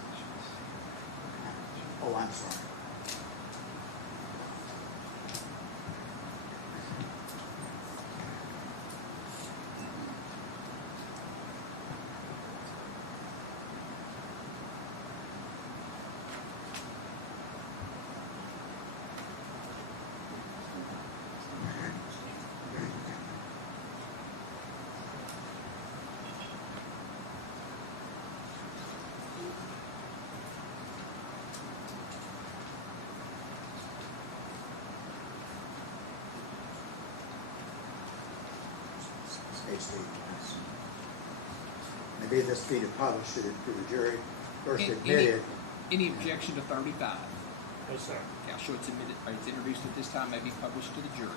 Oh, I'm sorry. Maybe this be to publish it to the jury. First admitted. Any objection to 35? No, sir. Okay, I'll show it's admitted, or it's introduced at this time, may be published to the jury.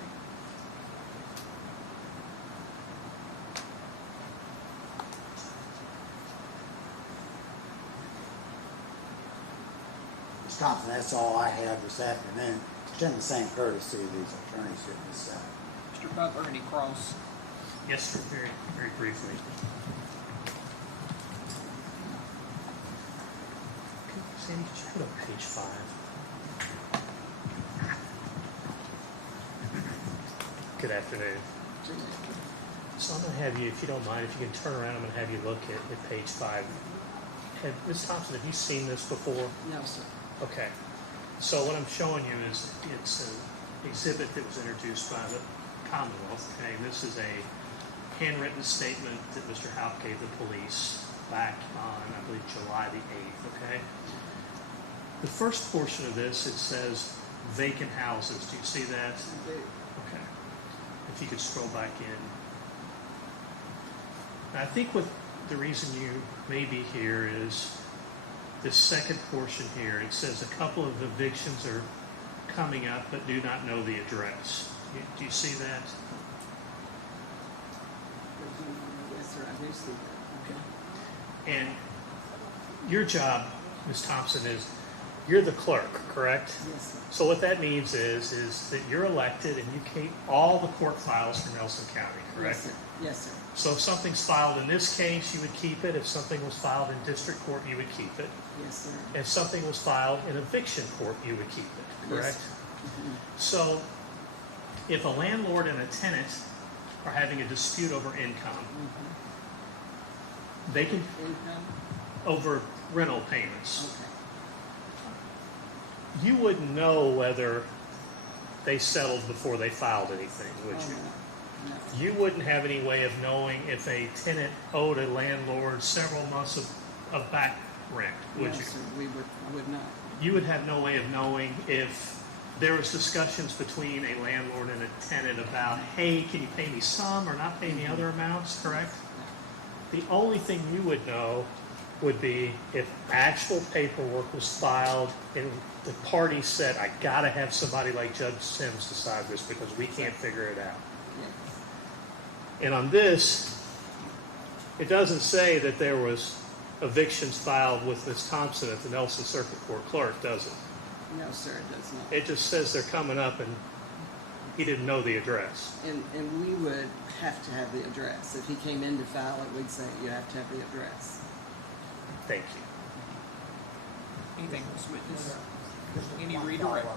Ms. Thompson, that's all I have this afternoon. Extend the same courtesy to these attorneys here in this side. Mr. Butler, any cross? Yes, sir. Very briefly. Sandy, could you go to page 5? Good afternoon. So I'm going to have you, if you don't mind, if you can turn around, I'm going to have you look at page 5. Ms. Thompson, have you seen this before? No, sir. Okay. So what I'm showing you is it's an exhibit that was introduced by the Commonwealth. Okay, and this is a handwritten statement that Mr. Houck gave the police back on, I believe, July the 8th. Okay. The first portion of this, it says vacant houses. Do you see that? Okay. If you could scroll back in. I think what the reason you may be here is this second portion here. It says a couple of evictions are coming up but do not know the address. Do you see that? Yes, sir, I do see that. Okay. And your job, Ms. Thompson, is you're the clerk, correct? Yes, sir. So what that means is that you're elected and you keep all the court files for Nelson County, correct? Yes, sir. Yes, sir. So if something's filed in this case, you would keep it. If something was filed in district court, you would keep it. Yes, sir. If something was filed in eviction court, you would keep it, correct? Yes. So if a landlord and a tenant are having a dispute over income, they can, Income? over rental payments, Okay. you wouldn't know whether they settled before they filed anything, would you? Oh, no. You wouldn't have any way of knowing if a tenant owed a landlord several months of back rent, would No, you? sir, we would not. You would have no way of knowing if there was discussions between a landlord and a tenant about, hey, can you pay me some or not pay me other amounts, correct? The only thing you would know would be if actual paperwork was filed and the party said, I gotta have somebody like Judge Sims decide this because we can't figure it out. Yes. And on this, it doesn't say that there was evictions filed with Ms. Thompson at the Nelson Circuit Court clerk, does it? No, sir, it does not. It just says they're coming up and he didn't know the address. And we would have to have the address. If he came in to file it, we'd say you have to have the address. Thank you. Anything else, witness? Any redirect?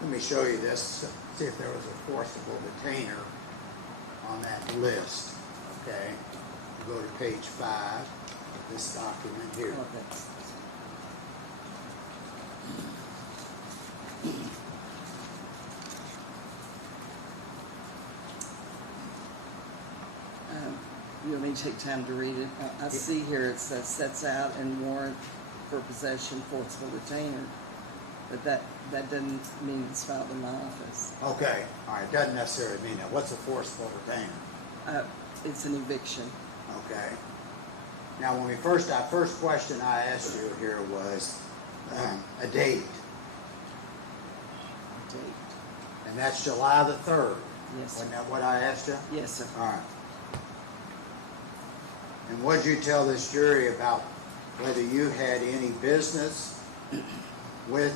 Let me show you this, see if there was a forcible detainer on that list, okay? You go to page 5 of this document here. You want me to take time to read it? I see here it says sets out and warrant for possession forcible detainer, but that doesn't mean it's filed in my office. Okay, all right, doesn't necessarily mean that. What's a forcible detainer? It's an eviction. Okay. Now, when first question I asked you here was a date. Date. And that's July the 3rd. Yes, sir. Wasn't that what I asked you? Yes, sir. All right. And what did you tell this jury about whether you had any business with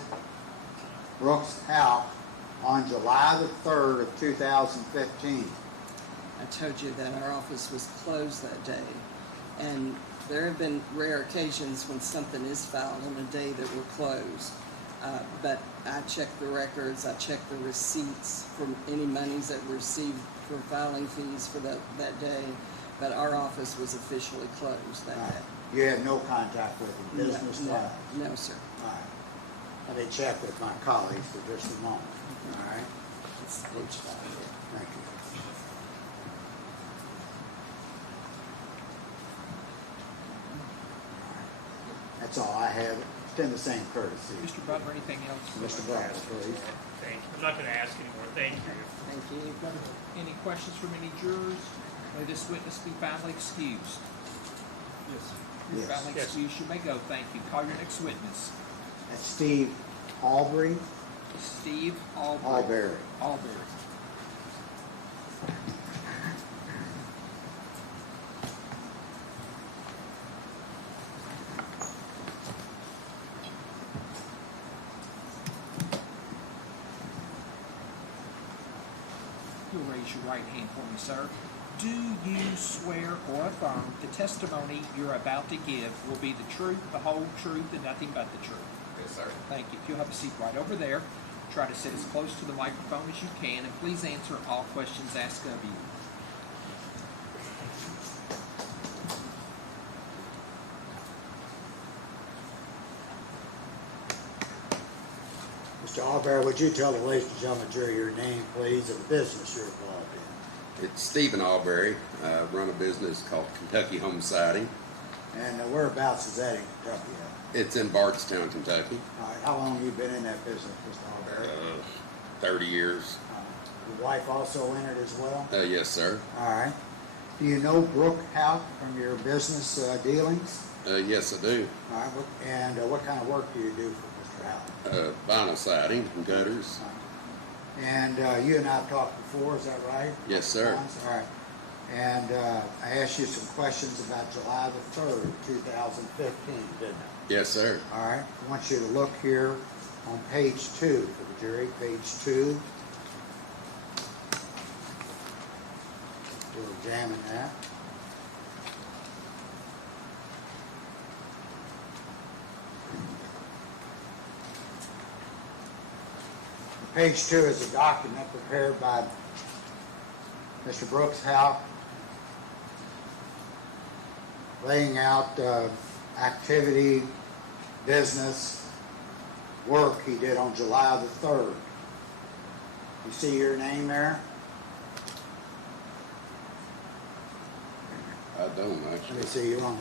Brooks Houck on July the 3rd of 2015? I told you that our office was closed that day, and there have been rare occasions when something is filed on a day that we're closed. But I checked the records, I checked the receipts from any monies that were received for filing fees for that day, but our office was officially closed that day. You had no contact with him, business wise? No, sir. All right. Let me check with my colleagues for just a moment, all right? It's page 5 here. Thank you. That's all I have. Extend the same courtesy. Mr. Butler, anything else? Mr. Butler, please. Thank you. I'm not going to ask anymore. Thank you. Thank you. Any questions from any jurors? May this witness be finally excused? Yes. You're finally excused. You may go. Thank you. Call your next witness. That's Steve Albury. Steve Albury. Albury. Albury. you'll raise your right hand for me, sir. Do you swear or affirm the testimony you're about to give will be the truth, the whole truth, and nothing but the truth? Yes, sir. Thank you. If you'll have a seat right over there, try to sit as close to the microphone as you can, and please answer all questions asked of you. Mr. Albear, would you tell the ladies and gentlemen jury your name, please, and the business you're involved in? It's Stephen Alberry. I run a business called Kentucky Home Siding. And whereabouts is that in Kentucky? It's in Bardstown, Kentucky. All right, how long have you been in that business, Mr. Albery? 30 years. Your wife also in it as well? Yes, sir. All right. Do you know Brooke Houck from your business dealings? Yes, I do. All right. And what kind of work do you do for Mr. Houck? Vinyl siding and gutters. And you and I have talked before, is that right? Yes, sir. All right. And I asked you some questions about July the 3rd, 2015, didn't I? Yes, sir. All right. I want you to look here on page 2 for the jury, page 2. We'll examine that. Page 2 is a document prepared by Mr. Brooks Houck, laying out activity, business, work he did on July the 3rd. You see your name there? I don't actually. Let me see, you're on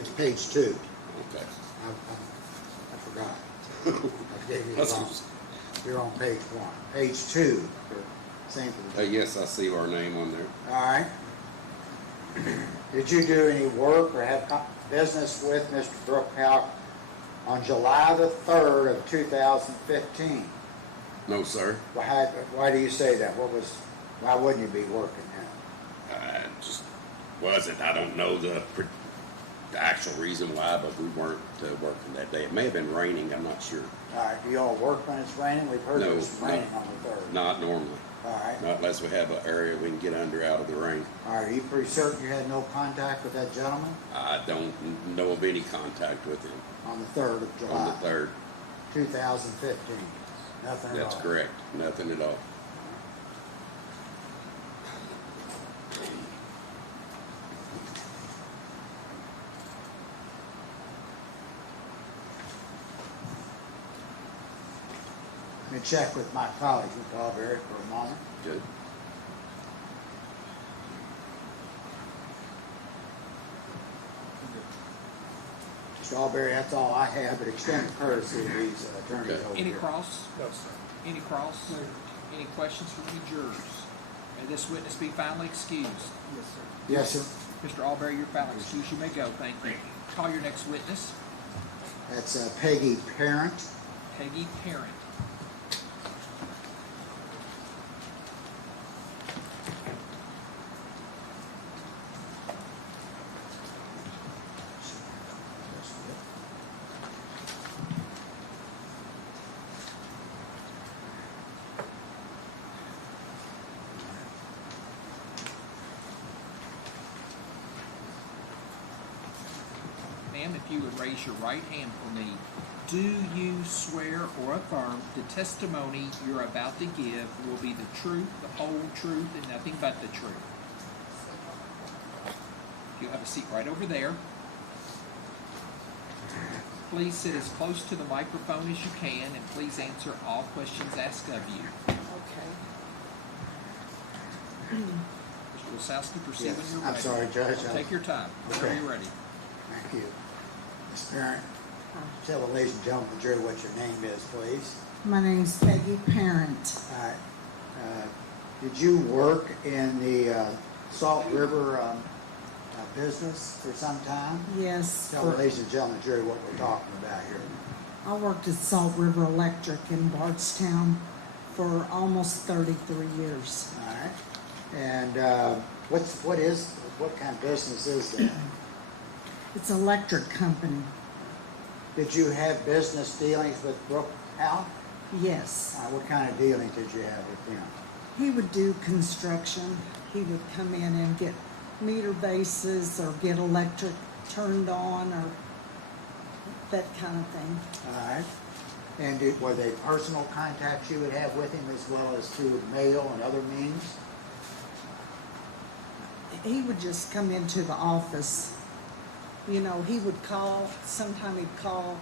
it's page 2. Okay. I forgot. I gave you the wrong. You're on page 1. Page 2. Same for the Yes, I see our name on there. All right. Did you do any work or have business with Mr. Brooke Houck on July the 3rd of 2015? No, sir. Why do you say that? Why wouldn't you be working then? Just wasn't. I don't know the actual reason why, but we weren't working that day. It may have been raining. I'm not sure. All right. Do you all work when it's raining? We've heard it's raining on the 3rd. Not normally. All right. Not unless we have an area we can get under out of the rain. All right. Are you pretty certain you had no contact with that gentleman? I don't know of any contact with him. On the 3rd of July? On the 3rd. 2015. Nothing at all? That's correct. Nothing at all. Let me check with my colleague, Mr. Albery, for a moment. Good. Mr. Albery, that's all I have, but extend the courtesy of these attorneys over Any here. cross? No, sir. Any cross? No. Any questions from any jurors? May this witness be finally excused. Yes, sir. Yes, sir. Mr. Albery, you're finally excused. You may go. Thank you. Call your next witness. That's Peggy Parent. Peggy Parent. Ma'am, if you would raise your right hand for me, do you swear or affirm the testimony you're about to give will be the truth, the whole truth, and nothing but the truth? You'll have a seat right over there. Please sit as close to the microphone as you can, and please answer all questions asked of you. Okay. Mr. Wasowski, proceed Yes. when you're I'm ready. sorry, Judge. Take your time. Whenever Okay. you're ready. Thank you. Ms. Parent, tell the ladies and gentlemen of the jury what your name is, please. My name's Peggy Parent. All right. Did you work in the Salt River business for some time? Yes. Tell the ladies and gentlemen of the jury what we're talking about here. I worked at Salt River Electric in Bardstown for almost 33 years. All right. And what kind of business is that? It's an electric company. Did you have business dealings with Brooke Houck? Yes. What kind of dealings did you have with him? He would do construction. He would come in and get meter bases or get electric turned on or that kind of thing. All right. And were they personal contacts you would have with him as well as through mail and other means? He would just come into the office. You know, he would call, sometime he'd call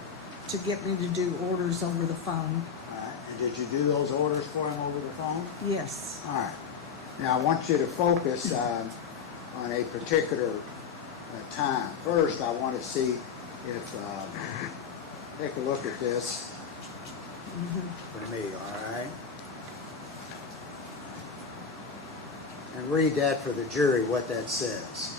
to get me to do orders over the phone. All right. And did you do those orders for him over the phone? Yes. All right. Now I want you to focus on a particular time. First, I want to see if, take a look at this for me, all right? And read that for the jury, what that says.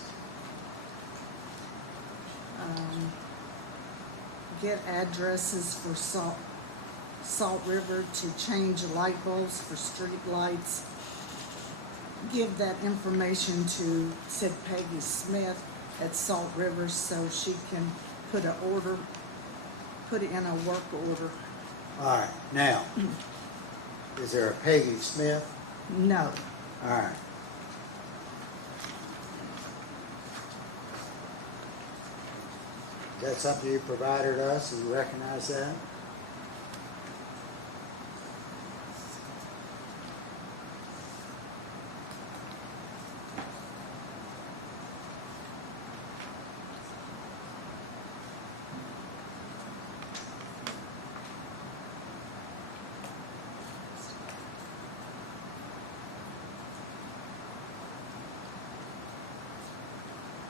Get addresses for Salt River to change light bulbs for street lights. Give that information to, said Peggy Smith at Salt River so she can put in a work order. All right. Now, is there a Peggy Smith? No. All right. Is that something you provided us? Do you recognize that?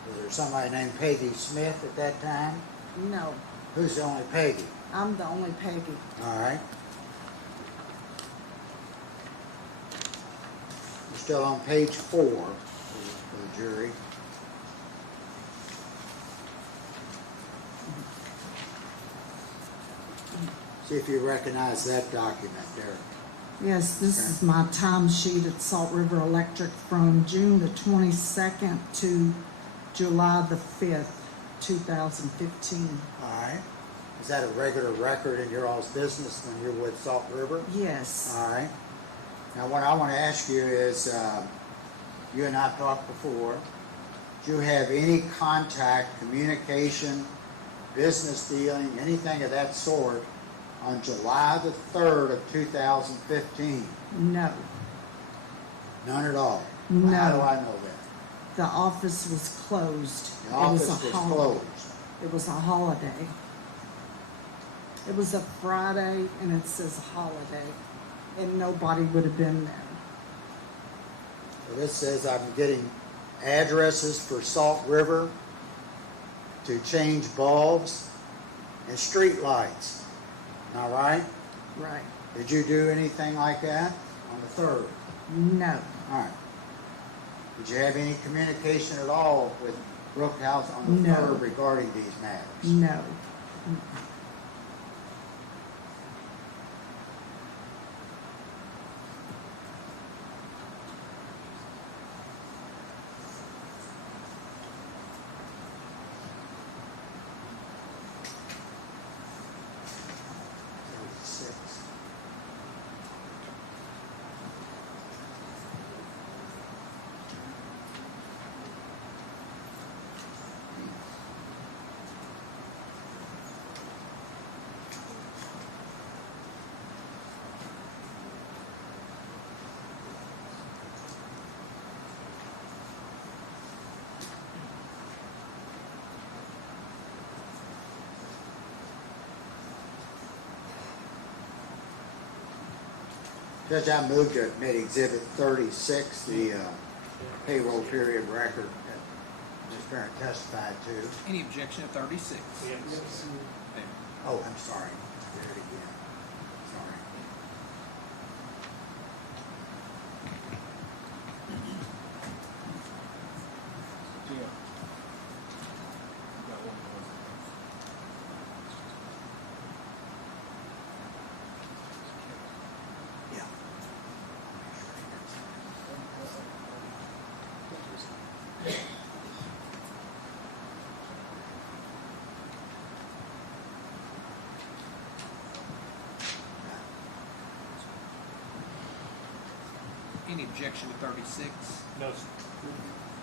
Was there somebody named Peggy Smith at that time? No. Who's the only Peggy? I'm the only Peggy. All right. We're still on page 4 for the jury. See if you recognize that document there. Yes, this is my timesheet at Salt River Electric from June the 22nd to July the 5th, 2015. All right. Is that a regular record in your all's business when you're with Salt River? Yes. All right. Now, what I want to ask you is, you and I talked before. Do you have any contact, communication, business dealing, anything of that sort on July the 3rd of 2015? No. None at all? No. How do I know that? The office was closed. The office was closed. It was a holiday. It was a Friday, and it says holiday, and nobody would have been there. So this says I'm getting addresses for Salt River to change bulbs and street lights. All right? Right. Did you do anything like that on the 3rd? No. All right. Did you have any communication at all with Brookhouse on the 3rd regarding these matters? No. Judge, I moved to admit Exhibit 36, the payroll period record that Ms. Parent testified to. Any objection to 36? Yes. Oh, I'm sorry. Did it again. Sorry. Any objection to 36? No, sir.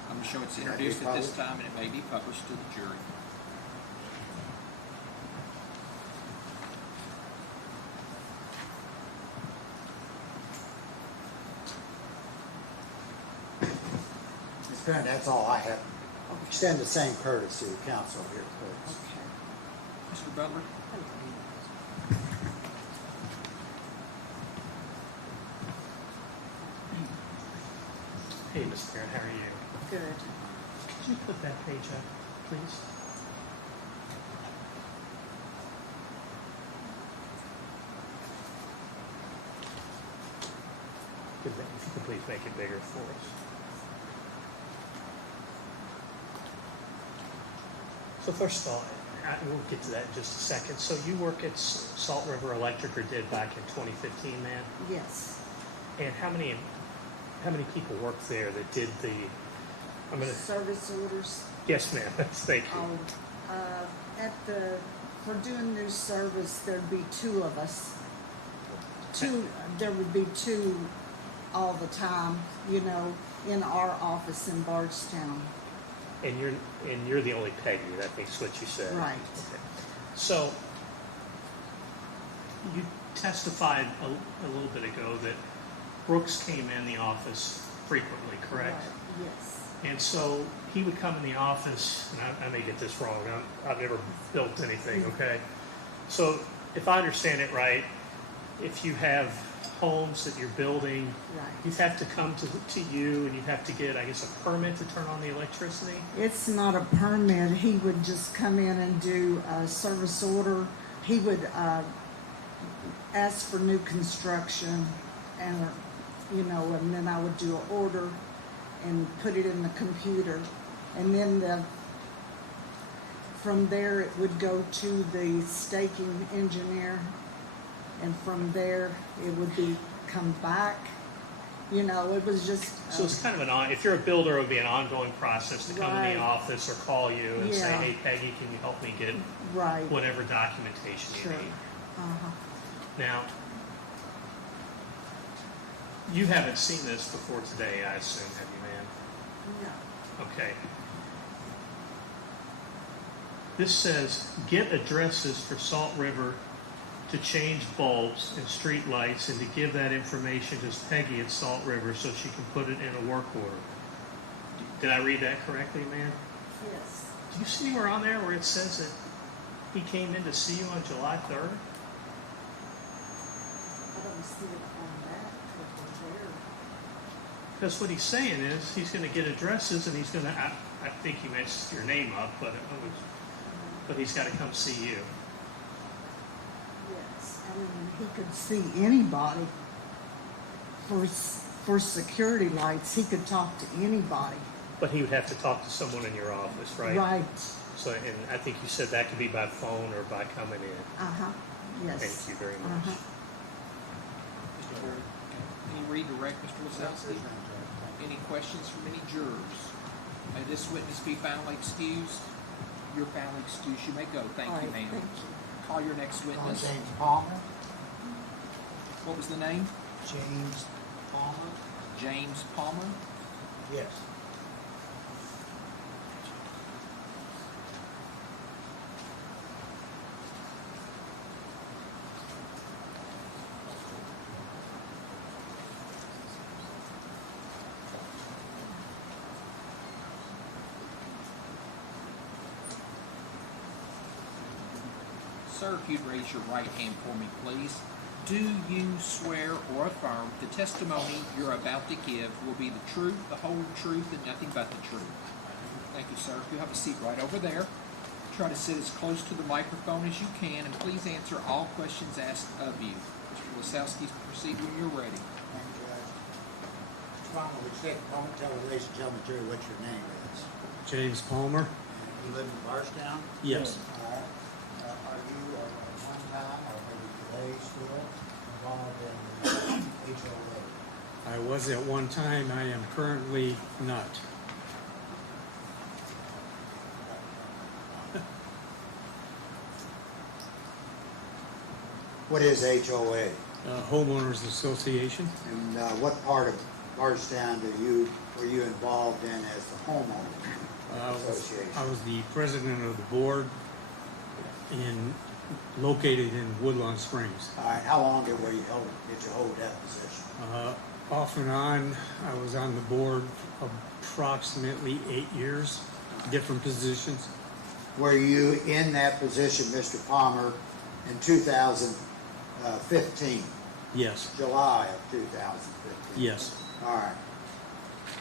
I'm going to show it's introduced at this time, and it may be published to the jury. Mr. President, that's all I have. Extend the same courtesy to counsel here, please. Mr. Butler? Hey, Mr. Barrett, how are you? Good. Could you put that page up, please? If you could please make it bigger for us. So first of all, we'll get to that in just a second. So you work at Salt River Electric, or did back in 2015, man? Yes. And how many people worked there that did the? I'm gonna. Service orders. Yes, ma'am. Thank you. For doing new service, there'd be two of us. There would be two all the time, you know, in our office in Bardstown. And you're the only Peggy. I think's what you said. Right. Okay. So you testified a little bit ago that Brooks came in the office frequently, correct? Right. Yes. And so he would come in the office, and I may get this wrong. I've never built anything. Okay. So if I understand it right, if you have homes that you're building, right, you'd have to come to you, and you'd have to get, I guess, a permit to turn on the electricity? It's not a permit. He would just come in and do a service order. He would ask for new construction, and and then I would do an order and put it in the computer, and then from there it would go to the staking engineer, and from there it would come back. It was just. So it's kind of if you're a builder, it would be an ongoing process to come in the office or call you and say, hey, Peggy, can you help me get whatever documentation you need? Uh-huh. Now, you haven't seen this before today, I assume, have you, ma'am? No. Okay. This says, get addresses for Salt River to change bulbs and street lights, and to give that information to Peggy at Salt River so she can put it in a work order. Did I read that correctly, ma'am? Yes. Do you see where on there where it says that he came in to see you on July 3rd? I don't see it on that paper there. Because what he's saying is he's going to get addresses, and he's going to, I think he messed your name up, but he's got to come see you. Yes, he could see anybody. For security lights, he could talk to anybody. But he would have to talk to someone in your office, right? Right. So, and I think you said that could be by phone or by coming in. Uh-huh, yes. Thank you very much. Mr. Barrett, can you redirect Mr. Wasowski? Any questions from any jurors? May this witness be finally excused? You're finally excused. You may go. Thank you, ma'am. Thank you. Call your next witness. James Palmer. What was the name? James Palmer. James Palmer. Yes. Sir, if you'd raise your right hand for me, please. Do you swear or affirm the testimony you're about to give will be the truth, the whole truth, and nothing but the truth? Thank you, sir. You have a seat right over there. Try to sit as close to the microphone as you can, and please answer all questions asked of you. Mr. Wasowski, proceed when you're ready. Thank you, Judge. Mr. Palmer, would you take a moment, tell the ladies and gentlemen, jury, what your name is? James Palmer. And you live in Bardstown? Yes. All right. Are you at one time, or maybe today still, involved in the HOA? I was at one time. I am currently not. What is HOA? Homeowners Association. And what part of Bardstown were you involved in as the homeowner association? I was the president of the board located in Woodlawn Springs. All right, how long did you hold that position? Off and on, I was on the board approximately 8 years, different positions. Were you in that position, Mr. Palmer, in 2015? Yes. July of 2015? Yes. All right.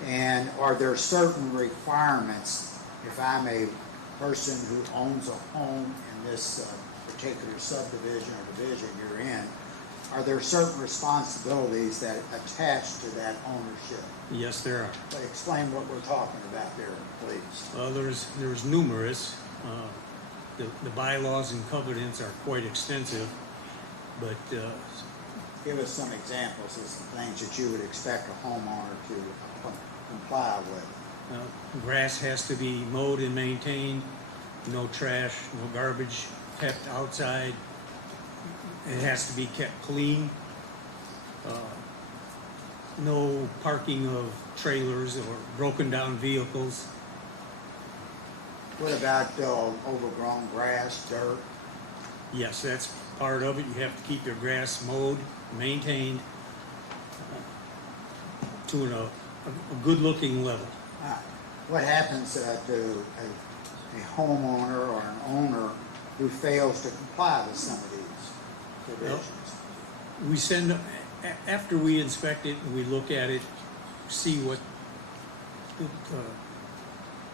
And are there certain requirements, if I'm a person who owns a home in this particular subdivision or division you're in, are there certain responsibilities that attach to that ownership? Yes, there are. But explain what we're talking about there, please. Well, there's numerous. The bylaws and covenants are quite extensive, but give us some examples of some things that you would expect a homeowner to comply with. Grass has to be mowed and maintained, no trash, no garbage kept outside. It has to be kept clean. No parking of trailers or broken down vehicles. What about overgrown grass, dirt? Yes, that's part of it. You have to keep your grass mowed, maintained to a good looking level. What happens to a homeowner or an owner who fails to comply with some of these provisions? We send, after we inspect it and we look at it, see what the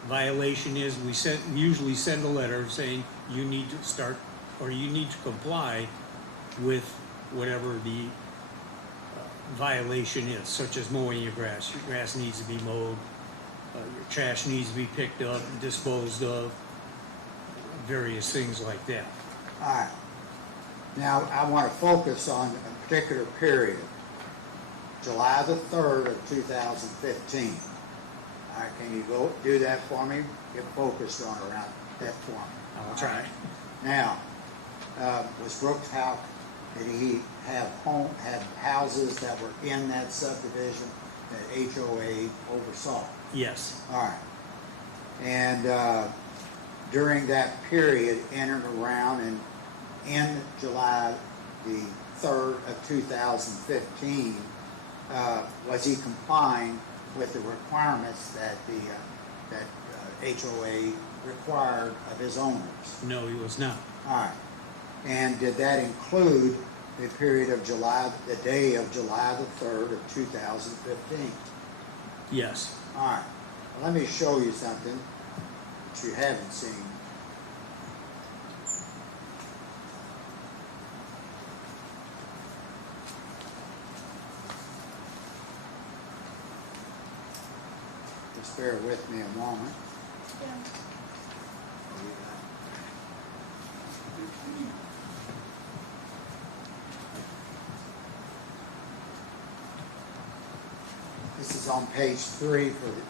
violation is, we usually send a letter saying you need to start, or you need to comply with whatever the violation is, such as mowing your grass. Your grass needs to be mowed, your trash needs to be picked up and disposed of, various things like that. All right. Now, I want to focus on a particular period, July the 3rd of 2015. All right, can you go do that for me? Get focused on around that for me. I'll try. Now, was Brooks Houck, did he have houses that were in that subdivision that HOA oversaw? Yes. All right. And during that period, in and around and in July the 3rd of 2015, was he complying with the requirements that that HOA required of his owners? No, he was not. All right. And did that include the period of the day of July the 3rd of 2015? Yes. All right. Well, let me show you something that you haven't seen. Just bear with me a moment. This is on page 3 for the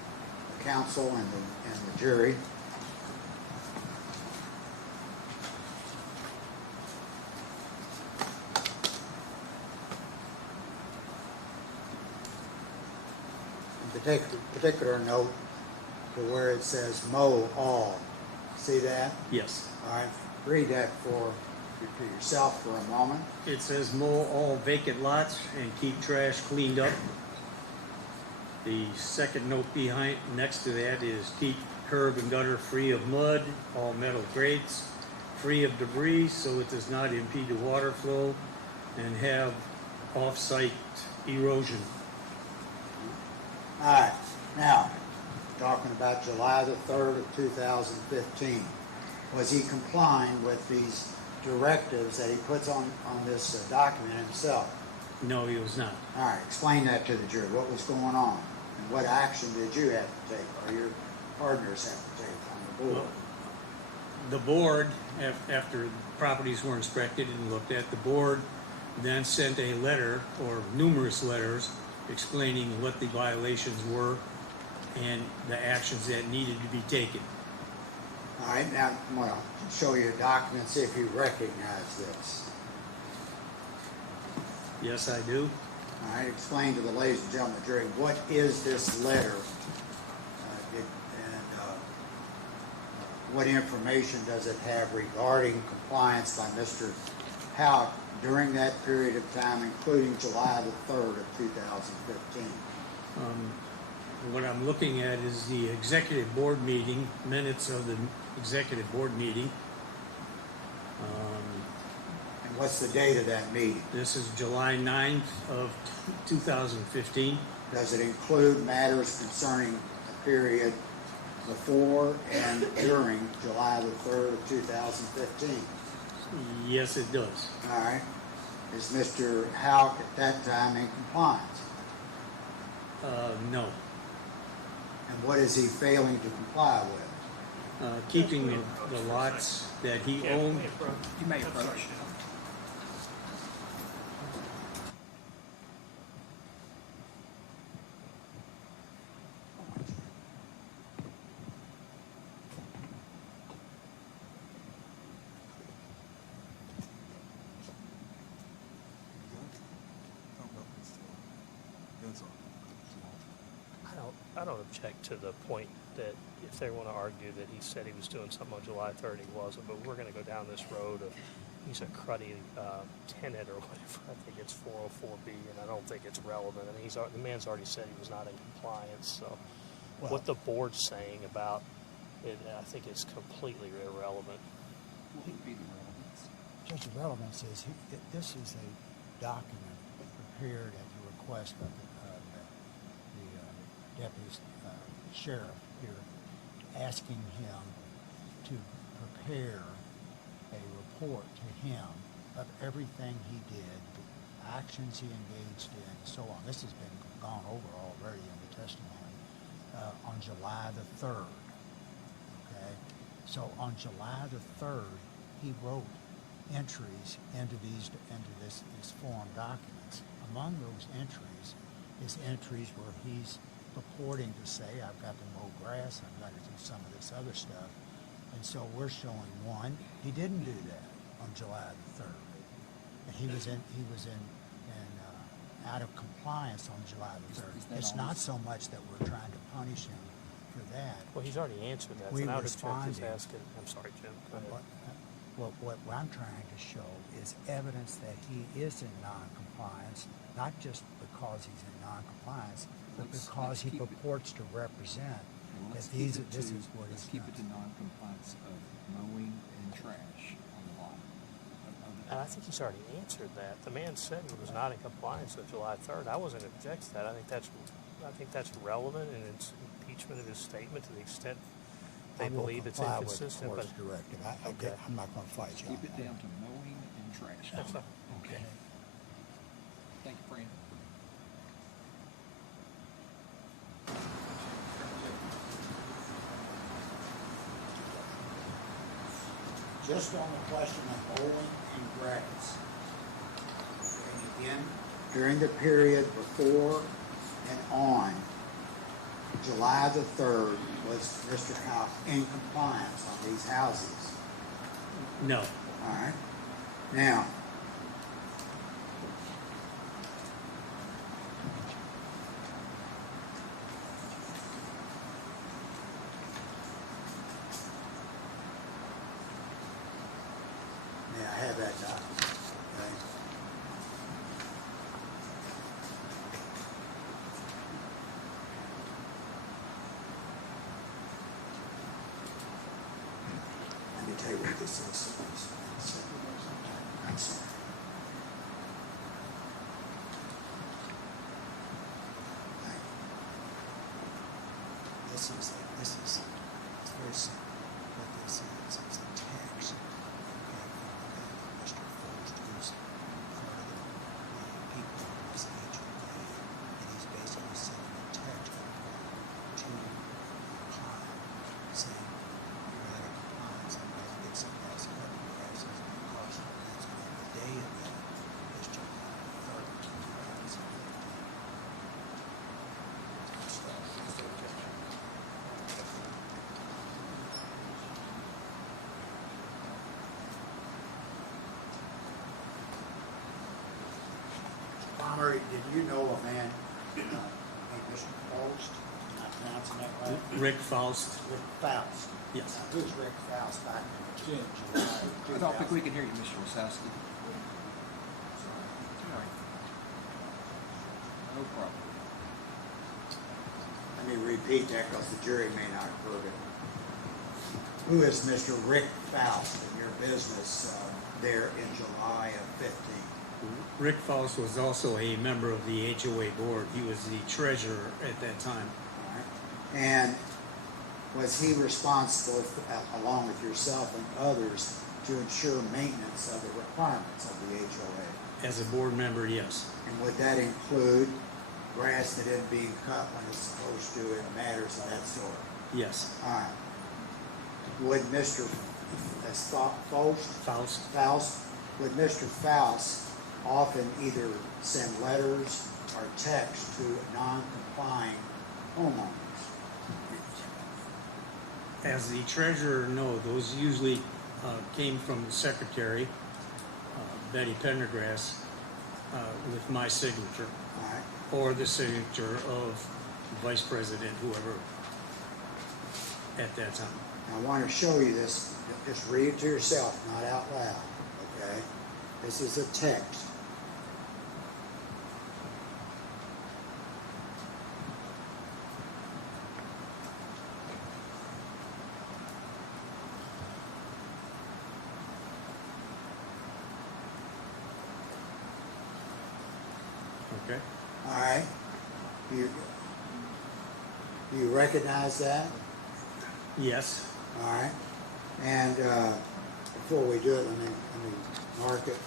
council and the jury. Particular note to where it says mow all. See that? Yes. All right. Read that to yourself for a moment. It says mow all vacant lots and keep trash cleaned up. The second note next to that is keep curb and gutter free of mud, all metal grates, free of debris so it does not impede the water flow, and have off-site erosion. All right. Now, talking about July the 3rd of 2015, was he complying with these directives that he puts on this document himself? No, he was not. All right. Explain that to the jury. What was going on? And what action did you have to take, or your partners have to take on the board? Well, the board, after properties were inspected and looked at, the board then sent a letter, or numerous letters, explaining what the violations were and the actions that needed to be taken. All right, now I'm going to show you a document, see if you recognize this. Yes, I do. All right, explain to the ladies and gentlemen of the jury, what is this letter? What information does it have regarding compliance by Mr. Houck during that period of time, including July the 3rd of 2015? What I'm looking at is the executive board meeting, minutes of the executive board meeting. And what's the date of that meeting? This is July 9th of 2015. Does it include matters concerning the period before and during July the 3rd of 2015? Yes, it does. All right. Is Mr. Houck at that time in compliance? No. And what is he failing to comply with? Keeping the lots that he owned. You may approach. I don't object to the point that if they want to argue that he said he was doing something on July 3rd, he wasn't, but we're going to go down this road of he's a cruddy tenant or whatever. I think it's 404B, and I don't think it's relevant. I mean, the man's already said he was not in compliance, so what the board's saying about it, I think is completely irrelevant. What would be the relevance? Judge, the relevance is this is a document prepared at the request of the deputy sheriff here, asking him to prepare a report to him of everything he did, the actions he engaged in, and so on. This has been gone over already in the testimony on July the 3rd. Okay, so on July the 3rd, he wrote entries into these form documents. Among those entries is entries where he's purporting to say, I've got to mow grass, I've got to do some of this other stuff. And so we're showing, one, he didn't do that on July the 3rd. And he was out of compliance on July the 3rd. It's not so much that we're trying to punish him for that. Well, he's already answered that. We So now responded. is asking, I'm sorry, Jim. Go ahead. What I'm trying to show is evidence that he is in non-compliance, not just because he's in non-compliance, but because he purports to represent that this is what he's keep it to non-compliance of mowing and trash on the lot. And I think he's already answered that. The man said he was not in compliance with July 3rd. I wasn't object to that. I think that's relevant, and it's impeachment of his statement to the extent they believe it's inconsistent. But directive. I'm not going to fight you. Keep it down to mowing and trash. That's fine. Okay. Thank you, Brandon. Just on the question of mowing and grass. And again, during the period before and on July the 3rd, was Mr. Houck in compliance on these houses? No. All right. Now, I have that document. Okay. Let me tell you what this is. I'm sorry. This is it's very simple. What this is a text. Mr. Forrest, who's part of the people in this age, and he's basically sending a text to Pine saying, you're out of compliance, I'm going to get some else cut the grasses because that's been the day of that is July 3rd, 2015. did you know a man named Mr. Faust? Am I pronouncing that right? Rick Faust. Rick Faust. Yes. Now, who's Rick Faust back in July of I don't think 2000? we can hear you, Mr. Wasowski. No problem. Let me repeat that because the jury may not have heard it. Who is Mr. Rick Faust in your business there in July of 15? Rick Faust was also a member of the HOA board. He was the treasurer at that time. All right. And was he responsible, along with yourself and others, to ensure maintenance of the requirements of the HOA? As a board member, yes. And would that include grass that isn't being cut when it's supposed to and matters of that sort? Yes. All right. Would Mr. Faust, would Mr. Faust often either send letters or text to non-complying homeowners? As the treasurer, no. Those usually came from the secretary, Betty Pendergrass, with my signature. All right. Or the signature of the vice president, whoever at that time. I want to show you this. Just read it to yourself, not out loud. Okay? This is a text. Okay. All right. You recognize that? Yes. All right. And before we do it, let me mark it.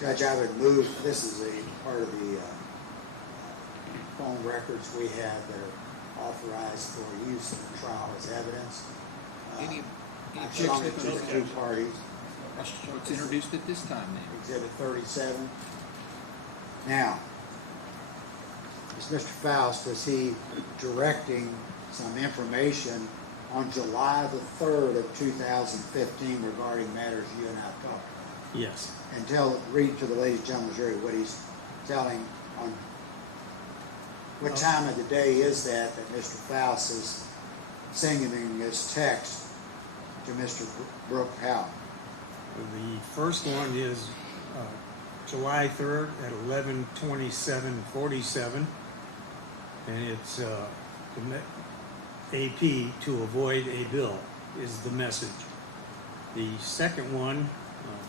Judge, I would move, this is a part of the phone records we have that are authorized for use in the trial as evidence. Any I've shown it to the two parties. It's introduced at this time then. Exhibit 37. Now, is Mr. Faust, is he directing some information on July the 3rd of 2015 regarding matters you and I talked about? Yes. And read to the ladies and gentlemen of the jury what he's telling on what time of the day is that Mr. Faust is sending this text to Mr. Brooke Houck? The first one is July 3rd at 11:27:47, and it's AP to avoid a bill is the message. The second one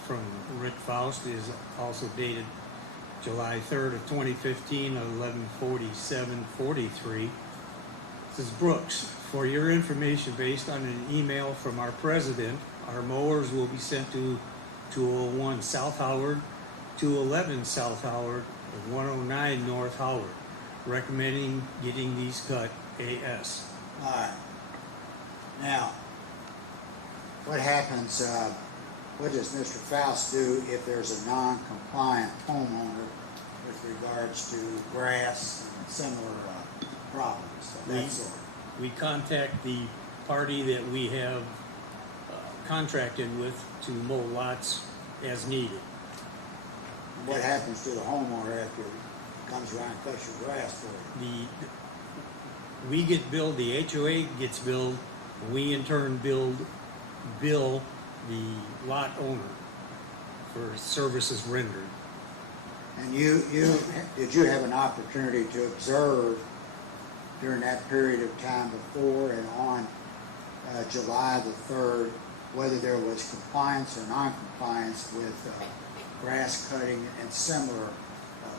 from Rick Faust is also dated July 3rd of 2015 at 11:47:43. This is Brooks. For your information, based on an email from our president, our mowers will be sent to 201 South Howard, 211 South Howard, and 109 North Howard. Recommending getting these cut AS. All right. Now, what happens, what does Mr. Faust do if there's a non-compliant homeowner with regards to grass and similar problems of that sort? We contact the party that we have contracted with to mow lots as needed. What happens to the homeowner after it comes around and cuts your grass for you? We get billed, the HOA gets billed, we in turn bill the lot owner for services rendered. And did you have an opportunity to observe during that period of time before and on July the 3rd whether there was compliance or non-compliance with grass cutting and similar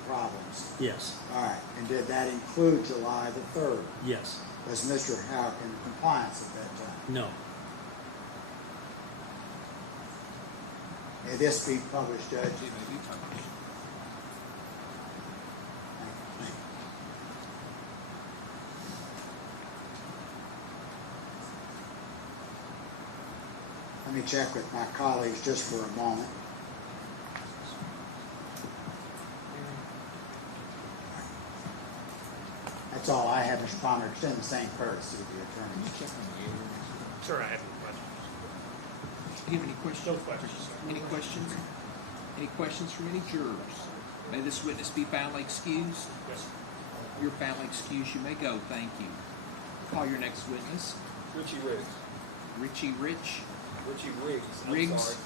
problems? Yes. All right. And did that include July the 3rd? Yes. Was Mr. Houck in compliance at that time? No. May this be published, Judge? It may be published. Let me check with my colleagues just for a moment. That's all I have, Mr. Palmer. Extend the same courtesy to the attorneys. Sir, I have any questions. Do you have any questions? No questions. Any questions? Any questions from any jurors? May this witness be found excused? Yes. You're found excused. You may go. Thank you. Call your next witness. Richie Riggs. Richie Rich. Richie Riggs. I'm Riggs. sorry.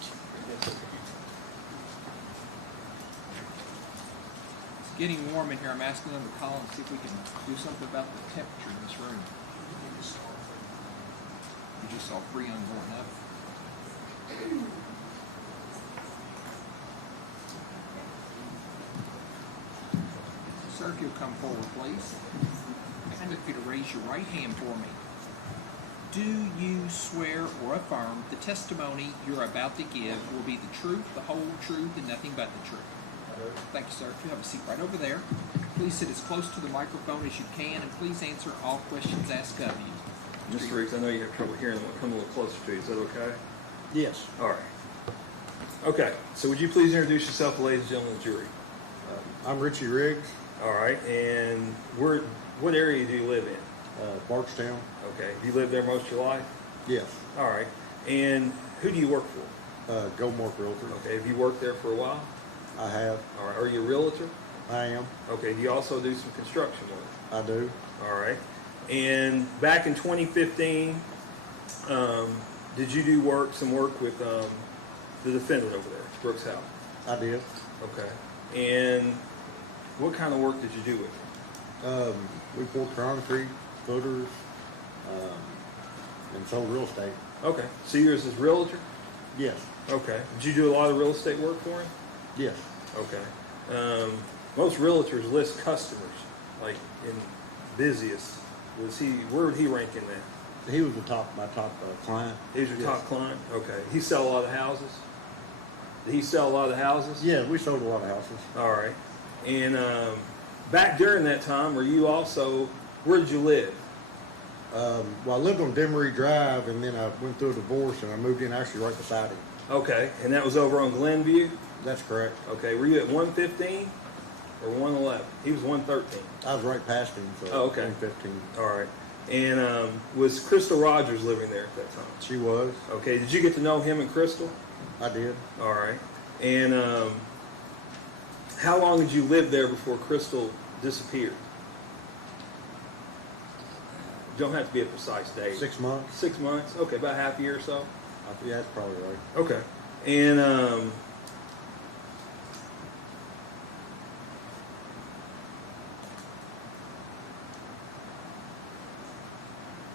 It's getting warm in here. I'm asking them to call and see if we can do something about the temperature in this room. You just saw Freon going up. Sir, if you'll come forward, please. I'd like you to raise your right hand for me. Do you swear or affirm the testimony you're about to give will be the truth, the whole truth, and nothing but the truth? Thank you, sir. If you have a seat right over there, please sit as close to the microphone as you can, and please answer all questions asked of you. Mr. Riggs, I know you have trouble hearing. I'll come a little closer to you. Is that okay? Yes. All right. Okay. So would you please introduce yourself, ladies and gentlemen of the jury? I'm Richie Riggs, All right. And what area do you live in? Bardstown. Okay. Have you lived there most of your life? Yes. All right. And who do you work for? Goldmark Realtor. Okay. Have you worked there for a while? I have. All right. Are you a realtor? I am. Okay. Do you also do some construction work? I do. All right. And back in 2015, did you do some work with the defendant over there, Brooks House? I did. Okay. And what kind of work did you do with him? We poured concrete, footers, and sold real estate. Okay. So you're his realtor? Yes. Okay. Did you do a lot of real estate work for him? Yes. Okay. Most realtors list customers, like in busiest. Where would he rank in that? He was my top client. He was your top client? Okay. He sell a lot of houses? Did he sell a lot of houses? Yeah, we sold a lot of houses. All right. And back during that time, where did you live? Well, I lived on Demery Drive, and then I went through a divorce, and I moved in actually right beside him. Okay. And that was over on Glenview? That's correct. Okay. Were you at 115 or 111? He was 113. I was right past him, so okay. 115. All right. And was Crystal Rogers living there at that time? She was. Okay. Did you get to know him and Crystal? I did. All right. And how long did you live there before Crystal disappeared? You don't have to be a precise date. 6 months. 6 months? Okay, about half a year or so? Yeah, that's probably right. Okay. And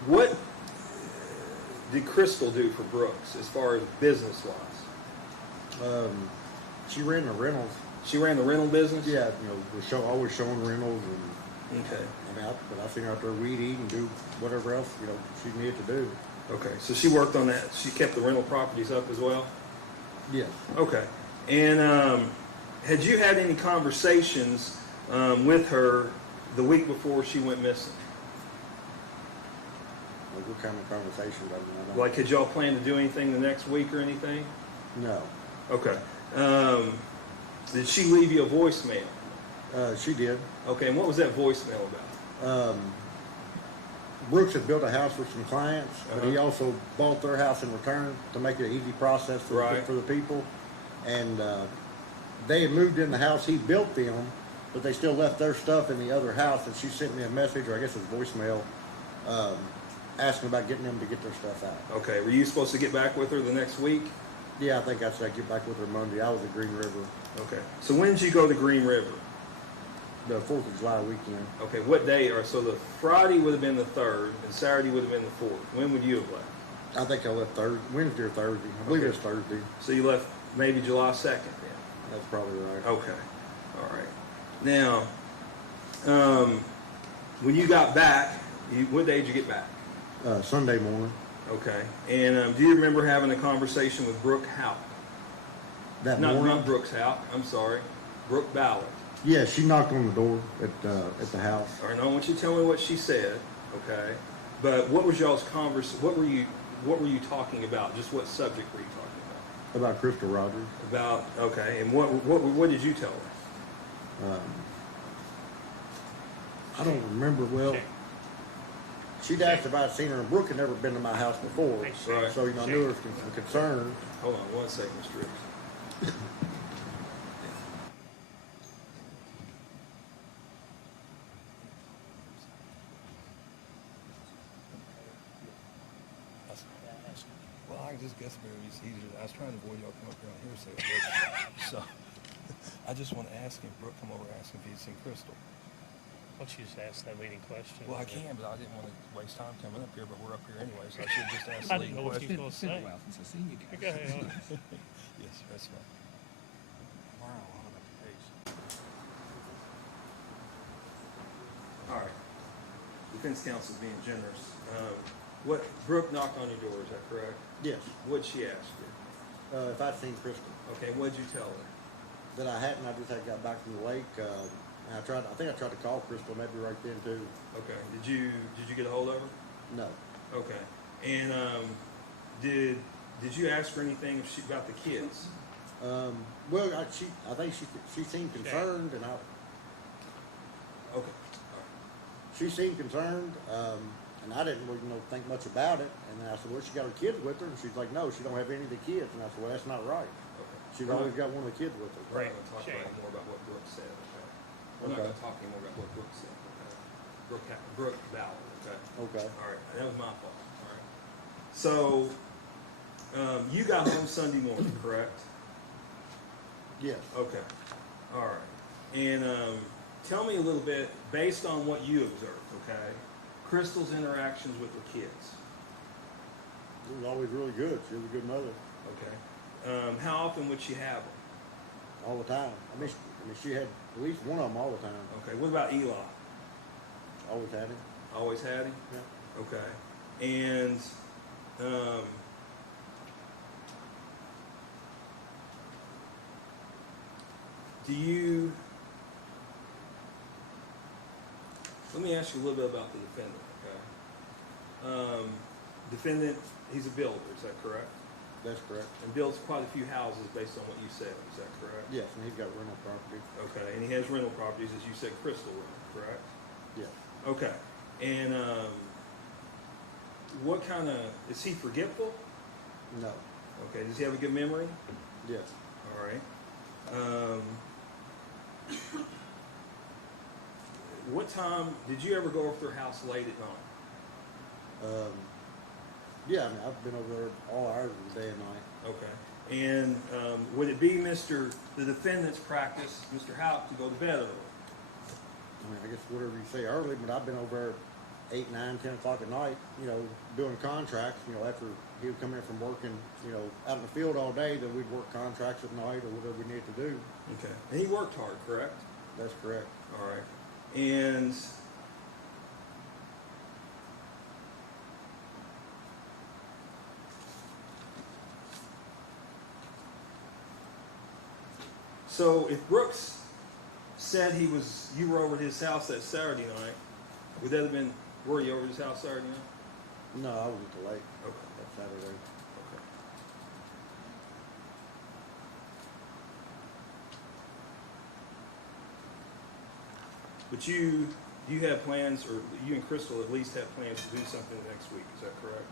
what did Crystal do for Brooks as far as business-wise? She ran the rentals. She ran the rental business? Yeah, always showing rentals and. Okay. But I seen her out there weed eat and do whatever else she needed to do. Okay, so she worked on that. She kept the rental properties up as well? Yes. Okay. And had you had any conversations with her the week before she went missing? Like what kind of conversations? I don't Like, had y'all planned to do anything the next week or anything? No. Okay. Did she leave you a voicemail? She did. Okay, and what was that voicemail about? Brooks had built a house for some clients, but he also bought their house in return to make it an easy process for the people. And they had moved in the house he built them, but they still left their stuff in the other house. And she sent me a message, or I guess it was voicemail, asking about getting them to get their stuff out. Okay, were you supposed to get back with her the next week? Yeah, I think I said I'd get back with her Monday. I was at Green River. Okay, so when did you go to Green River? The 4th of July weekend. Okay, what day? So the Friday would have been the 3rd, and Saturday would have been the 4th. When would you have left? I think I left Wednesday or Thursday. I believe it was Thursday. So you left maybe July 2nd then? That's probably right. Okay, all right. Now, when you got back, What day did you get back? Sunday morning. Okay. And do you remember having a conversation with Brooke Houck? That Not morning? Brooks Houck. I'm sorry. Brooke Ballard. Yeah, she knocked on the door at the house. All right. Now I want you to tell me what she said. Okay. But what was y'all's What were you talking about? Just what subject were you talking about? About Crystal Rogers. Okay. And what did you tell her? I don't remember well. She'd asked if I'd seen her, and Brooke had never been to my house before. Right. So, I knew there was some concern. Hold on 1 second, Mr. Ricks. Well, I just guess maybe it's easier. I was trying to avoid y'all coming up here on hearsay. So, I just want to ask him, Brooke, come over and ask him if he'd seen Crystal. Why don't you just ask that leading question? Well, I can, but I didn't want to waste time coming up here, but we're up here anyway, so I should just ask I the didn't leading know what question. you was going to say. Well, since I seen you guys. Go ahead. Yes, sir, that's fine. Wow, I'm about the pace. All right. Defense counsel being generous. Brooke knocked on your door, is that correct? Yes. What'd she ask you? If I'd seen Crystal. Okay, what'd you tell her? That I hadn't. I just had got back from the lake. And I think I tried to call Crystal maybe right then too. Okay. Did you get a hold of her? No. Okay. And did you ask her anything about the kids? Well, I think she seemed concerned, and Okay. she seemed concerned, and I didn't really think much about it. And then I said, well, she got her kids with her, and she's like, no, she don't have any of the kids. And I said, well, that's not right. Okay. She's always got one of the kids with her. We're not going to talk anymore about what Brooke said. Okay. We're not going to talk anymore about what Brooke said. Okay. Brooke Ballard. Okay. Okay. All right. That was my fault. All right. So you got home Sunday morning, correct? Yes. Okay. All right. And tell me a little bit, based on what you observed, okay, Crystal's interactions with her kids. It was always really good. She was a good mother. Okay. How often would she have them? All the time. I mean, she had at least one of them all the time. Okay. What about Eli? Always had him. Always had him? Yeah. Okay. And let me ask you a little bit about the defendant, okay? Defendant, he's a builder, is that correct? That's correct. And builds quite a few houses based on what you said, is that correct? Yes, and he's got rental property. Okay, and he has rental properties, as you said, Crystal rental, correct? Yes. Okay, and what kind of, is he forgetful? No. Okay, does he have a good memory? Yes. All right. What time, did you ever go over to their house late at night? Yeah, I mean, I've been over there all hours of the day and night. Okay. And would it be the defendant's practice, Mr. Houck, to go to bed early? I mean, I guess whatever you say early, but I've been over there 8, 9, 10 o'clock at night, doing contracts, after he would come in from working, out in the field all day, then we'd work contracts at night or whatever we needed to do. Okay. And he worked hard, correct? That's correct. All right. And so if Brooks said you were over at his house that Saturday night, would that have been, were you over at his house Saturday night? No, I was at the lake. Okay. That Saturday. Okay. But you have plans, or you and Crystal at least have plans to do something next week, is that correct?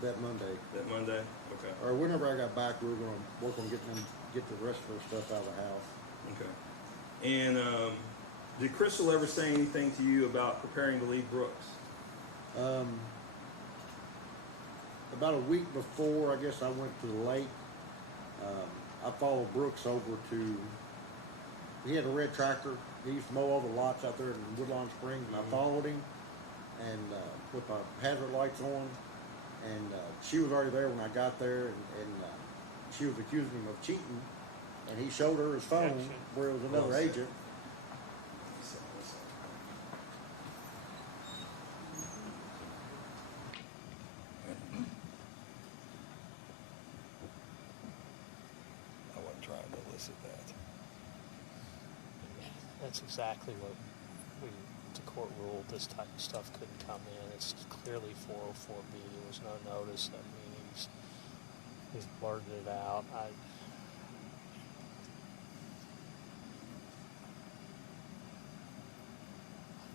That Monday. That Monday? Okay. Or whenever I got back, we were going to work on get the rest of her stuff out of the house. Okay. And did Crystal ever say anything to you about preparing to leave Brooks? About a week before, I guess I went to the lake. I followed Brooks over to, he had a red tractor. He used to mow all the lots out there in Woodlawn Springs, and I followed him and with my hazard lights on. And she was already there when I got there, and she was accusing him of cheating. And he showed her his phone where it was another agent. That's exactly what the court ruled. This type of stuff couldn't come in. It's clearly 404B. There was no notice. That means he's blurted it out.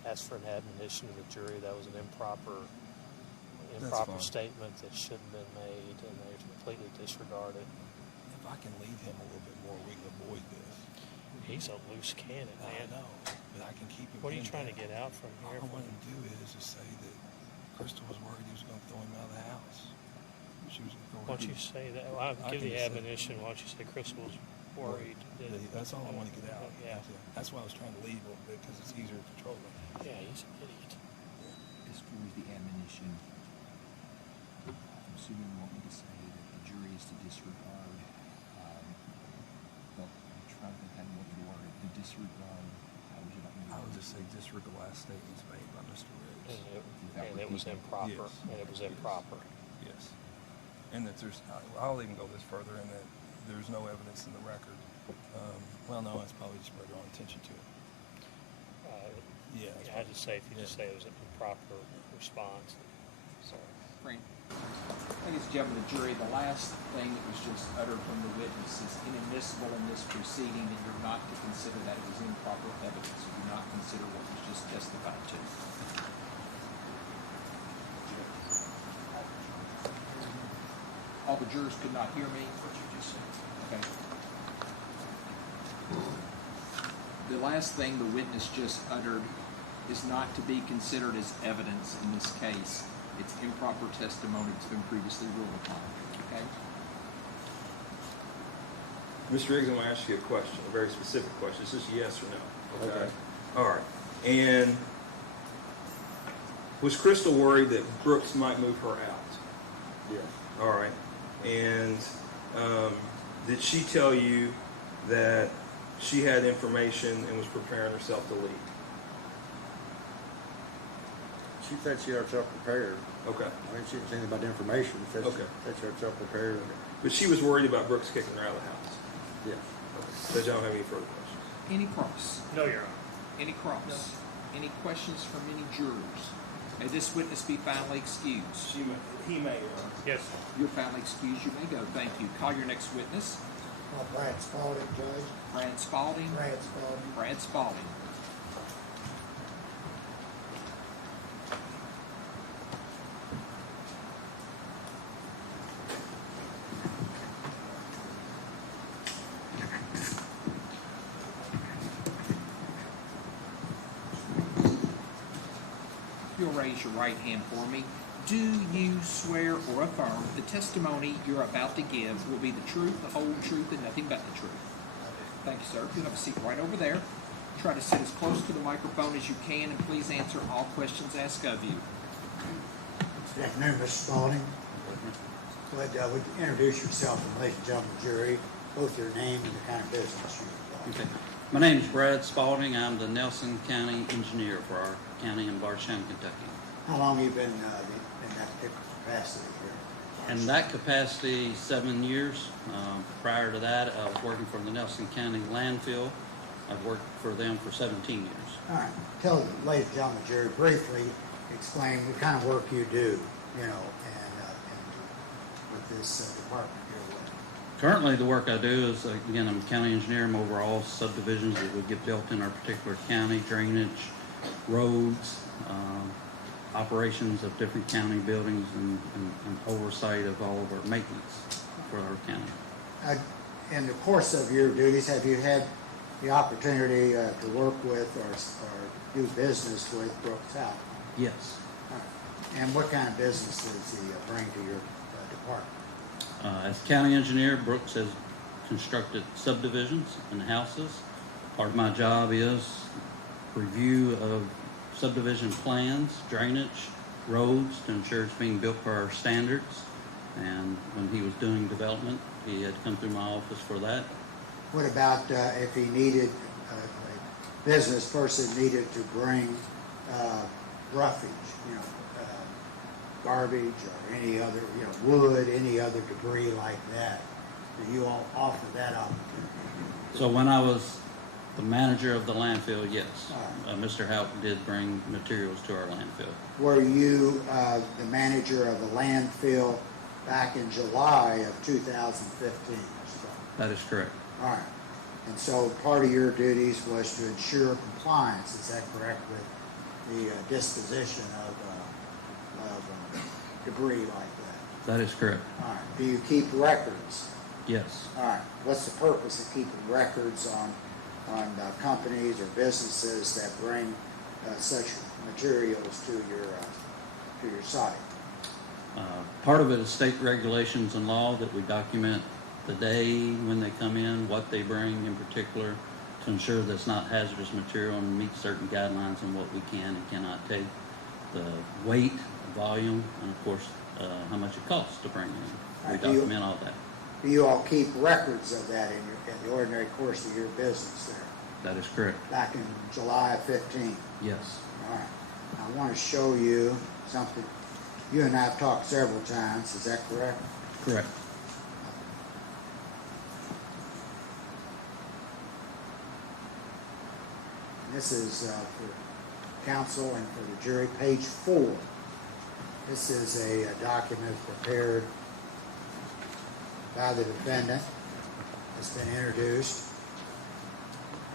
Asked for an admonition to the jury. That was an improper statement that shouldn't have been made, and they completely disregarded. If I can leave him a little bit more, we can avoid this. He's a loose cannon, man. I know, but I can keep him. What are you trying to get out from here? All I want him to do is just say that Crystal was worried he was going to throw him out of the house. She was going to throw him. Why don't you say that? Well, I'll give the admonition. Why don't you say Crystal was worried? That's all I want to get out. Yeah. That's why I was trying to leave a little bit, because it's easier to control him. Yeah, he's an idiot. As far as the admonition, I'm assuming you want me to say that the jury is to disregard, well, I'm trying to think how you want me to word it. To disregard, how would you like me to word it? I would just say disregard the last statements made by Mr. Riggs. And it was improper. Yes. And it was improper. Yes. And that I'll even go this further, in that there's no evidence in the record. Well, no, that's probably just brought our attention to it. Yeah, I'd just say, if you just say it was an improper response. Sorry, Frank. Ladies and gentlemen of the jury, the last thing that was just uttered from the witness is inadmissible in this proceeding, and you're not to consider that it was improper evidence. You do not consider what was just testified to. All the jurors could not hear me. What you just said. Okay. The last thing the witness just uttered is not to be considered as evidence in this case. It's improper testimony that's been previously ruled upon. Okay? Mr. Riggs, I'm going to ask you a question, a very specific question. It's just yes or no. Okay. All right. And was Crystal worried that Brooks might move her out? Yes. All right. And did she tell you that she had information and was preparing herself to leave? She said she had herself prepared. Okay. I mean, she didn't say anything about the information. She said Okay. she had herself prepared. But she was worried about Brooks kicking her out of the house. Yes. Okay. Does y'all have any further questions? Any cross? No, Your Honor. Any cross? No. Any questions from any jurors? May this witness be finally excused. He may, Your Honor. Yes, sir. You're finally excused. You may go. Thank you. Call your next witness. Brad Spalding, Judge. Brad Spalding. Brad Spalding. Brad Spalding. If you'll raise your right hand for me. Do you swear or affirm the testimony you're about to give will be the truth, the whole truth, and nothing but the truth? Thank you, sir. You'll have a seat right over there. Try to sit as close to the microphone as you can, and please answer all questions asked of you. Good afternoon, Mr. Spalding. Would you introduce yourself and ladies and gentlemen of the jury, both your name and the kind of business you do? Okay. My name is Brad Spalding. I'm the Nelson County engineer for our county in Bardstown, Kentucky. How long have you been in that particular capacity here? In that capacity, 7 years. Prior to that, I was working for the Nelson County landfill. I've worked for them for 17 years. All right. Tell the ladies and gentlemen of the jury briefly, explain what kind of work you do, and with this department here. Currently, the work I do is, again, I'm a county engineer. I'm over all subdivisions that would get built in our particular county, drainage, roads, operations of different county buildings, and oversight of all of our maintenance for our county. In the course of your duties, have you had the opportunity to work with or do business with Brooks Houck? Yes. All right. And what kind of business does he bring to your department? As county engineer, Brooks has constructed subdivisions and houses. Part of my job is review of subdivision plans, drainage, roads to ensure it's being built for our standards. And when he was doing development, he had come through my office for that. What about if he needed, a business person needed to bring roughage, garbage or any other, wood, any other debris like that? Do you all offer that opportunity? So when I was The manager of the landfill, yes. All Mr. Houck did bring materials to our landfill. Were you the manager of the landfill back in July of 2015? That is correct. All right. And so part of your duties was to ensure compliance, is that correct, with the disposition of debris like that? That is correct. All right. Do you keep records? Yes. All right. What's the purpose of keeping records on companies or businesses that bring such materials to your site? Part of it is state regulations and law that we document the day when they come in, what they bring in particular, to ensure that it's not hazardous material and meet certain guidelines on what we can and cannot take, the weight, the volume, and of course, how much it costs to bring in. We document all that. Do you all keep records of that in the ordinary course of your business there? That is correct. Back in July of 15? Yes. All right. I want to show you something. You and I have talked several times, is that correct? Correct. This is for counsel and for the jury, page 4. This is a document prepared by the defendant. It's been introduced,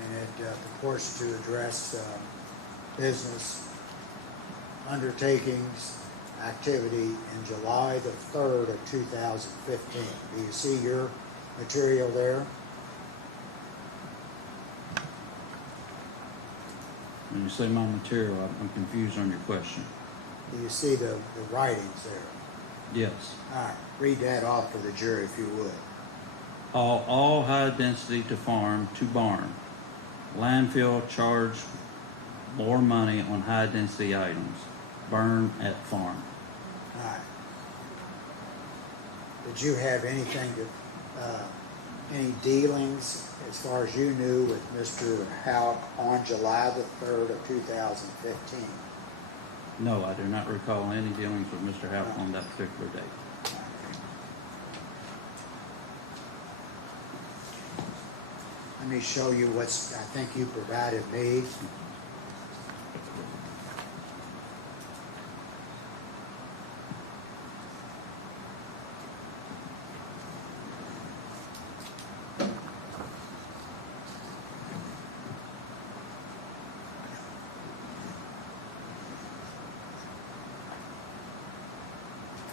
and it purports to address business undertakings activity in July the 3rd of 2015. Do you see your material there? When you say my material, I'm confused on your question. Do you see the writings there? Yes. All right, read that off to the jury if you would. All high density to farm to barn. Landfill charge more money on high density items. Burn at farm. All right. Did you have anything any dealings, as far as you knew, with Mr. Houck on July the 3rd of 2015? No, I do not recall any dealings with Mr. Houck on that particular date. Let me show you what's, I think you provided me.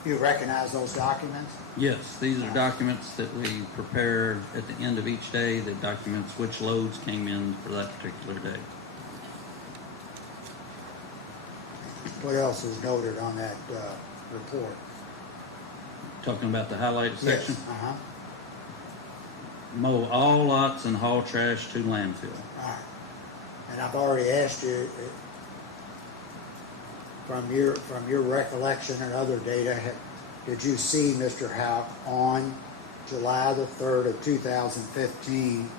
You recognize those documents? Yes, these are documents that we prepare at the end of each day that documents which loads came in for that particular day. What else is noted on that report? Talking about the highlighted section? Yes. Uh-huh. Mow all lots and haul trash to landfill. All right. And I've already asked you, from your recollection and other data, did you see Mr. Houck on July the 3rd of 2015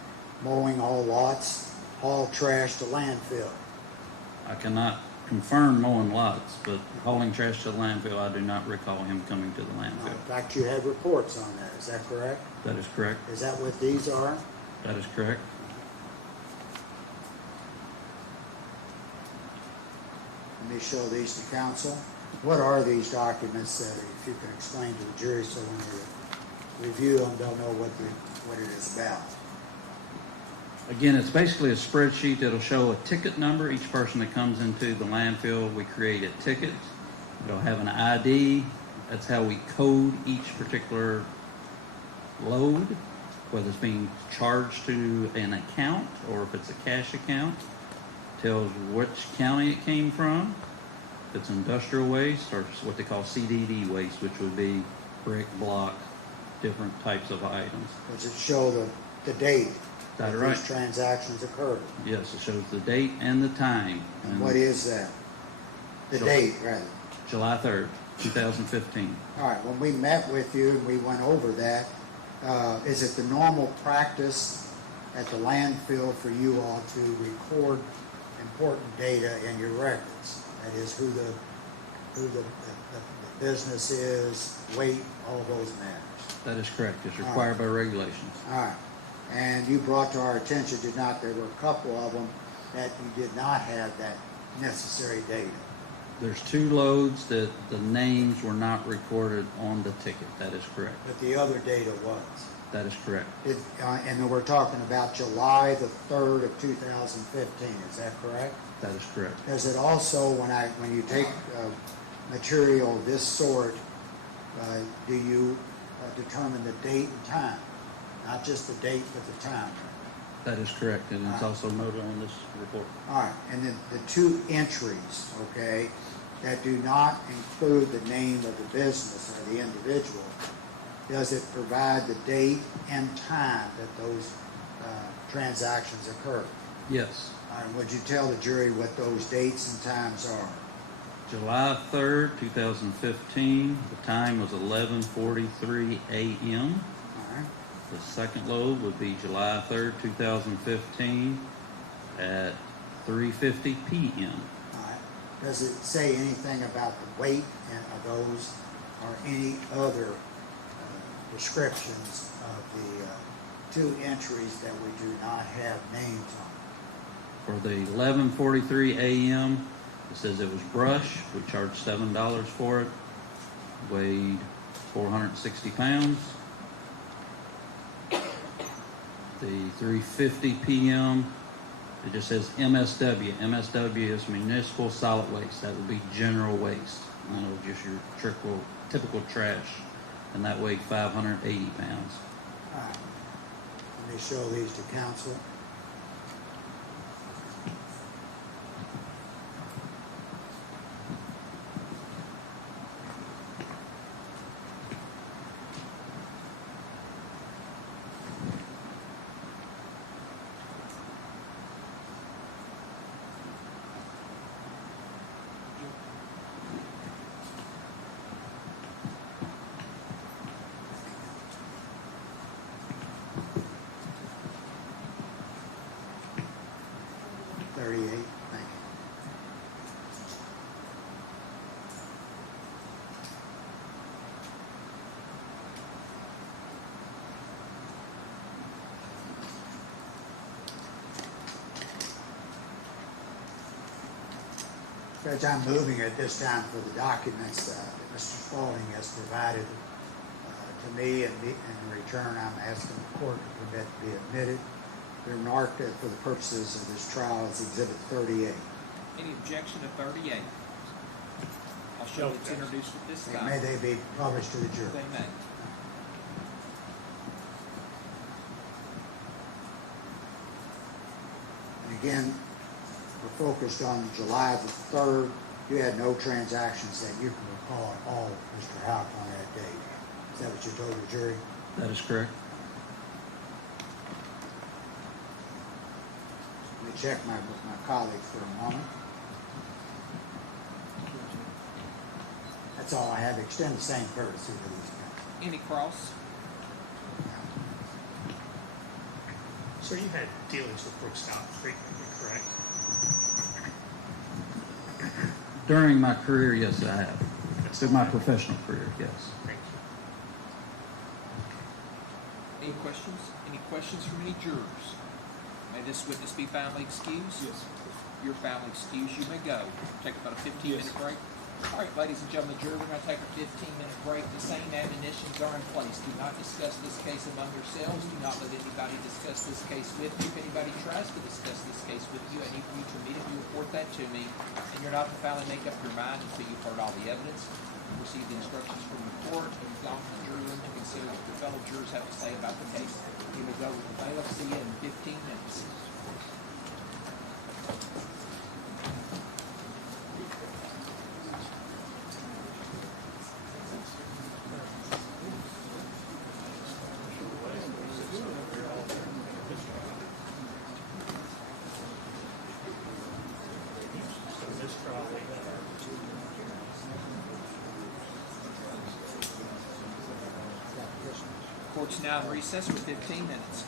mowing all lots, haul trash to landfill? I cannot confirm mowing lots, but hauling trash to the landfill, I do not recall him coming to the landfill. In fact, you had reports on that. Is that correct? That is correct. Is that what these are? That is correct. Let me show these to counsel. What are these documents that, if you can explain to the jury so when they review them, they'll know what it is about? Again, it's basically a spreadsheet that'll show a ticket number. Each person that comes into the landfill, we create a ticket. It'll have an ID. That's how we code each particular load, whether it's being charged to an account or if it's a cash account. Tells which county it came from. If it's industrial waste or what they call CDD waste, which would be brick, block, different types of items. Does it show the date that That's right. these transactions occurred? Yes, it shows the date and the time. And what is that? The date, rather. July 3rd, 2015. All right, when we met with you and we went over that, is it the normal practice at the landfill for you all to record important data in your records? That is, who the business is, weight, all those matters. That is correct. It's required by regulations. All right. And you brought to our attention, did not, there were a couple of them that you did not have that necessary data. There's 2 loads that the names were not recorded on the ticket. That is correct. But the other data was. That is correct. And then we're talking about July the 3rd of 2015, is that correct? That is correct. Does it also, when you take material of this sort, do you determine the date and time? Not just the date, but the time? That is correct, and it's also noted on this report. All right, and then the 2 entries, okay, that do not include the name of the business or the individual, does it provide the date and time that those transactions occurred? Yes. All right, would you tell the jury what those dates and times are? July 3rd, 2015, the time was 11:43 a.m. All right. The second load would be July 3rd, 2015 at 3:50 p.m. All right. Does it say anything about the weight of those or any other descriptions of the 2 entries that we do not have names on? For the 11:43 a.m., it says it was brush. We charged $7 for it. Weighed 460 pounds. The 3:50 p.m., it just says MSW. MSW is municipal solid waste. That would be general waste. And that would just your typical trash. And that weighed 580 pounds. All right. Let me show these to council. Judge, I'm moving at this time for the documents that Mr. Spalding has provided to me, and in return, I'm asking the court to permit to be admitted. They're marked for the purposes of this trial as Exhibit 38. Any objection to 38? I'll show it's introduced at this time. May they be published to the jury? They may. And again, we're focused on July the 3rd. You had no transactions that you can recall at all, Mr. Houck, on that date. Is that what you told the jury? That is correct. Let me check with my colleagues for a moment. That's all I have. Extend the same courtesy to these guys. Any cross? So you had dealings with Brooks Scott frequently, correct? During my career, yes, I have. Through my professional career, yes. Thank you. Any questions? Any questions from any jurors? May this witness be family excused? Yes. Your family excused. You may go. Take about a 15-minute break. All right, ladies and gentlemen, jury, we're going to take a 15-minute break. The same admonitions are in place. Do not discuss this case among yourselves. Do not let anybody discuss this case with you. If anybody tries to discuss this case with you, I need for you to immediately report that to me. And you're not to finally make up your mind until you've heard all the evidence, you've received the instructions from the court, and you've gone to the jury room to consider what your fellow jurors have to say about the case. You may go with the bailiff. See you in 15 minutes. Court's now in recess for 15 minutes.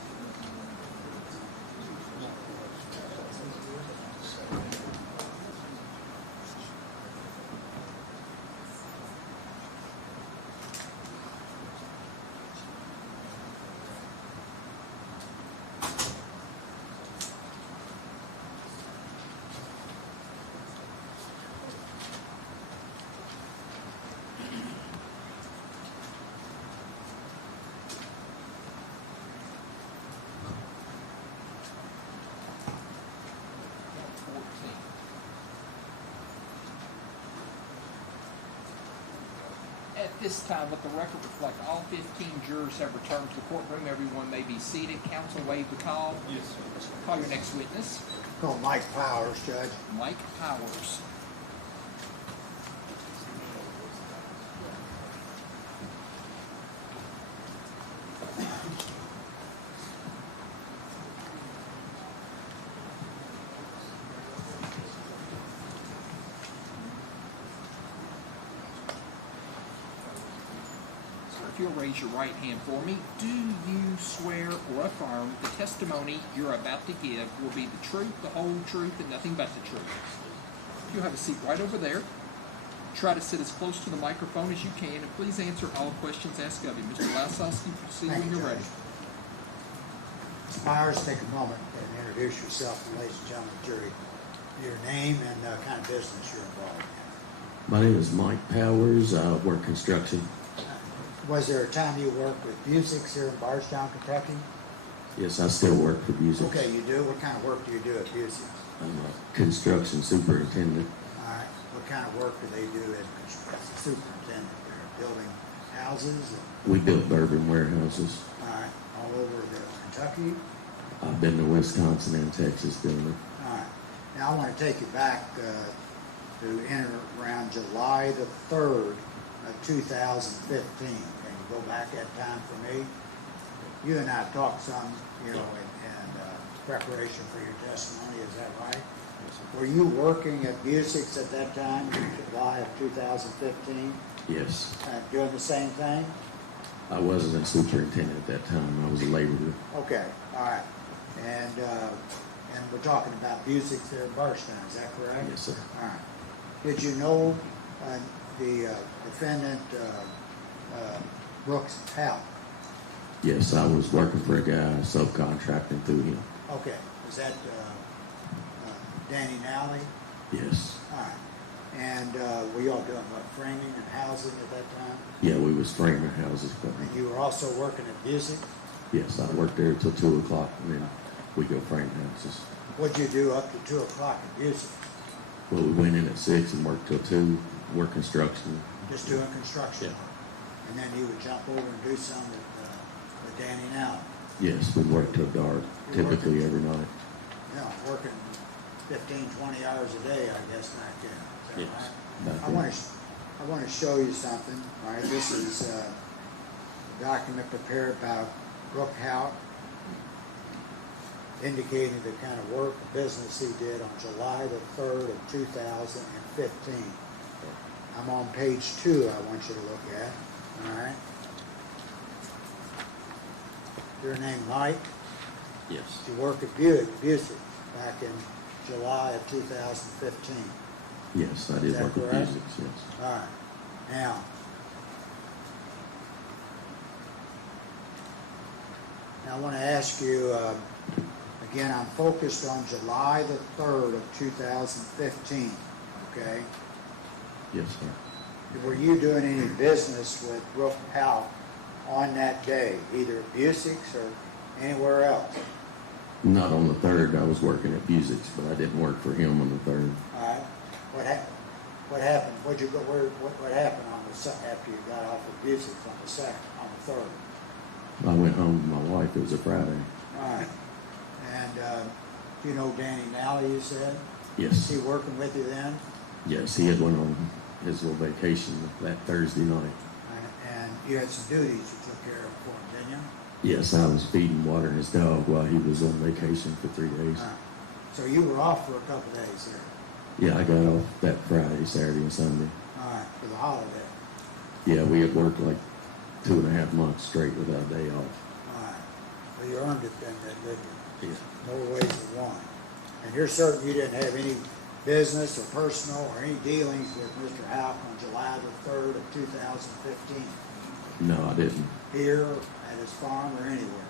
At this time, let the record reflect all 15 jurors have returned to the courtroom. Everyone may be seated. Counsel, waive the call. Yes, sir. Call your next witness. Call Mike Powers, Judge. Mike Powers. If you'll raise your right hand for me, do you swear or affirm the testimony you're about to give will be the truth, the whole truth, and nothing but the truth? You'll have a seat right over there. Try to sit as close to the microphone as you can, and please answer all questions asked of you. Mr. Lasowski, proceed when you're ready. Mr. Powers, take a moment and introduce yourself, ladies and gentlemen of the jury. Your name and kind of business you're involved in. My name is Mike Powers. I work construction. Was there a time you worked with Busick's here in Bardstown, Kentucky? Yes, I still work for Busick's. Okay, you do? What kind of work do you do at Busick's? I'm a construction superintendent. All right. What kind of work do they do as a superintendent? They're building houses? We built bourbon warehouses. All right. All over Kentucky? I've been to Wisconsin and Texas doing it. All right. Now I want to take you back to enter around July the 3rd of 2015. Can you go back that time for me? You and I talked some, in preparation for your testimony. Is that right? Were you working at Busick's at that time, in July of 2015? Yes. Doing the same thing? I wasn't a superintendent at that time. I was a laborer. Okay, all right. And we're talking about Busick's there in Bardstown, is that correct? Yes, sir. All right. Did you know the defendant, Brooks Houck? Yes, I was working for a guy subcontracting through him. Okay, was that Danny Nally? Yes. All right. And were you all doing what, framing and housing at that time? Yeah, we was framing houses. But And you were also working at Busick? yes, I worked there till 2 o'clock, and then we go frame houses. What'd you do up to 2 o'clock at Busick? Well, we went in at 6 and worked till 2, work construction. Just doing construction? Yeah. And then you would jump over and do some with Danny Nally? Yes, we worked till dark, typically every night. Yeah, working 15, 20 hours a day, I guess, back then. Is that Yes, right? back I then. want to show you something. All right, this is a document prepared by Brooks Houck, indicating the kind of work, business he did on July the 3rd of 2015. I'm on page 2. I want you to look at. All right. Your name, Mike? Yes. You worked at Busick back in July of 2015. Yes, I did that work at correct? Busick's, yes. All right. Now I want to ask you, again, I'm focused on July the 3rd of 2015, okay? Yes, sir. Were you doing any business with Brooks Houck on that day, either at Busick's or anywhere else? Not on the 3rd. I was working at Busick's, but I didn't work for him on the 3rd. All right. What happened? Where'd you go? What happened on after you got off of Busick's on the 3rd? I went home with my wife. It was a Friday. All right. And do you know Danny Nally, you said? Yes. Was he working with you then? Yes, he had went on his little vacation that Thursday night. And you had some duties you took care of for him, didn't you? Yes, I was feeding, watering his dog while he was on vacation for 3 days. All right. So you were off for a couple days there. Yeah, I got off that Friday, Saturday, and Sunday. All right, for the holiday. Yeah, we had worked like 2.5 months straight without a day off. All right. Well, you earned it then, didn't you? Yeah. More ways than one. And you're certain you didn't have any business or personal or any dealings with Mr. Houck on July the 3rd of 2015? No, I didn't. Here, at his farm, or anywhere?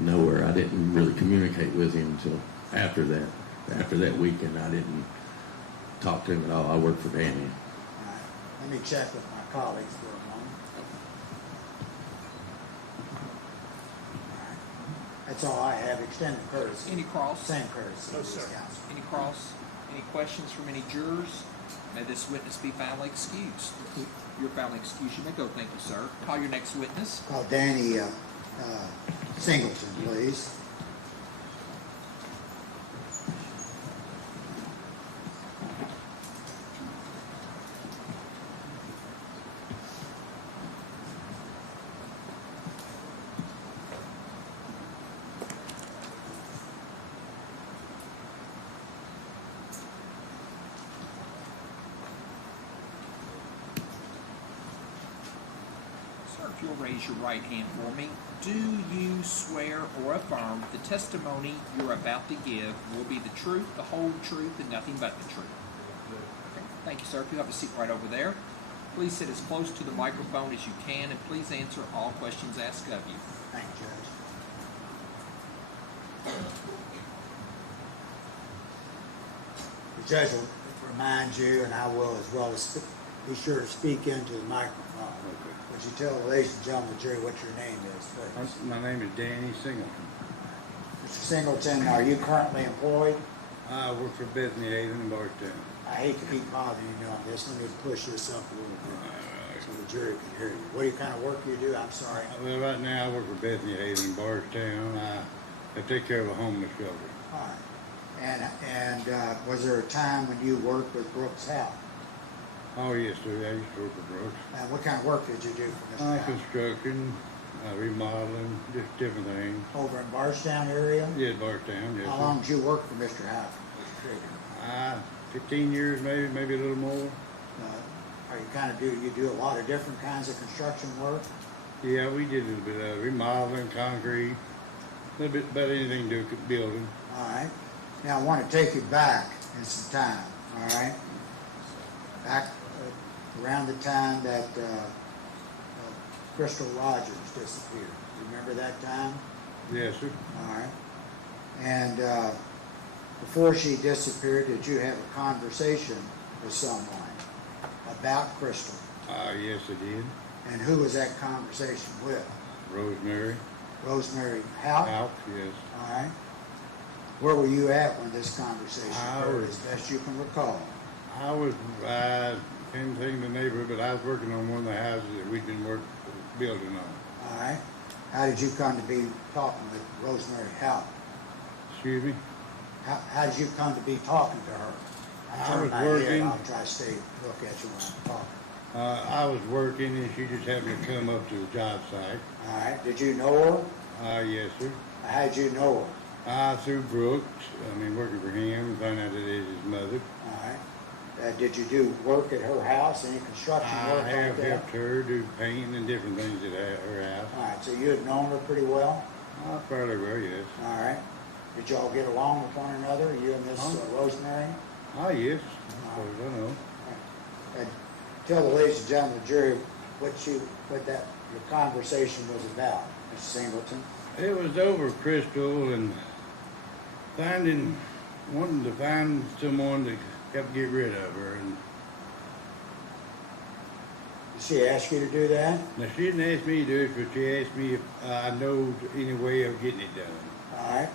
Nowhere. I didn't really communicate with him until after that. After that weekend, I didn't talk to him at all. I worked for Danny. All right. Let me check with my colleagues for a moment. All right. That's all I have. Extended courtesy. Any cross? Same courtesy. No, Ms. sir. Counsel. Any cross? Any questions from any jurors? May this witness be finally excused. Your family excuse you may go. Thank you, sir. Call your next witness. Call Danny Singleton, please. Sir, if you'll raise your right hand for me, do you swear or affirm the testimony you're about to give will be the truth, the whole truth, and nothing but the truth? Okay. Thank you, sir. If you have a seat right over there, please sit as close to the microphone as you can, and please answer all questions asked of you. Thank you, Judge. The judge will remind you, and I will as well, be sure to speak into the microphone. Would you tell the ladies and gentlemen of the jury what your name is, please? My name is Danny Singleton. Mr. Singleton, are you currently employed? I work for Bethany Haven in Bardstown. I hate to keep bothering you on this. Let me push this up a little bit so the jury can hear you. What kind of work do you do? I'm sorry. Well, right now I work for Bethany Haven in Bardstown. I take care of a homeless shelter. All right. And was there a time when you worked with Brooks Houck? Oh, yes, sir. I used to work for Brooks. And what kind of work did you do for Mr. Houck? Construction, remodeling, just different things. Over in Bardstown area? Yeah, Bardstown, yes. How long did you work for Mr. Houck? 15 years, maybe a little more. Are you kind of you do a lot of different kinds of construction work? Yeah, we did a little bit of remodeling, concrete, a little bit about anything to do with building. All right. Now I want to take you back in some time. All right. Back around the time that Crystal Rogers disappeared. Remember that time? Yes, sir. All right. And before she disappeared, did you have a conversation with someone about Crystal? Yes, I did. And who was that conversation with? Rosemary. Rosemary Houck? Houck, yes. All right. Where were you at when this conversation occurred, as best you can recall? I can't think of the neighborhood, but I was working on one of the houses that we'd been building on. All right. How did you come to be talking with Rosemary Houck? Excuse me? How did you come to be talking to her? I was working. I'll try to look at you when I'm talking. I was working, and she just happened to come up to the job site. All right. Did you know her? Yes, sir. How did you know her? Through Brooks. Working for him, and found out that it is his mother. All right. Did you do work at her house? Any construction work? I have helped her do painting and different things at her house. All right. So you had known her pretty well? Fairly well, yes. All right. Did y'all get along with one another, you and Miss Rosemary? Yes. I know. Tell the ladies and gentlemen of the jury what your conversation was about, Mr. Singleton. It was over Crystal and wanting to find someone to help get rid of her. And did she ask you to do that? Now, she didn't ask me to do it, but she asked me if I know any way of getting it done. All right.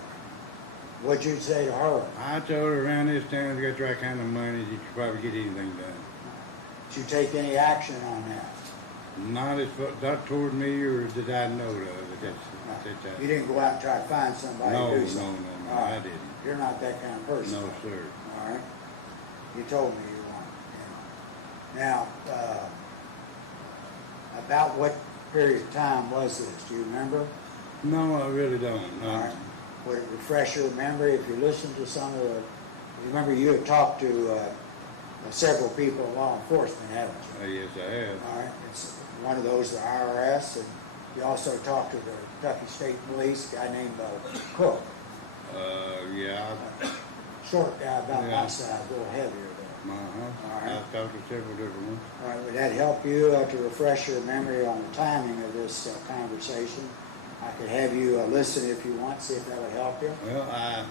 What'd you say to her? I told her around this town, you got the right kind of money, that you could probably get anything done. Did you take any action on that? Not toward me, or did I know of it? You didn't go out and try to find somebody to do something? No, I didn't. You're not that kind of person? No, sir. All right. You told me you weren't. Now, about what period of time was this? Do you remember? No, I really don't. All right. Would it refresh your memory if you listened to some of the... Remember, you had talked to several people in law enforcement, haven't you? Yes, I have. All right. It's one of those, the IRS, and you also talked to the Kentucky State Police, a guy named Cook. Yeah. Short guy, about my size, a little heavier though. All right. I've talked to several different ones. All right. Would that help you to refresh your memory on the timing of this conversation? I could have you listen if you want, see if that would help you. Well, I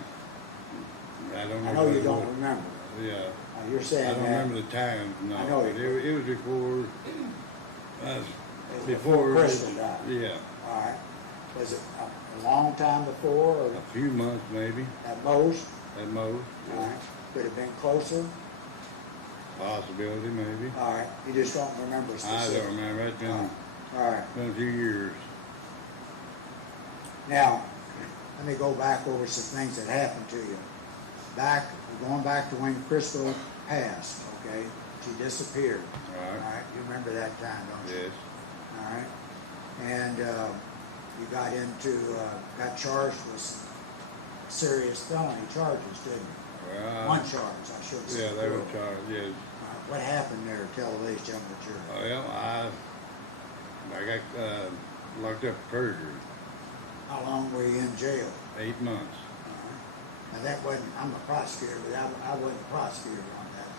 don't know. I know you don't remember. Yeah. You're saying I don't remember the time. No. I know it was before. Before Crystal died. Yeah. All right. Was it a long time before? Or a few months, maybe. At most? At most. All right. Could have been closer? Possibility, maybe. All right, you just don't remember I specifically? don't remember. It's been, All right. been a few years. Now, let me go back over some things that happened to you. Going back to when Crystal passed, okay? She disappeared. All right. All right, you remember that time, don't you? Yes. All right. And you got charged with serious felony charges, didn't you? Well, One charge, I should say. Yeah, they were charged, yes. What happened there? Tell the ladies and gentlemen the truth. Well, I got locked up for perjury. How long were you in jail? 8 months. Now that wasn't, I'm a prosecutor, but I wasn't a prosecutor on that.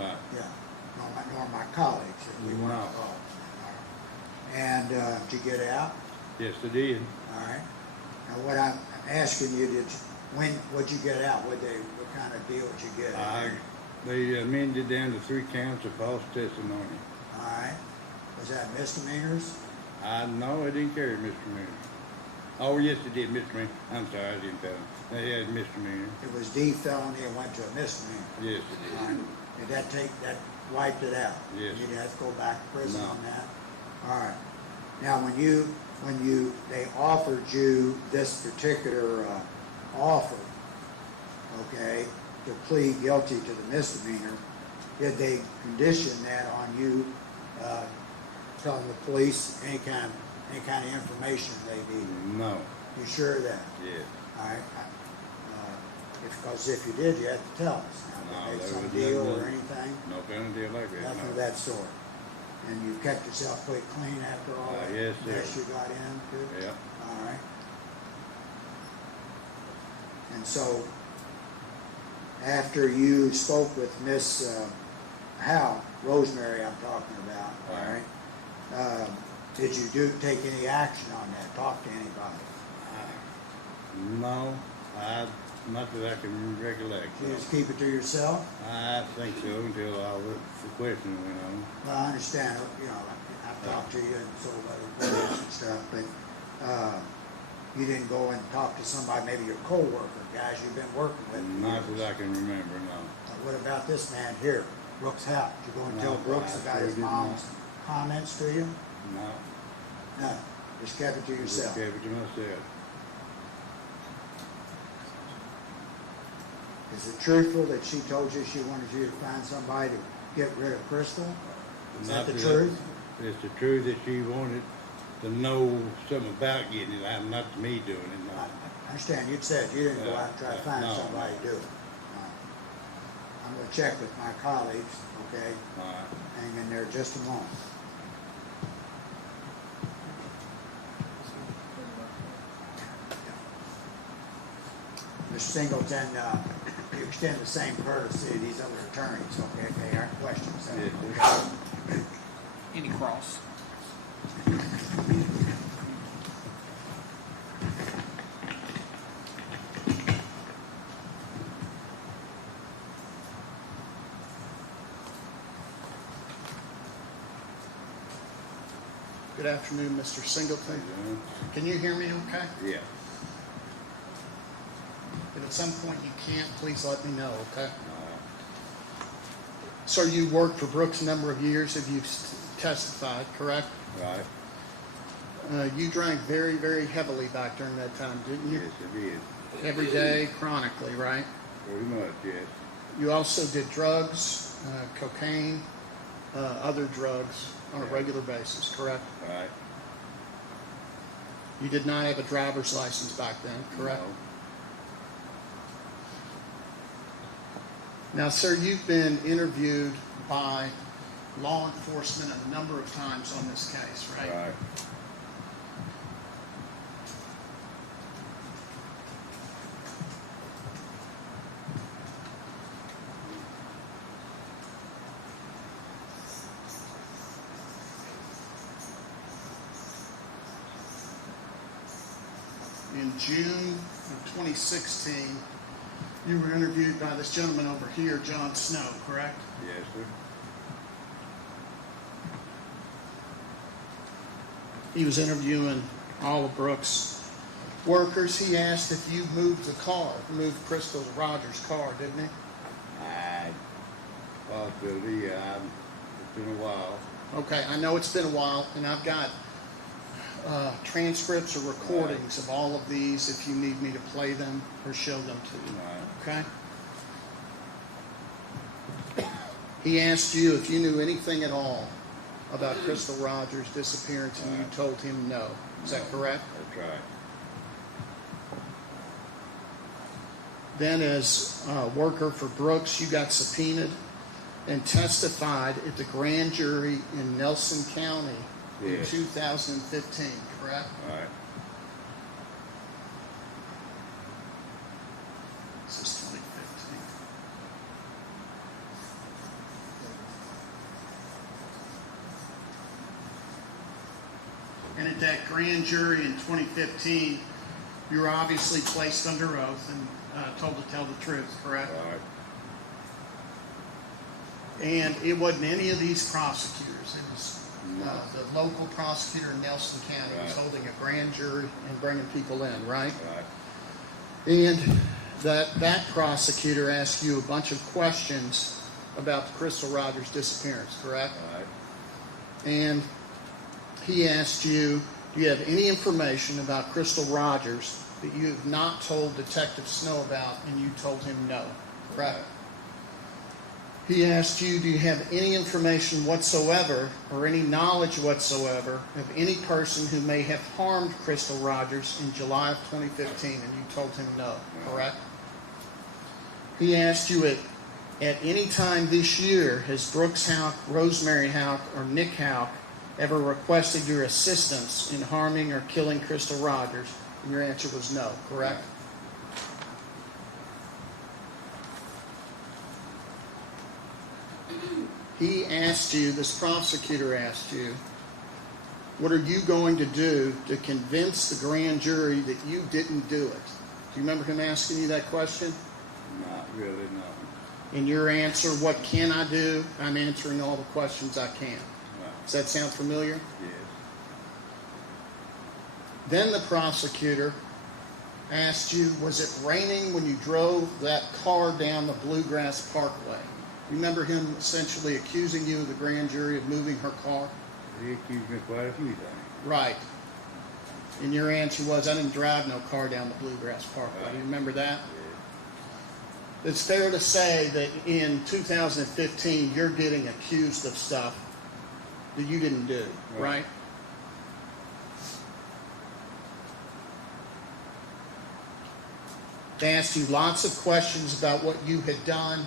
Right. Yeah, nor my colleagues, if we want No. to call them. And did you get out? Yes, I did. All right. Now what I'm asking you, what'd you get out? What kind of deal would you get out? They amended down to 3 counts of false testimony. All right. Was that misdemeanors? No, I didn't carry misdemeanor. Oh, yes, it did misdemeanor. I'm sorry, I didn't tell them. They had misdemeanor. It was D felony and went to a misdemeanor. Yes, it did. All right. Did that wiped it out? Yes. You didn't have to go back to prison No. on that? All right. Now, when they offered you this particular offer, okay, to plead guilty to the misdemeanor, did they condition that on you telling the police any kind of information they needed? No. You sure of that? Yes. All right. Because if you did, you had to tell us. Now, No, did they there some was deal nothing. or anything? No kind of deal like that. Nothing no. of that sort. And you kept yourself pretty clean after all that Yes, mess sir. you got into? Yeah. All right. And so, after you spoke with Miss Rosemary I'm talking about, all right, did you take any action on that? Talk to anybody? No, not that I can recollect. You just keep it to yourself? I think so until all the questioning went on. Well, I understand, you know, I've talked to you and so other boards and stuff, but you didn't go and talk to somebody, maybe your co-worker, guys you've been working with. Not that I can remember, no. What about this man here, Brooks Houck? Did you go and tell No, Brooks I about sure his did mom's comments to you? No. No, just kept it to yourself. Just gave it to myself. Is it truthful that she told you she wanted you to find somebody to get rid of Crystal? Is that Not the that- truth? It's the truth that she wanted to know something about getting it, not me doing it, no. I understand, you said you didn't go out and try to find No. somebody to do it. No. I'm gonna check with my colleagues, okay? All right. Hang in there just a moment. Mr. Singleton, you extend the same courtesy to these other attorneys, okay, if they aren't questions. Any cross? Good afternoon, Mr. Singleton. Can you hear me okay? Yeah. If at some point you can't, please let me know, okay? So you worked for Brooks a number of years, have you testified, correct? Right. You drank very, very heavily back during that time, didn't you? Yes, I did. Every day, chronically, right? Pretty much, yes. You also did drugs, cocaine, other drugs on a regular basis, correct? Right. You did not have a driver's license back then, correct? Now, sir, you've been interviewed by law enforcement a number of times on this case, right? Right. In June of 2016, you were interviewed by this gentleman over here, John Snow, correct? Yes, sir. He was interviewing all of Brooks' workers. He asked if you moved the car, moved Crystal Rogers' car, didn't he? Possibility, yeah. It's been a while. Okay, I know it's been a while, and I've got transcripts or recordings of all of these if you need me to play them or show them to you. Okay? He asked you if you knew anything at all about Crystal Rogers' disappearance, and you told him no. Is that correct? That's right. Then as a worker for Brooks, you got subpoenaed and testified at the grand jury in Nelson County in Yes. 2015, correct? All right. This is 2015. And at that grand jury in 2015, you were obviously placed under oath and told to tell the truth, correct? All right. And it wasn't any of these prosecutors. It was the local prosecutor in Nelson County was holding a grand jury and bringing people in, right? Right. And that prosecutor asked you a bunch of questions about the Crystal Rogers disappearance, correct? Right. And he asked you, do you have any information about Crystal Rogers that you have not told Detective Snow about, and you told him no, correct? He asked you, do you have any information whatsoever or any knowledge whatsoever of any person who may have harmed Crystal Rogers in July of 2015, and you told him no, correct? He asked you at any time this year, has Brooks Houck, Rosemary Houck, or Nick Houck ever requested your assistance in harming or killing Crystal Rogers? And your answer was no, correct? He asked you, this prosecutor asked you, what are you going to do to convince the grand jury that you didn't do it? Do you remember him asking you that question? Not really, no. And your answer, what can I do? I'm answering all the questions I can. Does that sound familiar? Yes. Then the prosecutor asked you, was it raining when you drove that car down the Bluegrass Parkway? You remember him essentially accusing you of the grand jury of moving her car? He accused me quite a few times. Right. And your answer was, I didn't drive no car down the Bluegrass Parkway. Do you remember that? It's fair to say that in 2015, you're getting accused of stuff that you didn't do, right? They asked you lots of questions about what you had done.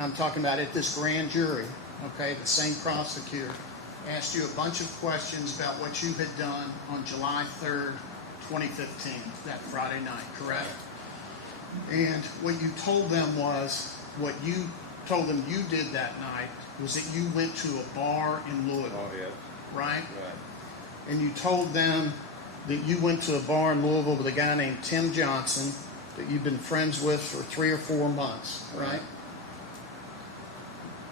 I'm talking about at this grand jury, okay? The same prosecutor asked you a bunch of questions about what you had done on July 3rd, 2015, that Friday night, correct? And what you told them was, what you told them you did that night was that you went to a bar in Louisville, Oh, yes. right? Right. And you told them that you went to a bar in Louisville with a guy named Tim Johnson that you've been friends with for 3 or 4 months, right?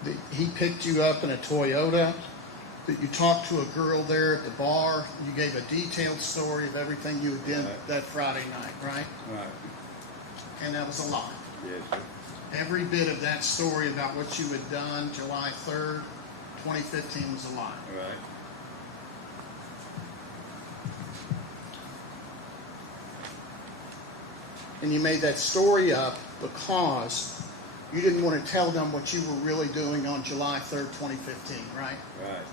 That he picked you up in a Toyota, that you talked to a girl there at the bar, you gave a detailed story of everything you had done that Friday night, right? Right. And that was a lie. Yes, sir. Every bit of that story about what you had done July 3rd, 2015 was a lie. Right. And you made that story up because you didn't want to tell them what you were really doing on July 3rd, 2015, right? Right.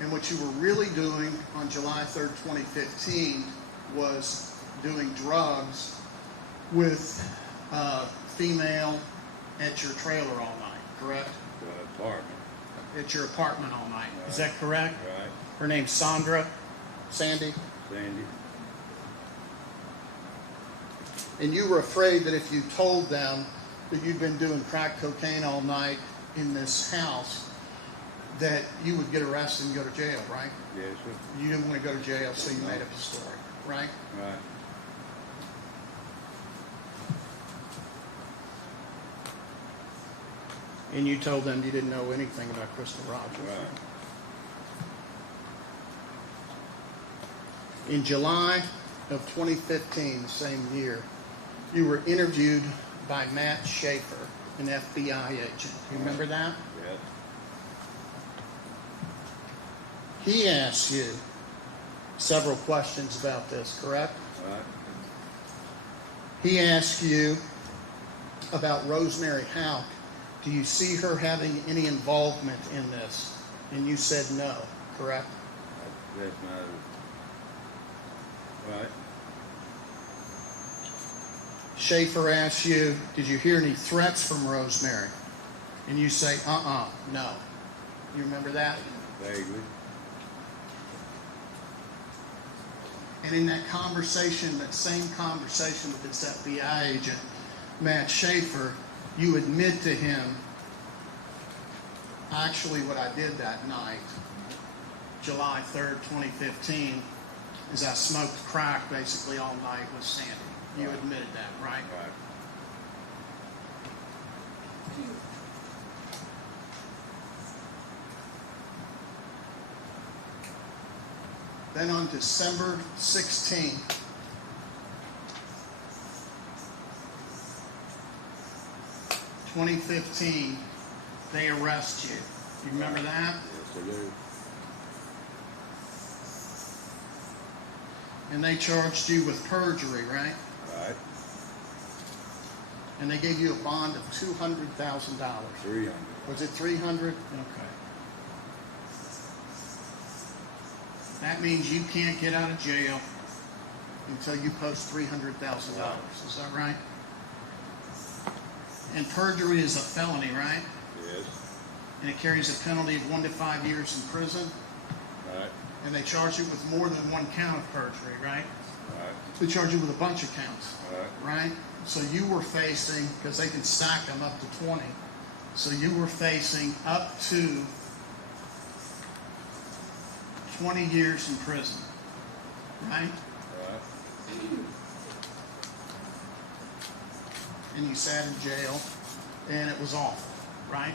And what you were really doing on July 3rd, 2015 was doing drugs with a female at your trailer all night, correct? The apartment. At your apartment all night. Is that correct? Right. Her name's Sandra? Sandy? Sandy. And you were afraid that if you told them that you'd been doing crack cocaine all night in this house, that you would get arrested and go to jail, right? Yes, sir. You didn't want to go to jail, so you made up a story, right? Right. And you told them you didn't know anything about Crystal Rogers. Right. In July of 2015, the same year, you were interviewed by Matt Schaefer, an FBI agent. You remember that? Yeah. He asked you several questions about this, correct? Right. He asked you about Rosemary Houck. Do you see her having any involvement in this? And you said no, correct? That's not right. Schaefer asked you, did you hear any threats from Rosemary? And you say, no. You remember that? Vaguely. And in that conversation, that same conversation with this FBI agent, Matt Schaefer, you admit to him, actually what I did that night, July 3rd, 2015, is I smoked crack basically all night with Sandy. You admitted that, right? Right. Then on December 16th, (2015), they arrest you. You remember that? Yes, I do. And they charged you with perjury, right? Right. And they gave you a bond of $200,000. 300. Was it 300? Okay. That means you can't get out of jail until you post $300,000. Is that right? And perjury is a felony, right? Yes. And it carries a penalty of 1 to 5 years in prison. Right. And they charge you with more than one count of perjury, right? Right. They charge you with a bunch of counts, Right. right? So you were facing, because they can stack them up to 20, so you were facing up to 20 years in prison, right? Right. And you sat in jail, and it was awful, right?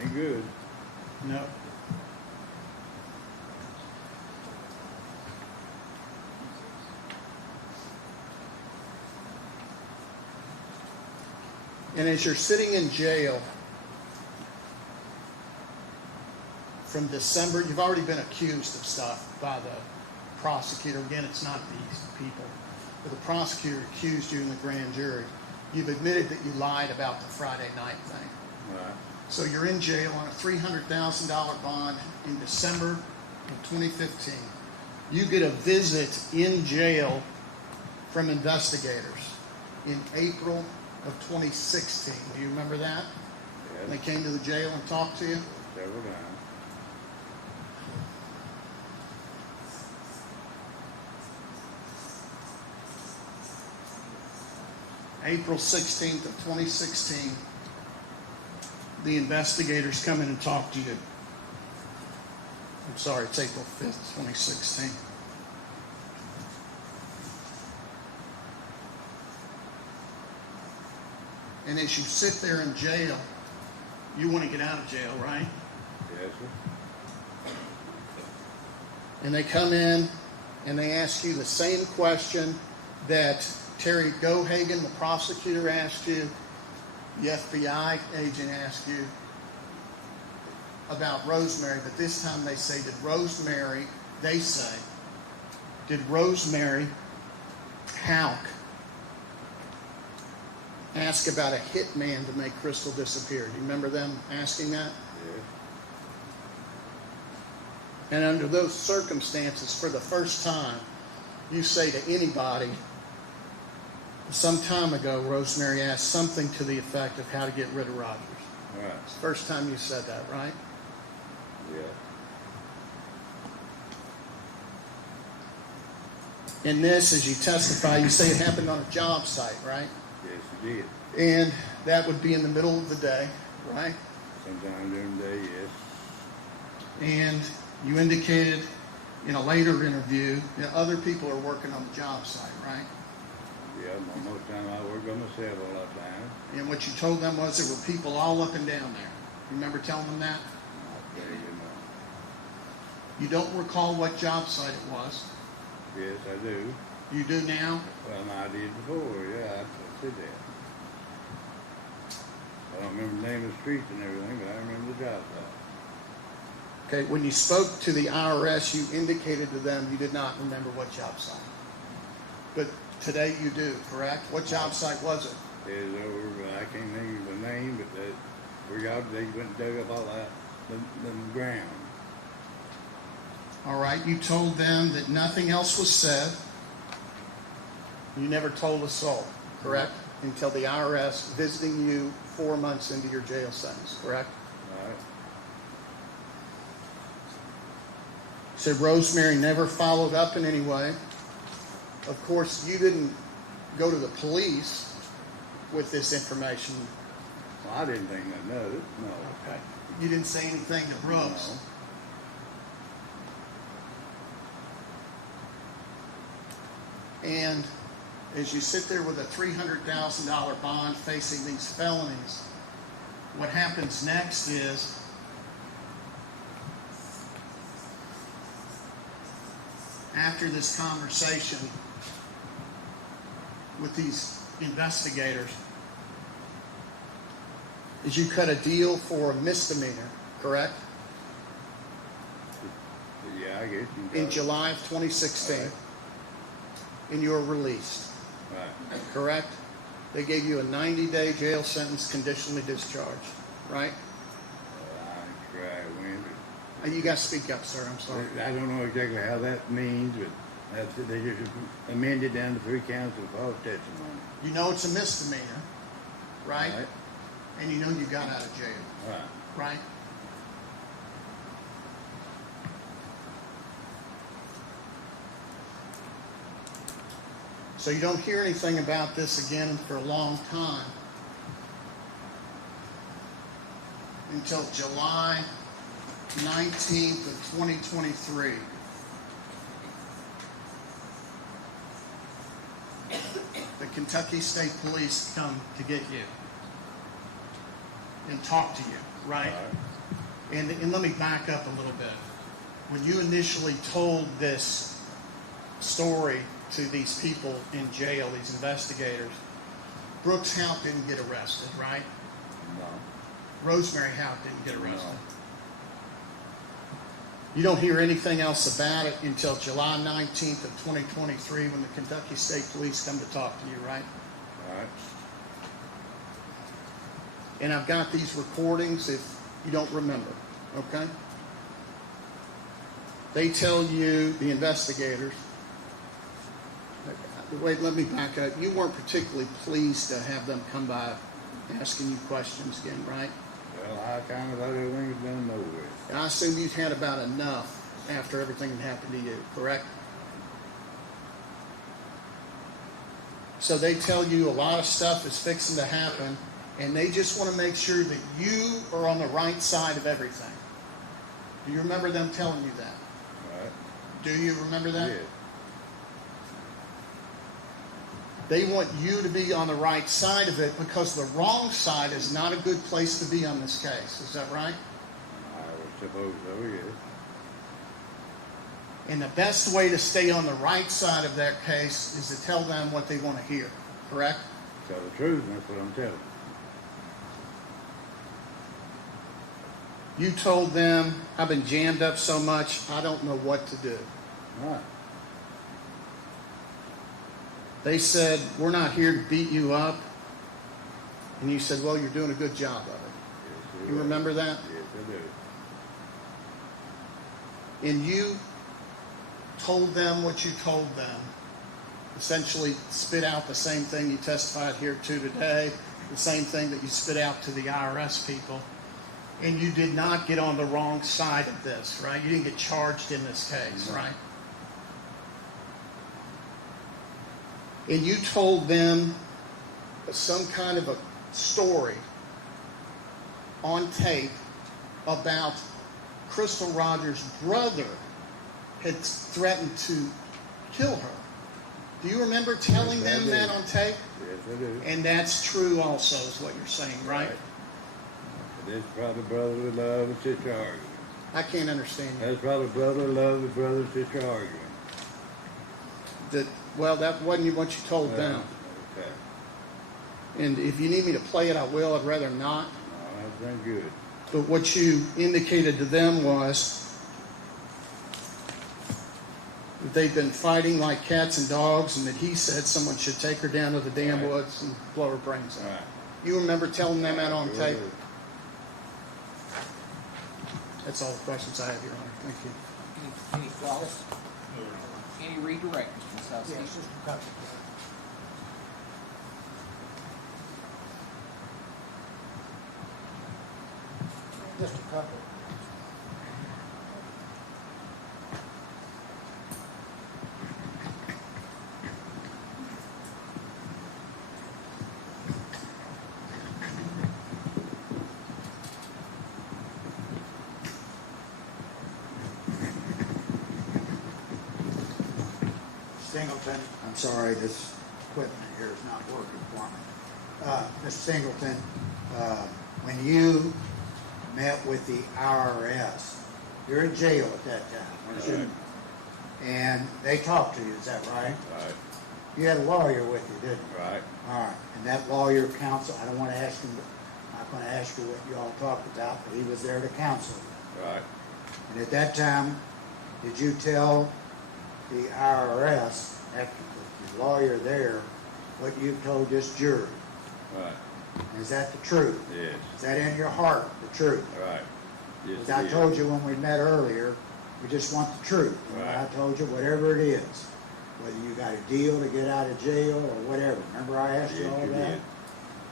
Ain't good. No. And as you're sitting in jail from December, you've already been accused of stuff by the prosecutor. Again, it's not these people, but the prosecutor accused you in the grand jury. You've admitted that you lied about the Friday night thing. Right. So you're in jail on a $300,000 bond in December of 2015. You get a visit in jail from investigators in April of 2016. Do you remember that? Yes. They came to the jail and talked to you? Several times. April 16th of 2016, the investigators come in and talk to you. I'm sorry, it's April 5th, 2016. And as you sit there in jail, you want to get out of jail, right? Yes, sir. And they come in and they ask you the same question that Terry Gohagen, the prosecutor, asked you, the FBI agent asked you about Rosemary, but this time they say, did Rosemary Houck ask about a hitman to make Crystal disappear? Do you remember them asking that? Yes. And under those circumstances, for the first time, you say to anybody, some time ago, Rosemary asked something to the effect of how to get rid of Rogers. Right. It's the first time you said that, right? Yeah. In this, as you testify, you say it happened on a job site, right? Yes, you did. And that would be in the middle of the day, right? Sometime during the day, yes. And you indicated in a later interview that other people are working on the job site, right? Yeah, most of the time I work by myself a lot of times. And what you told them was there were people all up and down there. You remember telling them that? I'll tell you more. You don't recall what job site it was. Yes, I do. You do now? Well, I did before, yeah, I said that. I don't remember the name of the streets and everything, but I remember the job site. Okay, when you spoke to the IRS, you indicated to them you did not remember what job site. But today you do, correct? What job site was it? It was over, I can't think of the name, but that, where y'all, they went and dug up all that, the ground. All right, you told them that nothing else was said. You never told a soul, correct? Until the IRS visiting you 4 months into your jail sentence, correct? All right. Said Rosemary never followed up in any way. Of course, you didn't go to the police with this information. Well, I didn't think nothing of it, no. Okay. You didn't say anything to Brooks. No. And as you sit there with a $300,000 bond facing these felonies, what happens next is after this conversation with these investigators, is you cut a deal for a misdemeanor, correct? Yeah, I guess you In July of 2016, right. And you were released, Right. correct? They gave you a 90-day jail sentence conditionally discharged, right? I try when. You got to speak up, sir. I'm sorry. I don't know exactly how that means, but that's, they just amended down to 3 counts of false testimony. You know it's a misdemeanor, right? Right. And you know you got out of jail, Right. right? So you don't hear anything about this again for a long time until July 19th of 2023. The Kentucky State Police come to get you and talk to you, right? And let me back up a little bit. When you initially told this story to these people in jail, these investigators, Brooks Houck didn't get arrested, right? No. Rosemary Houck didn't get arrested. No. You don't hear anything else about it until July 19th of 2023 when the Kentucky State Police come to talk to you, right? All right. And I've got these recordings if you don't remember, okay? They tell you, the investigators, wait, let me back up. You weren't particularly pleased to have them come by asking you questions again, right? Well, I kind of thought everything was done and over with. And I assume you'd had about enough after everything had happened to you, correct? So they tell you a lot of stuff is fixing to happen, and they just want to make sure that you are on the right side of everything. Do you remember them telling you that? Right. Do you remember that? Yeah. They want you to be on the right side of it because the wrong side is not a good place to be on this case. Is that right? I would suppose so, yes. And the best way to stay on the right side of that case is to tell them what they want to hear, correct? Tell the truth, and that's what I'm telling you. You told them, I've been jammed up so much, I don't know what to do. Right. They said, we're not here to beat you up. And you said, well, you're doing a good job of it. Yes, you remember that? Yes, I do. And you told them what you told them. Essentially spit out the same thing you testified here to today, the same thing that you spit out to the IRS people. And you did not get on the wrong side of this, right? You didn't get charged in this case, right? And you told them some kind of a story on tape about Crystal Rogers' brother had threatened to kill her. Do you remember telling them that on tape? Yes, I do. And that's true also, is what you're saying, right? That's probably brotherly love and sister argument. I can't understand you. That's probably brotherly love and brother and sister argument. Well, that wasn't what you told them. Okay. And if you need me to play it, I will. I'd rather not. No, that's been good. But what you indicated to them was that they've been fighting like cats and dogs, and that he said someone should take her down to the damn woods and blow her brains out. Right. You remember telling them that on Sure tape? do. That's all the questions I have, Your Honor. Thank you. Any thoughts? Any redirect, Mr. Sowski? Yes, Mr. Cutler. Mr. Cutler. Singleton, I'm sorry, this equipment here is not working for me. Mr. Singleton, when you met with the IRS, you're in jail at that time, weren't you? And they talked to you, is that right? Right. You had a lawyer with you, didn't you? Right. All right, and that lawyer counsel, I don't want to ask him, I'm not going to ask you what you all talked about, but he was there to counsel you. Right. And at that time, did you tell the IRS, after the lawyer there, what you've told this jury? Right. Is that the truth? Yes. Is that in your heart, the truth? Right. Yes. As I told you when we met earlier, we just want the truth. And Right. I told you whatever it is, whether you got a deal to get out of jail or whatever. Remember I asked you Yes, all you that? did.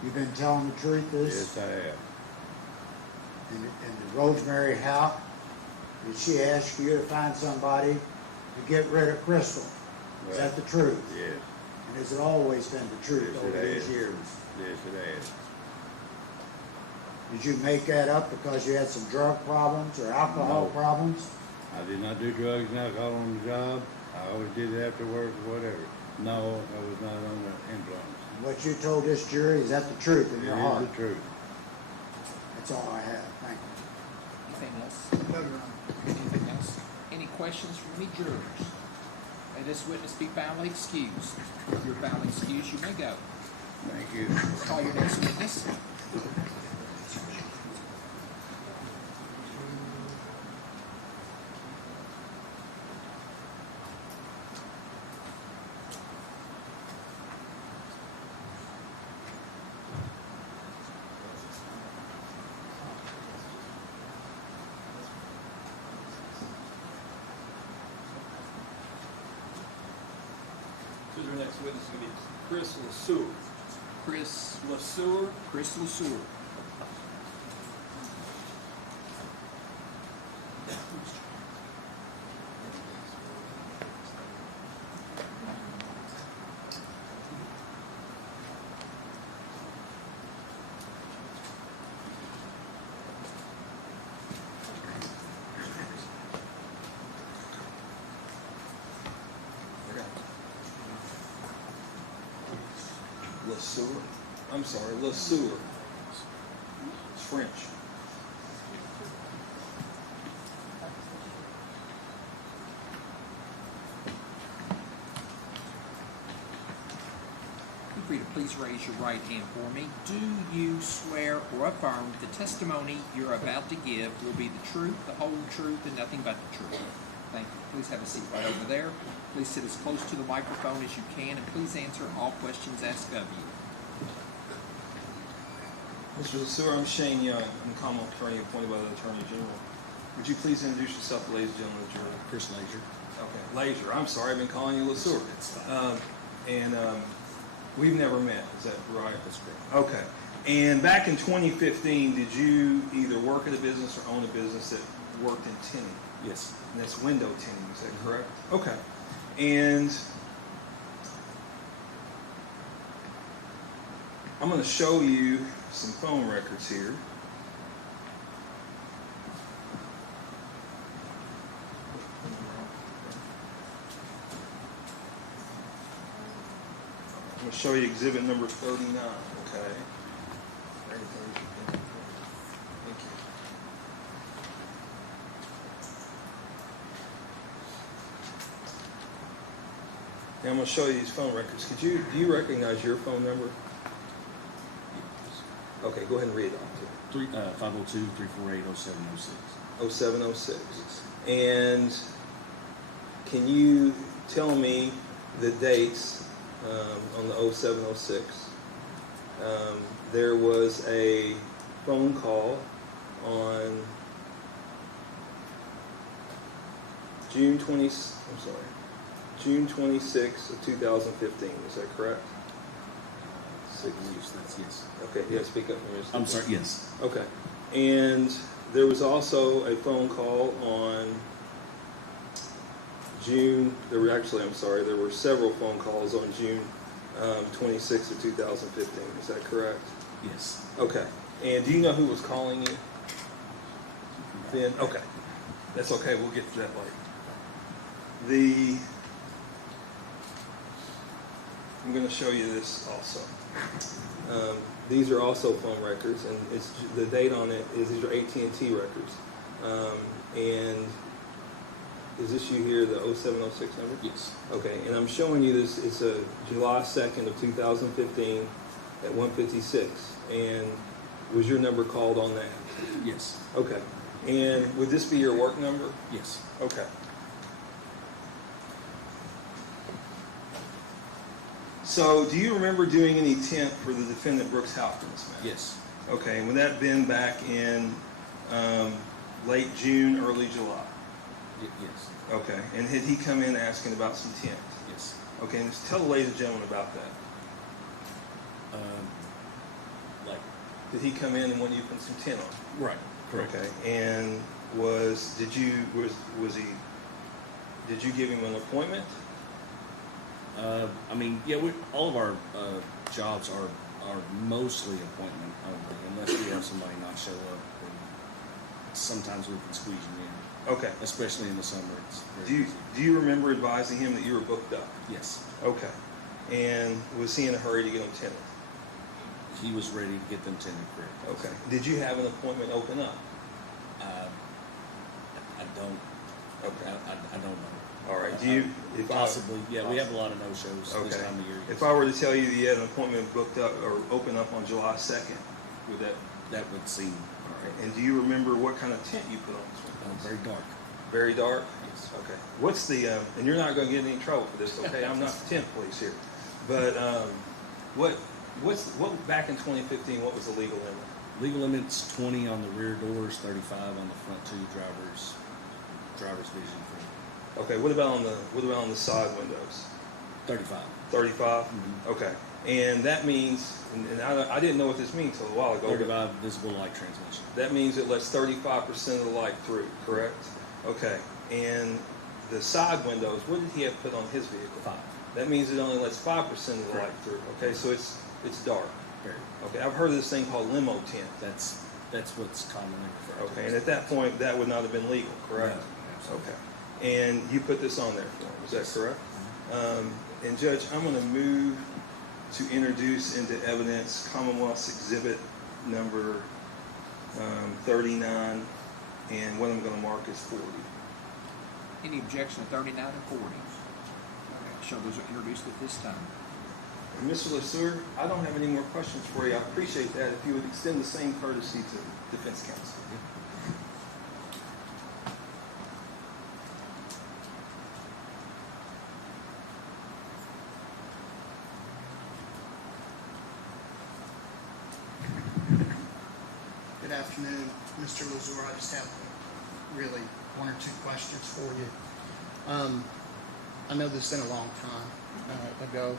You've been telling the truth this? Yes, I have. And Rosemary Houck, did she ask you to find somebody to get rid of Crystal? Is that the truth? Yes. And has it always been the truth Yes, over it these has. years? Yes, it has. Did you make that up because you had some drug problems or alcohol No. problems? I did not do drugs and alcohol on the job. I always did it afterwards or whatever. No, I was not under influence. What you told this jury, is that the truth in your It heart? is the truth. That's all I have. Thank you. Anything else? No, Your Honor. Anything else? Any questions from any jurors? May this witness be found excused. If you're found excused, you may go. Thank you. Call your next witness. Our next witness is going to be Chris LeSueur. Chris LeSueur. Chris LeSueur. LeSueur. I'm sorry, LeSueur. It's French. Feel free to please raise your right hand for me. Do you swear or affirm the testimony you're about to give will be the truth, the whole truth, and nothing but the truth? Thank you. Please have a seat right over there. Please sit as close to the microphone as you can, and please answer all questions asked of you. Mr. LeSueur, I'm Shane Young. I'm the Commonwealth Attorney appointed by the Attorney General. Would you please introduce yourself, ladies and gentlemen of the jury? Chris Lazier. Okay, Lazier. I'm sorry, I've been calling you LeSueur. We've never met, is that right? That's correct. Okay. And back in 2015, did you either work at a business or own a business that worked in tinning? Yes. And that's window tinning, is that correct? Okay. And I'm going to show you some phone records here. I'm going to show you exhibit number 39, okay? Thank you. Now I'm going to show you these phone records. Do you recognize your phone number? Okay, go ahead and read it off to me. 502-348-0706. 0706. And can you tell me the dates on the 0706. There was a phone call on June 26th of 2015. Is that correct? Yes. Okay, yeah, speak up for me. I'm sorry, yes. Okay. And there was also a phone call on June, there were several phone calls on June 26th of 2015. Is that correct? Yes. Okay. And do you know who was calling you then? Okay. That's okay. We'll get to that later. I'm going to show you this also. These are also phone records, and the date on it is these are AT&T records. And is this you here, the 0706 number? Yes. Okay, and I'm showing you this. It's a July 2nd of 2015 at 1:56. And was your number called on that? Yes. Okay. And would this be your work number? Yes. Okay. So, do you remember doing any temp for the defendant Brooks Houck in this matter? Yes. Okay, and would that been back in late June, early July? Yes. Okay, and had he come in asking about some temp? Yes. Okay, and just tell the ladies and gentlemen about that. Did he come in and want you to put some tent on? Right. Correct. Okay, and did you give him an appointment? All of our jobs are mostly appointment only, unless we have somebody not show up. And sometimes we can squeeze them in. Okay. Especially in the summer. It's Do you remember advising him that you were booked up? Yes. Okay. And was he in a hurry to get them tented? He was ready to get them tended, correct. Okay. Did you have an appointment open up? I don't. Okay. I don't know. All right. Possibly. We have a lot of no-shows this time of year. If I were to tell you that you had an appointment booked up or open up on July 2nd, would that? That would seem all right. And do you remember what kind of tent you put on this one? Very dark. Very dark? Yes. Okay. What's the, and you're not going to get in any trouble for this, okay? I'm not the tent police here. But what back in 2015, what was the legal limit? Legal limit's 20 on the rear doors, 35 on the front two driver's vision. Okay. What about on the side windows? 35. 35. Mm-hmm. Okay. And that means, and I didn't know what this means until a while ago. 35 visible light transmission. That means it lets 35% of the light through, correct? Okay. And the side windows, what did he have put on his vehicle? 5. That means it only lets 5% of the light through. Okay, so it's dark. Very. Okay, I've heard of this thing called limo tent. That's what's commonly referred to. Okay, and at that point, that would not have been legal, correct? No, absolutely. Okay. And you put this on there for him, is that correct? And Judge, I'm going to move to introduce into evidence Commonwealth's Exhibit number 39, and what I'm going to mark is 40. Any objection to 39 and 40? Okay, so those are introduced at this time. And Mr. LeSueur, I don't have any more questions for you. I appreciate that if you would extend the same courtesy to defense counsel. Good afternoon, Mr. LeSueur. I just have really one or two questions for you. I know this has been a long time ago.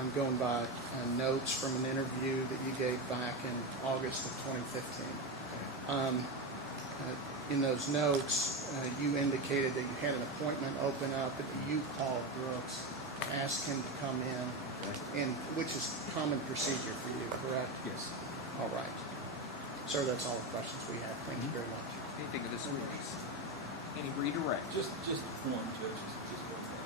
I'm going by notes from an interview that you gave back in August of 2015. In those notes, you indicated that you had an appointment open up, that you called Brooks, asked him to come in, which is common procedure for you, correct? Yes. All right. Sir, that's all the questions we have. Thank you very much. Anything of this release? Any redirect? Just one, Judge. Just one question.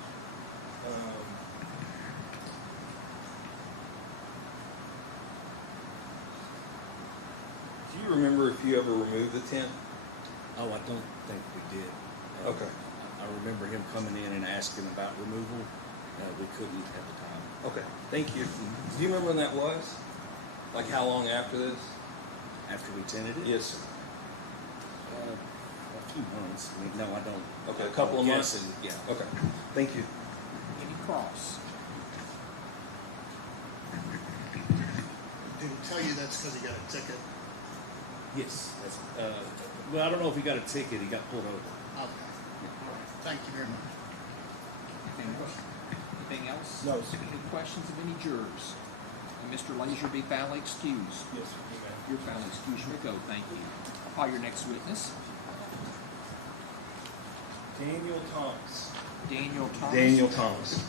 Do you remember if you ever removed the tent? Oh, I don't think we did. Okay. I remember him coming in and asking about removal. We couldn't at the time. Okay, thank you. Do you remember when that was? Like how long after this? After we tented it? Yes, sir. A few months. No, I don't. Okay, a couple of months? Yeah. Okay, thank you. cross? Did he tell you that's because he got a ticket? Yes. That's, well, I don't know if he got a ticket. He got pulled over. Okay. All right. Thank you very much. Anything else? No. Any questions of any jurors? And Mr. Lazier be foully excused. Yes, sir. You're foully excused. You may go. Thank you. I'll call your next witness. Daniel Thomas. Daniel Thomas. Daniel Thomas.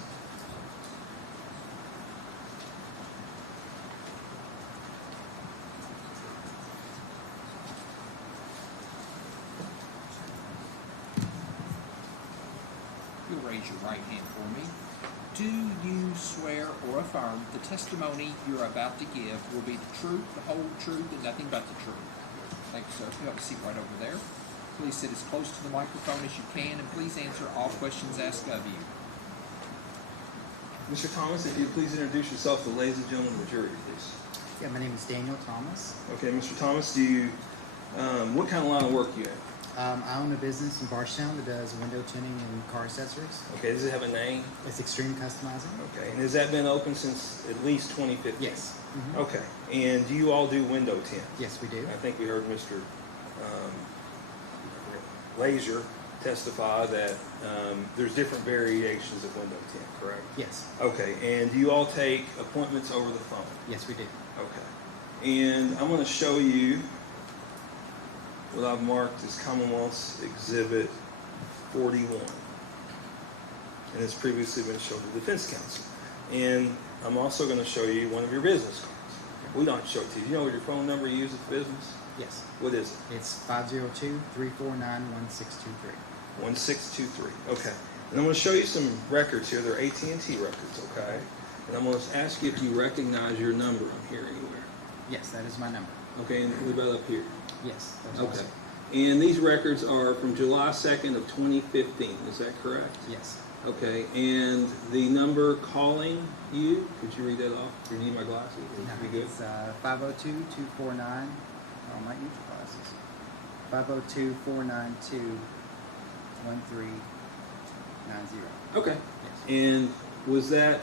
You'll raise your right hand for me. Do you swear or affirm the testimony you're about to give will be the truth, the whole truth, and nothing but the truth? Thank you, sir. You have a seat right over there. Please sit as close to the microphone as you can, and please answer all questions asked of you. Mr. Thomas, if you'd please introduce yourself to the ladies and gentlemen of the jury, please. Yeah, my name is Daniel Thomas. Okay, Mr. Thomas, do you, what kind of line of work you have? I own a business in Bardstown that does window tinting and car accessories. Okay, does it have a name? It's Extreme Customizing. Okay, and has that been open since at least 2015? Yes. Mm-hmm. Okay, and do you all do window tint? Yes, we do. I think we heard Mr. Lazier testify that there's different variations of window tint, correct? Yes. Okay, and do you all take appointments over the phone? Yes, we do. Okay, and I'm going to show you what I've marked as Commonwealth's Exhibit 41. And it's previously been shown to the defense counsel. And I'm also going to show you one of your business cards. We don't have to show it to you. Do you know what your phone number you use at the business? Yes. What is it? It's 502-349-1623. 1623. Okay. And I'm going to show you some records here. They're AT&T records, okay? And I'm going to ask you if you recognize your number on here anywhere. Yes, that is my number. Okay, and what about up here? Yes. That's Okay. awesome. And these records are from July 2nd of 2015. Is that correct? Yes. Okay. And the number calling you, could you read that off? Do you need my glasses? Be good. It's 502-249. I might need your glasses. 502-492-1390. Okay. Yes. And was that,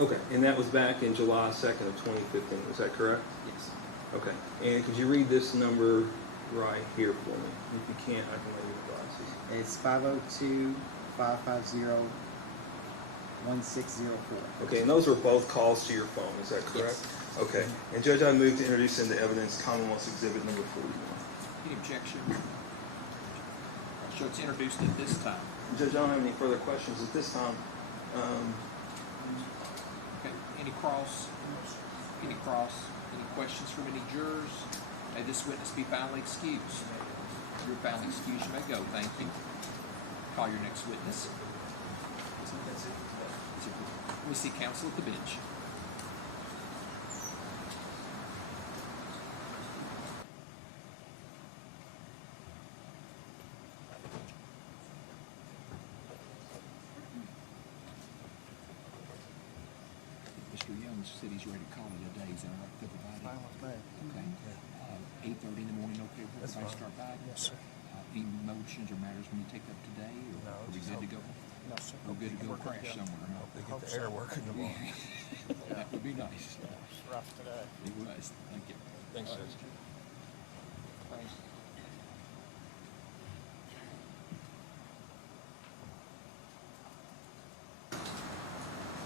okay, and that was back in July 2nd of 2015. Is that correct? Yes. Okay. And could you read this number right here for me? If you can't, I can lay you the glasses. It's 502-550-1604. Okay, and those were both calls to your phone. Is that correct? Yes. Okay. And Judge, I move to introduce into evidence Commonwealth's Exhibit number 41. Any objection? So it's introduced at this time. Judge, I don't have any further questions at this time. Okay. Any cross? Any cross? Any questions from any jurors? May this witness be foully excused. You're foully excused. You may go. Thank you. Call your next witness. We see counsel at the bench. Mr. Young said he's ready to call it a day. Is that all right with everybody? Fine with me. Okay. 8:30 in the morning, okay for That's everybody to fine. start by? Yes, sir. Any motions or matters we need to take up today? Or No, are we just good to go? No, sir. We're good to go We're good to crash go. somewhere, huh? Hope they get the air working tomorrow. That would be nice. It's rough today. It was. Thank you. Thanks, Judge. Thanks.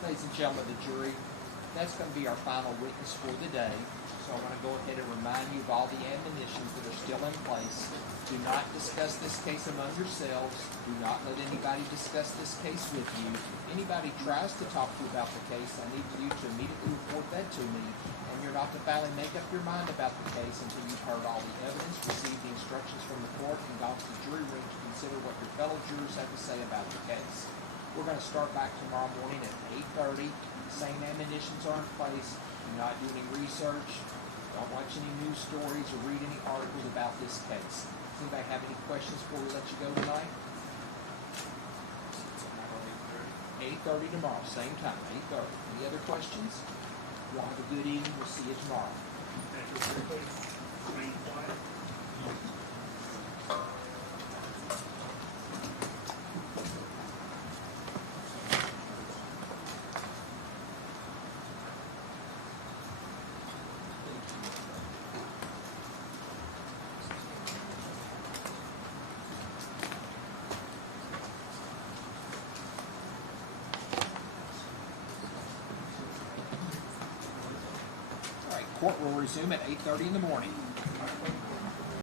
Ladies and gentlemen of the jury, that's going to be our final witness for the day. So I want to go ahead and remind you of all the admonitions that are still in place. Do not discuss this case among yourselves. Do not let anybody discuss this case with you. If anybody tries to talk to you about the case, I need you to immediately report that to me. And you're not to finally make up your mind about the case until you've heard all the evidence, received the instructions from the court, and gone to the jury room to consider what your fellow jurors have to say about the case. We're going to start back tomorrow morning at 8:30. Same admonitions are in place. Do not do any research. Don't watch any news stories or read any articles about this case. Does anybody have any questions before we let you go tonight? 8:30 tomorrow, same time, 8:30. Any other questions? Y'all have a good evening. We'll see you tomorrow. Court will resume at 8:30 in the morning.